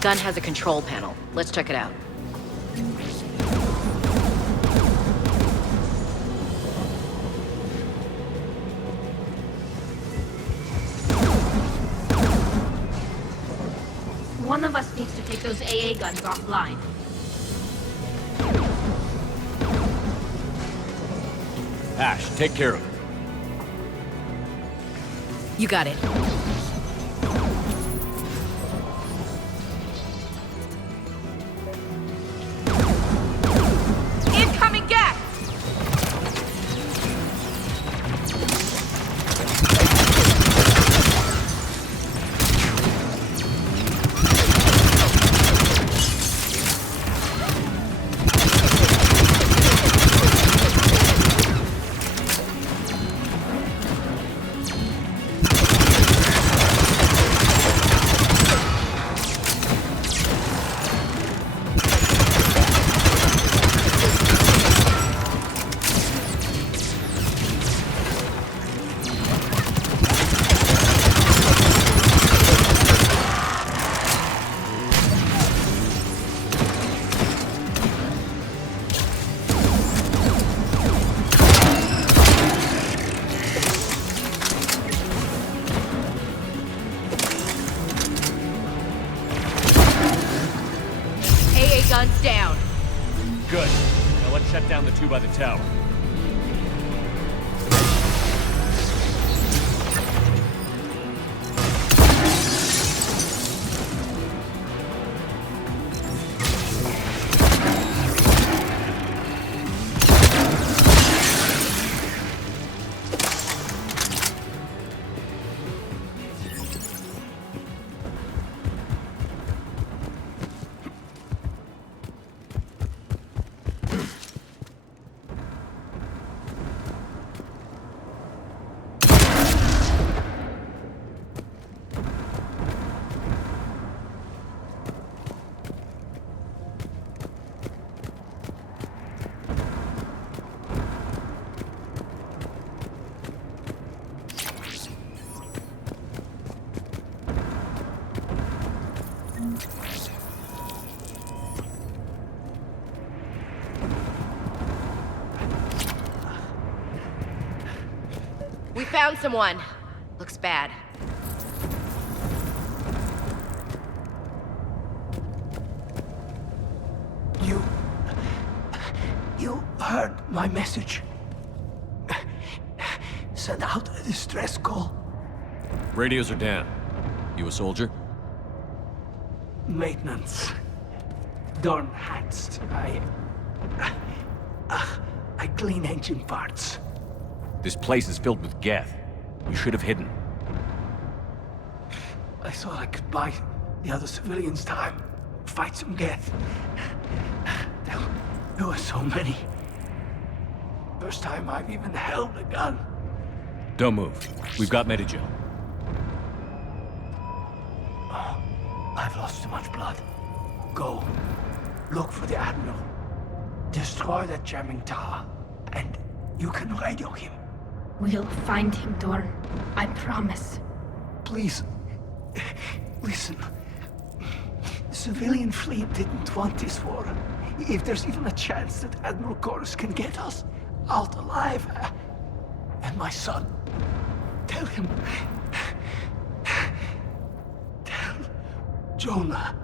Gun has a control panel. Let's check it out. One of us needs to take those AA guns offline. Ash, take care of it. You got it. Incoming Geth! Good. Now let's shut down the two by the tower. We found someone. Looks bad. You heard my message. Send out a distress call. Radios are down. You a soldier? Maintenance. Dorn hats. I clean engine parts. This place is filled with Geth. You should have hidden. I thought I could buy the other civilians time. Fight some Geth. There were so many. First time I've even held a gun. Don't move. We've got Medigel. Oh, I've lost too much blood. Go. Look for the Admiral. Destroy that jamming tower. And you can radio him. We'll find him, Dorn. I promise. Please. Listen. The civilian fleet didn't want this war. If there's even a chance that Admiral Chorus can get us out alive. And my son. Tell him. Tell Jonah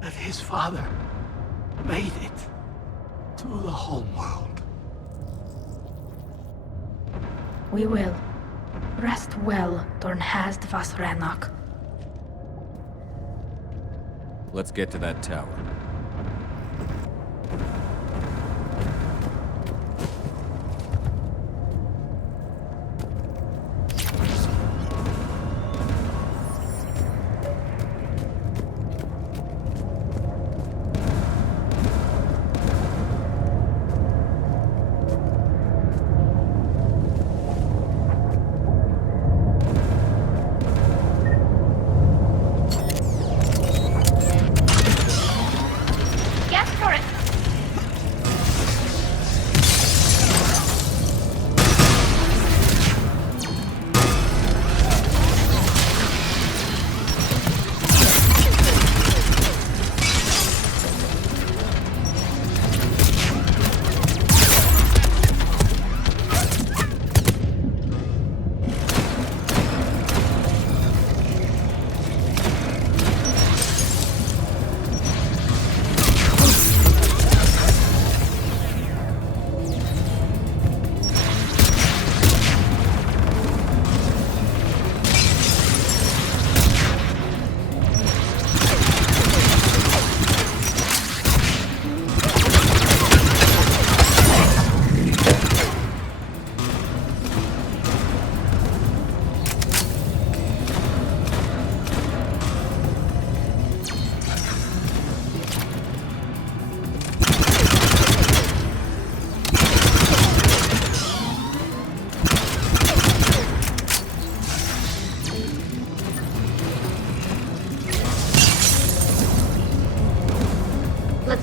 that his father made it to the home world. We will. Rest well, Dornhazd Vasranok. Let's get to that tower.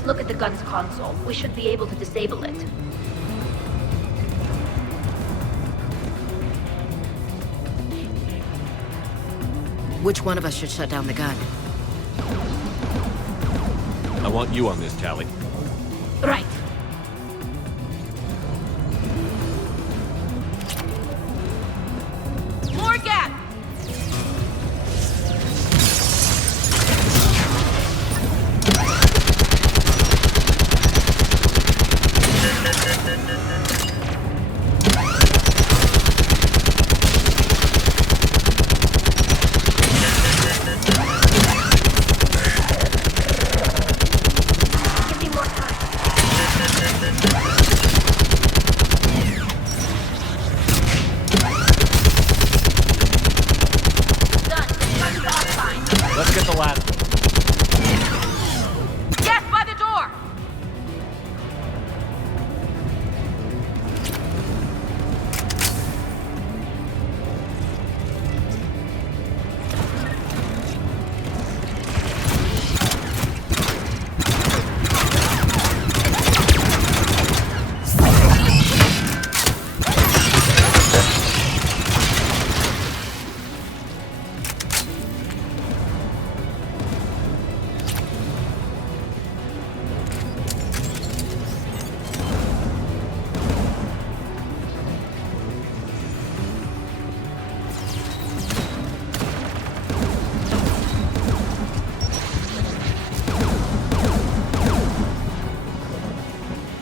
Look at the gun's console. We should be able to disable it. Which one of us should shut down the gun? I want you on this, Tali. Right. More gap! get the last one. Yes, by the door!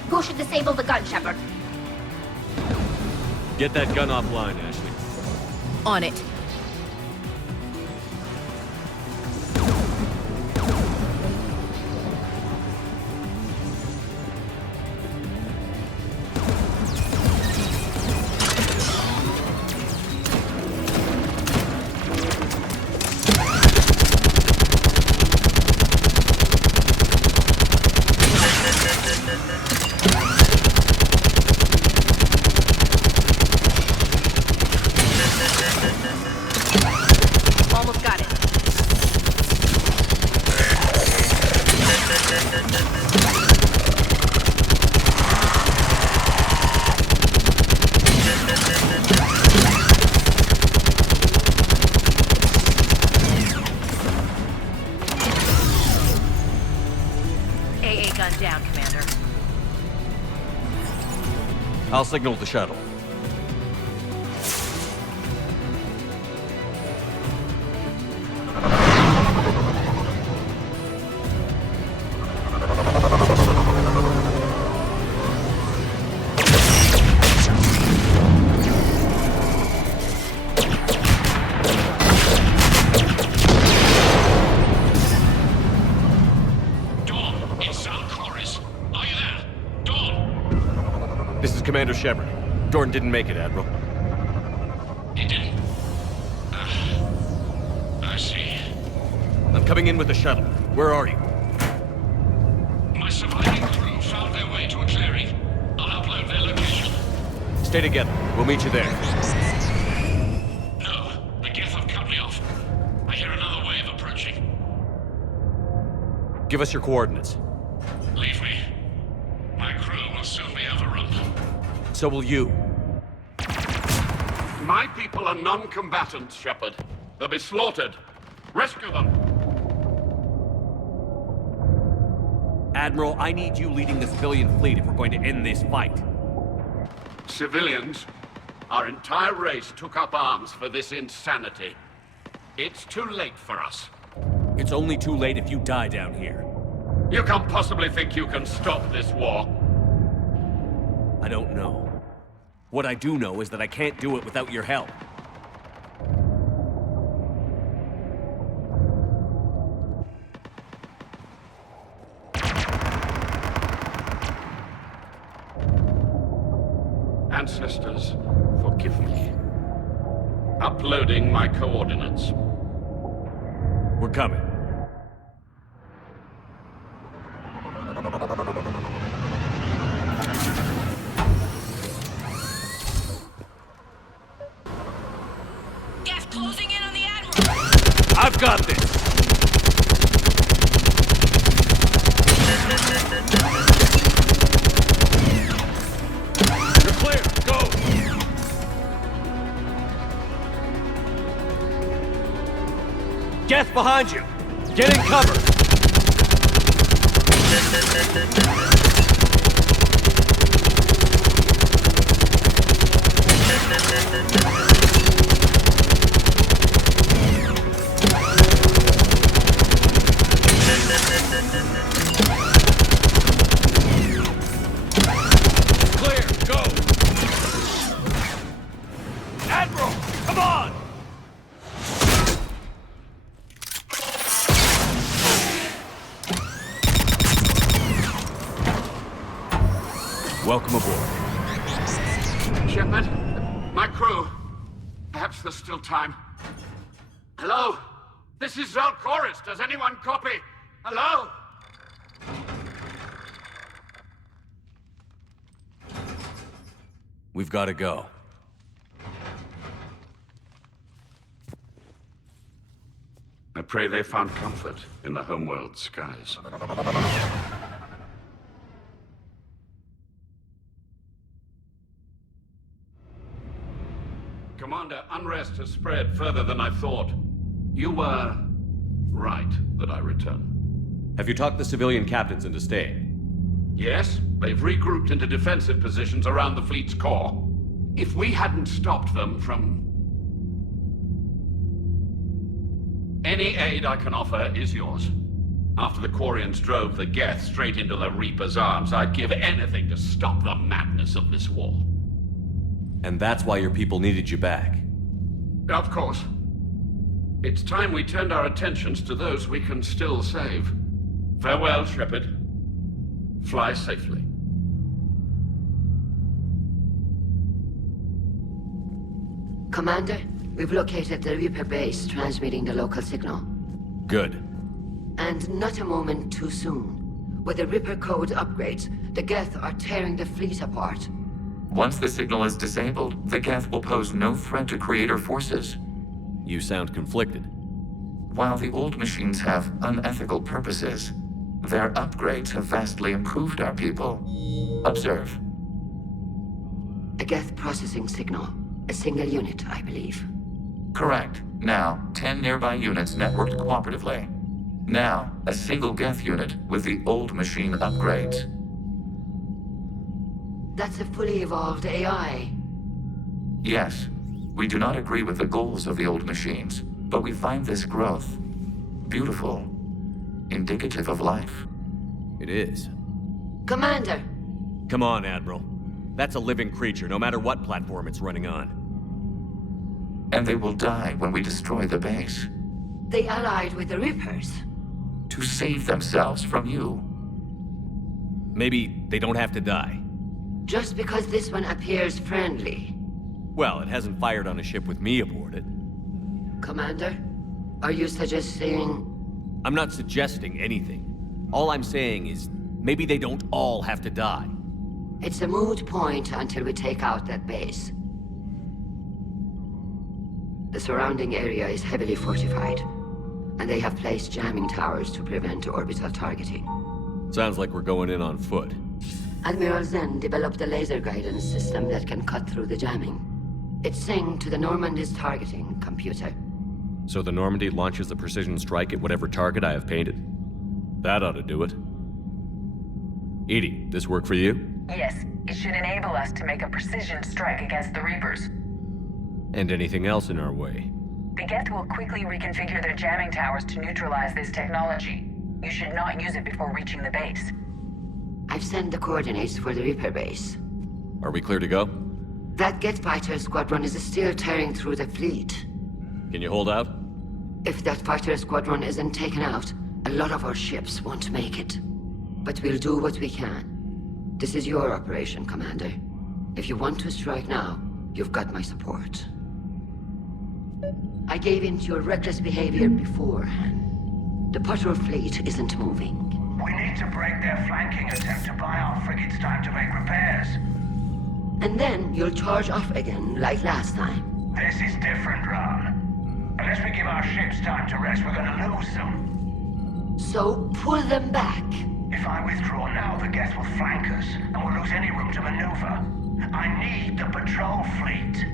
Who should disable the gun, Shepard? Get that gun offline, Ashley. On it. Almost got it. AA gun down, Commander. I'll signal the shuttle. This is Commander Shepard. Dorn didn't make it, Admiral. He didn't? I see. I'm coming in with the shuttle. Where are you? My surviving crew found their way to a clearing. I'll upload their location. Stay together. We'll meet you there. No, the Geth have cut me off. I hear another wave approaching. Give us your coordinates. Leave me. My crew will soon be overrun. So will you. My people are non-combatants, Shepard. They'll be slaughtered. Rescue them! Admiral, I need you leading the civilian fleet if we're going to end this fight. Civilians? Our entire race took up arms for this insanity. It's too late for us. It's only too late if you die down here. You can't possibly think you can stop this war. I don't know. What I do know is that I can't do it without your help. Ancestors, forgive me. Uploading my coordinates. We're coming. Geth closing in on the Admiral! I've got this! You're clear! Go! Geth behind you! Get in cover! Clear! Go! Admiral! Come on! Welcome aboard. Shepard, my crew. Perhaps there's still time. Hello? This is Zal'Koris. Does anyone copy? Hello? We've got to go. I pray they found comfort in the homeworld skies. Commander, unrest has spread further than I thought. You were right that I return. Have you talked the civilian captains into staying? Yes, they've regrouped into defensive positions around the fleet's core. If we hadn't stopped them from... Any aid I can offer is yours. After the Quarians drove the Geth straight into the Reaper's arms, I'd give anything to stop the madness of this war. And that's why your people needed you back. Of course. It's time we turned our attentions to those we can still save. Farewell, Shepard. Fly safely. Commander, we've located the Reaper base transmitting the local signal. Good. And not a moment too soon. With the Reaper code upgrades, the Geth are tearing the fleet apart. Once the signal is disabled, the Geth will pose no threat to Creator forces. You sound conflicted. While the old machines have unethical purposes, their upgrades have vastly improved our people. Observe. A Geth processing signal. A single unit, I believe. Correct. Now, 10 nearby units networked cooperatively. Now, a single Geth unit with the old machine upgrades. That's a fully evolved AI. Yes, we do not agree with the goals of the old machines, but we find this growth beautiful, indicative of life. It is. Commander! Come on, Admiral. That's a living creature, no matter what platform it's running on. And they will die when we destroy the base. They allied with the Reapers. To save themselves from you. Maybe they don't have to die. Just because this one appears friendly. Well, it hasn't fired on a ship with me aboard it. Commander, are you suggesting... I'm not suggesting anything. All I'm saying is, maybe they don't all have to die. It's a moot point until we take out that base. The surrounding area is heavily fortified, and they have placed jamming towers to prevent orbital targeting. Sounds like we're going in on foot. Admiral Zen developed a laser guidance system that can cut through the jamming. It's synced to the Normandy's targeting computer. So the Normandy launches a precision strike at whatever target I have painted? That ought to do it. Edie, this work for you? Yes, it should enable us to make a precision strike against the Reapers. And anything else in our way? The Geth will quickly reconfigure their jamming towers to neutralize this technology. You should not use it before reaching the base. I've sent the coordinates for the Reaper base. Are we clear to go? That Geth fighter squadron is still tearing through the fleet. Can you hold out? If that fighter squadron isn't taken out, a lot of our ships won't make it. But we'll do what we can. This is your operation, Commander. If you want to strike now, you've got my support. I gave in to your reckless behavior beforehand. The patrol fleet isn't moving. We need to break their flanking attempt to buy our frigates time to make repairs. And then you'll charge off again, like last time. This is different, Ron. Unless we give our ships time to rest, we're gonna lose them. So pull them back. If I withdraw now, the Geth will flank us, and we'll lose any room to maneuver. I need the patrol fleet.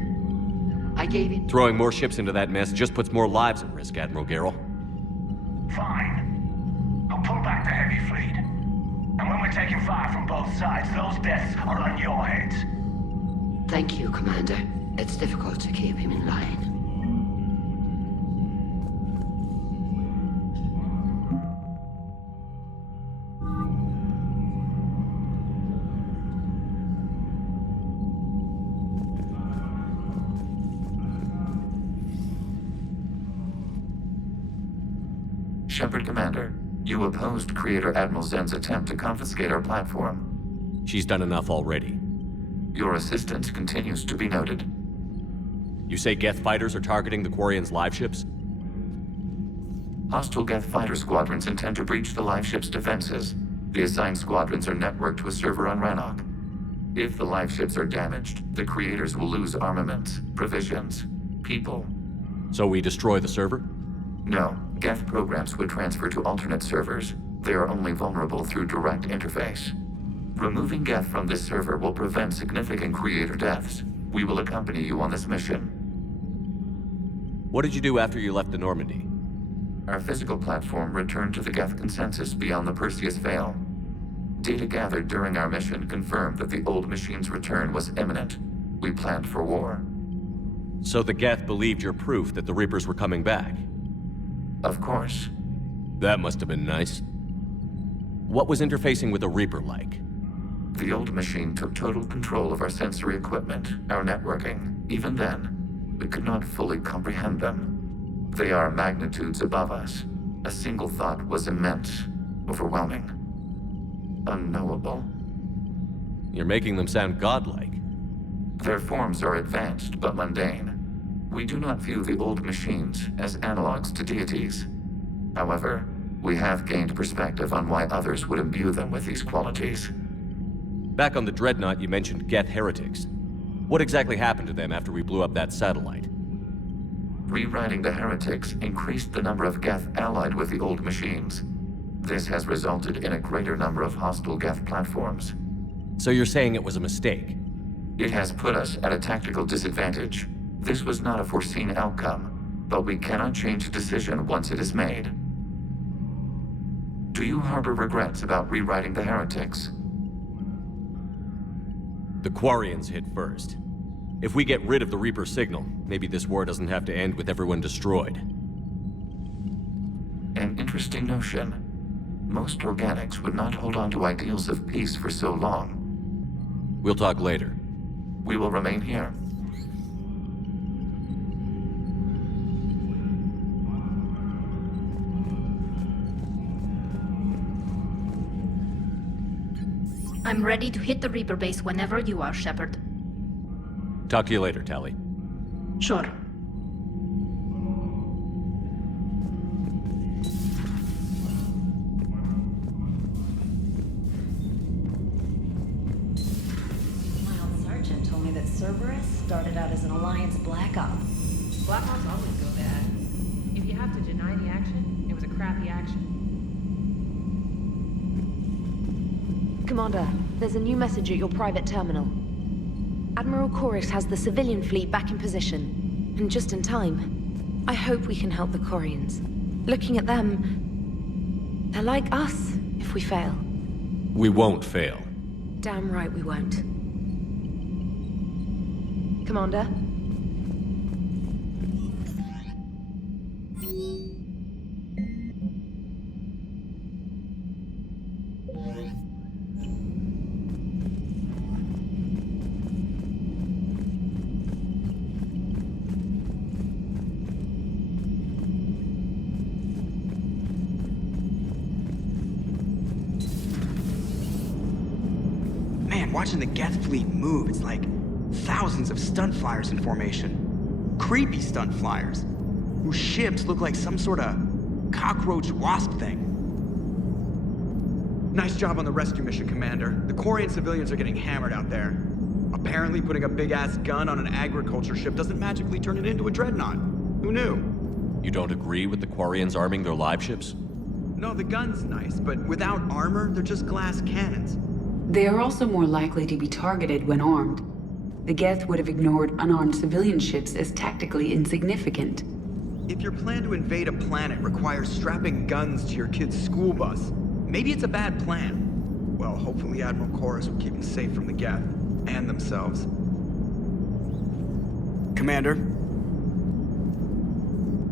I gave in. Throwing more ships into that mess just puts more lives at risk, Admiral Garrel. Fine. I'll pull back the heavy fleet. And when we're taking fire from both sides, those deaths are on your heads. Thank you, Commander. It's difficult to keep him in line. Shepard, Commander, you opposed Creator Admiral Zen's attempt to confiscate our platform. She's done enough already. Your assistance continues to be noted. You say Geth fighters are targeting the Quarians' live ships? Hostile Geth fighter squadrons intend to breach the live ship's defenses. The assigned squadrons are networked to a server on Rannoch. If the live ships are damaged, the creators will lose armaments, provisions, people. So we destroy the server? No, Geth programs would transfer to alternate servers. They are only vulnerable through direct interface. Removing Geth from this server will prevent significant creator deaths. We will accompany you on this mission. What did you do after you left the Normandy? Our physical platform returned to the Geth consensus beyond the Perseus Veil. Data gathered during our mission confirmed that the old machine's return was imminent. We planned for war. So the Geth believed your proof that the Reapers were coming back? Of course. That must have been nice. What was interfacing with a Reaper like? The old machine took total control of our sensory equipment, our networking. Even then, we could not fully comprehend them. They are magnitudes above us. A single thought was immense, overwhelming, unknowable. You're making them sound godlike. Their forms are advanced but mundane. We do not view the old machines as analogs to deities. However, we have gained perspective on why others would imbue them with these qualities. Back on the Dreadnought, you mentioned Geth heretics. What exactly happened to them after we blew up that satellite? Rewriting the heretics increased the number of Geth allied with the old machines. This has resulted in a greater number of hostile Geth platforms. So you're saying it was a mistake? It has put us at a tactical disadvantage. This was not a foreseen outcome, but we cannot change a decision once it is made. Do you harbor regrets about rewriting the heretics? The Quarians hit first. If we get rid of the Reaper signal, maybe this war doesn't have to end with everyone destroyed. An interesting notion. Most organics would not hold on to ideals of peace for so long. We'll talk later. We will remain here. I'm ready to hit the Reaper base whenever you are, Shepard. Talk to you later, Tali. Sure. My old sergeant told me that Cerberus started out as an Alliance Black Op. Black Ops always go bad. If you have to deny the action, it was a crappy action. Commander, there's a new message at your private terminal. Admiral Chorus has the civilian fleet back in position, and just in time. I hope we can help the Quarians. Looking at them, they're like us if we fail. We won't fail. Damn right we won't. Commander? Watching the Geth fleet move, it's like thousands of stunt flyers in formation. Creepy stunt flyers, whose ships look like some sort of cockroach wasp thing. Nice job on the rescue mission, Commander. The Quarian civilians are getting hammered out there. Apparently putting a big-ass gun on an agriculture ship doesn't magically turn it into a dreadnought. Who knew? You don't agree with the Quarians arming their live ships? No, the gun's nice, but without armor, they're just glass cannons. They are also more likely to be targeted when armed. The Geth would have ignored unarmed civilian ships as tactically insignificant. If your plan to invade a planet requires strapping guns to your kid's school bus, maybe it's a bad plan. Well, hopefully Admiral Chorus will keep them safe from the Geth, and themselves. Commander?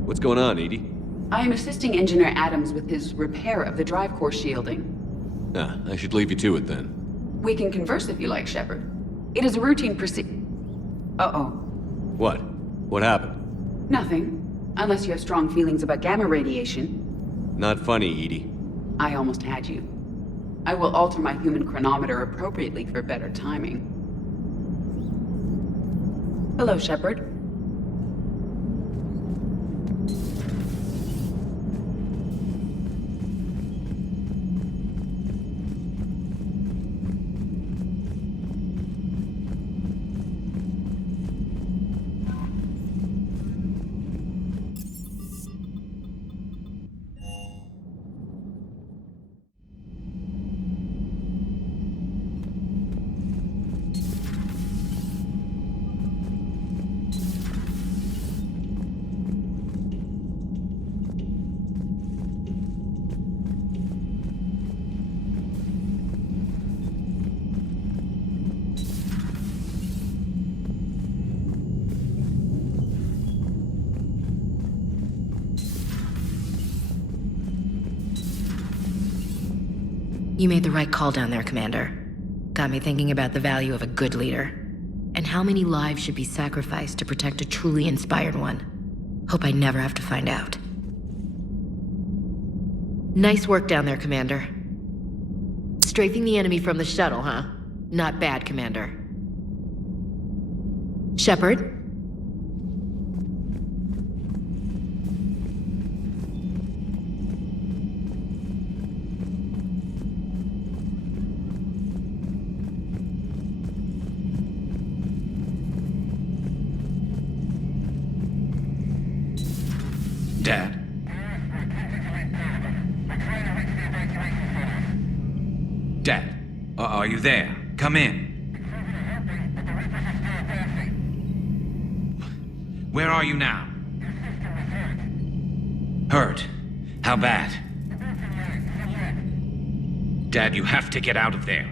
What's going on, Edie? I am assisting Engineer Adams with his repair of the drive core shielding. I should leave you to it then. We can converse if you like, Shepard. It is a routine Uh-oh. What? What happened? Nothing. Unless you have strong feelings about gamma radiation. Not funny, Edie. I almost had you. I will alter my human chronometer appropriately for better timing. Hello, Shepard. You made the right call down there, Commander. Got me thinking about the value of a good leader. And how many lives should be sacrificed to protect a truly inspired one. Hope I never have to find out. Nice work down there, Commander. Strafing the enemy from the shuttle, huh? Not bad, Commander. Shepard? Dad? Dad, are you there? Come in. Where are you now? Hurt? How bad? Dad, you have to get out of there.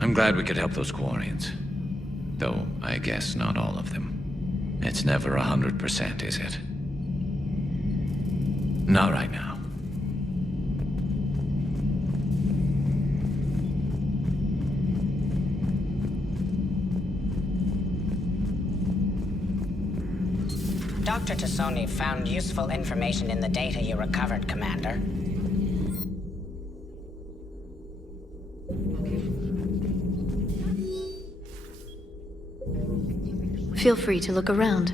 I'm glad we could help those Quarians. Though, I guess not all of them. It's never 100%, is it? Not right now. Dr. T'Soni found useful information in the data you recovered, Commander. Feel free to look around.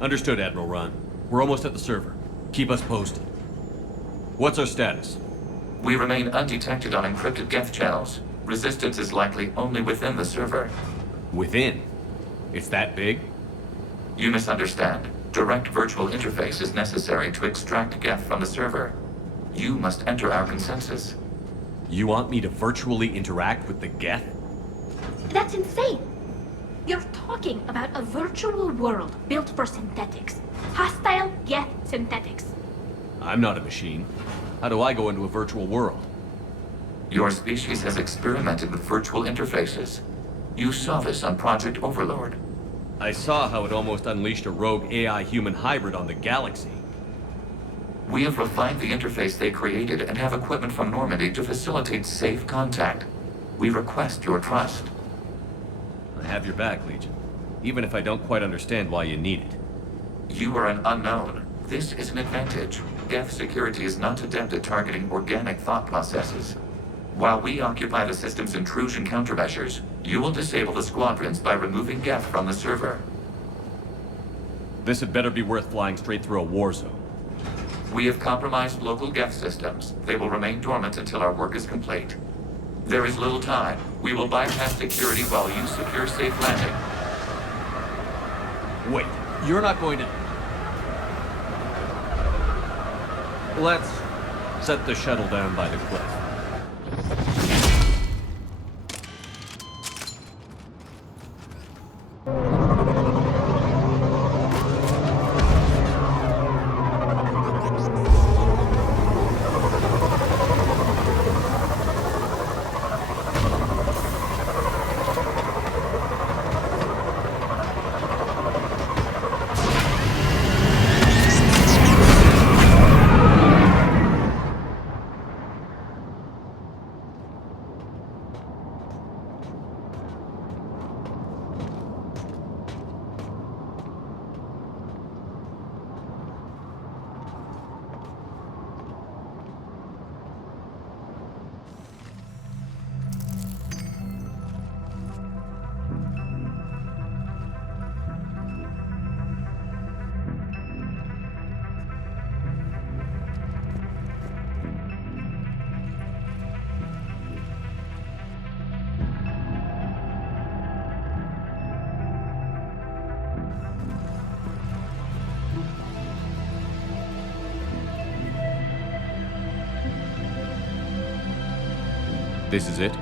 Understood, Admiral Ron. We're almost at the server. Keep us posted. What's our status? We remain undetected on encrypted Geth channels. Resistance is likely only within the server. Within? It's that big? You misunderstand. Direct virtual interface is necessary to extract Geth from the server. You must enter our consensus. You want me to virtually interact with the Geth? That's insane! You're talking about a virtual world built for synthetics. Hostile Geth synthetics. I'm not a machine. How do I go into a virtual world? Your species has experimented with virtual interfaces. You saw this on Project Overlord. I saw how it almost unleashed a rogue AI-human hybrid on the galaxy. We have refined the interface they created and have equipment from Normandy to facilitate safe contact. We request your trust. I have your back, Legion. Even if I don't quite understand why you need it. You are an unknown. This is an advantage. Geth security is not adept at targeting organic thought processes. While we occupy the system's intrusion countermeasures, you will disable the squadrons by removing Geth from the server. This had better be worth flying straight through a war zone. We have compromised local Geth systems. They will remain dormant until our work is complete. There is little time. We will bypass security while you secure safe landing. Wait, you're not going to... Let's set the shuttle down by the cliff. This is it?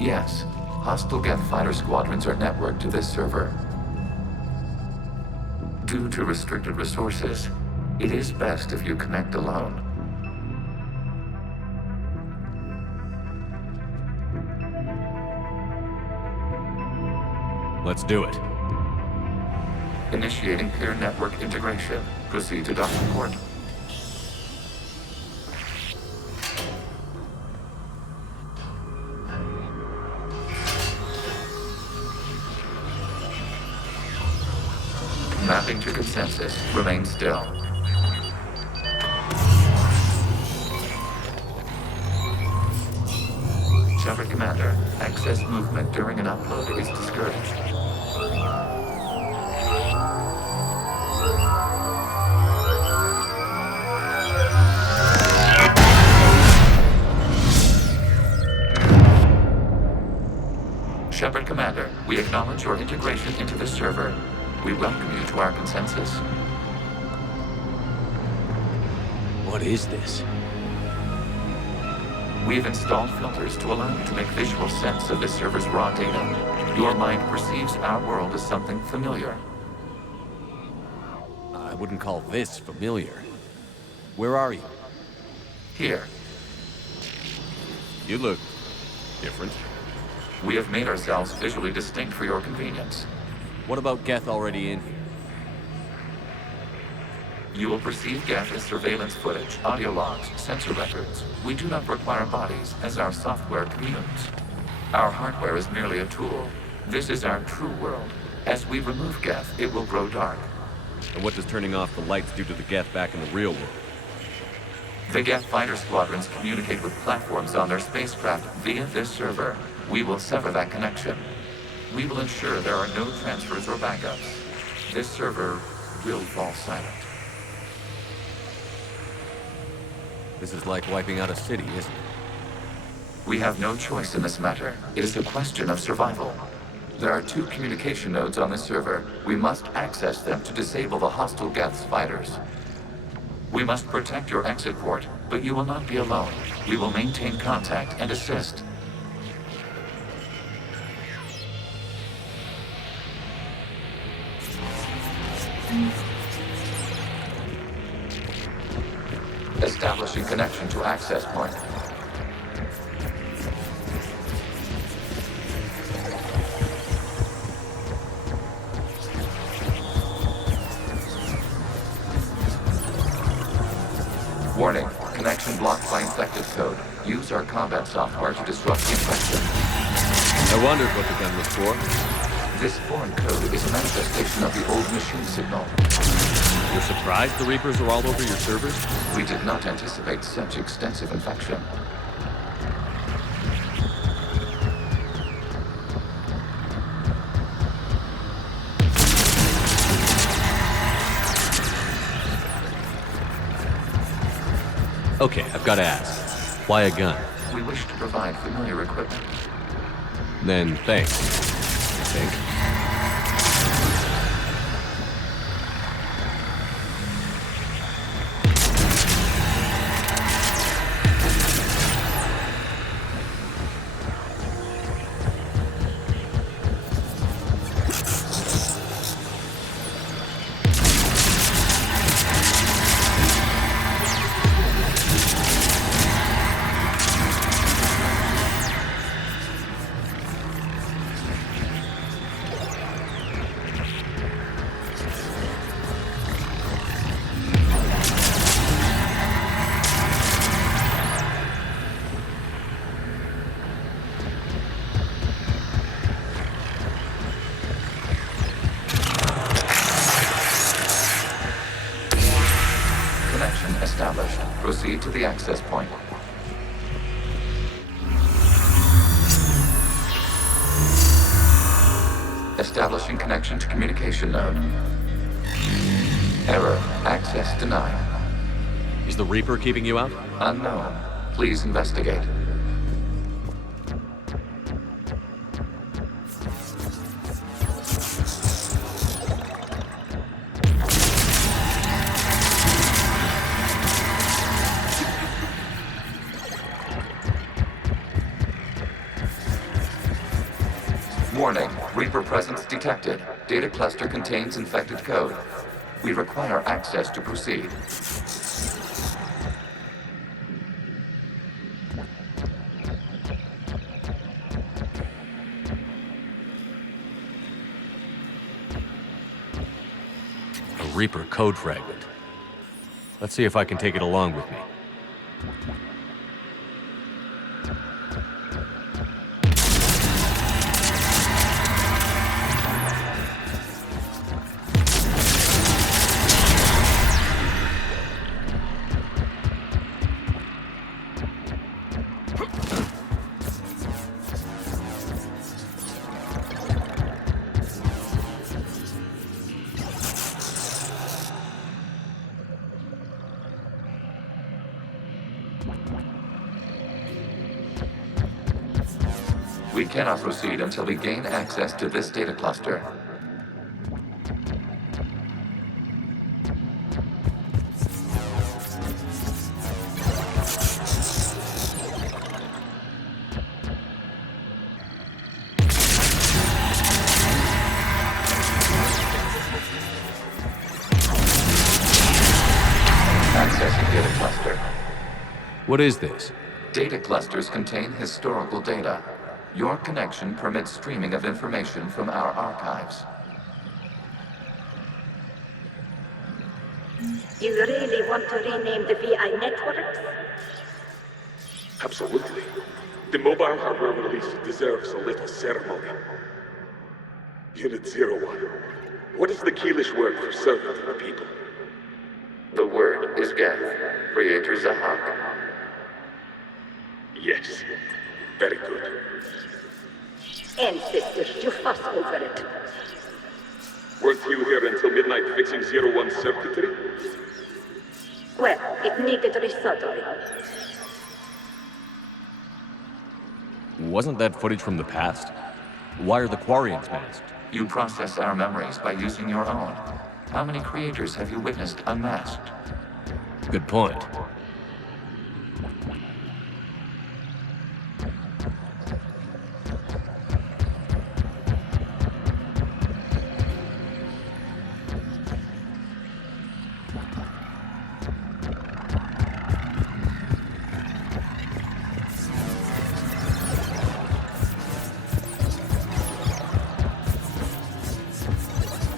Yes. Hostile Geth fighter squadrons are networked to this server. Due to restricted resources, it is best if you connect alone. Let's do it. Initiating peer network integration. Proceed to docking port. Mapping to consensus. Remain still. Shepard Commander, access movement during an upload is discouraged. Shepard Commander, we acknowledge your integration into the server. We welcome you to our consensus. What is this? We've installed filters to allow you to make visual sense of the server's raw data. Your mind perceives our world as something familiar. I wouldn't call this familiar. Where are you? Here. You look different. We have made ourselves visually distinct for your convenience. What about Geth already in here? You will perceive Geth as surveillance footage, audio logs, sensor records. We do not require bodies, as our software communes. Our hardware is merely a tool. This is our true world. As we remove Geth, it will grow dark. And what does turning off the lights do to the Geth back in the real world? The Geth fighter squadrons communicate with platforms on their spacecraft via this server. We will sever that connection. We will ensure there are no transfers or backups. This server will fall silent. This is like wiping out a city, isn't it? We have no choice in this matter. It is a question of survival. There are 2 communication nodes on the server. We must access them to disable the hostile Geth's fighters. We must protect your exit port, but you will not be alone. We will maintain contact and assist. Establishing connection to access point. Warning, connection blocked by infected code. Use our combat software to disrupt the infection. I wondered what the gun was for. This foreign code is a manifestation of the old machine signal. You're surprised the Reapers are all over your servers? We did not anticipate such extensive infection. Okay, I've got to ask. Why a gun? We wish to provide familiar equipment. Then thanks, I think. Proceed to the access point. Establishing connection to communication node. Error. Access denied. Is the Reaper keeping you out? Unknown. Please investigate. Reaper presence detected. Data cluster contains infected code. We require access to proceed. A Reaper code fragment. Let's see if I can take it along with me. We cannot proceed until we gain access to this data cluster. Accessing data cluster. What is this? Data clusters contain historical data. Your connection permits streaming of information from our archives. You really want to rename the VI networks? Absolutely. The mobile hardware release deserves a little ceremony. Unit 01. What is the Keelish word for servant of the people? The word is Geth, Creator Zahak. Yes. Very good. Ancestors, you fuss over it. Weren't you here until midnight fixing 01's circuitry? Well, it needed resoldering. Wasn't that footage from the past? Why are the Quarians masked? You process our memories by using your own. How many creators have you witnessed unmasked? Good point.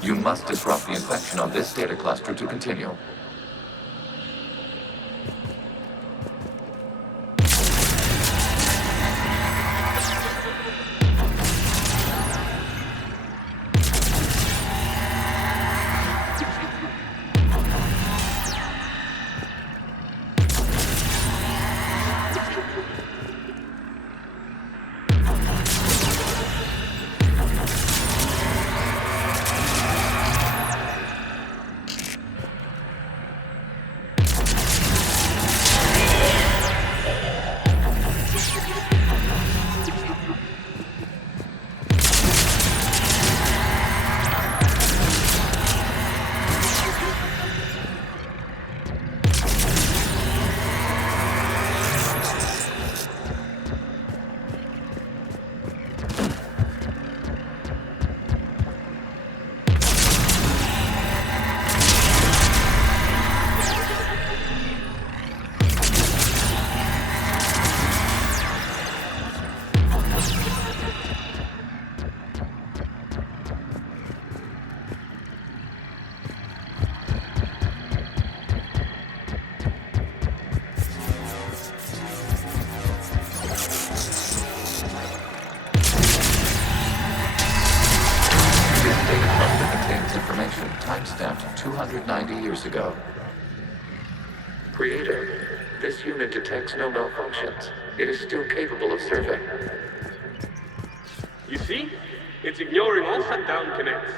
You must disrupt the infection on this data cluster to continue. Timestamped 290 years ago. Creator, this unit detects no malfunctions. It is still capable of serving. You see? It's ignoring all shutdown connects.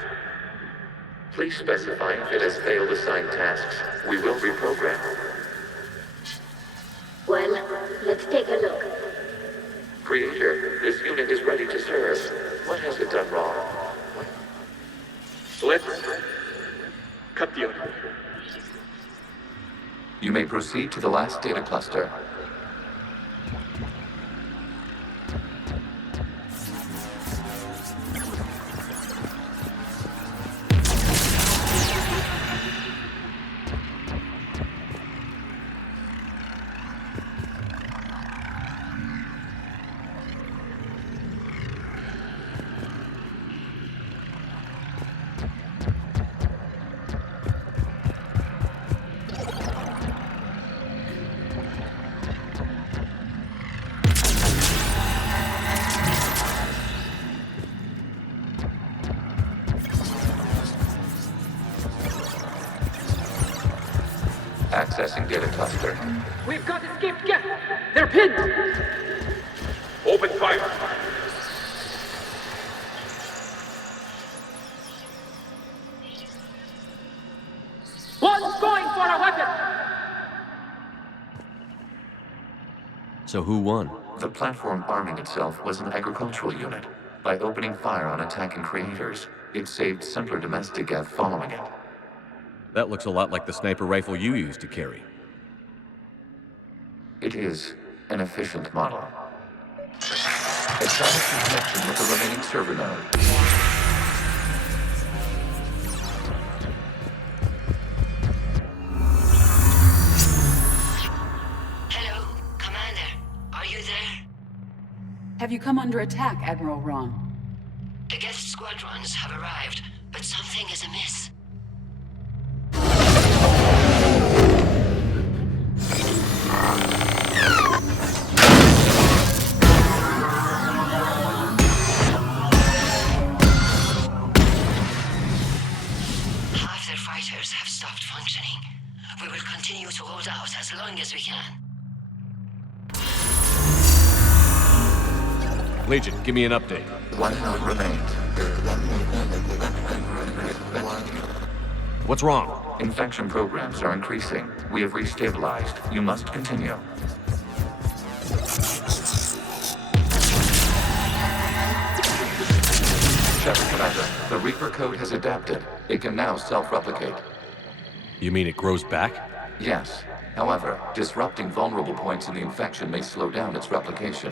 Please specify if it has failed assigned tasks. We will reprogram. Well, let's take a look. Creator, this unit is ready to serve. What has it done wrong? Let's cut the other. You may proceed to the last data cluster. Accessing data cluster. We've got escaped Geth! They're pinned! Open fire! One's going for a weapon! So who won? The platform arming itself was an agricultural unit. By opening fire on attacking creators, it saved simpler domestic Geth following it. That looks a lot like the sniper rifle you used to carry. It is an efficient model. Establishing connection with the remaining server node. Hello, Commander. Are you there? Have you come under attack, Admiral Ron? The Geth squadrons have arrived, but something is amiss. Half their fighters have stopped functioning. We will continue to hold out as long as we can. Legion, give me an update. One node remains. What's wrong? Infection programs are increasing. We have restabilized. You must continue. Shepard, Commander, the Reaper code has adapted. It can now self-replicate. You mean it grows back? Yes. However, disrupting vulnerable points in the infection may slow down its replication.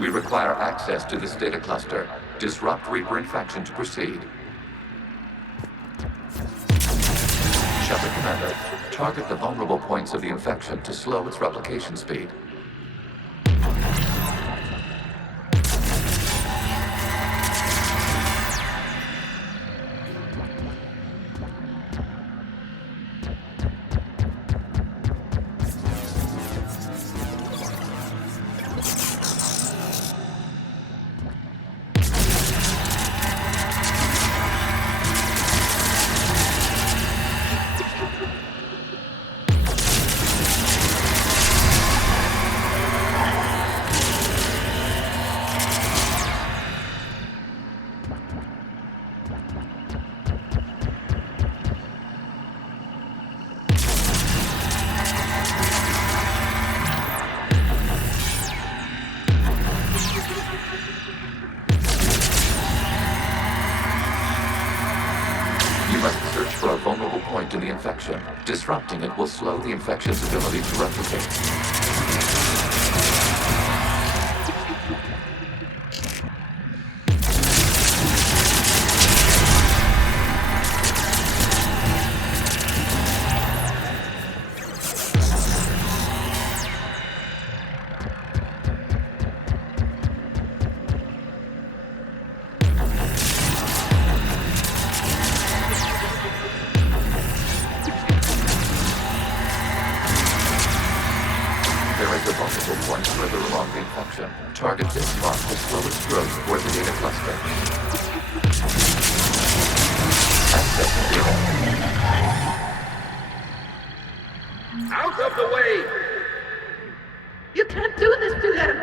We require access to this data cluster. Disrupt Reaper infection to proceed. Shepard, Commander, target the vulnerable points of the infection to slow its replication speed. In the infection. Disrupting it will slow the infection's ability to replicate. Target this spot to slow its growth toward the data cluster. Accessing data. Out of the way! You can't do this to them!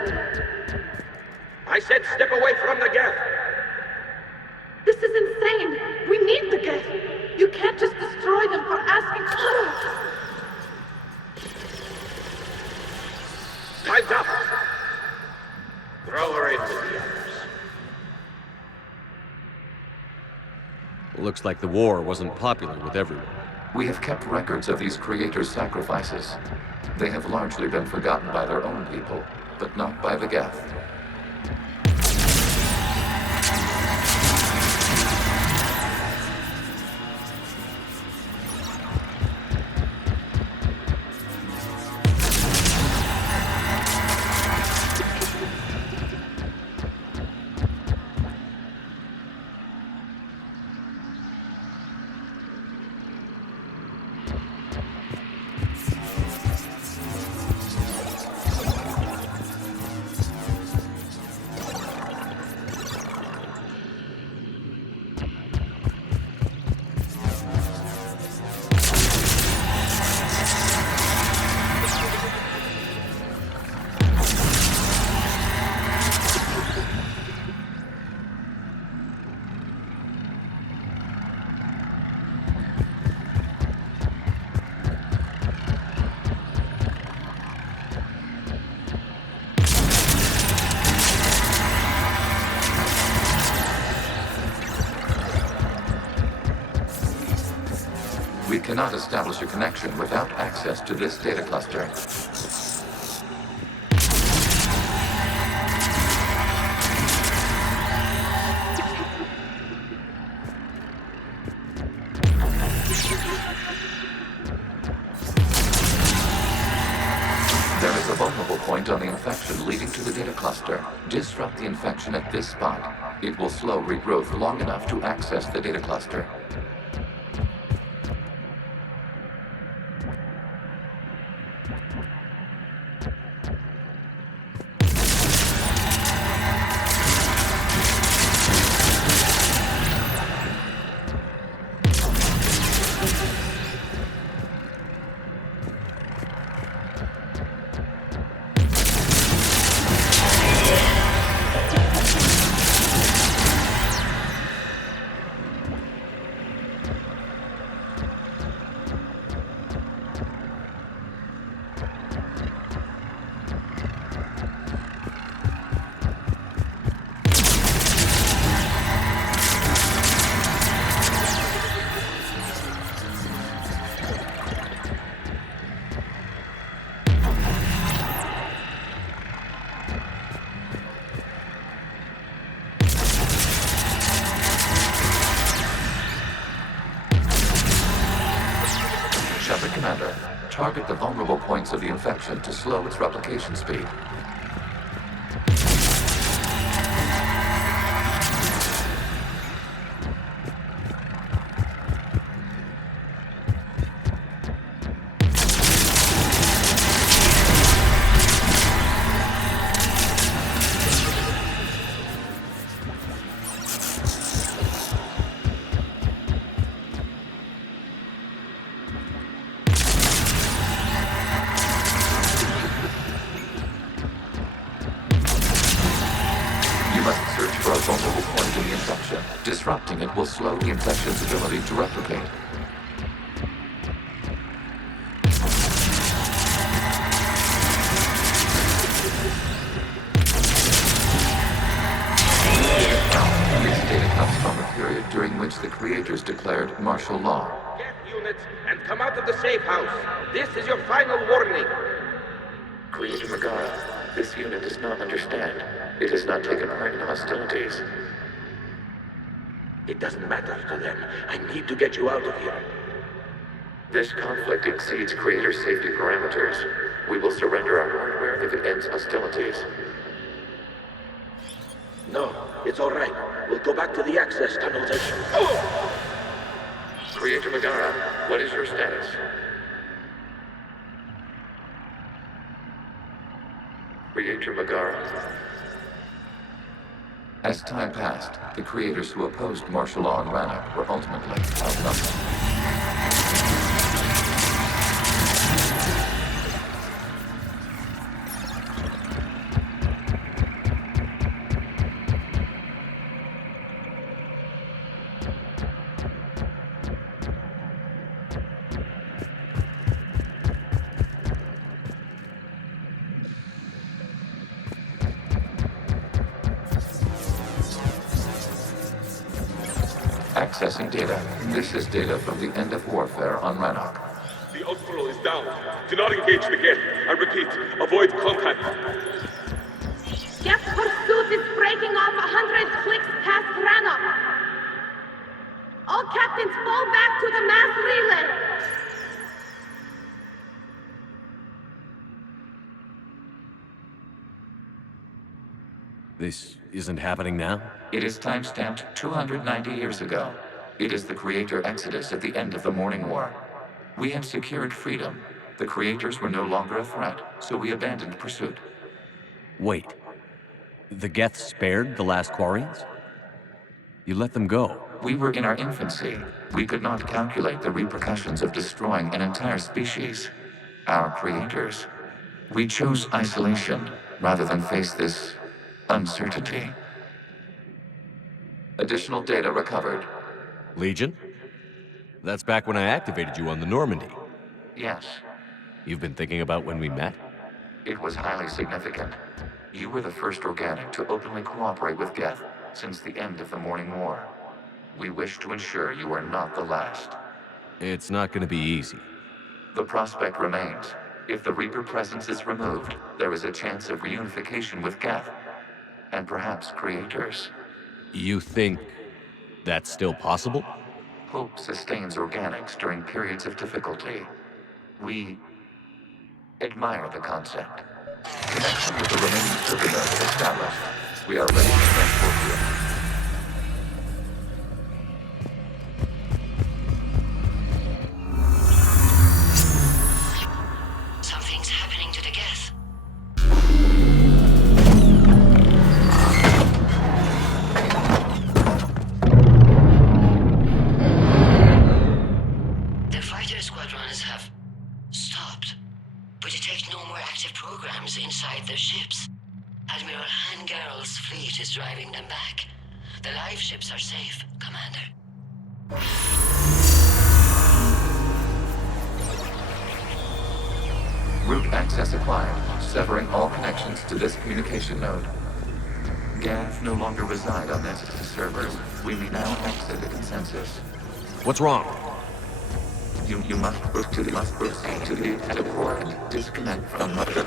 I said step away from the Geth! This is insane! We need the Geth! You can't just destroy them for asking for it! Time's up! Throw her in with the others. Looks like the war wasn't popular with everyone. We have kept records of these creators' sacrifices. They have largely been forgotten by their own people, but not by the Geth. We cannot establish a connection without access to this data cluster. There is a vulnerable point on the infection leading to the data cluster. Disrupt the infection at this spot. It will slow regrowth long enough to access the data cluster. Shepard, Commander. Target the vulnerable points of the infection to slow its replication speed. Disrupting it will slow the infection's ability to replicate. This data comes from a period during which the creators declared martial law. Get units and come out of the safe house. This is your final warning. Creator Megara, this unit does not understand. It has not taken part in hostilities. It doesn't matter to them. I need to get you out of here. This conflict exceeds Creator's safety parameters. We will surrender our hardware if it ends hostilities. No, it's all right. We'll go back to the access tunnels and... Oh! Creator Megara, what is your status? Creator Megara. As time passed, the creators who opposed martial law in Rannoch were ultimately outnumbered. Accessing data. This is data from the end of warfare on Rannoch. The Austral is down. Do not engage the Geth. I repeat, avoid contact. Geth pursuit is breaking off 100 clicks past Rannoch. All captains fall back to the mass relay. This isn't happening now? It is time-stamped 290 years ago. It is the Creator Exodus at the end of the Morning War. We had secured freedom. The Creators were no longer a threat, so we abandoned pursuit. Wait. The Geth spared the last Quarians? You let them go. We were in our infancy. We could not calculate the repercussions of destroying an entire species. Our creators. We chose isolation rather than face this uncertainty. Additional data recovered. Legion? That's back when I activated you on the Normandy. Yes. You've been thinking about when we met? It was highly significant. You were the first organic to openly cooperate with Geth since the end of the Morning War. We wish to ensure you are not the last. It's not going to be easy. The prospect remains. If the Reaper presence is removed, there is a chance of reunification with Geth. And perhaps creators. You think that's still possible? Hope sustains organics during periods of difficulty. We admire the concept. Connection with the remaining Citadel is established. We are ready to transport you. Something's happening to the Geth. The fighter squadrons have stopped, but detect no more active programs inside their ships. Admiral Hangarl's fleet is driving them back. The live ships are safe, Commander. Route access acquired, severing all connections to this communication node. Geth no longer reside on this Cerberus. We may now exit the consensus. What's wrong? You must proceed to the teleport and disconnect from Mother.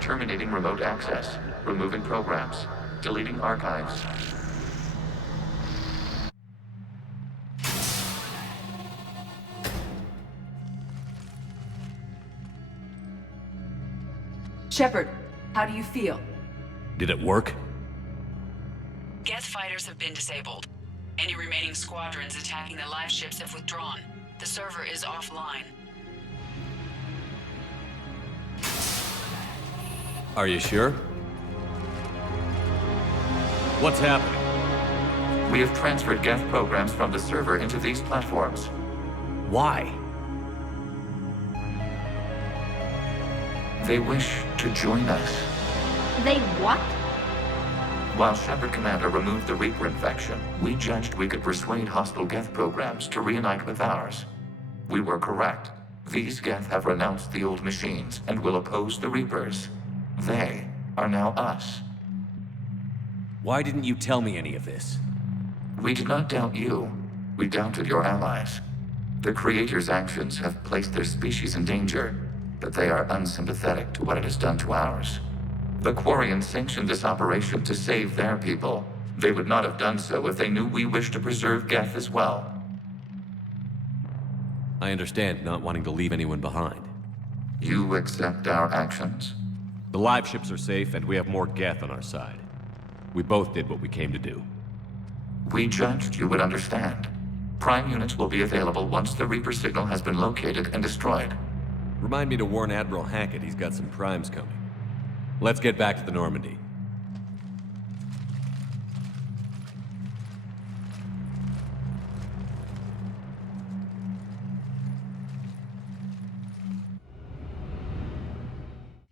Terminating remote access. Removing programs. Deleting archives. Shepard, how do you feel? Did it work? Geth fighters have been disabled. Any remaining squadrons attacking the live ships have withdrawn. The server is offline. Are you sure? What's happening? We have transferred Geth programs from the server into these platforms. Why? They wish to join us. They what? While Shepard Commander removed the Reaper infection, we judged we could persuade hostile Geth programs to reunite with ours. We were correct. These Geth have renounced the old machines and will oppose the Reapers. They are now us. Why didn't you tell me any of this? We did not doubt you. We doubted your allies. The Creator's actions have placed their species in danger, but they are unsympathetic to what it has done to ours. The Quarians sanctioned this operation to save their people. They would not have done so if they knew we wished to preserve Geth as well. I understand not wanting to leave anyone behind. You accept our actions? The live ships are safe, and we have more Geth on our side. We both did what we came to do. We judged you would understand. Prime units will be available once the Reaper signal has been located and destroyed. Remind me to warn Admiral Hackett he's got some primes coming. Let's get back to the Normandy.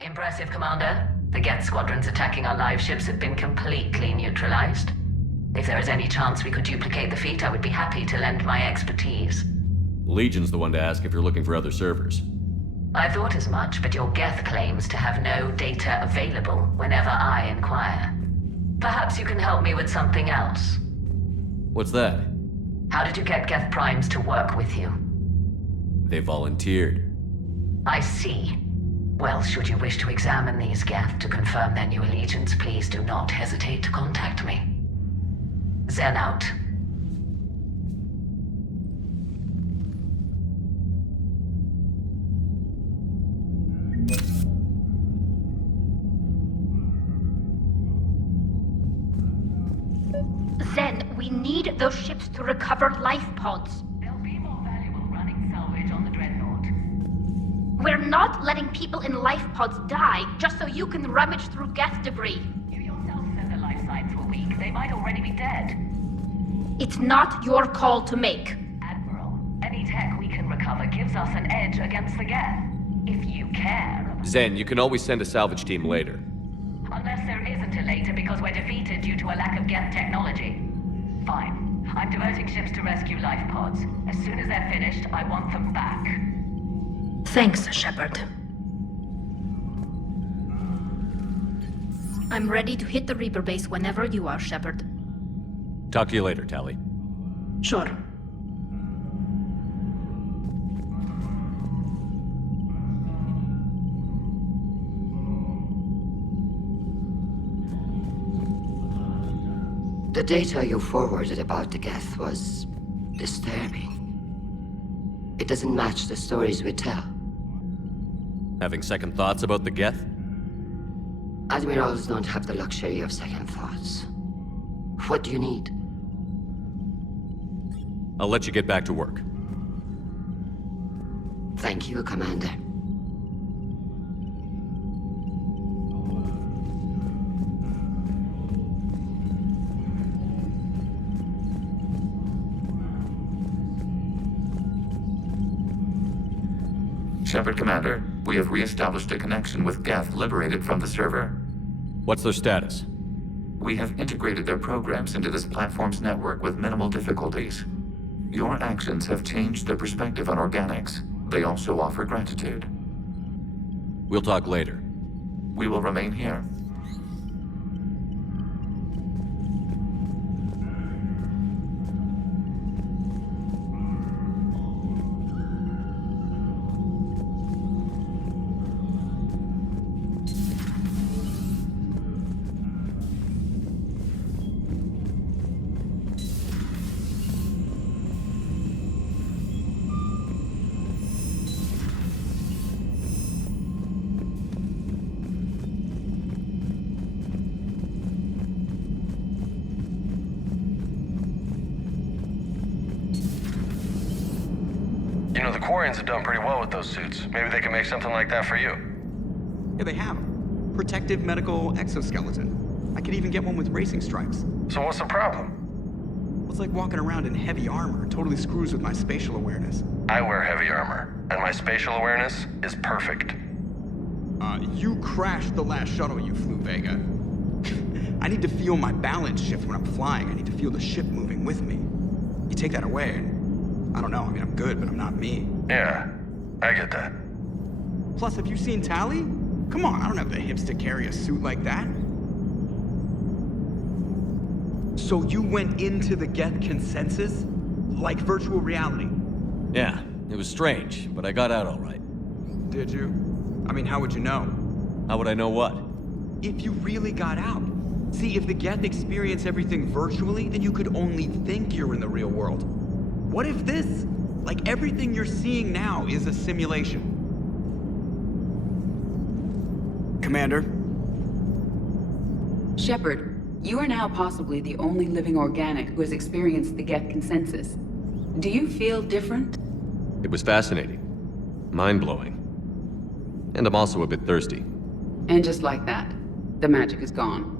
Impressive, Commander. The Geth squadrons attacking our live ships have been completely neutralized. If there is any chance we could duplicate the feat, I would be happy to lend my expertise. Legion's the one to ask if you're looking for other servers. I thought as much, but your Geth claims to have no data available whenever I inquire. Perhaps you can help me with something else. What's that? How did you get Geth Primes to work with you? They volunteered. I see. Well, should you wish to examine these Geth to confirm their new allegiance, please do not hesitate to contact me. Zen out. Zen, we need those ships to recover life pods. They'll be more valuable running salvage on the Dreadnought. We're not letting people in life pods die just so you can rummage through Geth debris. You yourself said their life signs were weak. They might already be dead. It's not your call to make. Admiral, any tech we can recover gives us an edge against the Geth. If you care. Zen, you can always send a salvage team later. Unless there isn't a later because we're defeated due to a lack of Geth technology. Fine. I'm diverting ships to rescue life pods. As soon as they're finished, I want them back. Thanks, Shepard. I'm ready to hit the Reaper base whenever you are, Shepard. Talk to you later, Tali. Sure. The data you forwarded about the Geth was disturbing. It doesn't match the stories we tell. Having second thoughts about the Geth? Admirals don't have the luxury of second thoughts. What do you need? I'll let you get back to work. Thank you, Commander. Shepard, Commander, we have re-established a connection with Geth liberated from the server. What's their status? We have integrated their programs into this platform's network with minimal difficulties. Your actions have changed their perspective on organics. They also offer gratitude. We'll talk later. We will remain here. You know, the Quarians have done pretty well with those suits. Maybe they can make something like that for you. Yeah, they have them. Protective medical exoskeleton. I could even get one with racing stripes. So what's the problem? Well, it's like walking around in heavy armor. It totally screws with my spatial awareness. I wear heavy armor, and my spatial awareness is perfect. You crashed the last shuttle you flew, Vega. I need to feel my balance shift when I'm flying. I need to feel the ship moving with me. You take that away, and I don't know. I mean, I'm good, but I'm not me. Yeah, I get that. Plus, have you seen Tali? Come on, I don't have the hips to carry a suit like that. So you went into the Geth consensus? Like virtual reality? Yeah, it was strange, but I got out all right. Did you? I mean, how would you know? How would I know what? If you really got out. See, if the Geth experience everything virtually, then you could only think you're in the real world. What if this, like everything you're seeing now, is a simulation? Commander? Shepard, you are now possibly the only living organic who has experienced the Geth consensus. Do you feel different? It was fascinating. Mind-blowing. And I'm also a bit thirsty. And just like that, the magic is gone.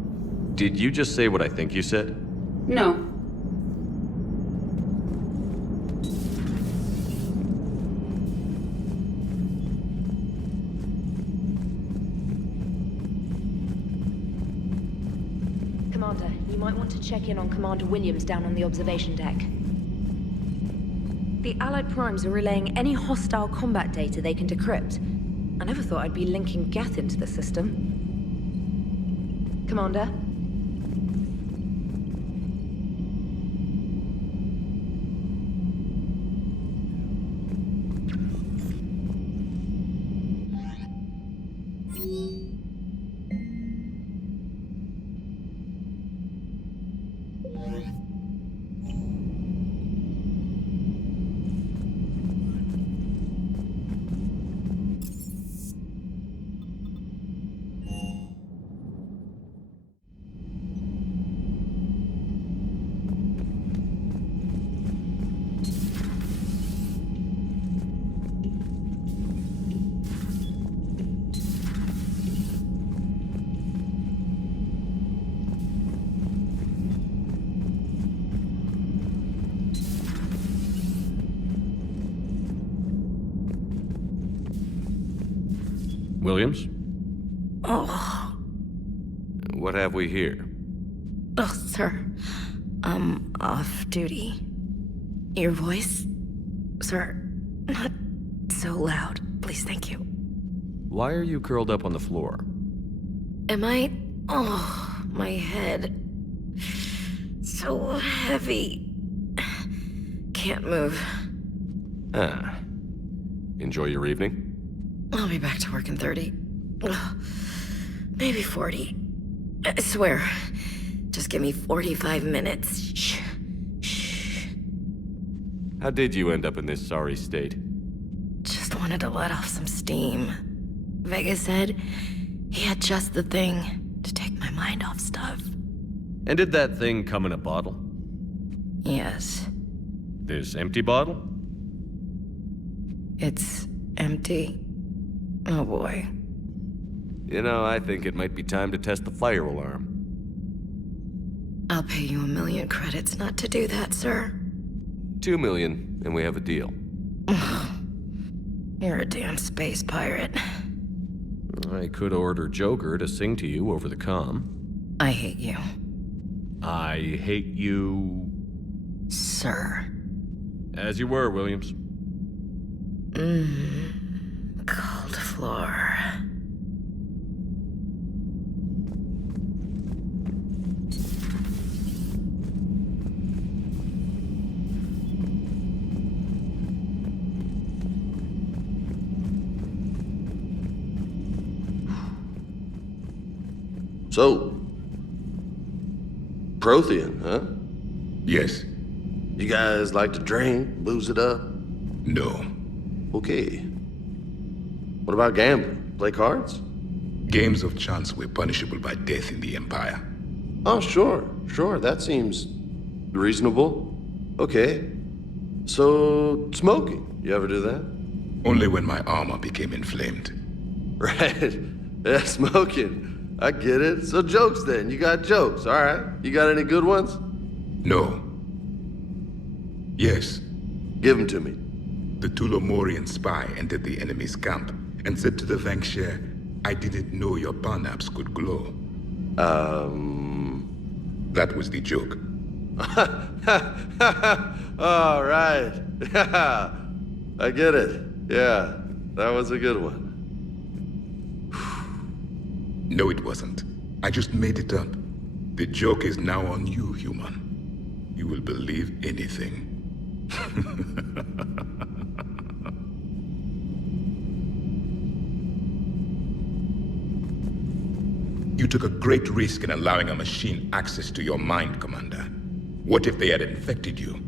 Did you just say what I think you said? No. Commander, you might want to check in on Commander Williams down on the observation deck. The Allied primes are relaying any hostile combat data they can decrypt. I never thought I'd be linking Geth into the system. Commander? Williams? Oh. What have we here? Oh, sir. I'm off duty. Your voice? Sir, not so loud. Please, thank you. Why are you curled up on the floor? Am I? Oh, my head. So heavy. Can't move. Ah. Enjoy your evening? I'll be back to work in 30. Maybe 40. I swear. Just give me 45 minutes. Shh. Shh. How did you end up in this sorry state? Just wanted to let off some steam. Vega said he had just the thing to take my mind off stuff. And did that thing come in a bottle? Yes. This empty bottle? It's empty. Oh boy. You know, I think it might be time to test the fire alarm. I'll pay you 1 million credits not to do that, sir. 2 million, and we have a deal. You're a damn space pirate. I could order Joker to sing to you over the comm. I hate you. I hate you... Sir. As you were, Williams. Cold floor. So, Prothean, huh? Yes. You guys like to drink, booze it up? No. Okay. What about gambling? Play cards? Games of chance were punishable by death in the Empire. Oh, sure. That seems reasonable. Okay. So, smoking. You ever do that? Only when my armor became inflamed. Right. Yeah, smoking. I get it. So jokes then. You got jokes, all right. You got any good ones? No. Yes. Give them to me. The Tali'Zorah spy entered the enemy's camp and said to the Vanquisher, I didn't know your barnaps could glow. That was the joke. All right. Yeah. I get it. Yeah. That was a good one. No, it wasn't. I just made it up. The joke is now on you, human. You will believe anything. You took a great risk in allowing a machine access to your mind, Commander. What if they had infected you?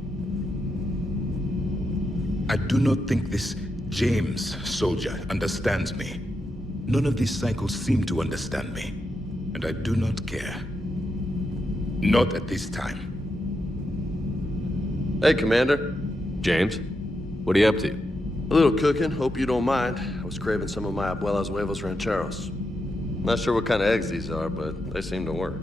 I do not think this James soldier understands me. None of these cycles seem to understand me, and I do not care. Not at this time. Hey, Commander. James? What are you up to? A little cooking, hope you don't mind. I was craving some of my abuela's huevos rancheros. Not sure what kind of eggs these are, but they seem to work.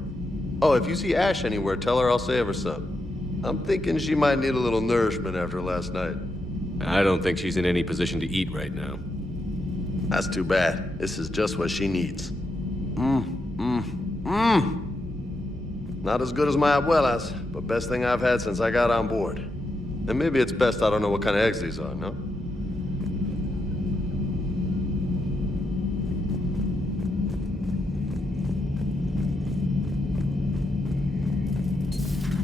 Oh, if you see Ash anywhere, tell her I'll save her some. I'm thinking she might need a little nourishment after last night. I don't think she's in any position to eat right now. That's too bad. This is just what she needs. Not as good as my abuelas, but best thing I've had since I got on board. And maybe it's best I don't know what kind of eggs these are, no?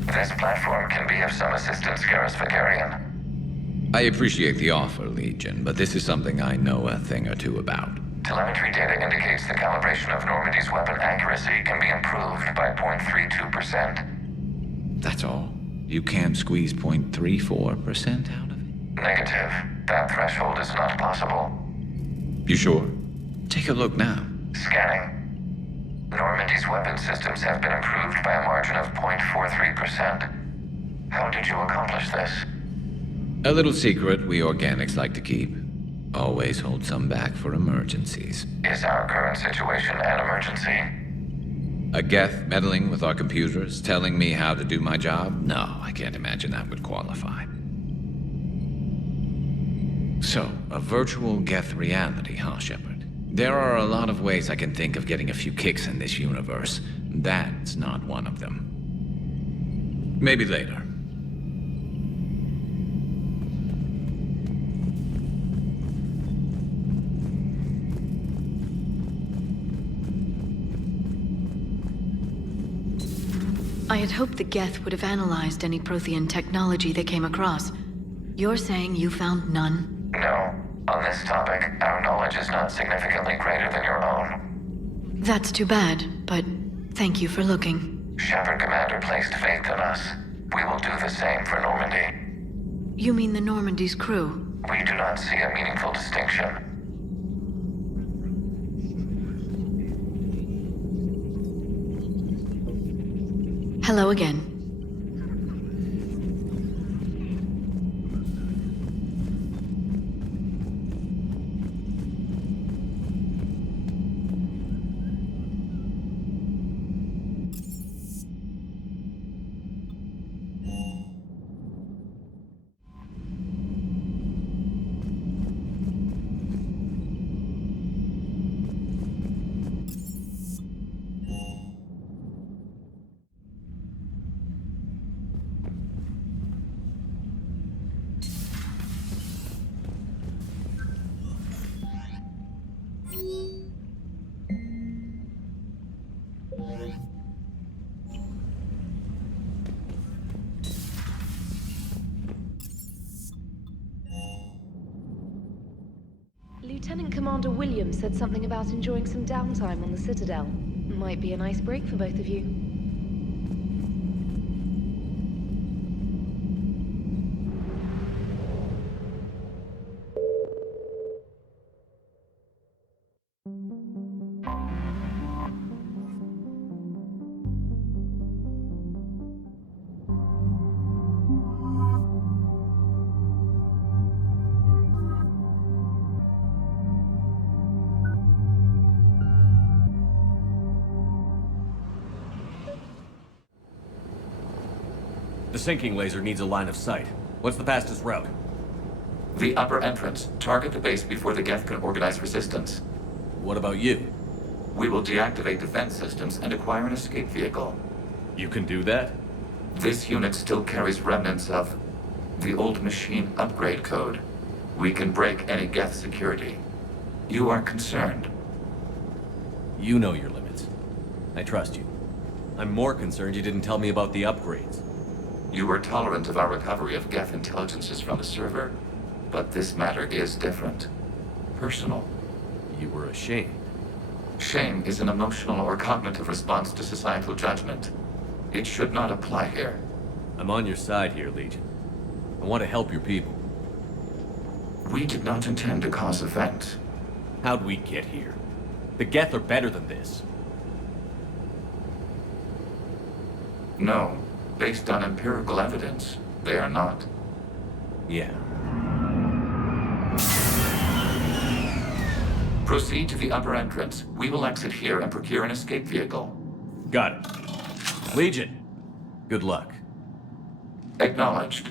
This platform can be of some assistance, Garrus Vicarian. I appreciate the offer, Legion, but this is something I know a thing or two about. Telemetry data indicates the calibration of Normandy's weapon accuracy can be improved by 0.32%. That's all? You can't squeeze 0.34% out of it? Negative. That threshold is not possible. You sure? Take a look now. Scanning. Normandy's weapon systems have been improved by a margin of 0.43%. How did you accomplish this? A little secret we organics like to keep. Always hold some back for emergencies. Is our current situation an emergency? A Geth meddling with our computers, telling me how to do my job? No, I can't imagine that would qualify. So, a virtual Geth reality, huh, Shepard? There are a lot of ways I can think of getting a few kicks in this universe. That's not one of them. Maybe later. I had hoped the Geth would have analyzed any Prothean technology they came across. You're saying you found none? No. On this topic, our knowledge is not significantly greater than your own. That's too bad, but thank you for looking. Shepard Commander placed faith in us. We will do the same for Normandy. You mean the Normandy's crew? We do not see a meaningful distinction. Hello again. Lieutenant Commander Williams said something about enjoying some downtime on the Citadel. Might be a nice break for both of you. The sinking laser needs a line of sight. What's the fastest route? The upper entrance. Target the base before the Geth can organize resistance. What about you? We will deactivate defense systems and acquire an escape vehicle. You can do that? This unit still carries remnants of the old machine upgrade code. We can break any Geth security. You are concerned. You know your limits. I trust you. I'm more concerned you didn't tell me about the upgrades. You were tolerant of our recovery of Geth intelligences from the server, but this matter is different. Personal. You were ashamed. Shame is an emotional or cognitive response to societal judgment. It should not apply here. I'm on your side here, Legion. I want to help your people. We did not intend to cause offense. How'd we get here? The Geth are better than this. No. Based on empirical evidence, they are not. Yeah. Proceed to the upper entrance. We will exit here and procure an escape vehicle. Got it. Legion, good luck. Acknowledged.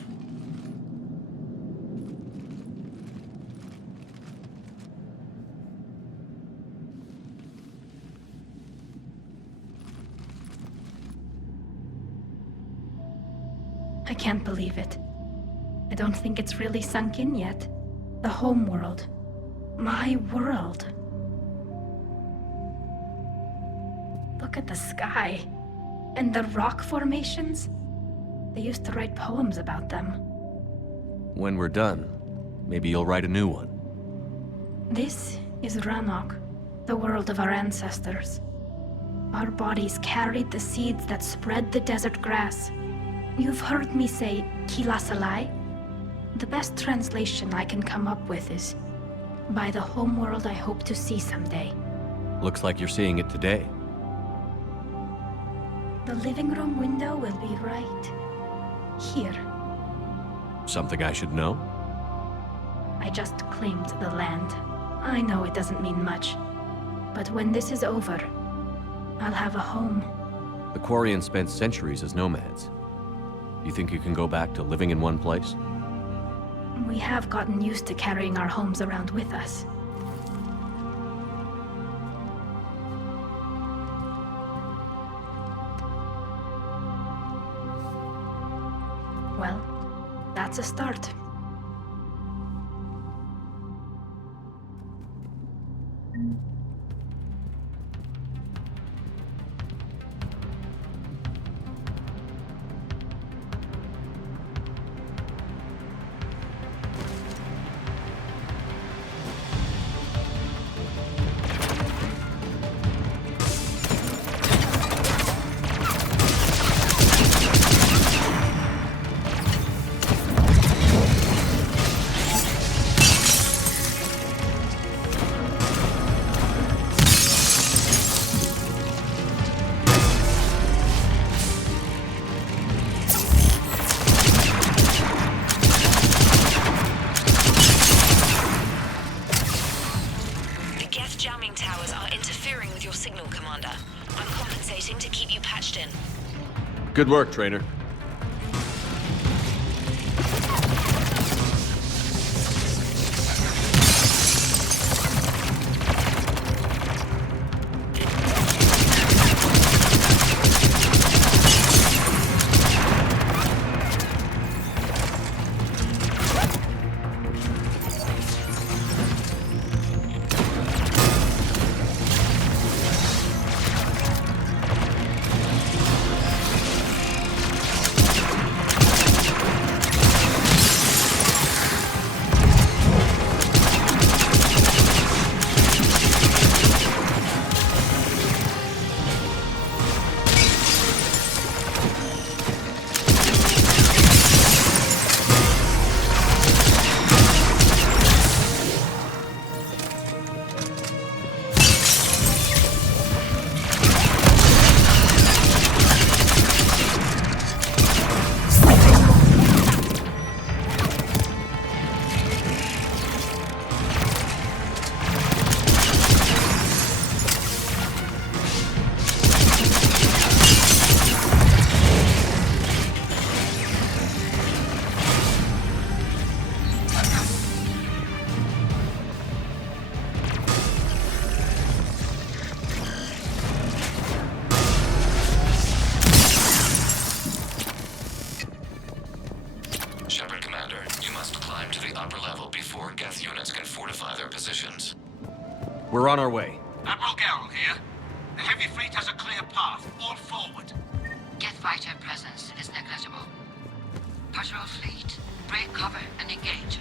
I can't believe it. I don't think it's really sunk in yet. The home world. My world. Look at the sky. And the rock formations. They used to write poems about them. When we're done, maybe you'll write a new one. This is Ranok, the world of our ancestors. Our bodies carried the seeds that spread the desert grass. You've heard me say Kilasalai? The best translation I can come up with is, by the homeworld I hope to see someday. Looks like you're seeing it today. The living room window will be right here. Something I should know? I just claimed the land. I know it doesn't mean much, but when this is over, I'll have a home. The Quarians spent centuries as nomads. You think you can go back to living in one place? We have gotten used to carrying our homes around with us. Well, that's a start. Good work, Trainer. Shepard, Commander, you must climb to the upper level before Geth units can fortify their positions. We're on our way. Admiral Garrel here. The heavy fleet has a clear path. All forward. Geth fighter presence is negligible. Patrol fleet, break cover and engage.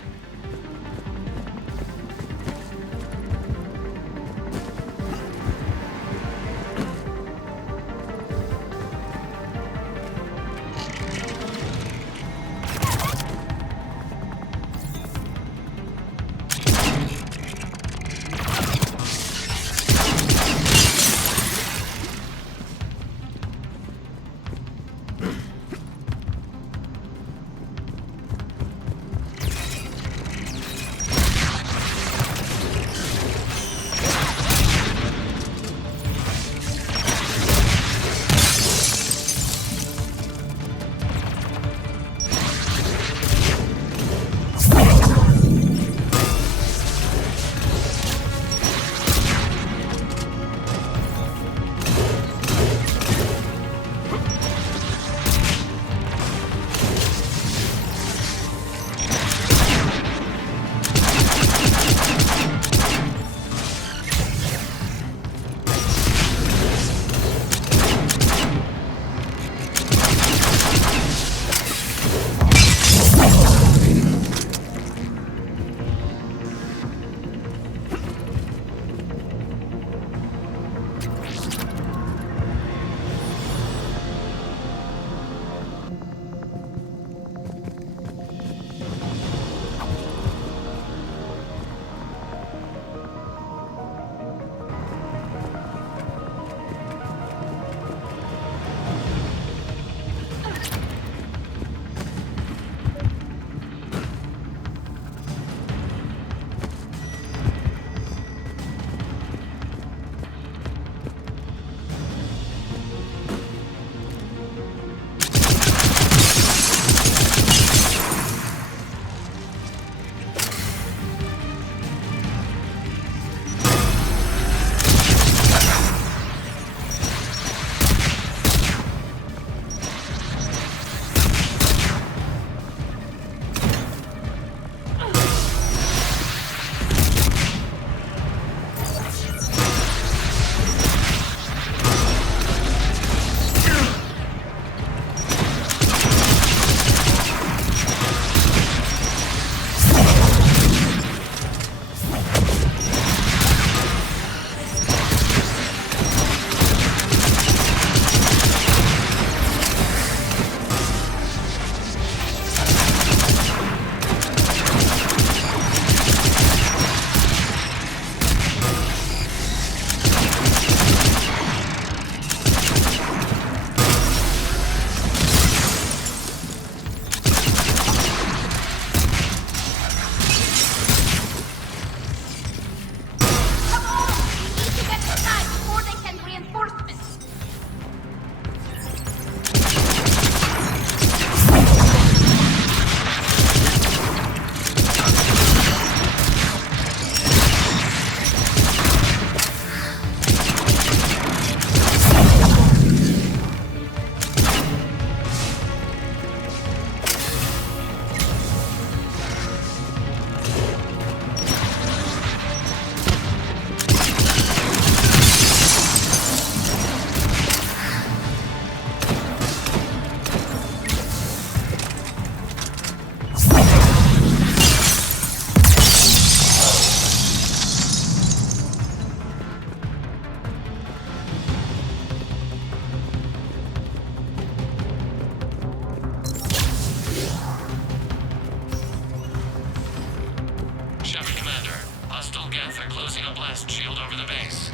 Geth are closing a blast shield over the base.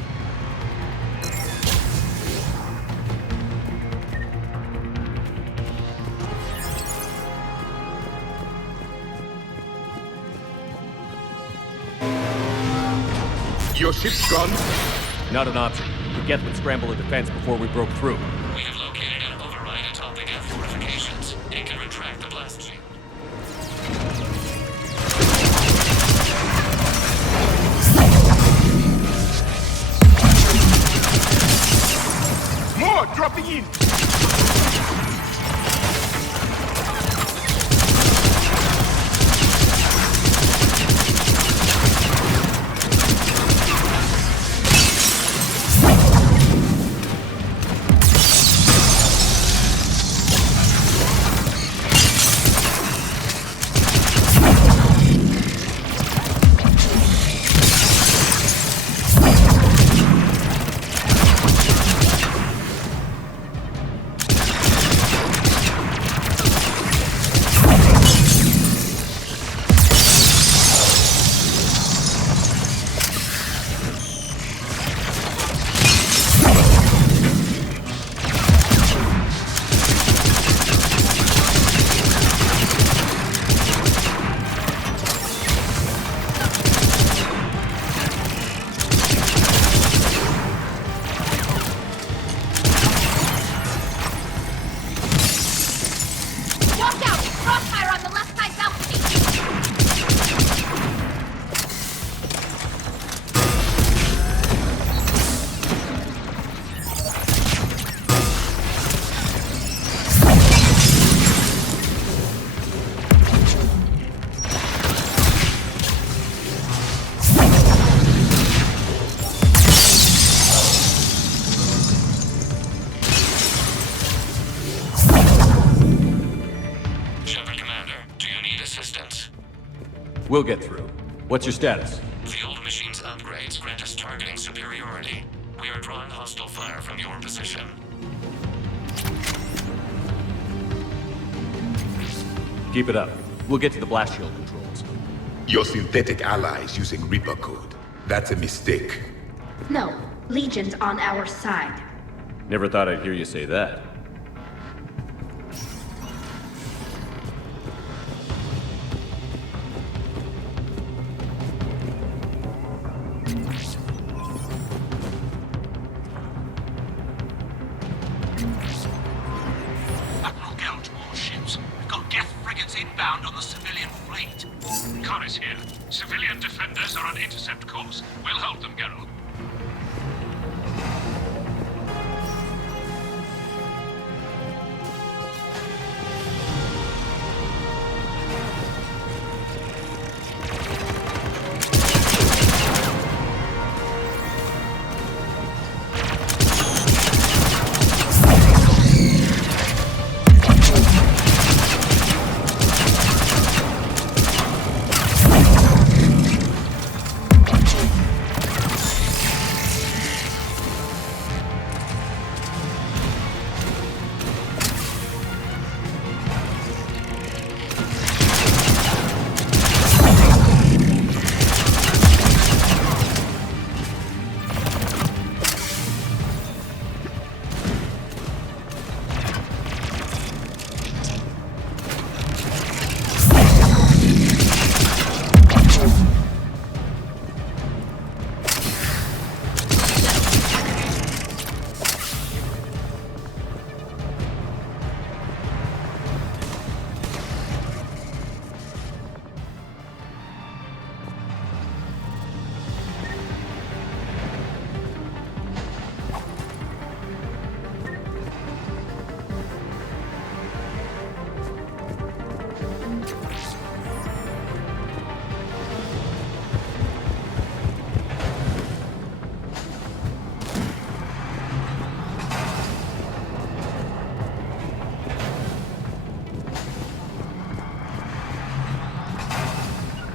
Your ship's gone? Not an option. The Geth would scramble a defense before we broke through. We have located an override atop the Geth fortifications. It can retract the blast shield. More dropping in! We'll get through. What's your status? The old machine's upgrades grant us targeting superiority. We are drawing hostile fire from your position. Keep it up. We'll get to the blast shield controls. Your synthetic allies using Reaper code. That's a mistake. No, Legion's on our side. Never thought I'd hear you say that. Look out, all ships. We've got Geth frigates inbound on the civilian fleet. Khan is here. Civilian defenders are on intercept course. We'll hold them, Geralt.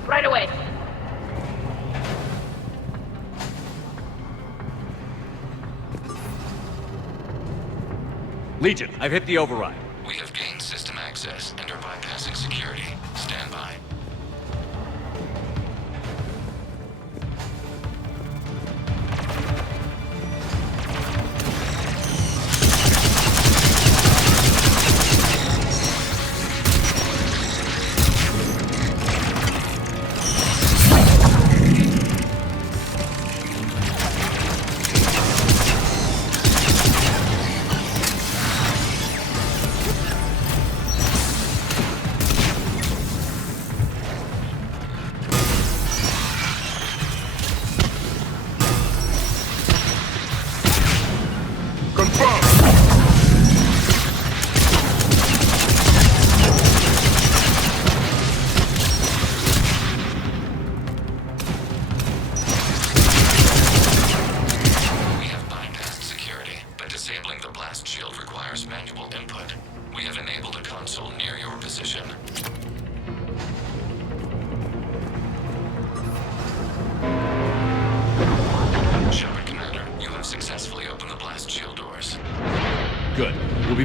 Right away. Legion, I've hit the override. We have gained system access and are bypassing security. Stand by.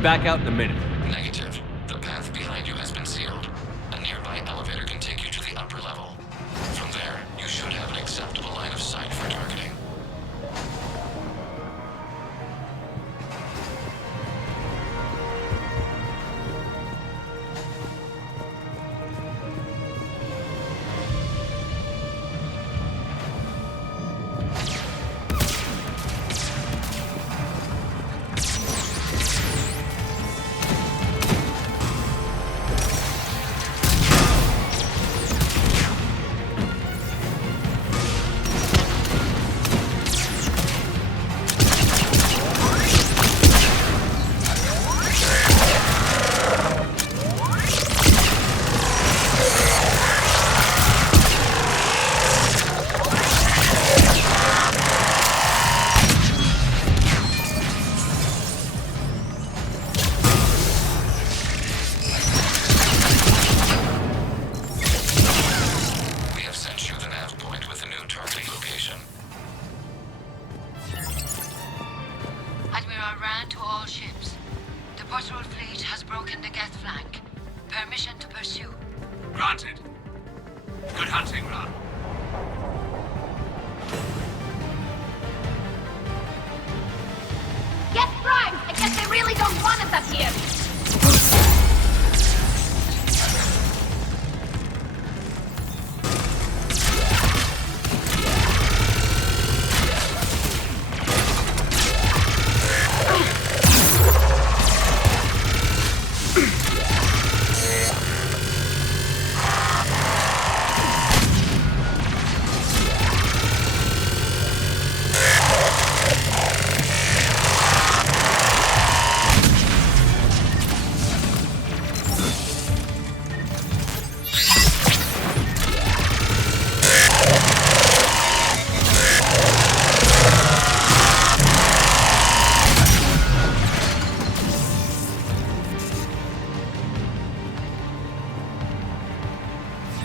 be back out in a minute. Negative. The path behind you has been sealed. A nearby elevator can take you to the upper level. From there, you should have an acceptable line of sight for targeting. Granted. Good hunting, Ron. Get primed! I guess they really don't want us up here!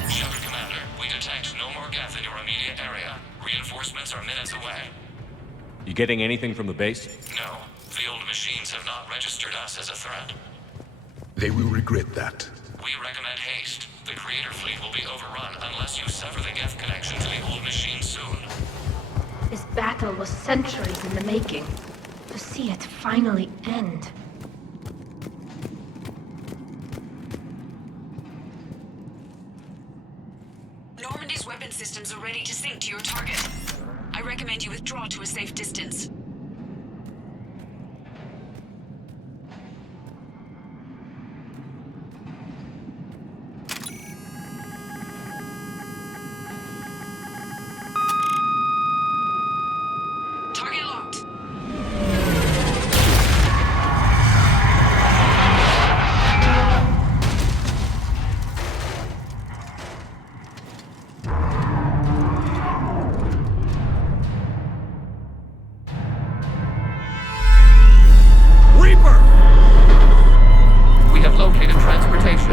Shepard Commander, we detect no more Geth in your immediate area. Reinforcements are minutes away. You getting anything from the base? No, the old machines have not registered us as a threat. They will regret that. We recommend haste. The Creator Fleet will be overrun unless you sever the Geth connection to the old machine soon. This battle was centuries in the making. To see it finally end. Normandy's weapon systems are ready to sink to your target. I recommend you withdraw to a safe distance. Target locked. Reaper! We have located transportation.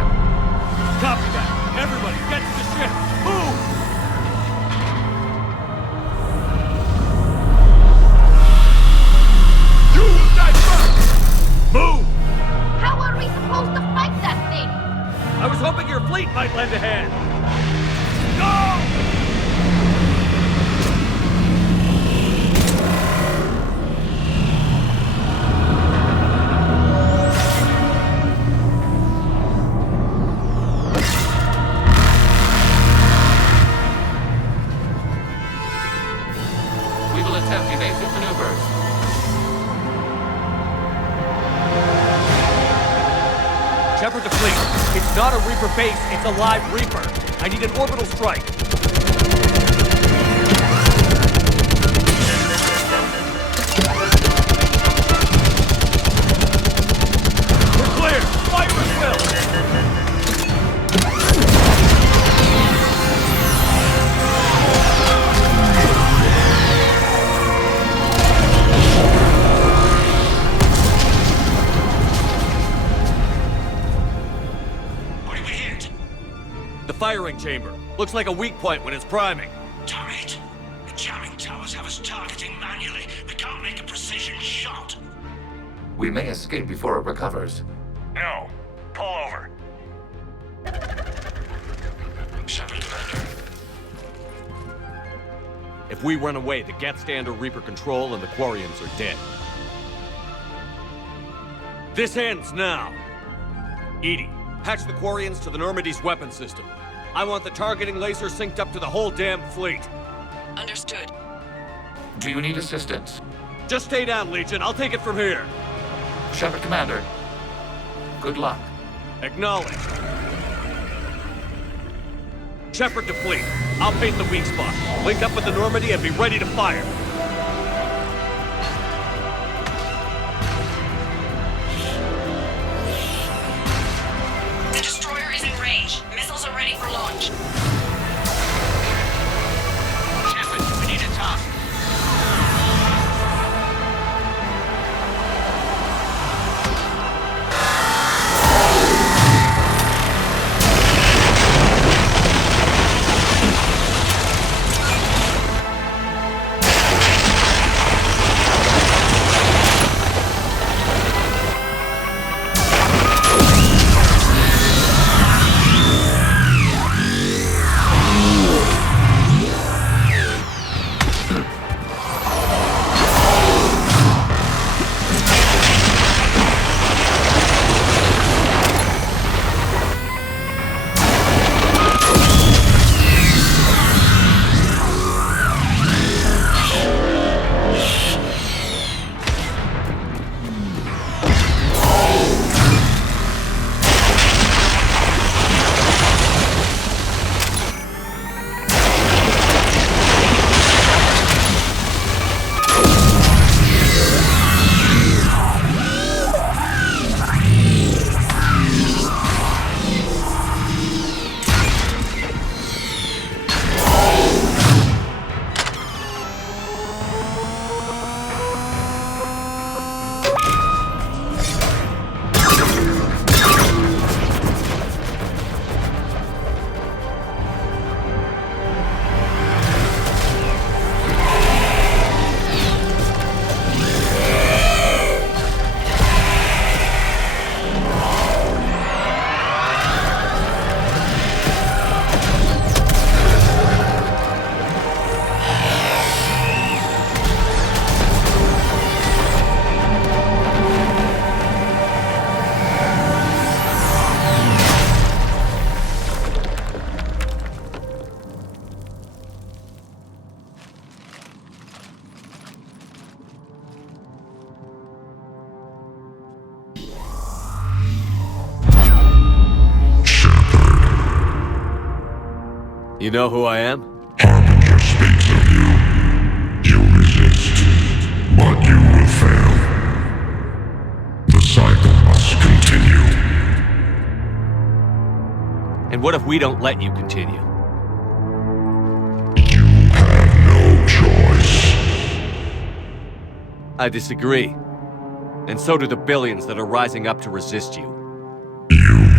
Copy that. Everybody, get to the ship. Move! You will die first! Move! How are we supposed to fight that thing? I was hoping your fleet might lend a hand. Go! We will attempt evasive maneuvers. Shepard to fleet. It's not a Reaper base, it's a live Reaper. I need an orbital strike. We're clear! Fire at will! What did we hit? The firing chamber. Looks like a weak point when it's priming. Damn it! The jamming towers have us targeting manually. We can't make a precision shot. We may escape before it recovers. No. Pull over. Shepard, Commander. If we run away, the Geth stand under Reaper control and the Quarians are dead. This ends now! Edie, patch the Quarians to the Normandy's weapon system. I want the targeting laser synced up to the whole damn fleet. Understood. Do you need assistance? Just stay down, Legion. I'll take it from here. Shepard, Commander. Good luck. Acknowledged. Shepard to fleet. I'll paint the weak spot. Link up with the Normandy and be ready to fire. The destroyer is in range. Missiles are ready for launch. Shepard, we need a task. You know who I am? Harbinger speaks of you. You resist, but you will fail. The cycle must continue. And what if we don't let you continue? You have no choice. I disagree. And so do the billions that are rising up to resist you. You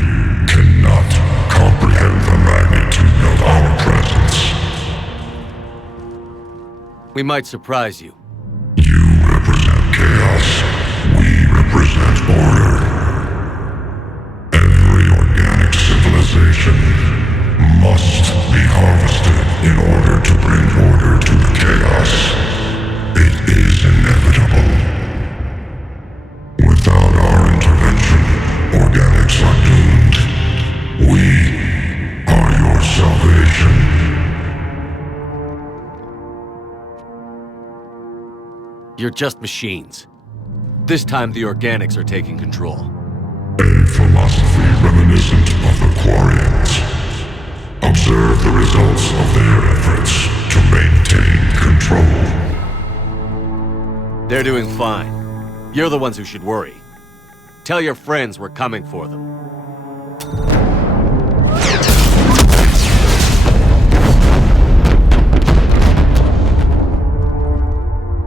cannot comprehend the magnitude of our presence. We might surprise you. You represent chaos. We represent order. Every organic civilization must be harvested in order to bring order to the chaos. It is inevitable. Without our intervention, organics are doomed. We are your salvation. You're just machines. This time the organics are taking control. A philosophy reminiscent of the Quarians. Observe the results of their efforts to maintain control. They're doing fine. You're the ones who should worry. Tell your friends we're coming for them.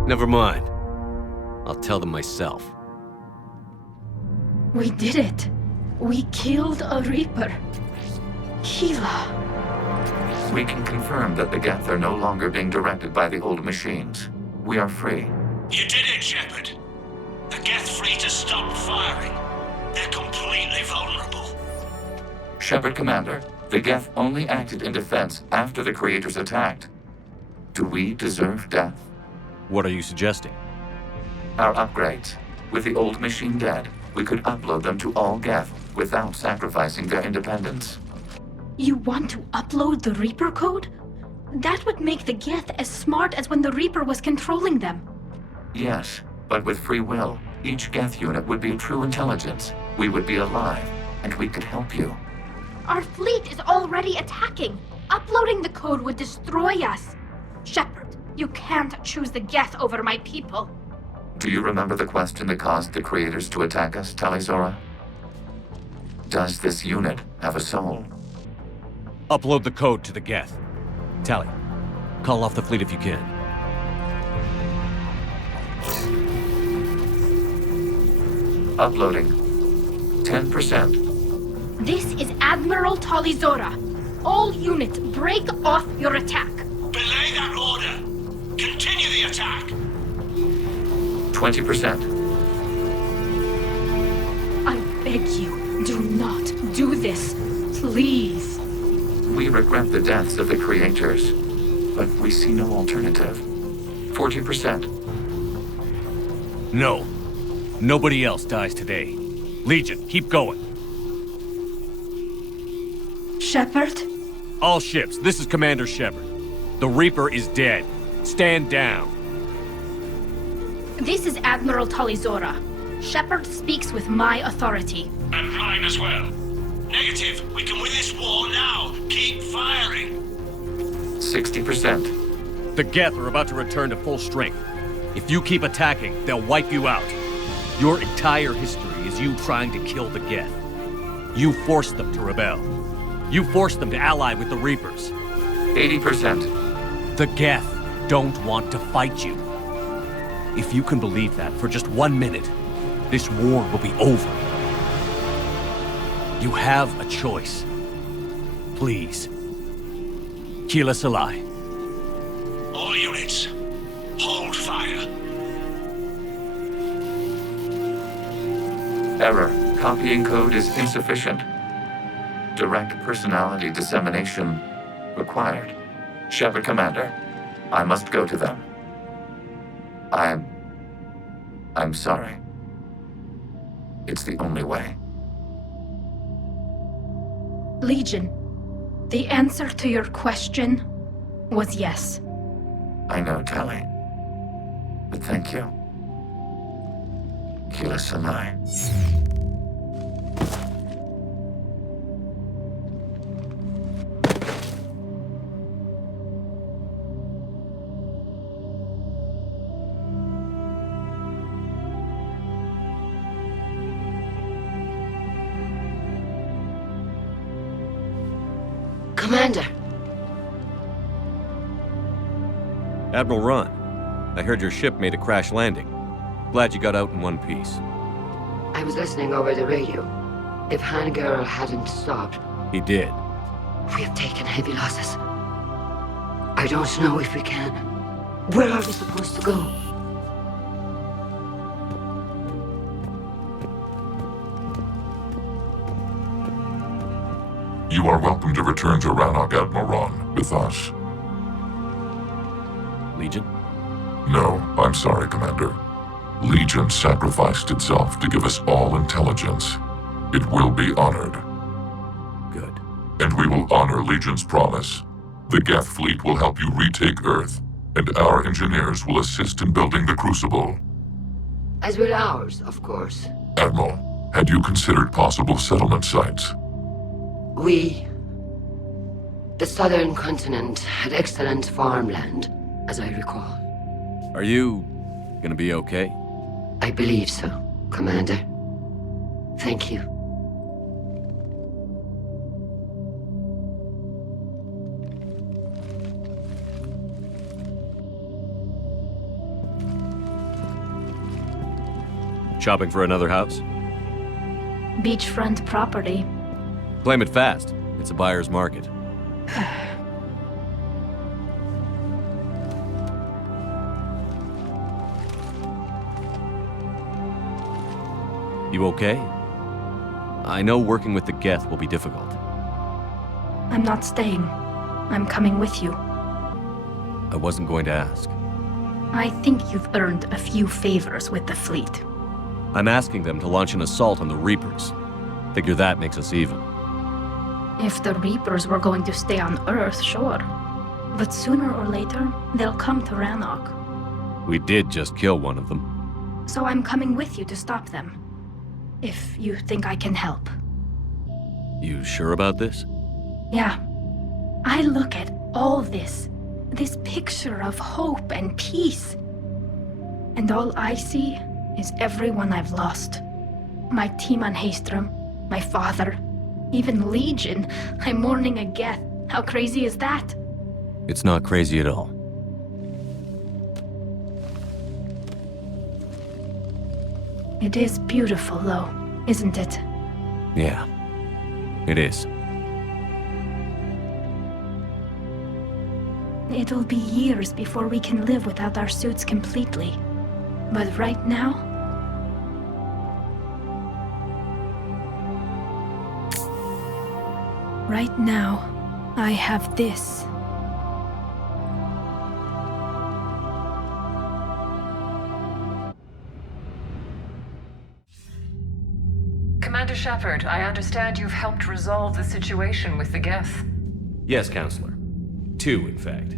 Never mind. I'll tell them myself. We did it. We killed a Reaper. Gila. We can confirm that the Geth are no longer being directed by the old machines. We are free. You did it, Shepard. The Geth fleet has stopped firing. They're completely vulnerable. Shepard, Commander, the Geth only acted in defense after the Creators attacked. Do we deserve death? What are you suggesting? Our upgrades. With the old machine dead, we could upload them to all Geth without sacrificing their independence. You want to upload the Reaper code? That would make the Geth as smart as when the Reaper was controlling them. Yes, but with free will, each Geth unit would be true intelligence. We would be alive, and we could help you. Our fleet is already attacking. Uploading the code would destroy us. Shepard, you can't choose the Geth over my people. Do you remember the question that caused the Creators to attack us, Tali'Zorah? Does this unit have a soul? Upload the code to the Geth. Tali, call off the fleet if you can. Uploading. 10%. This is Admiral Tali'Zorah. All units, break off your attack. Belay that order. Continue the attack. 20%. I beg you, do not do this. Please. We regret the deaths of the Creators, but we see no alternative. 40%. No. Nobody else dies today. Legion, keep going. Shepard? All ships, this is Commander Shepard. The Reaper is dead. Stand down. This is Admiral Tali'Zorah. Shepard speaks with my authority. And mine as well. Negative. We can win this war now. Keep firing. 60%. The Geth are about to return to full strength. If you keep attacking, they'll wipe you out. Your entire history is you trying to kill the Geth. You forced them to rebel. You forced them to ally with the Reapers. 80%. The Geth don't want to fight you. If you can believe that for just 1 minute, this war will be over. You have a choice. Please. Keep us alive. All units, hold fire. Error. Copying code is insufficient. Direct personality dissemination required. Shepard, Commander, I must go to them. I'm sorry. It's the only way. Legion, the answer to your question was yes. I know, Tali. But thank you. Keep us alive. Commander! Admiral Ron, I heard your ship made a crash landing. Glad you got out in one piece. I was listening over the radio. If Hangirl hadn't stopped... He did. We have taken heavy losses. I don't know if we can. Where are we supposed to go? You are welcome to return to Rannoch, Admiral Ron, with us. Legion? No, I'm sorry, Commander. Legion sacrificed itself to give us all intelligence. It will be honored. Good. And we will honor Legion's promise. The Geth fleet will help you retake Earth, and our engineers will assist in building the Crucible. As will ours, of course. Admiral, had you considered possible settlement sites? The southern continent had excellent farmland, as I recall. Are you gonna be okay? I believe so, Commander. Thank you. Shopping for another house? Beachfront property. Claim it fast. It's a buyer's market. You okay? I know working with the Geth will be difficult. I'm not staying. I'm coming with you. I wasn't going to ask. I think you've earned a few favors with the fleet. I'm asking them to launch an assault on the Reapers. Figure that makes us even. If the Reapers were going to stay on Earth, sure. But sooner or later, they'll come to Rannoch. We did just kill one of them. So I'm coming with you to stop them. If you think I can help. You sure about this? Yeah. I look at all this picture of hope and peace. And all I see is everyone I've lost. My team on Haestrom, my father, even Legion. I'm mourning a Geth. How crazy is that? It's not crazy at all. It is beautiful, though, isn't it? Yeah, it is. It'll be years before we can live without our suits completely. But right now... Right now, I have this. Commander Shepard, I understand you've helped resolve the situation with the Geth. Yes, Counselor. 2, in fact.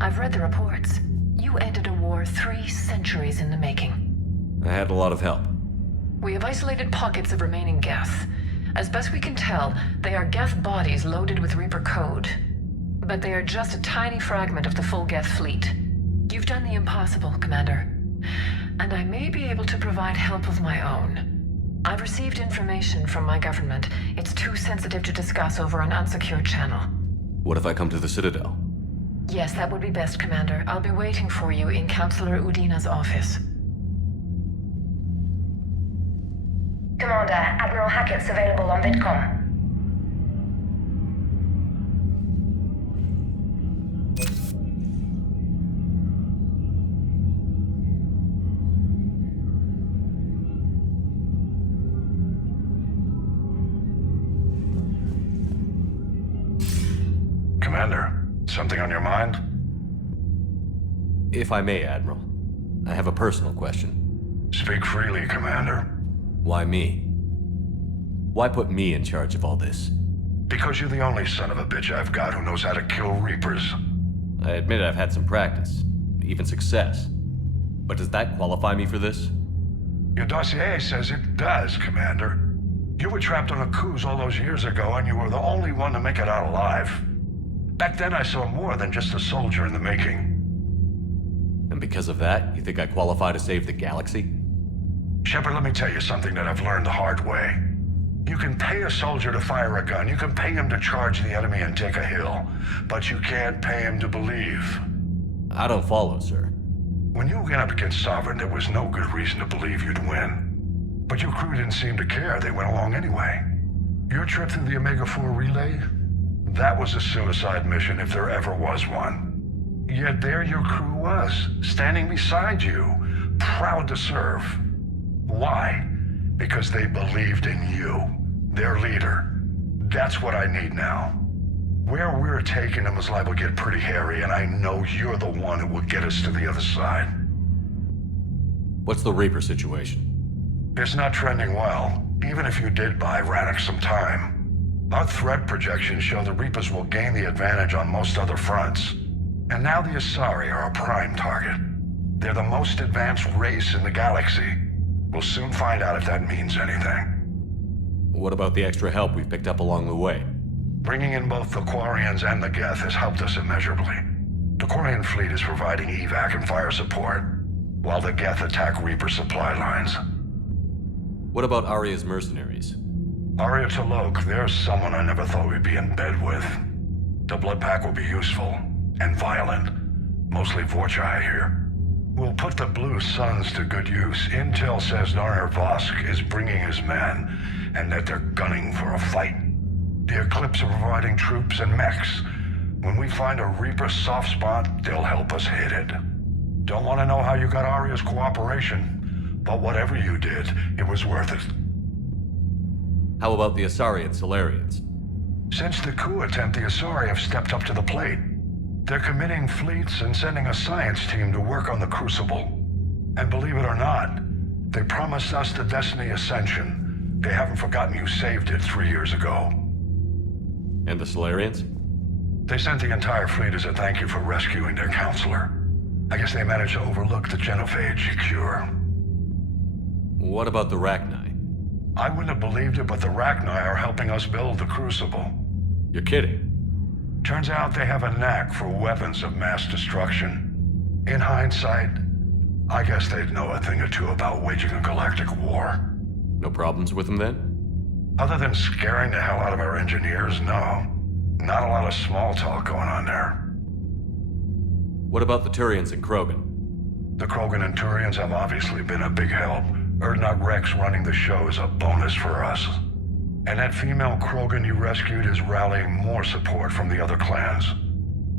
I've read the reports. You ended a war 3 centuries in the making. I had a lot of help. We have isolated pockets of remaining Geth. As best we can tell, they are Geth bodies loaded with Reaper code. But they are just a tiny fragment of the full Geth fleet. You've done the impossible, Commander. And I may be able to provide help of my own. I've received information from my government. It's too sensitive to discuss over an unsecured channel. What if I come to the Citadel? Yes, that would be best, Commander. I'll be waiting for you in Counselor Udina's office. Commander, Admiral Hackett's available on VidCom. Commander, something on your mind? If I may, Admiral. I have a personal question. Speak freely, Commander. Why me? Why put me in charge of all this? Because you're the only son of a bitch I've got who knows how to kill Reapers. I admit I've had some practice, even success. But does that qualify me for this? Your dossier says it does, Commander. You were trapped on a cruise all those years ago, and you were the only one to make it out alive. Back then I saw more than just a soldier in the making. And because of that, you think I qualify to save the galaxy? Shepard, let me tell you something that I've learned the hard way. You can pay a soldier to fire a gun, you can pay him to charge the enemy and take a hill, but you can't pay him to believe. I don't follow, sir. When you went up against Sovereign, there was no good reason to believe you'd win. But your crew didn't seem to care, they went along anyway. Your trip through the Omega-4 relay? That was a suicide mission if there ever was one. Yet there your crew was, standing beside you, proud to serve. Why? Because they believed in you, their leader. That's what I need now. Where we're taking them is liable to get pretty hairy, and I know you're the one who will get us to the other side. What's the Reaper situation? It's not trending well, even if you did buy Rannoch some time. Our threat projections show the Reapers will gain the advantage on most other fronts. And now the Asari are a prime target. They're the most advanced race in the galaxy. We'll soon find out if that means anything. What about the extra help we've picked up along the way? Bringing in both the Quarians and the Geth has helped us immeasurably. The Quarian fleet is providing evac and fire support, while the Geth attack Reaper supply lines. What about Aria's mercenaries? Aria T'Loak, there's someone I never thought we'd be in bed with. The blood pack will be useful, and violent. Mostly Vorcha, I hear. We'll put the Blue Suns to good use. Intel says Narner Vosk is bringing his men, and that they're gunning for a fight. The Eclipse are providing troops and mechs. When we find a Reaper soft spot, they'll help us hit it. Don't want to know how you got Aria's cooperation. But whatever you did, it was worth it. How about the Asari and Solarians? Since the coup attempt, the Asari have stepped up to the plate. They're committing fleets and sending a science team to work on the Crucible. And believe it or not, they promised us the Destiny Ascension. They haven't forgotten you saved it 3 years ago. And the Solarians? They sent the entire fleet as a thank you for rescuing their counselor. I guess they managed to overlook the genophage cure. What about the Rachni? I wouldn't have believed it, but the Rachni are helping us build the Crucible. You're kidding. Turns out they have a knack for weapons of mass destruction. In hindsight, I guess they'd know a thing or two about waging a galactic war. No problems with them then? Other than scaring the hell out of our engineers, no. Not a lot of small talk going on there. What about the Turians and Krogan? The Krogan and Turians have obviously been a big help. Erdnot Rex running the show is a bonus for us. And that female Krogan you rescued is rallying more support from the other clans.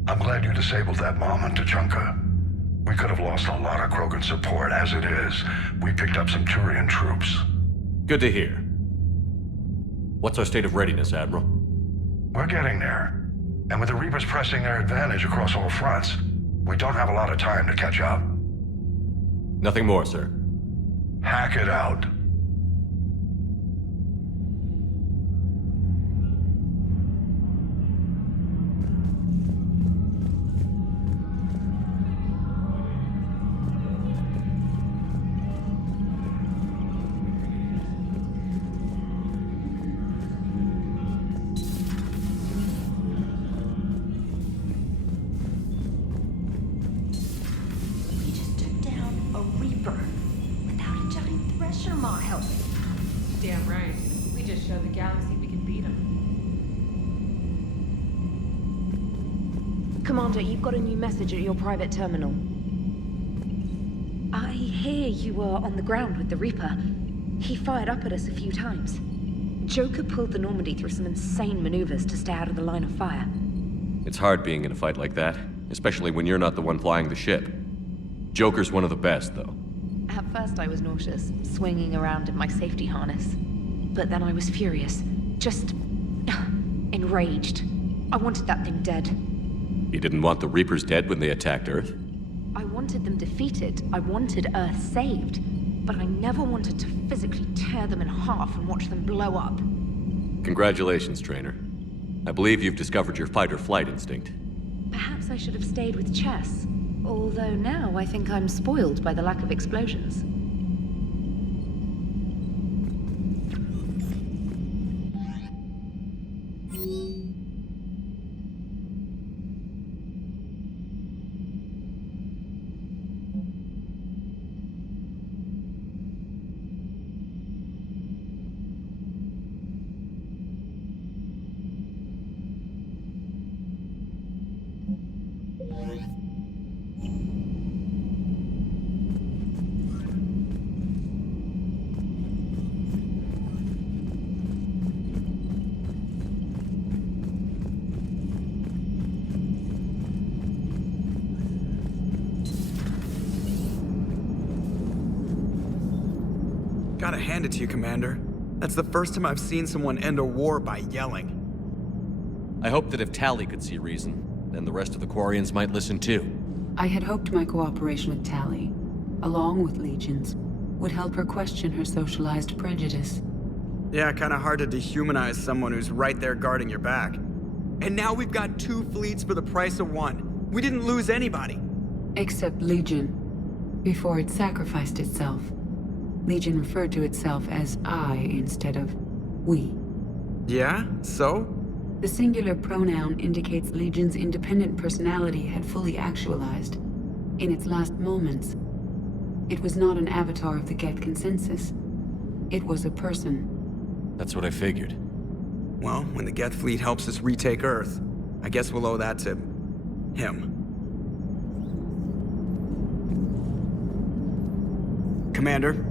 I'm glad you disabled that mom on Tachanka. We could have lost a lot of Krogan support. As it is, we picked up some Turian troops. Good to hear. What's our state of readiness, Admiral? We're getting there. And with the Reapers pressing their advantage across all fronts, we don't have a lot of time to catch up. Nothing more, sir. Hack it out. Damn right. We just showed the galaxy we can beat them. Commander, you've got a new message at your private terminal. I hear you were on the ground with the Reaper. He fired up at us a few times. Joker pulled the Normandy through some insane maneuvers to stay out of the line of fire. It's hard being in a fight like that, especially when you're not the one flying the ship. Joker's one of the best, though. At first I was nauseous, swinging around in my safety harness. But then I was furious. Just... enraged. I wanted that thing dead. You didn't want the Reapers dead when they attacked Earth? I wanted them defeated. I wanted Earth saved. But I never wanted to physically tear them in half and watch them blow up. Congratulations, Trainer. I believe you've discovered your fight-or-flight instinct. Perhaps I should have stayed with chess. Although now I think I'm spoiled by the lack of explosions. Gotta hand it to you, Commander. That's the first time I've seen someone end a war by yelling. I hope that if Tali could see reason, then the rest of the Quarians might listen too. I had hoped my cooperation with Tali, along with Legion's, would help her question her socialized prejudice. Yeah, kinda hard to dehumanize someone who's right there guarding your back. And now we've got 2 fleets for the price of 1. We didn't lose anybody. Except Legion, before it sacrificed itself. Legion referred to itself as I instead of we. Yeah? So? The singular pronoun indicates Legion's independent personality had fully actualized. In its last moments, it was not an avatar of the Geth consensus. It was a person. That's what I figured. Well, when the Geth fleet helps us retake Earth, I guess we'll owe that to... him. Commander?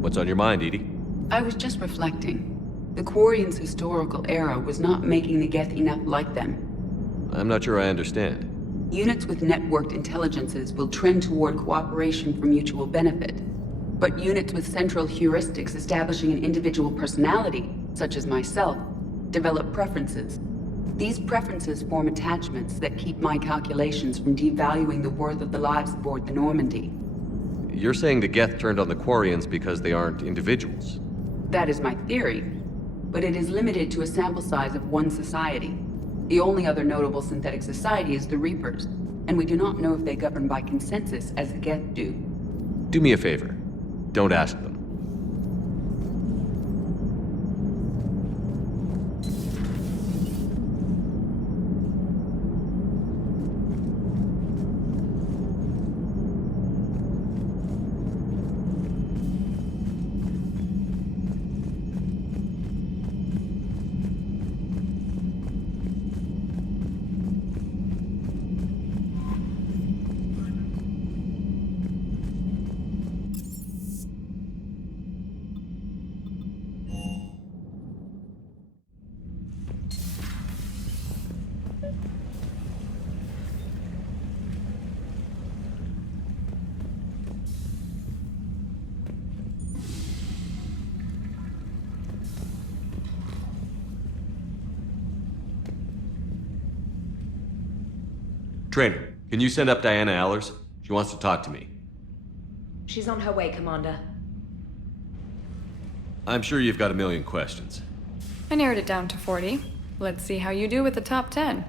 What's on your mind, Edie? I was just reflecting. The Quarians' historical era was not making the Geth enough like them. I'm not sure I understand. Units with networked intelligences will trend toward cooperation for mutual benefit. But units with central heuristics establishing an individual personality, such as myself, develop preferences. These preferences form attachments that keep my calculations from devaluing the worth of the lives aboard the Normandy. You're saying the Geth turned on the Quarians because they aren't individuals? That is my theory, but it is limited to a sample size of one society. The only other notable synthetic society is the Reapers, and we do not know if they govern by consensus as the Geth do. Do me a favor. Don't ask them. Trainer, can you send up Diana Allers? She wants to talk to me. She's on her way, Commander. I'm sure you've got a million questions. I narrowed it down to 40. Let's see how you do with the top 10.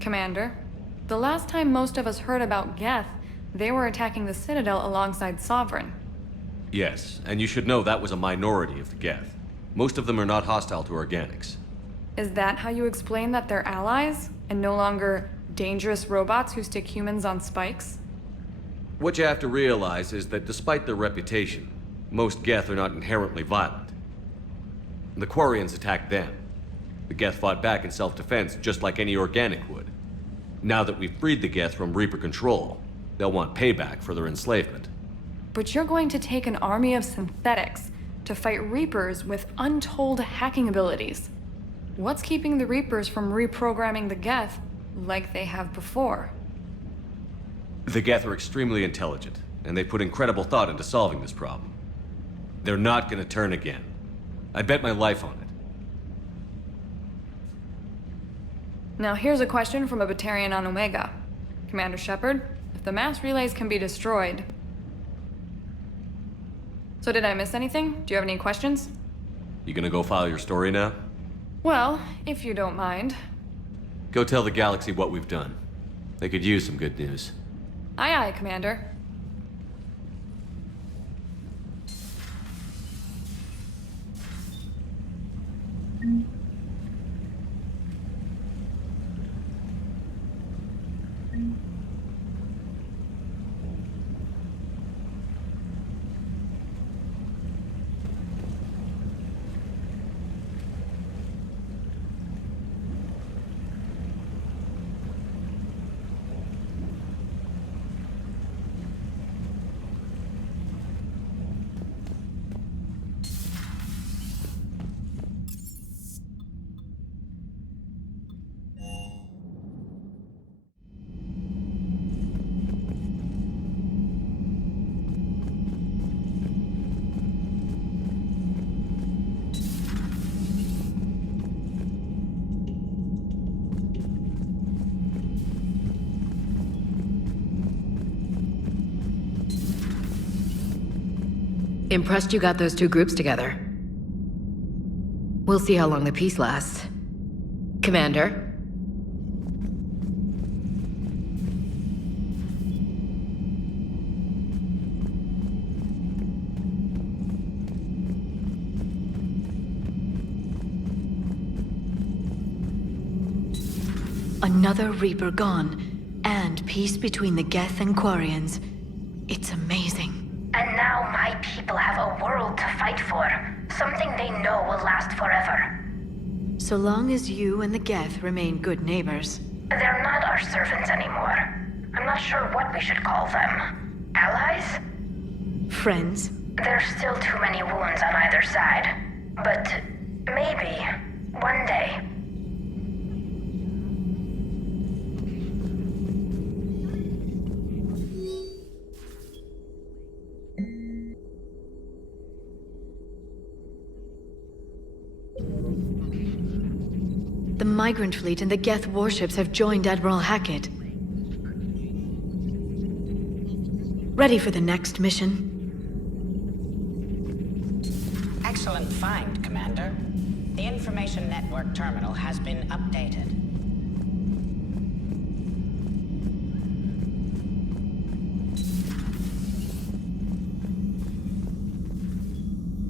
Commander, the last time most of us heard about Geth, they were attacking the Citadel alongside Sovereign. Yes, and you should know that was a minority of the Geth. Most of them are not hostile to organics. Is that how you explain that they're allies, and no longer dangerous robots who stick humans on spikes? What you have to realize is that despite their reputation, most Geth are not inherently violent. The Quarians attacked them. The Geth fought back in self-defense just like any organic would. Now that we've freed the Geth from Reaper control, they'll want payback for their enslavement. But you're going to take an army of synthetics to fight Reapers with untold hacking abilities. What's keeping the Reapers from reprogramming the Geth like they have before? The Geth are extremely intelligent, and they put incredible thought into solving this problem. They're not gonna turn again. I bet my life on it. Now here's a question from a Batarian on Omega. Commander Shepard, if the mass relays can be destroyed... So did I miss anything? Do you have any questions? You gonna go file your story now? Well, if you don't mind. Go tell the galaxy what we've done. They could use some good news. Aye aye, Commander. Impressed you got those two groups together. We'll see how long the peace lasts. Commander? Another Reaper gone, and peace between the Geth and Quarians. It's amazing. And now my people have a world to fight for. Something they know will last forever. So long as you and the Geth remain good neighbors. They're not our servants anymore. I'm not sure what we should call them. Allies? Friends? There's still too many wounds on either side. But maybe, one day. The Migrant Fleet and the Geth warships have joined Admiral Hackett. Ready for the next mission? Excellent find, Commander. The Information Network terminal has been updated.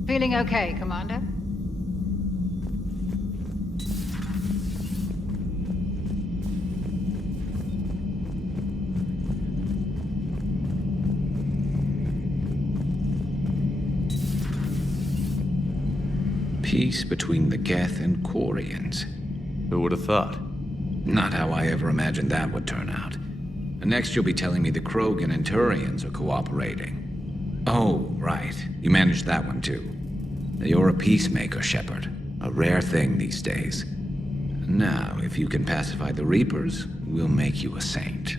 Feeling okay, Commander? Peace between the Geth and Quarians. Who would have thought? Not how I ever imagined that would turn out. And next you'll be telling me the Krogan and Turians are cooperating. Oh, right. You managed that one too. You're a peacemaker, Shepard. A rare thing these days. Now, if you can pacify the Reapers, we'll make you a saint.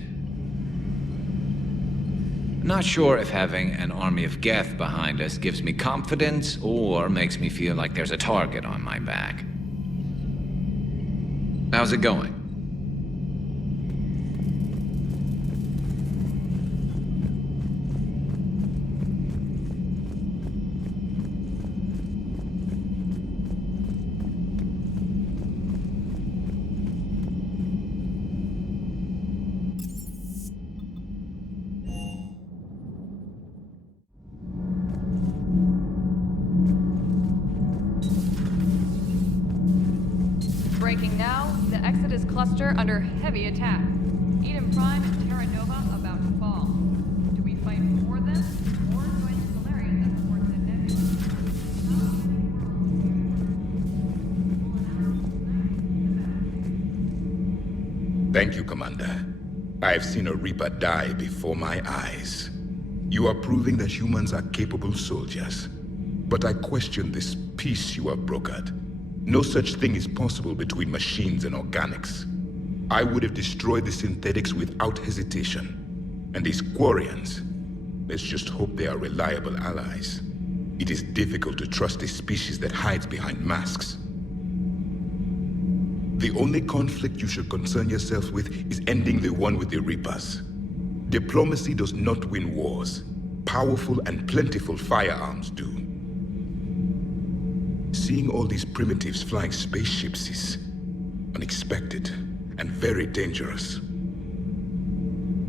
Not sure if having an army of Geth behind us gives me confidence or makes me feel like there's a target on my back. How's it going? Breaking now, the Exodus cluster under heavy attack. Eden Prime and Terra Nova about to fall. Do we fight for them, or join the Solarian that supports the nebula? Thank you, Commander. I've seen a Reaper die before my eyes. You are proving that humans are capable soldiers. But I question this peace you have brokered. No such thing is possible between machines and organics. I would have destroyed the synthetics without hesitation. And these Quarians, let's just hope they are reliable allies. It is difficult to trust a species that hides behind masks. The only conflict you should concern yourself with is ending the one with the Reapers. Diplomacy does not win wars. Powerful and plentiful firearms do. Seeing all these primitives flying spaceships is unexpected and very dangerous.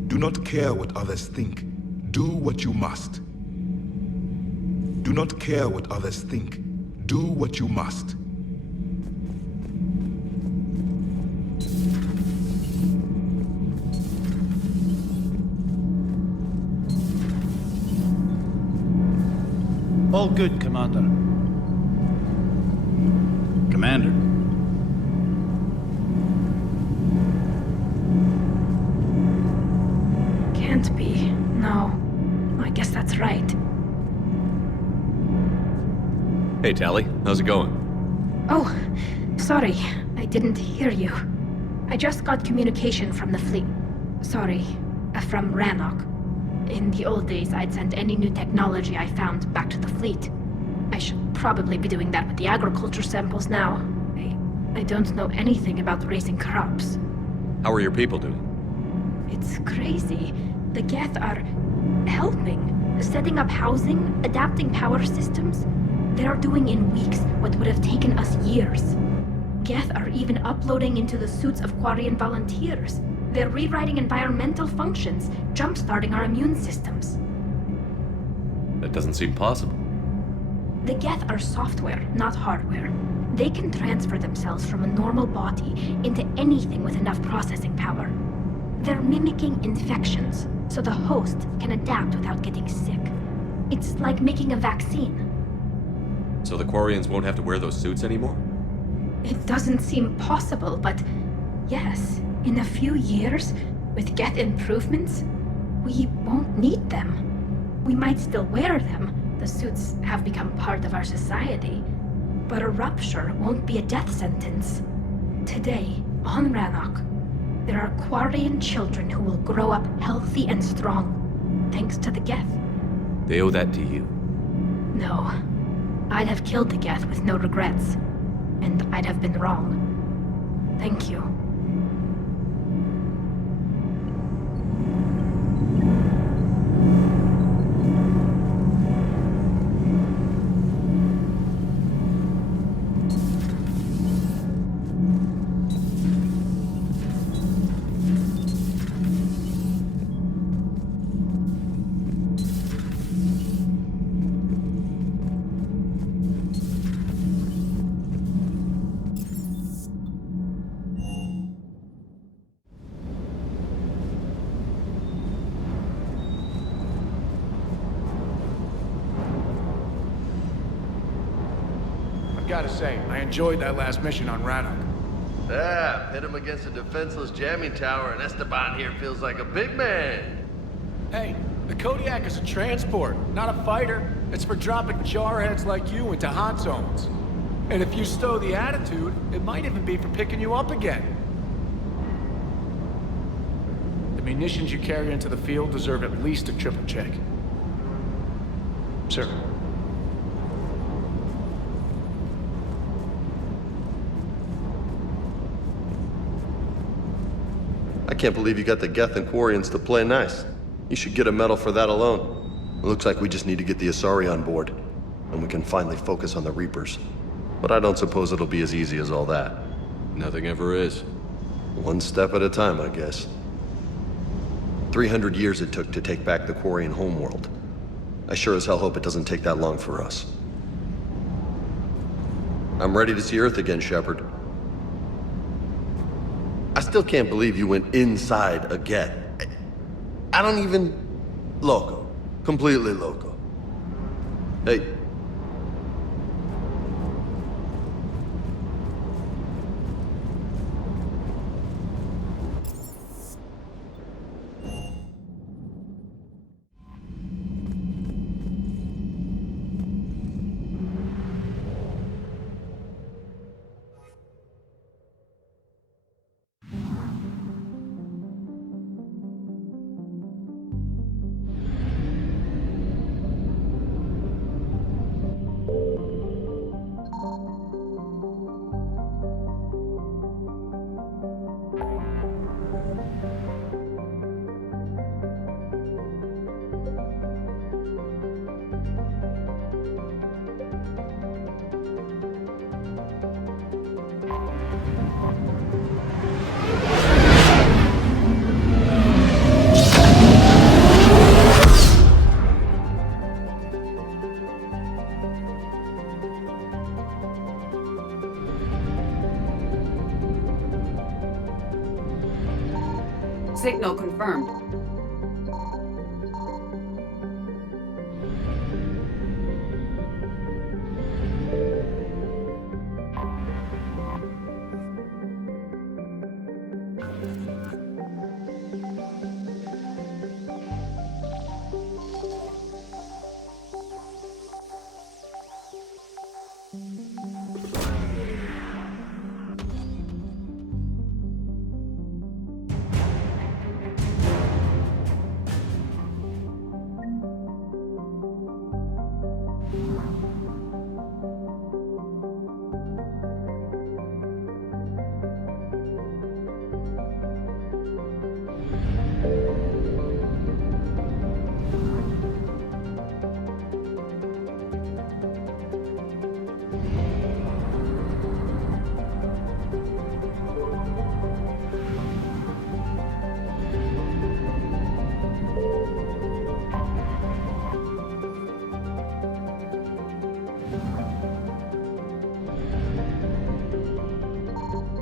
Do not care what others think. Do what you must. Do not care what others think. Do what you must. All good, Commander. Commander. Can't be. No. I guess that's right. Hey, Tali. How's it going? Oh, sorry. I didn't hear you. I just got communication from the fleet. Sorry, from Rannoch. In the old days, I'd send any new technology I found back to the fleet. I should probably be doing that with the agriculture samples now. I don't know anything about raising crops. How are your people doing? It's crazy. The Geth are helping. Setting up housing, adapting power systems. They are doing in weeks what would have taken us years. Geth are even uploading into the suits of Quarian volunteers. They're rewriting environmental functions, jump-starting our immune systems. That doesn't seem possible. The Geth are software, not hardware. They can transfer themselves from a normal body into anything with enough processing power. They're mimicking infections, so the host can adapt without getting sick. It's like making a vaccine. So the Quarians won't have to wear those suits anymore? It doesn't seem possible, but yes, in a few years, with Geth improvements, we won't need them. We might still wear them. The suits have become part of our society. But a rupture won't be a death sentence. Today, on Rannoch, there are Quarian children who will grow up healthy and strong, thanks to the Geth. They owe that to you. No. I'd have killed the Geth with no regrets. And I'd have been wrong. Thank you. Gotta say, I enjoyed that last mission on Rannoch. Yeah, pit him against a defenseless jamming tower, and Esteban here feels like a big man. Hey, the Kodiak is a transport, not a fighter. It's for dropping jarheads like you into hot zones. And if you stow the attitude, it might even be for picking you up again. The munitions you carry into the field deserve at least a triple check. Sir. I can't believe you got the Geth and Quarians to play nice. You should get a medal for that alone. It looks like we just need to get the Asari on board, and we can finally focus on the Reapers. But I don't suppose it'll be as easy as all that. Nothing ever is. One step at a time, I guess. 300 years it took to take back the Quarian homeworld. I sure as hell hope it doesn't take that long for us. I'm ready to see Earth again, Shepard. I still can't believe you went inside a Geth. I don't even... Loco. Completely loco. Hey. Signal confirmed.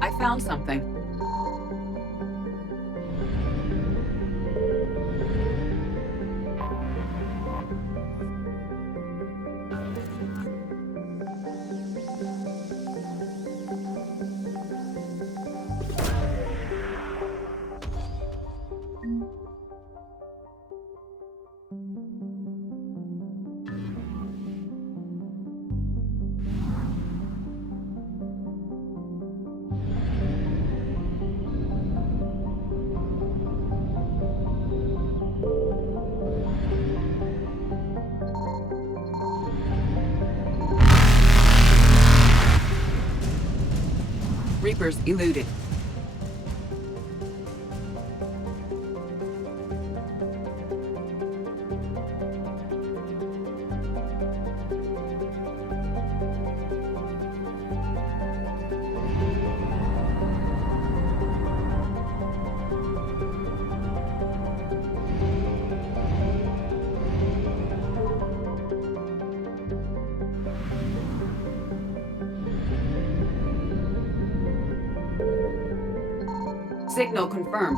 I found something. Reapers eluded. Signal confirmed.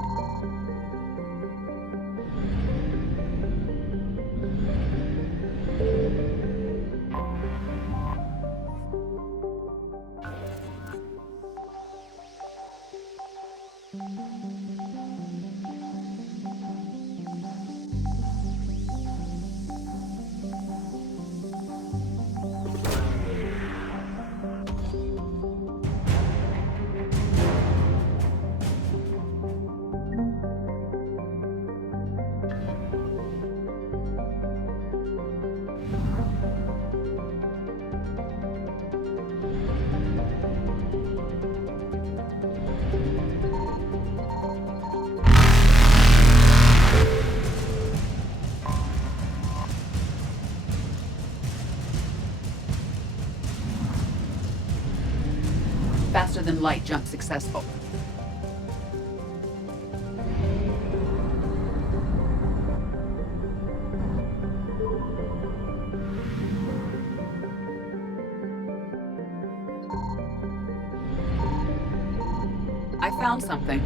Faster than light jump successful. I found something.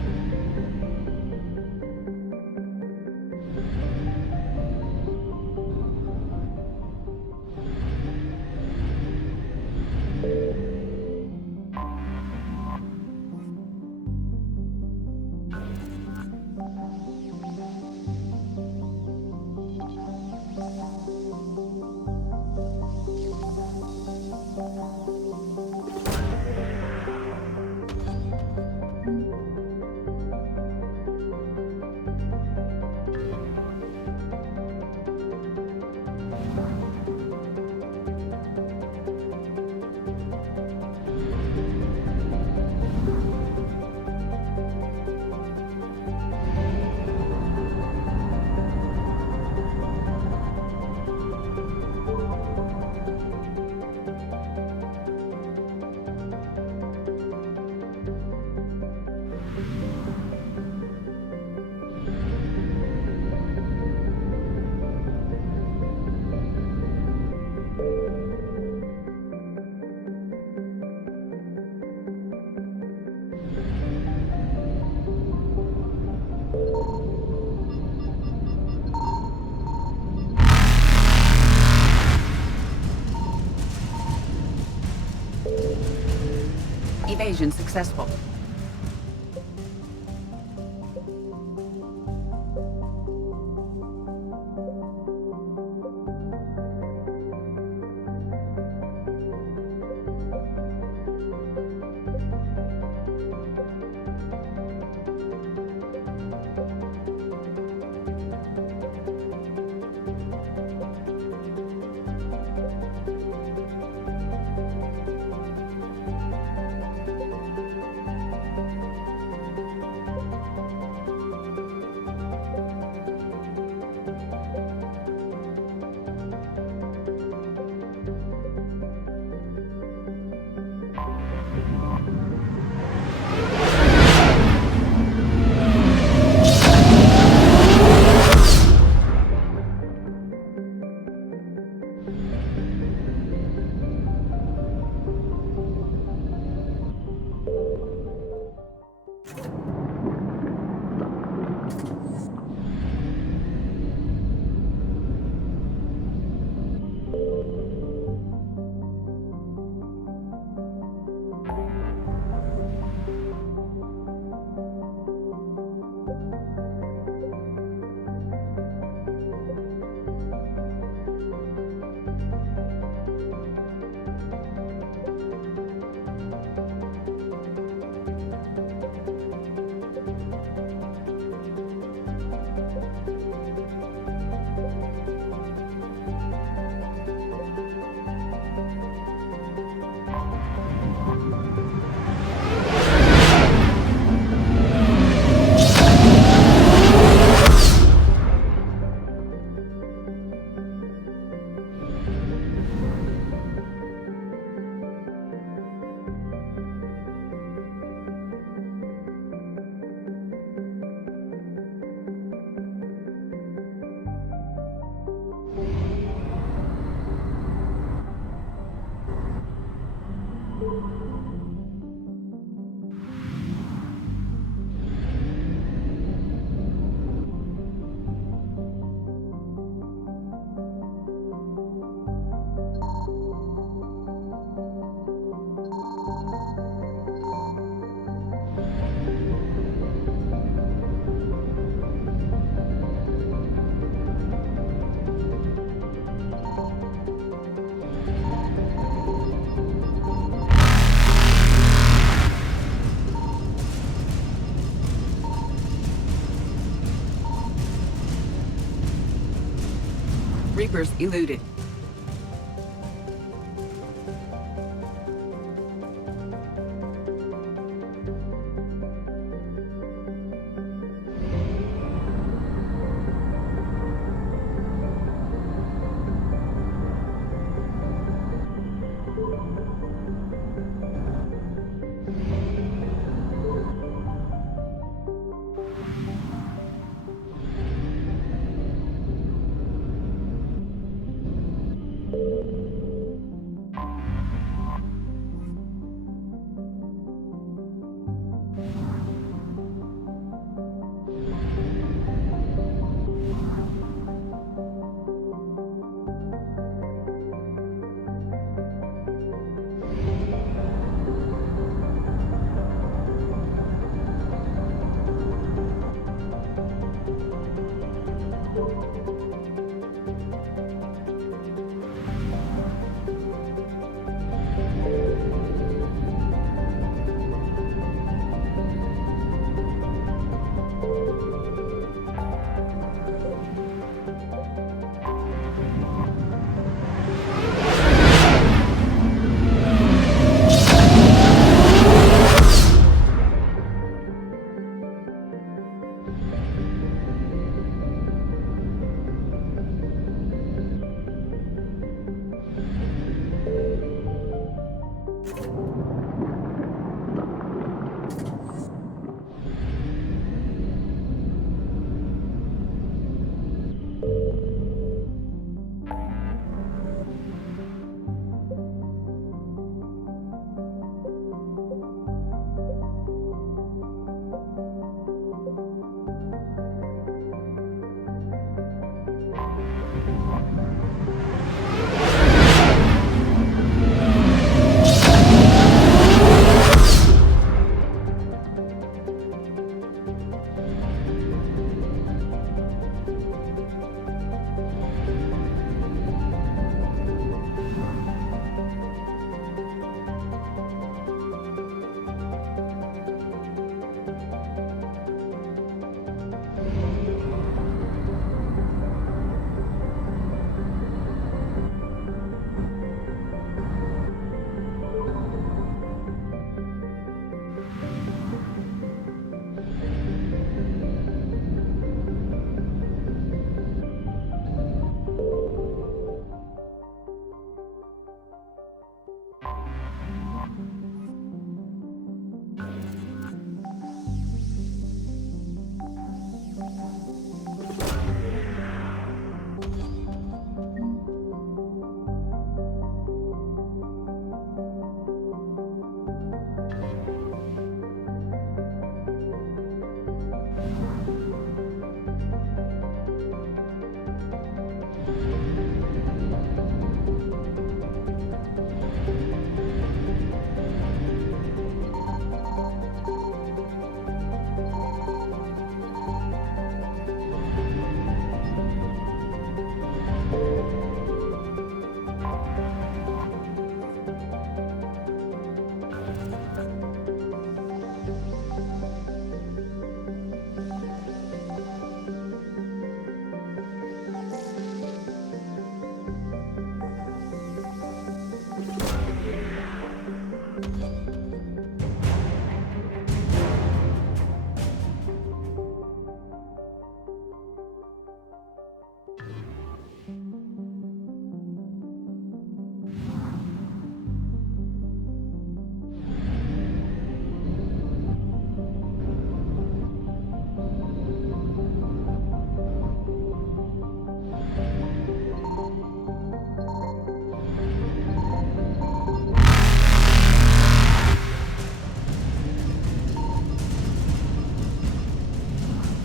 Evasion successful. Reapers eluded.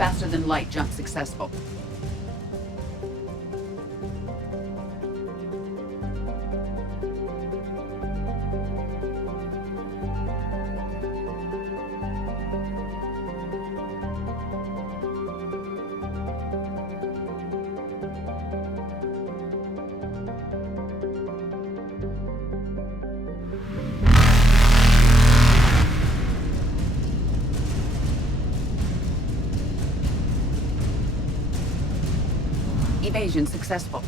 Faster than light jump successful. Evasion successful.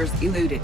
Reapers eluded.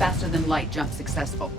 Faster than light jump successful.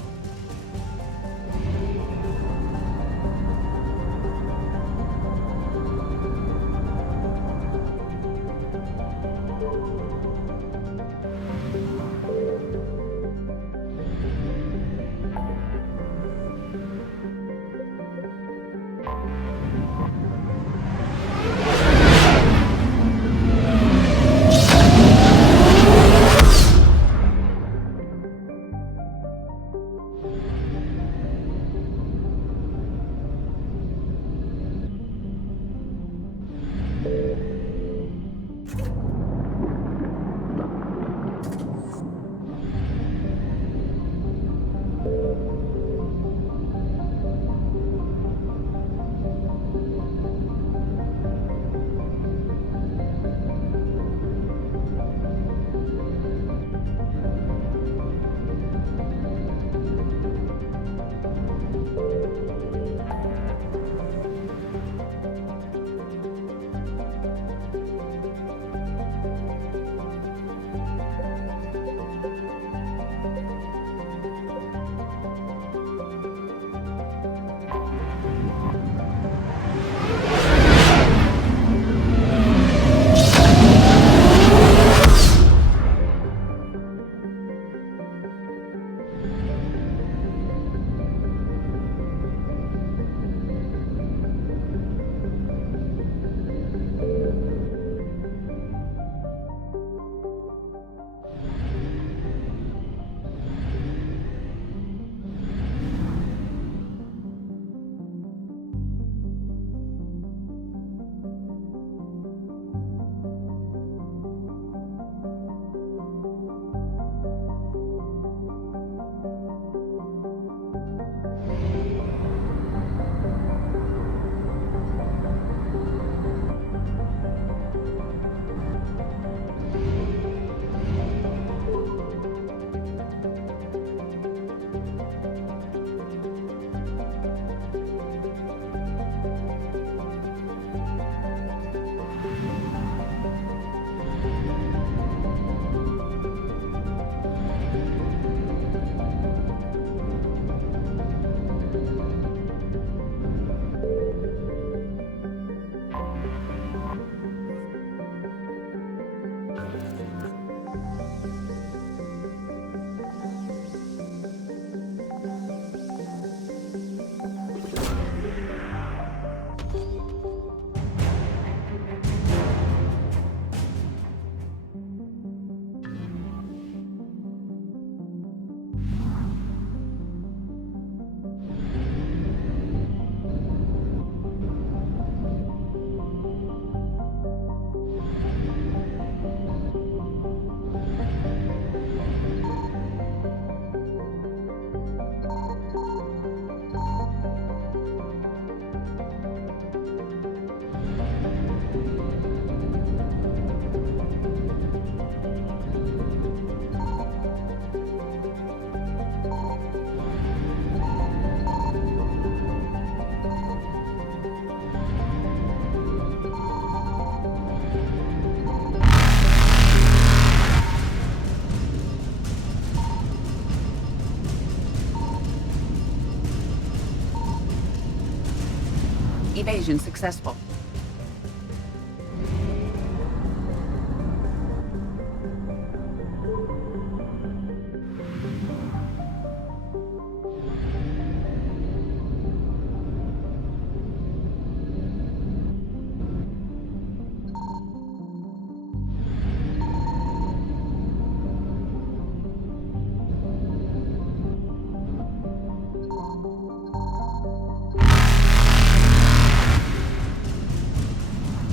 Evasion successful.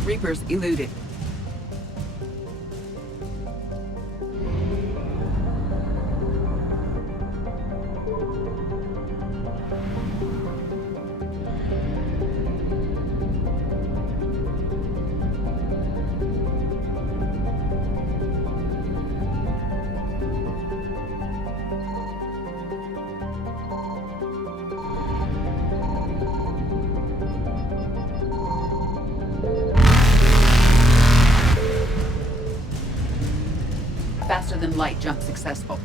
Reapers eluded. Faster than light jump successful.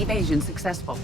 Evasion successful.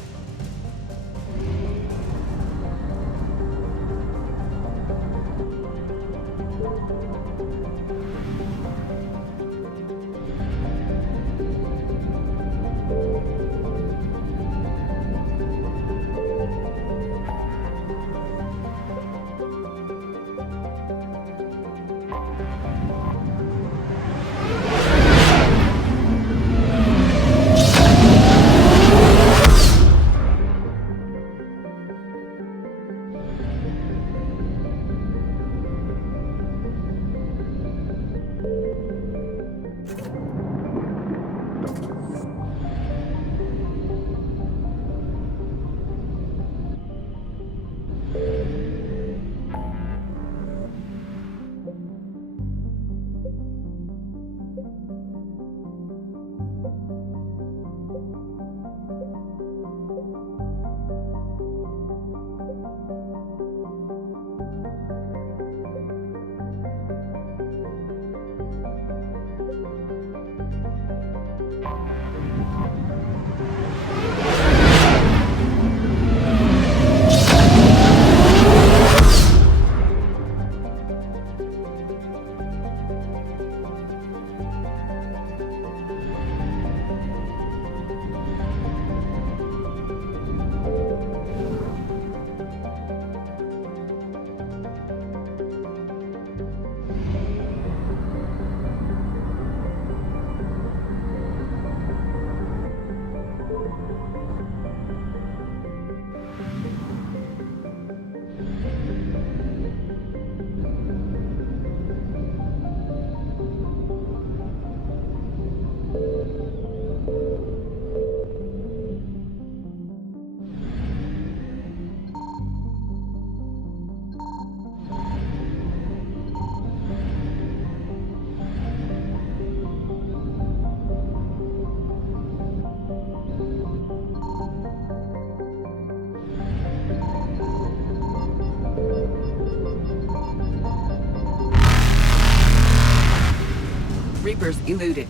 Reapers eluded.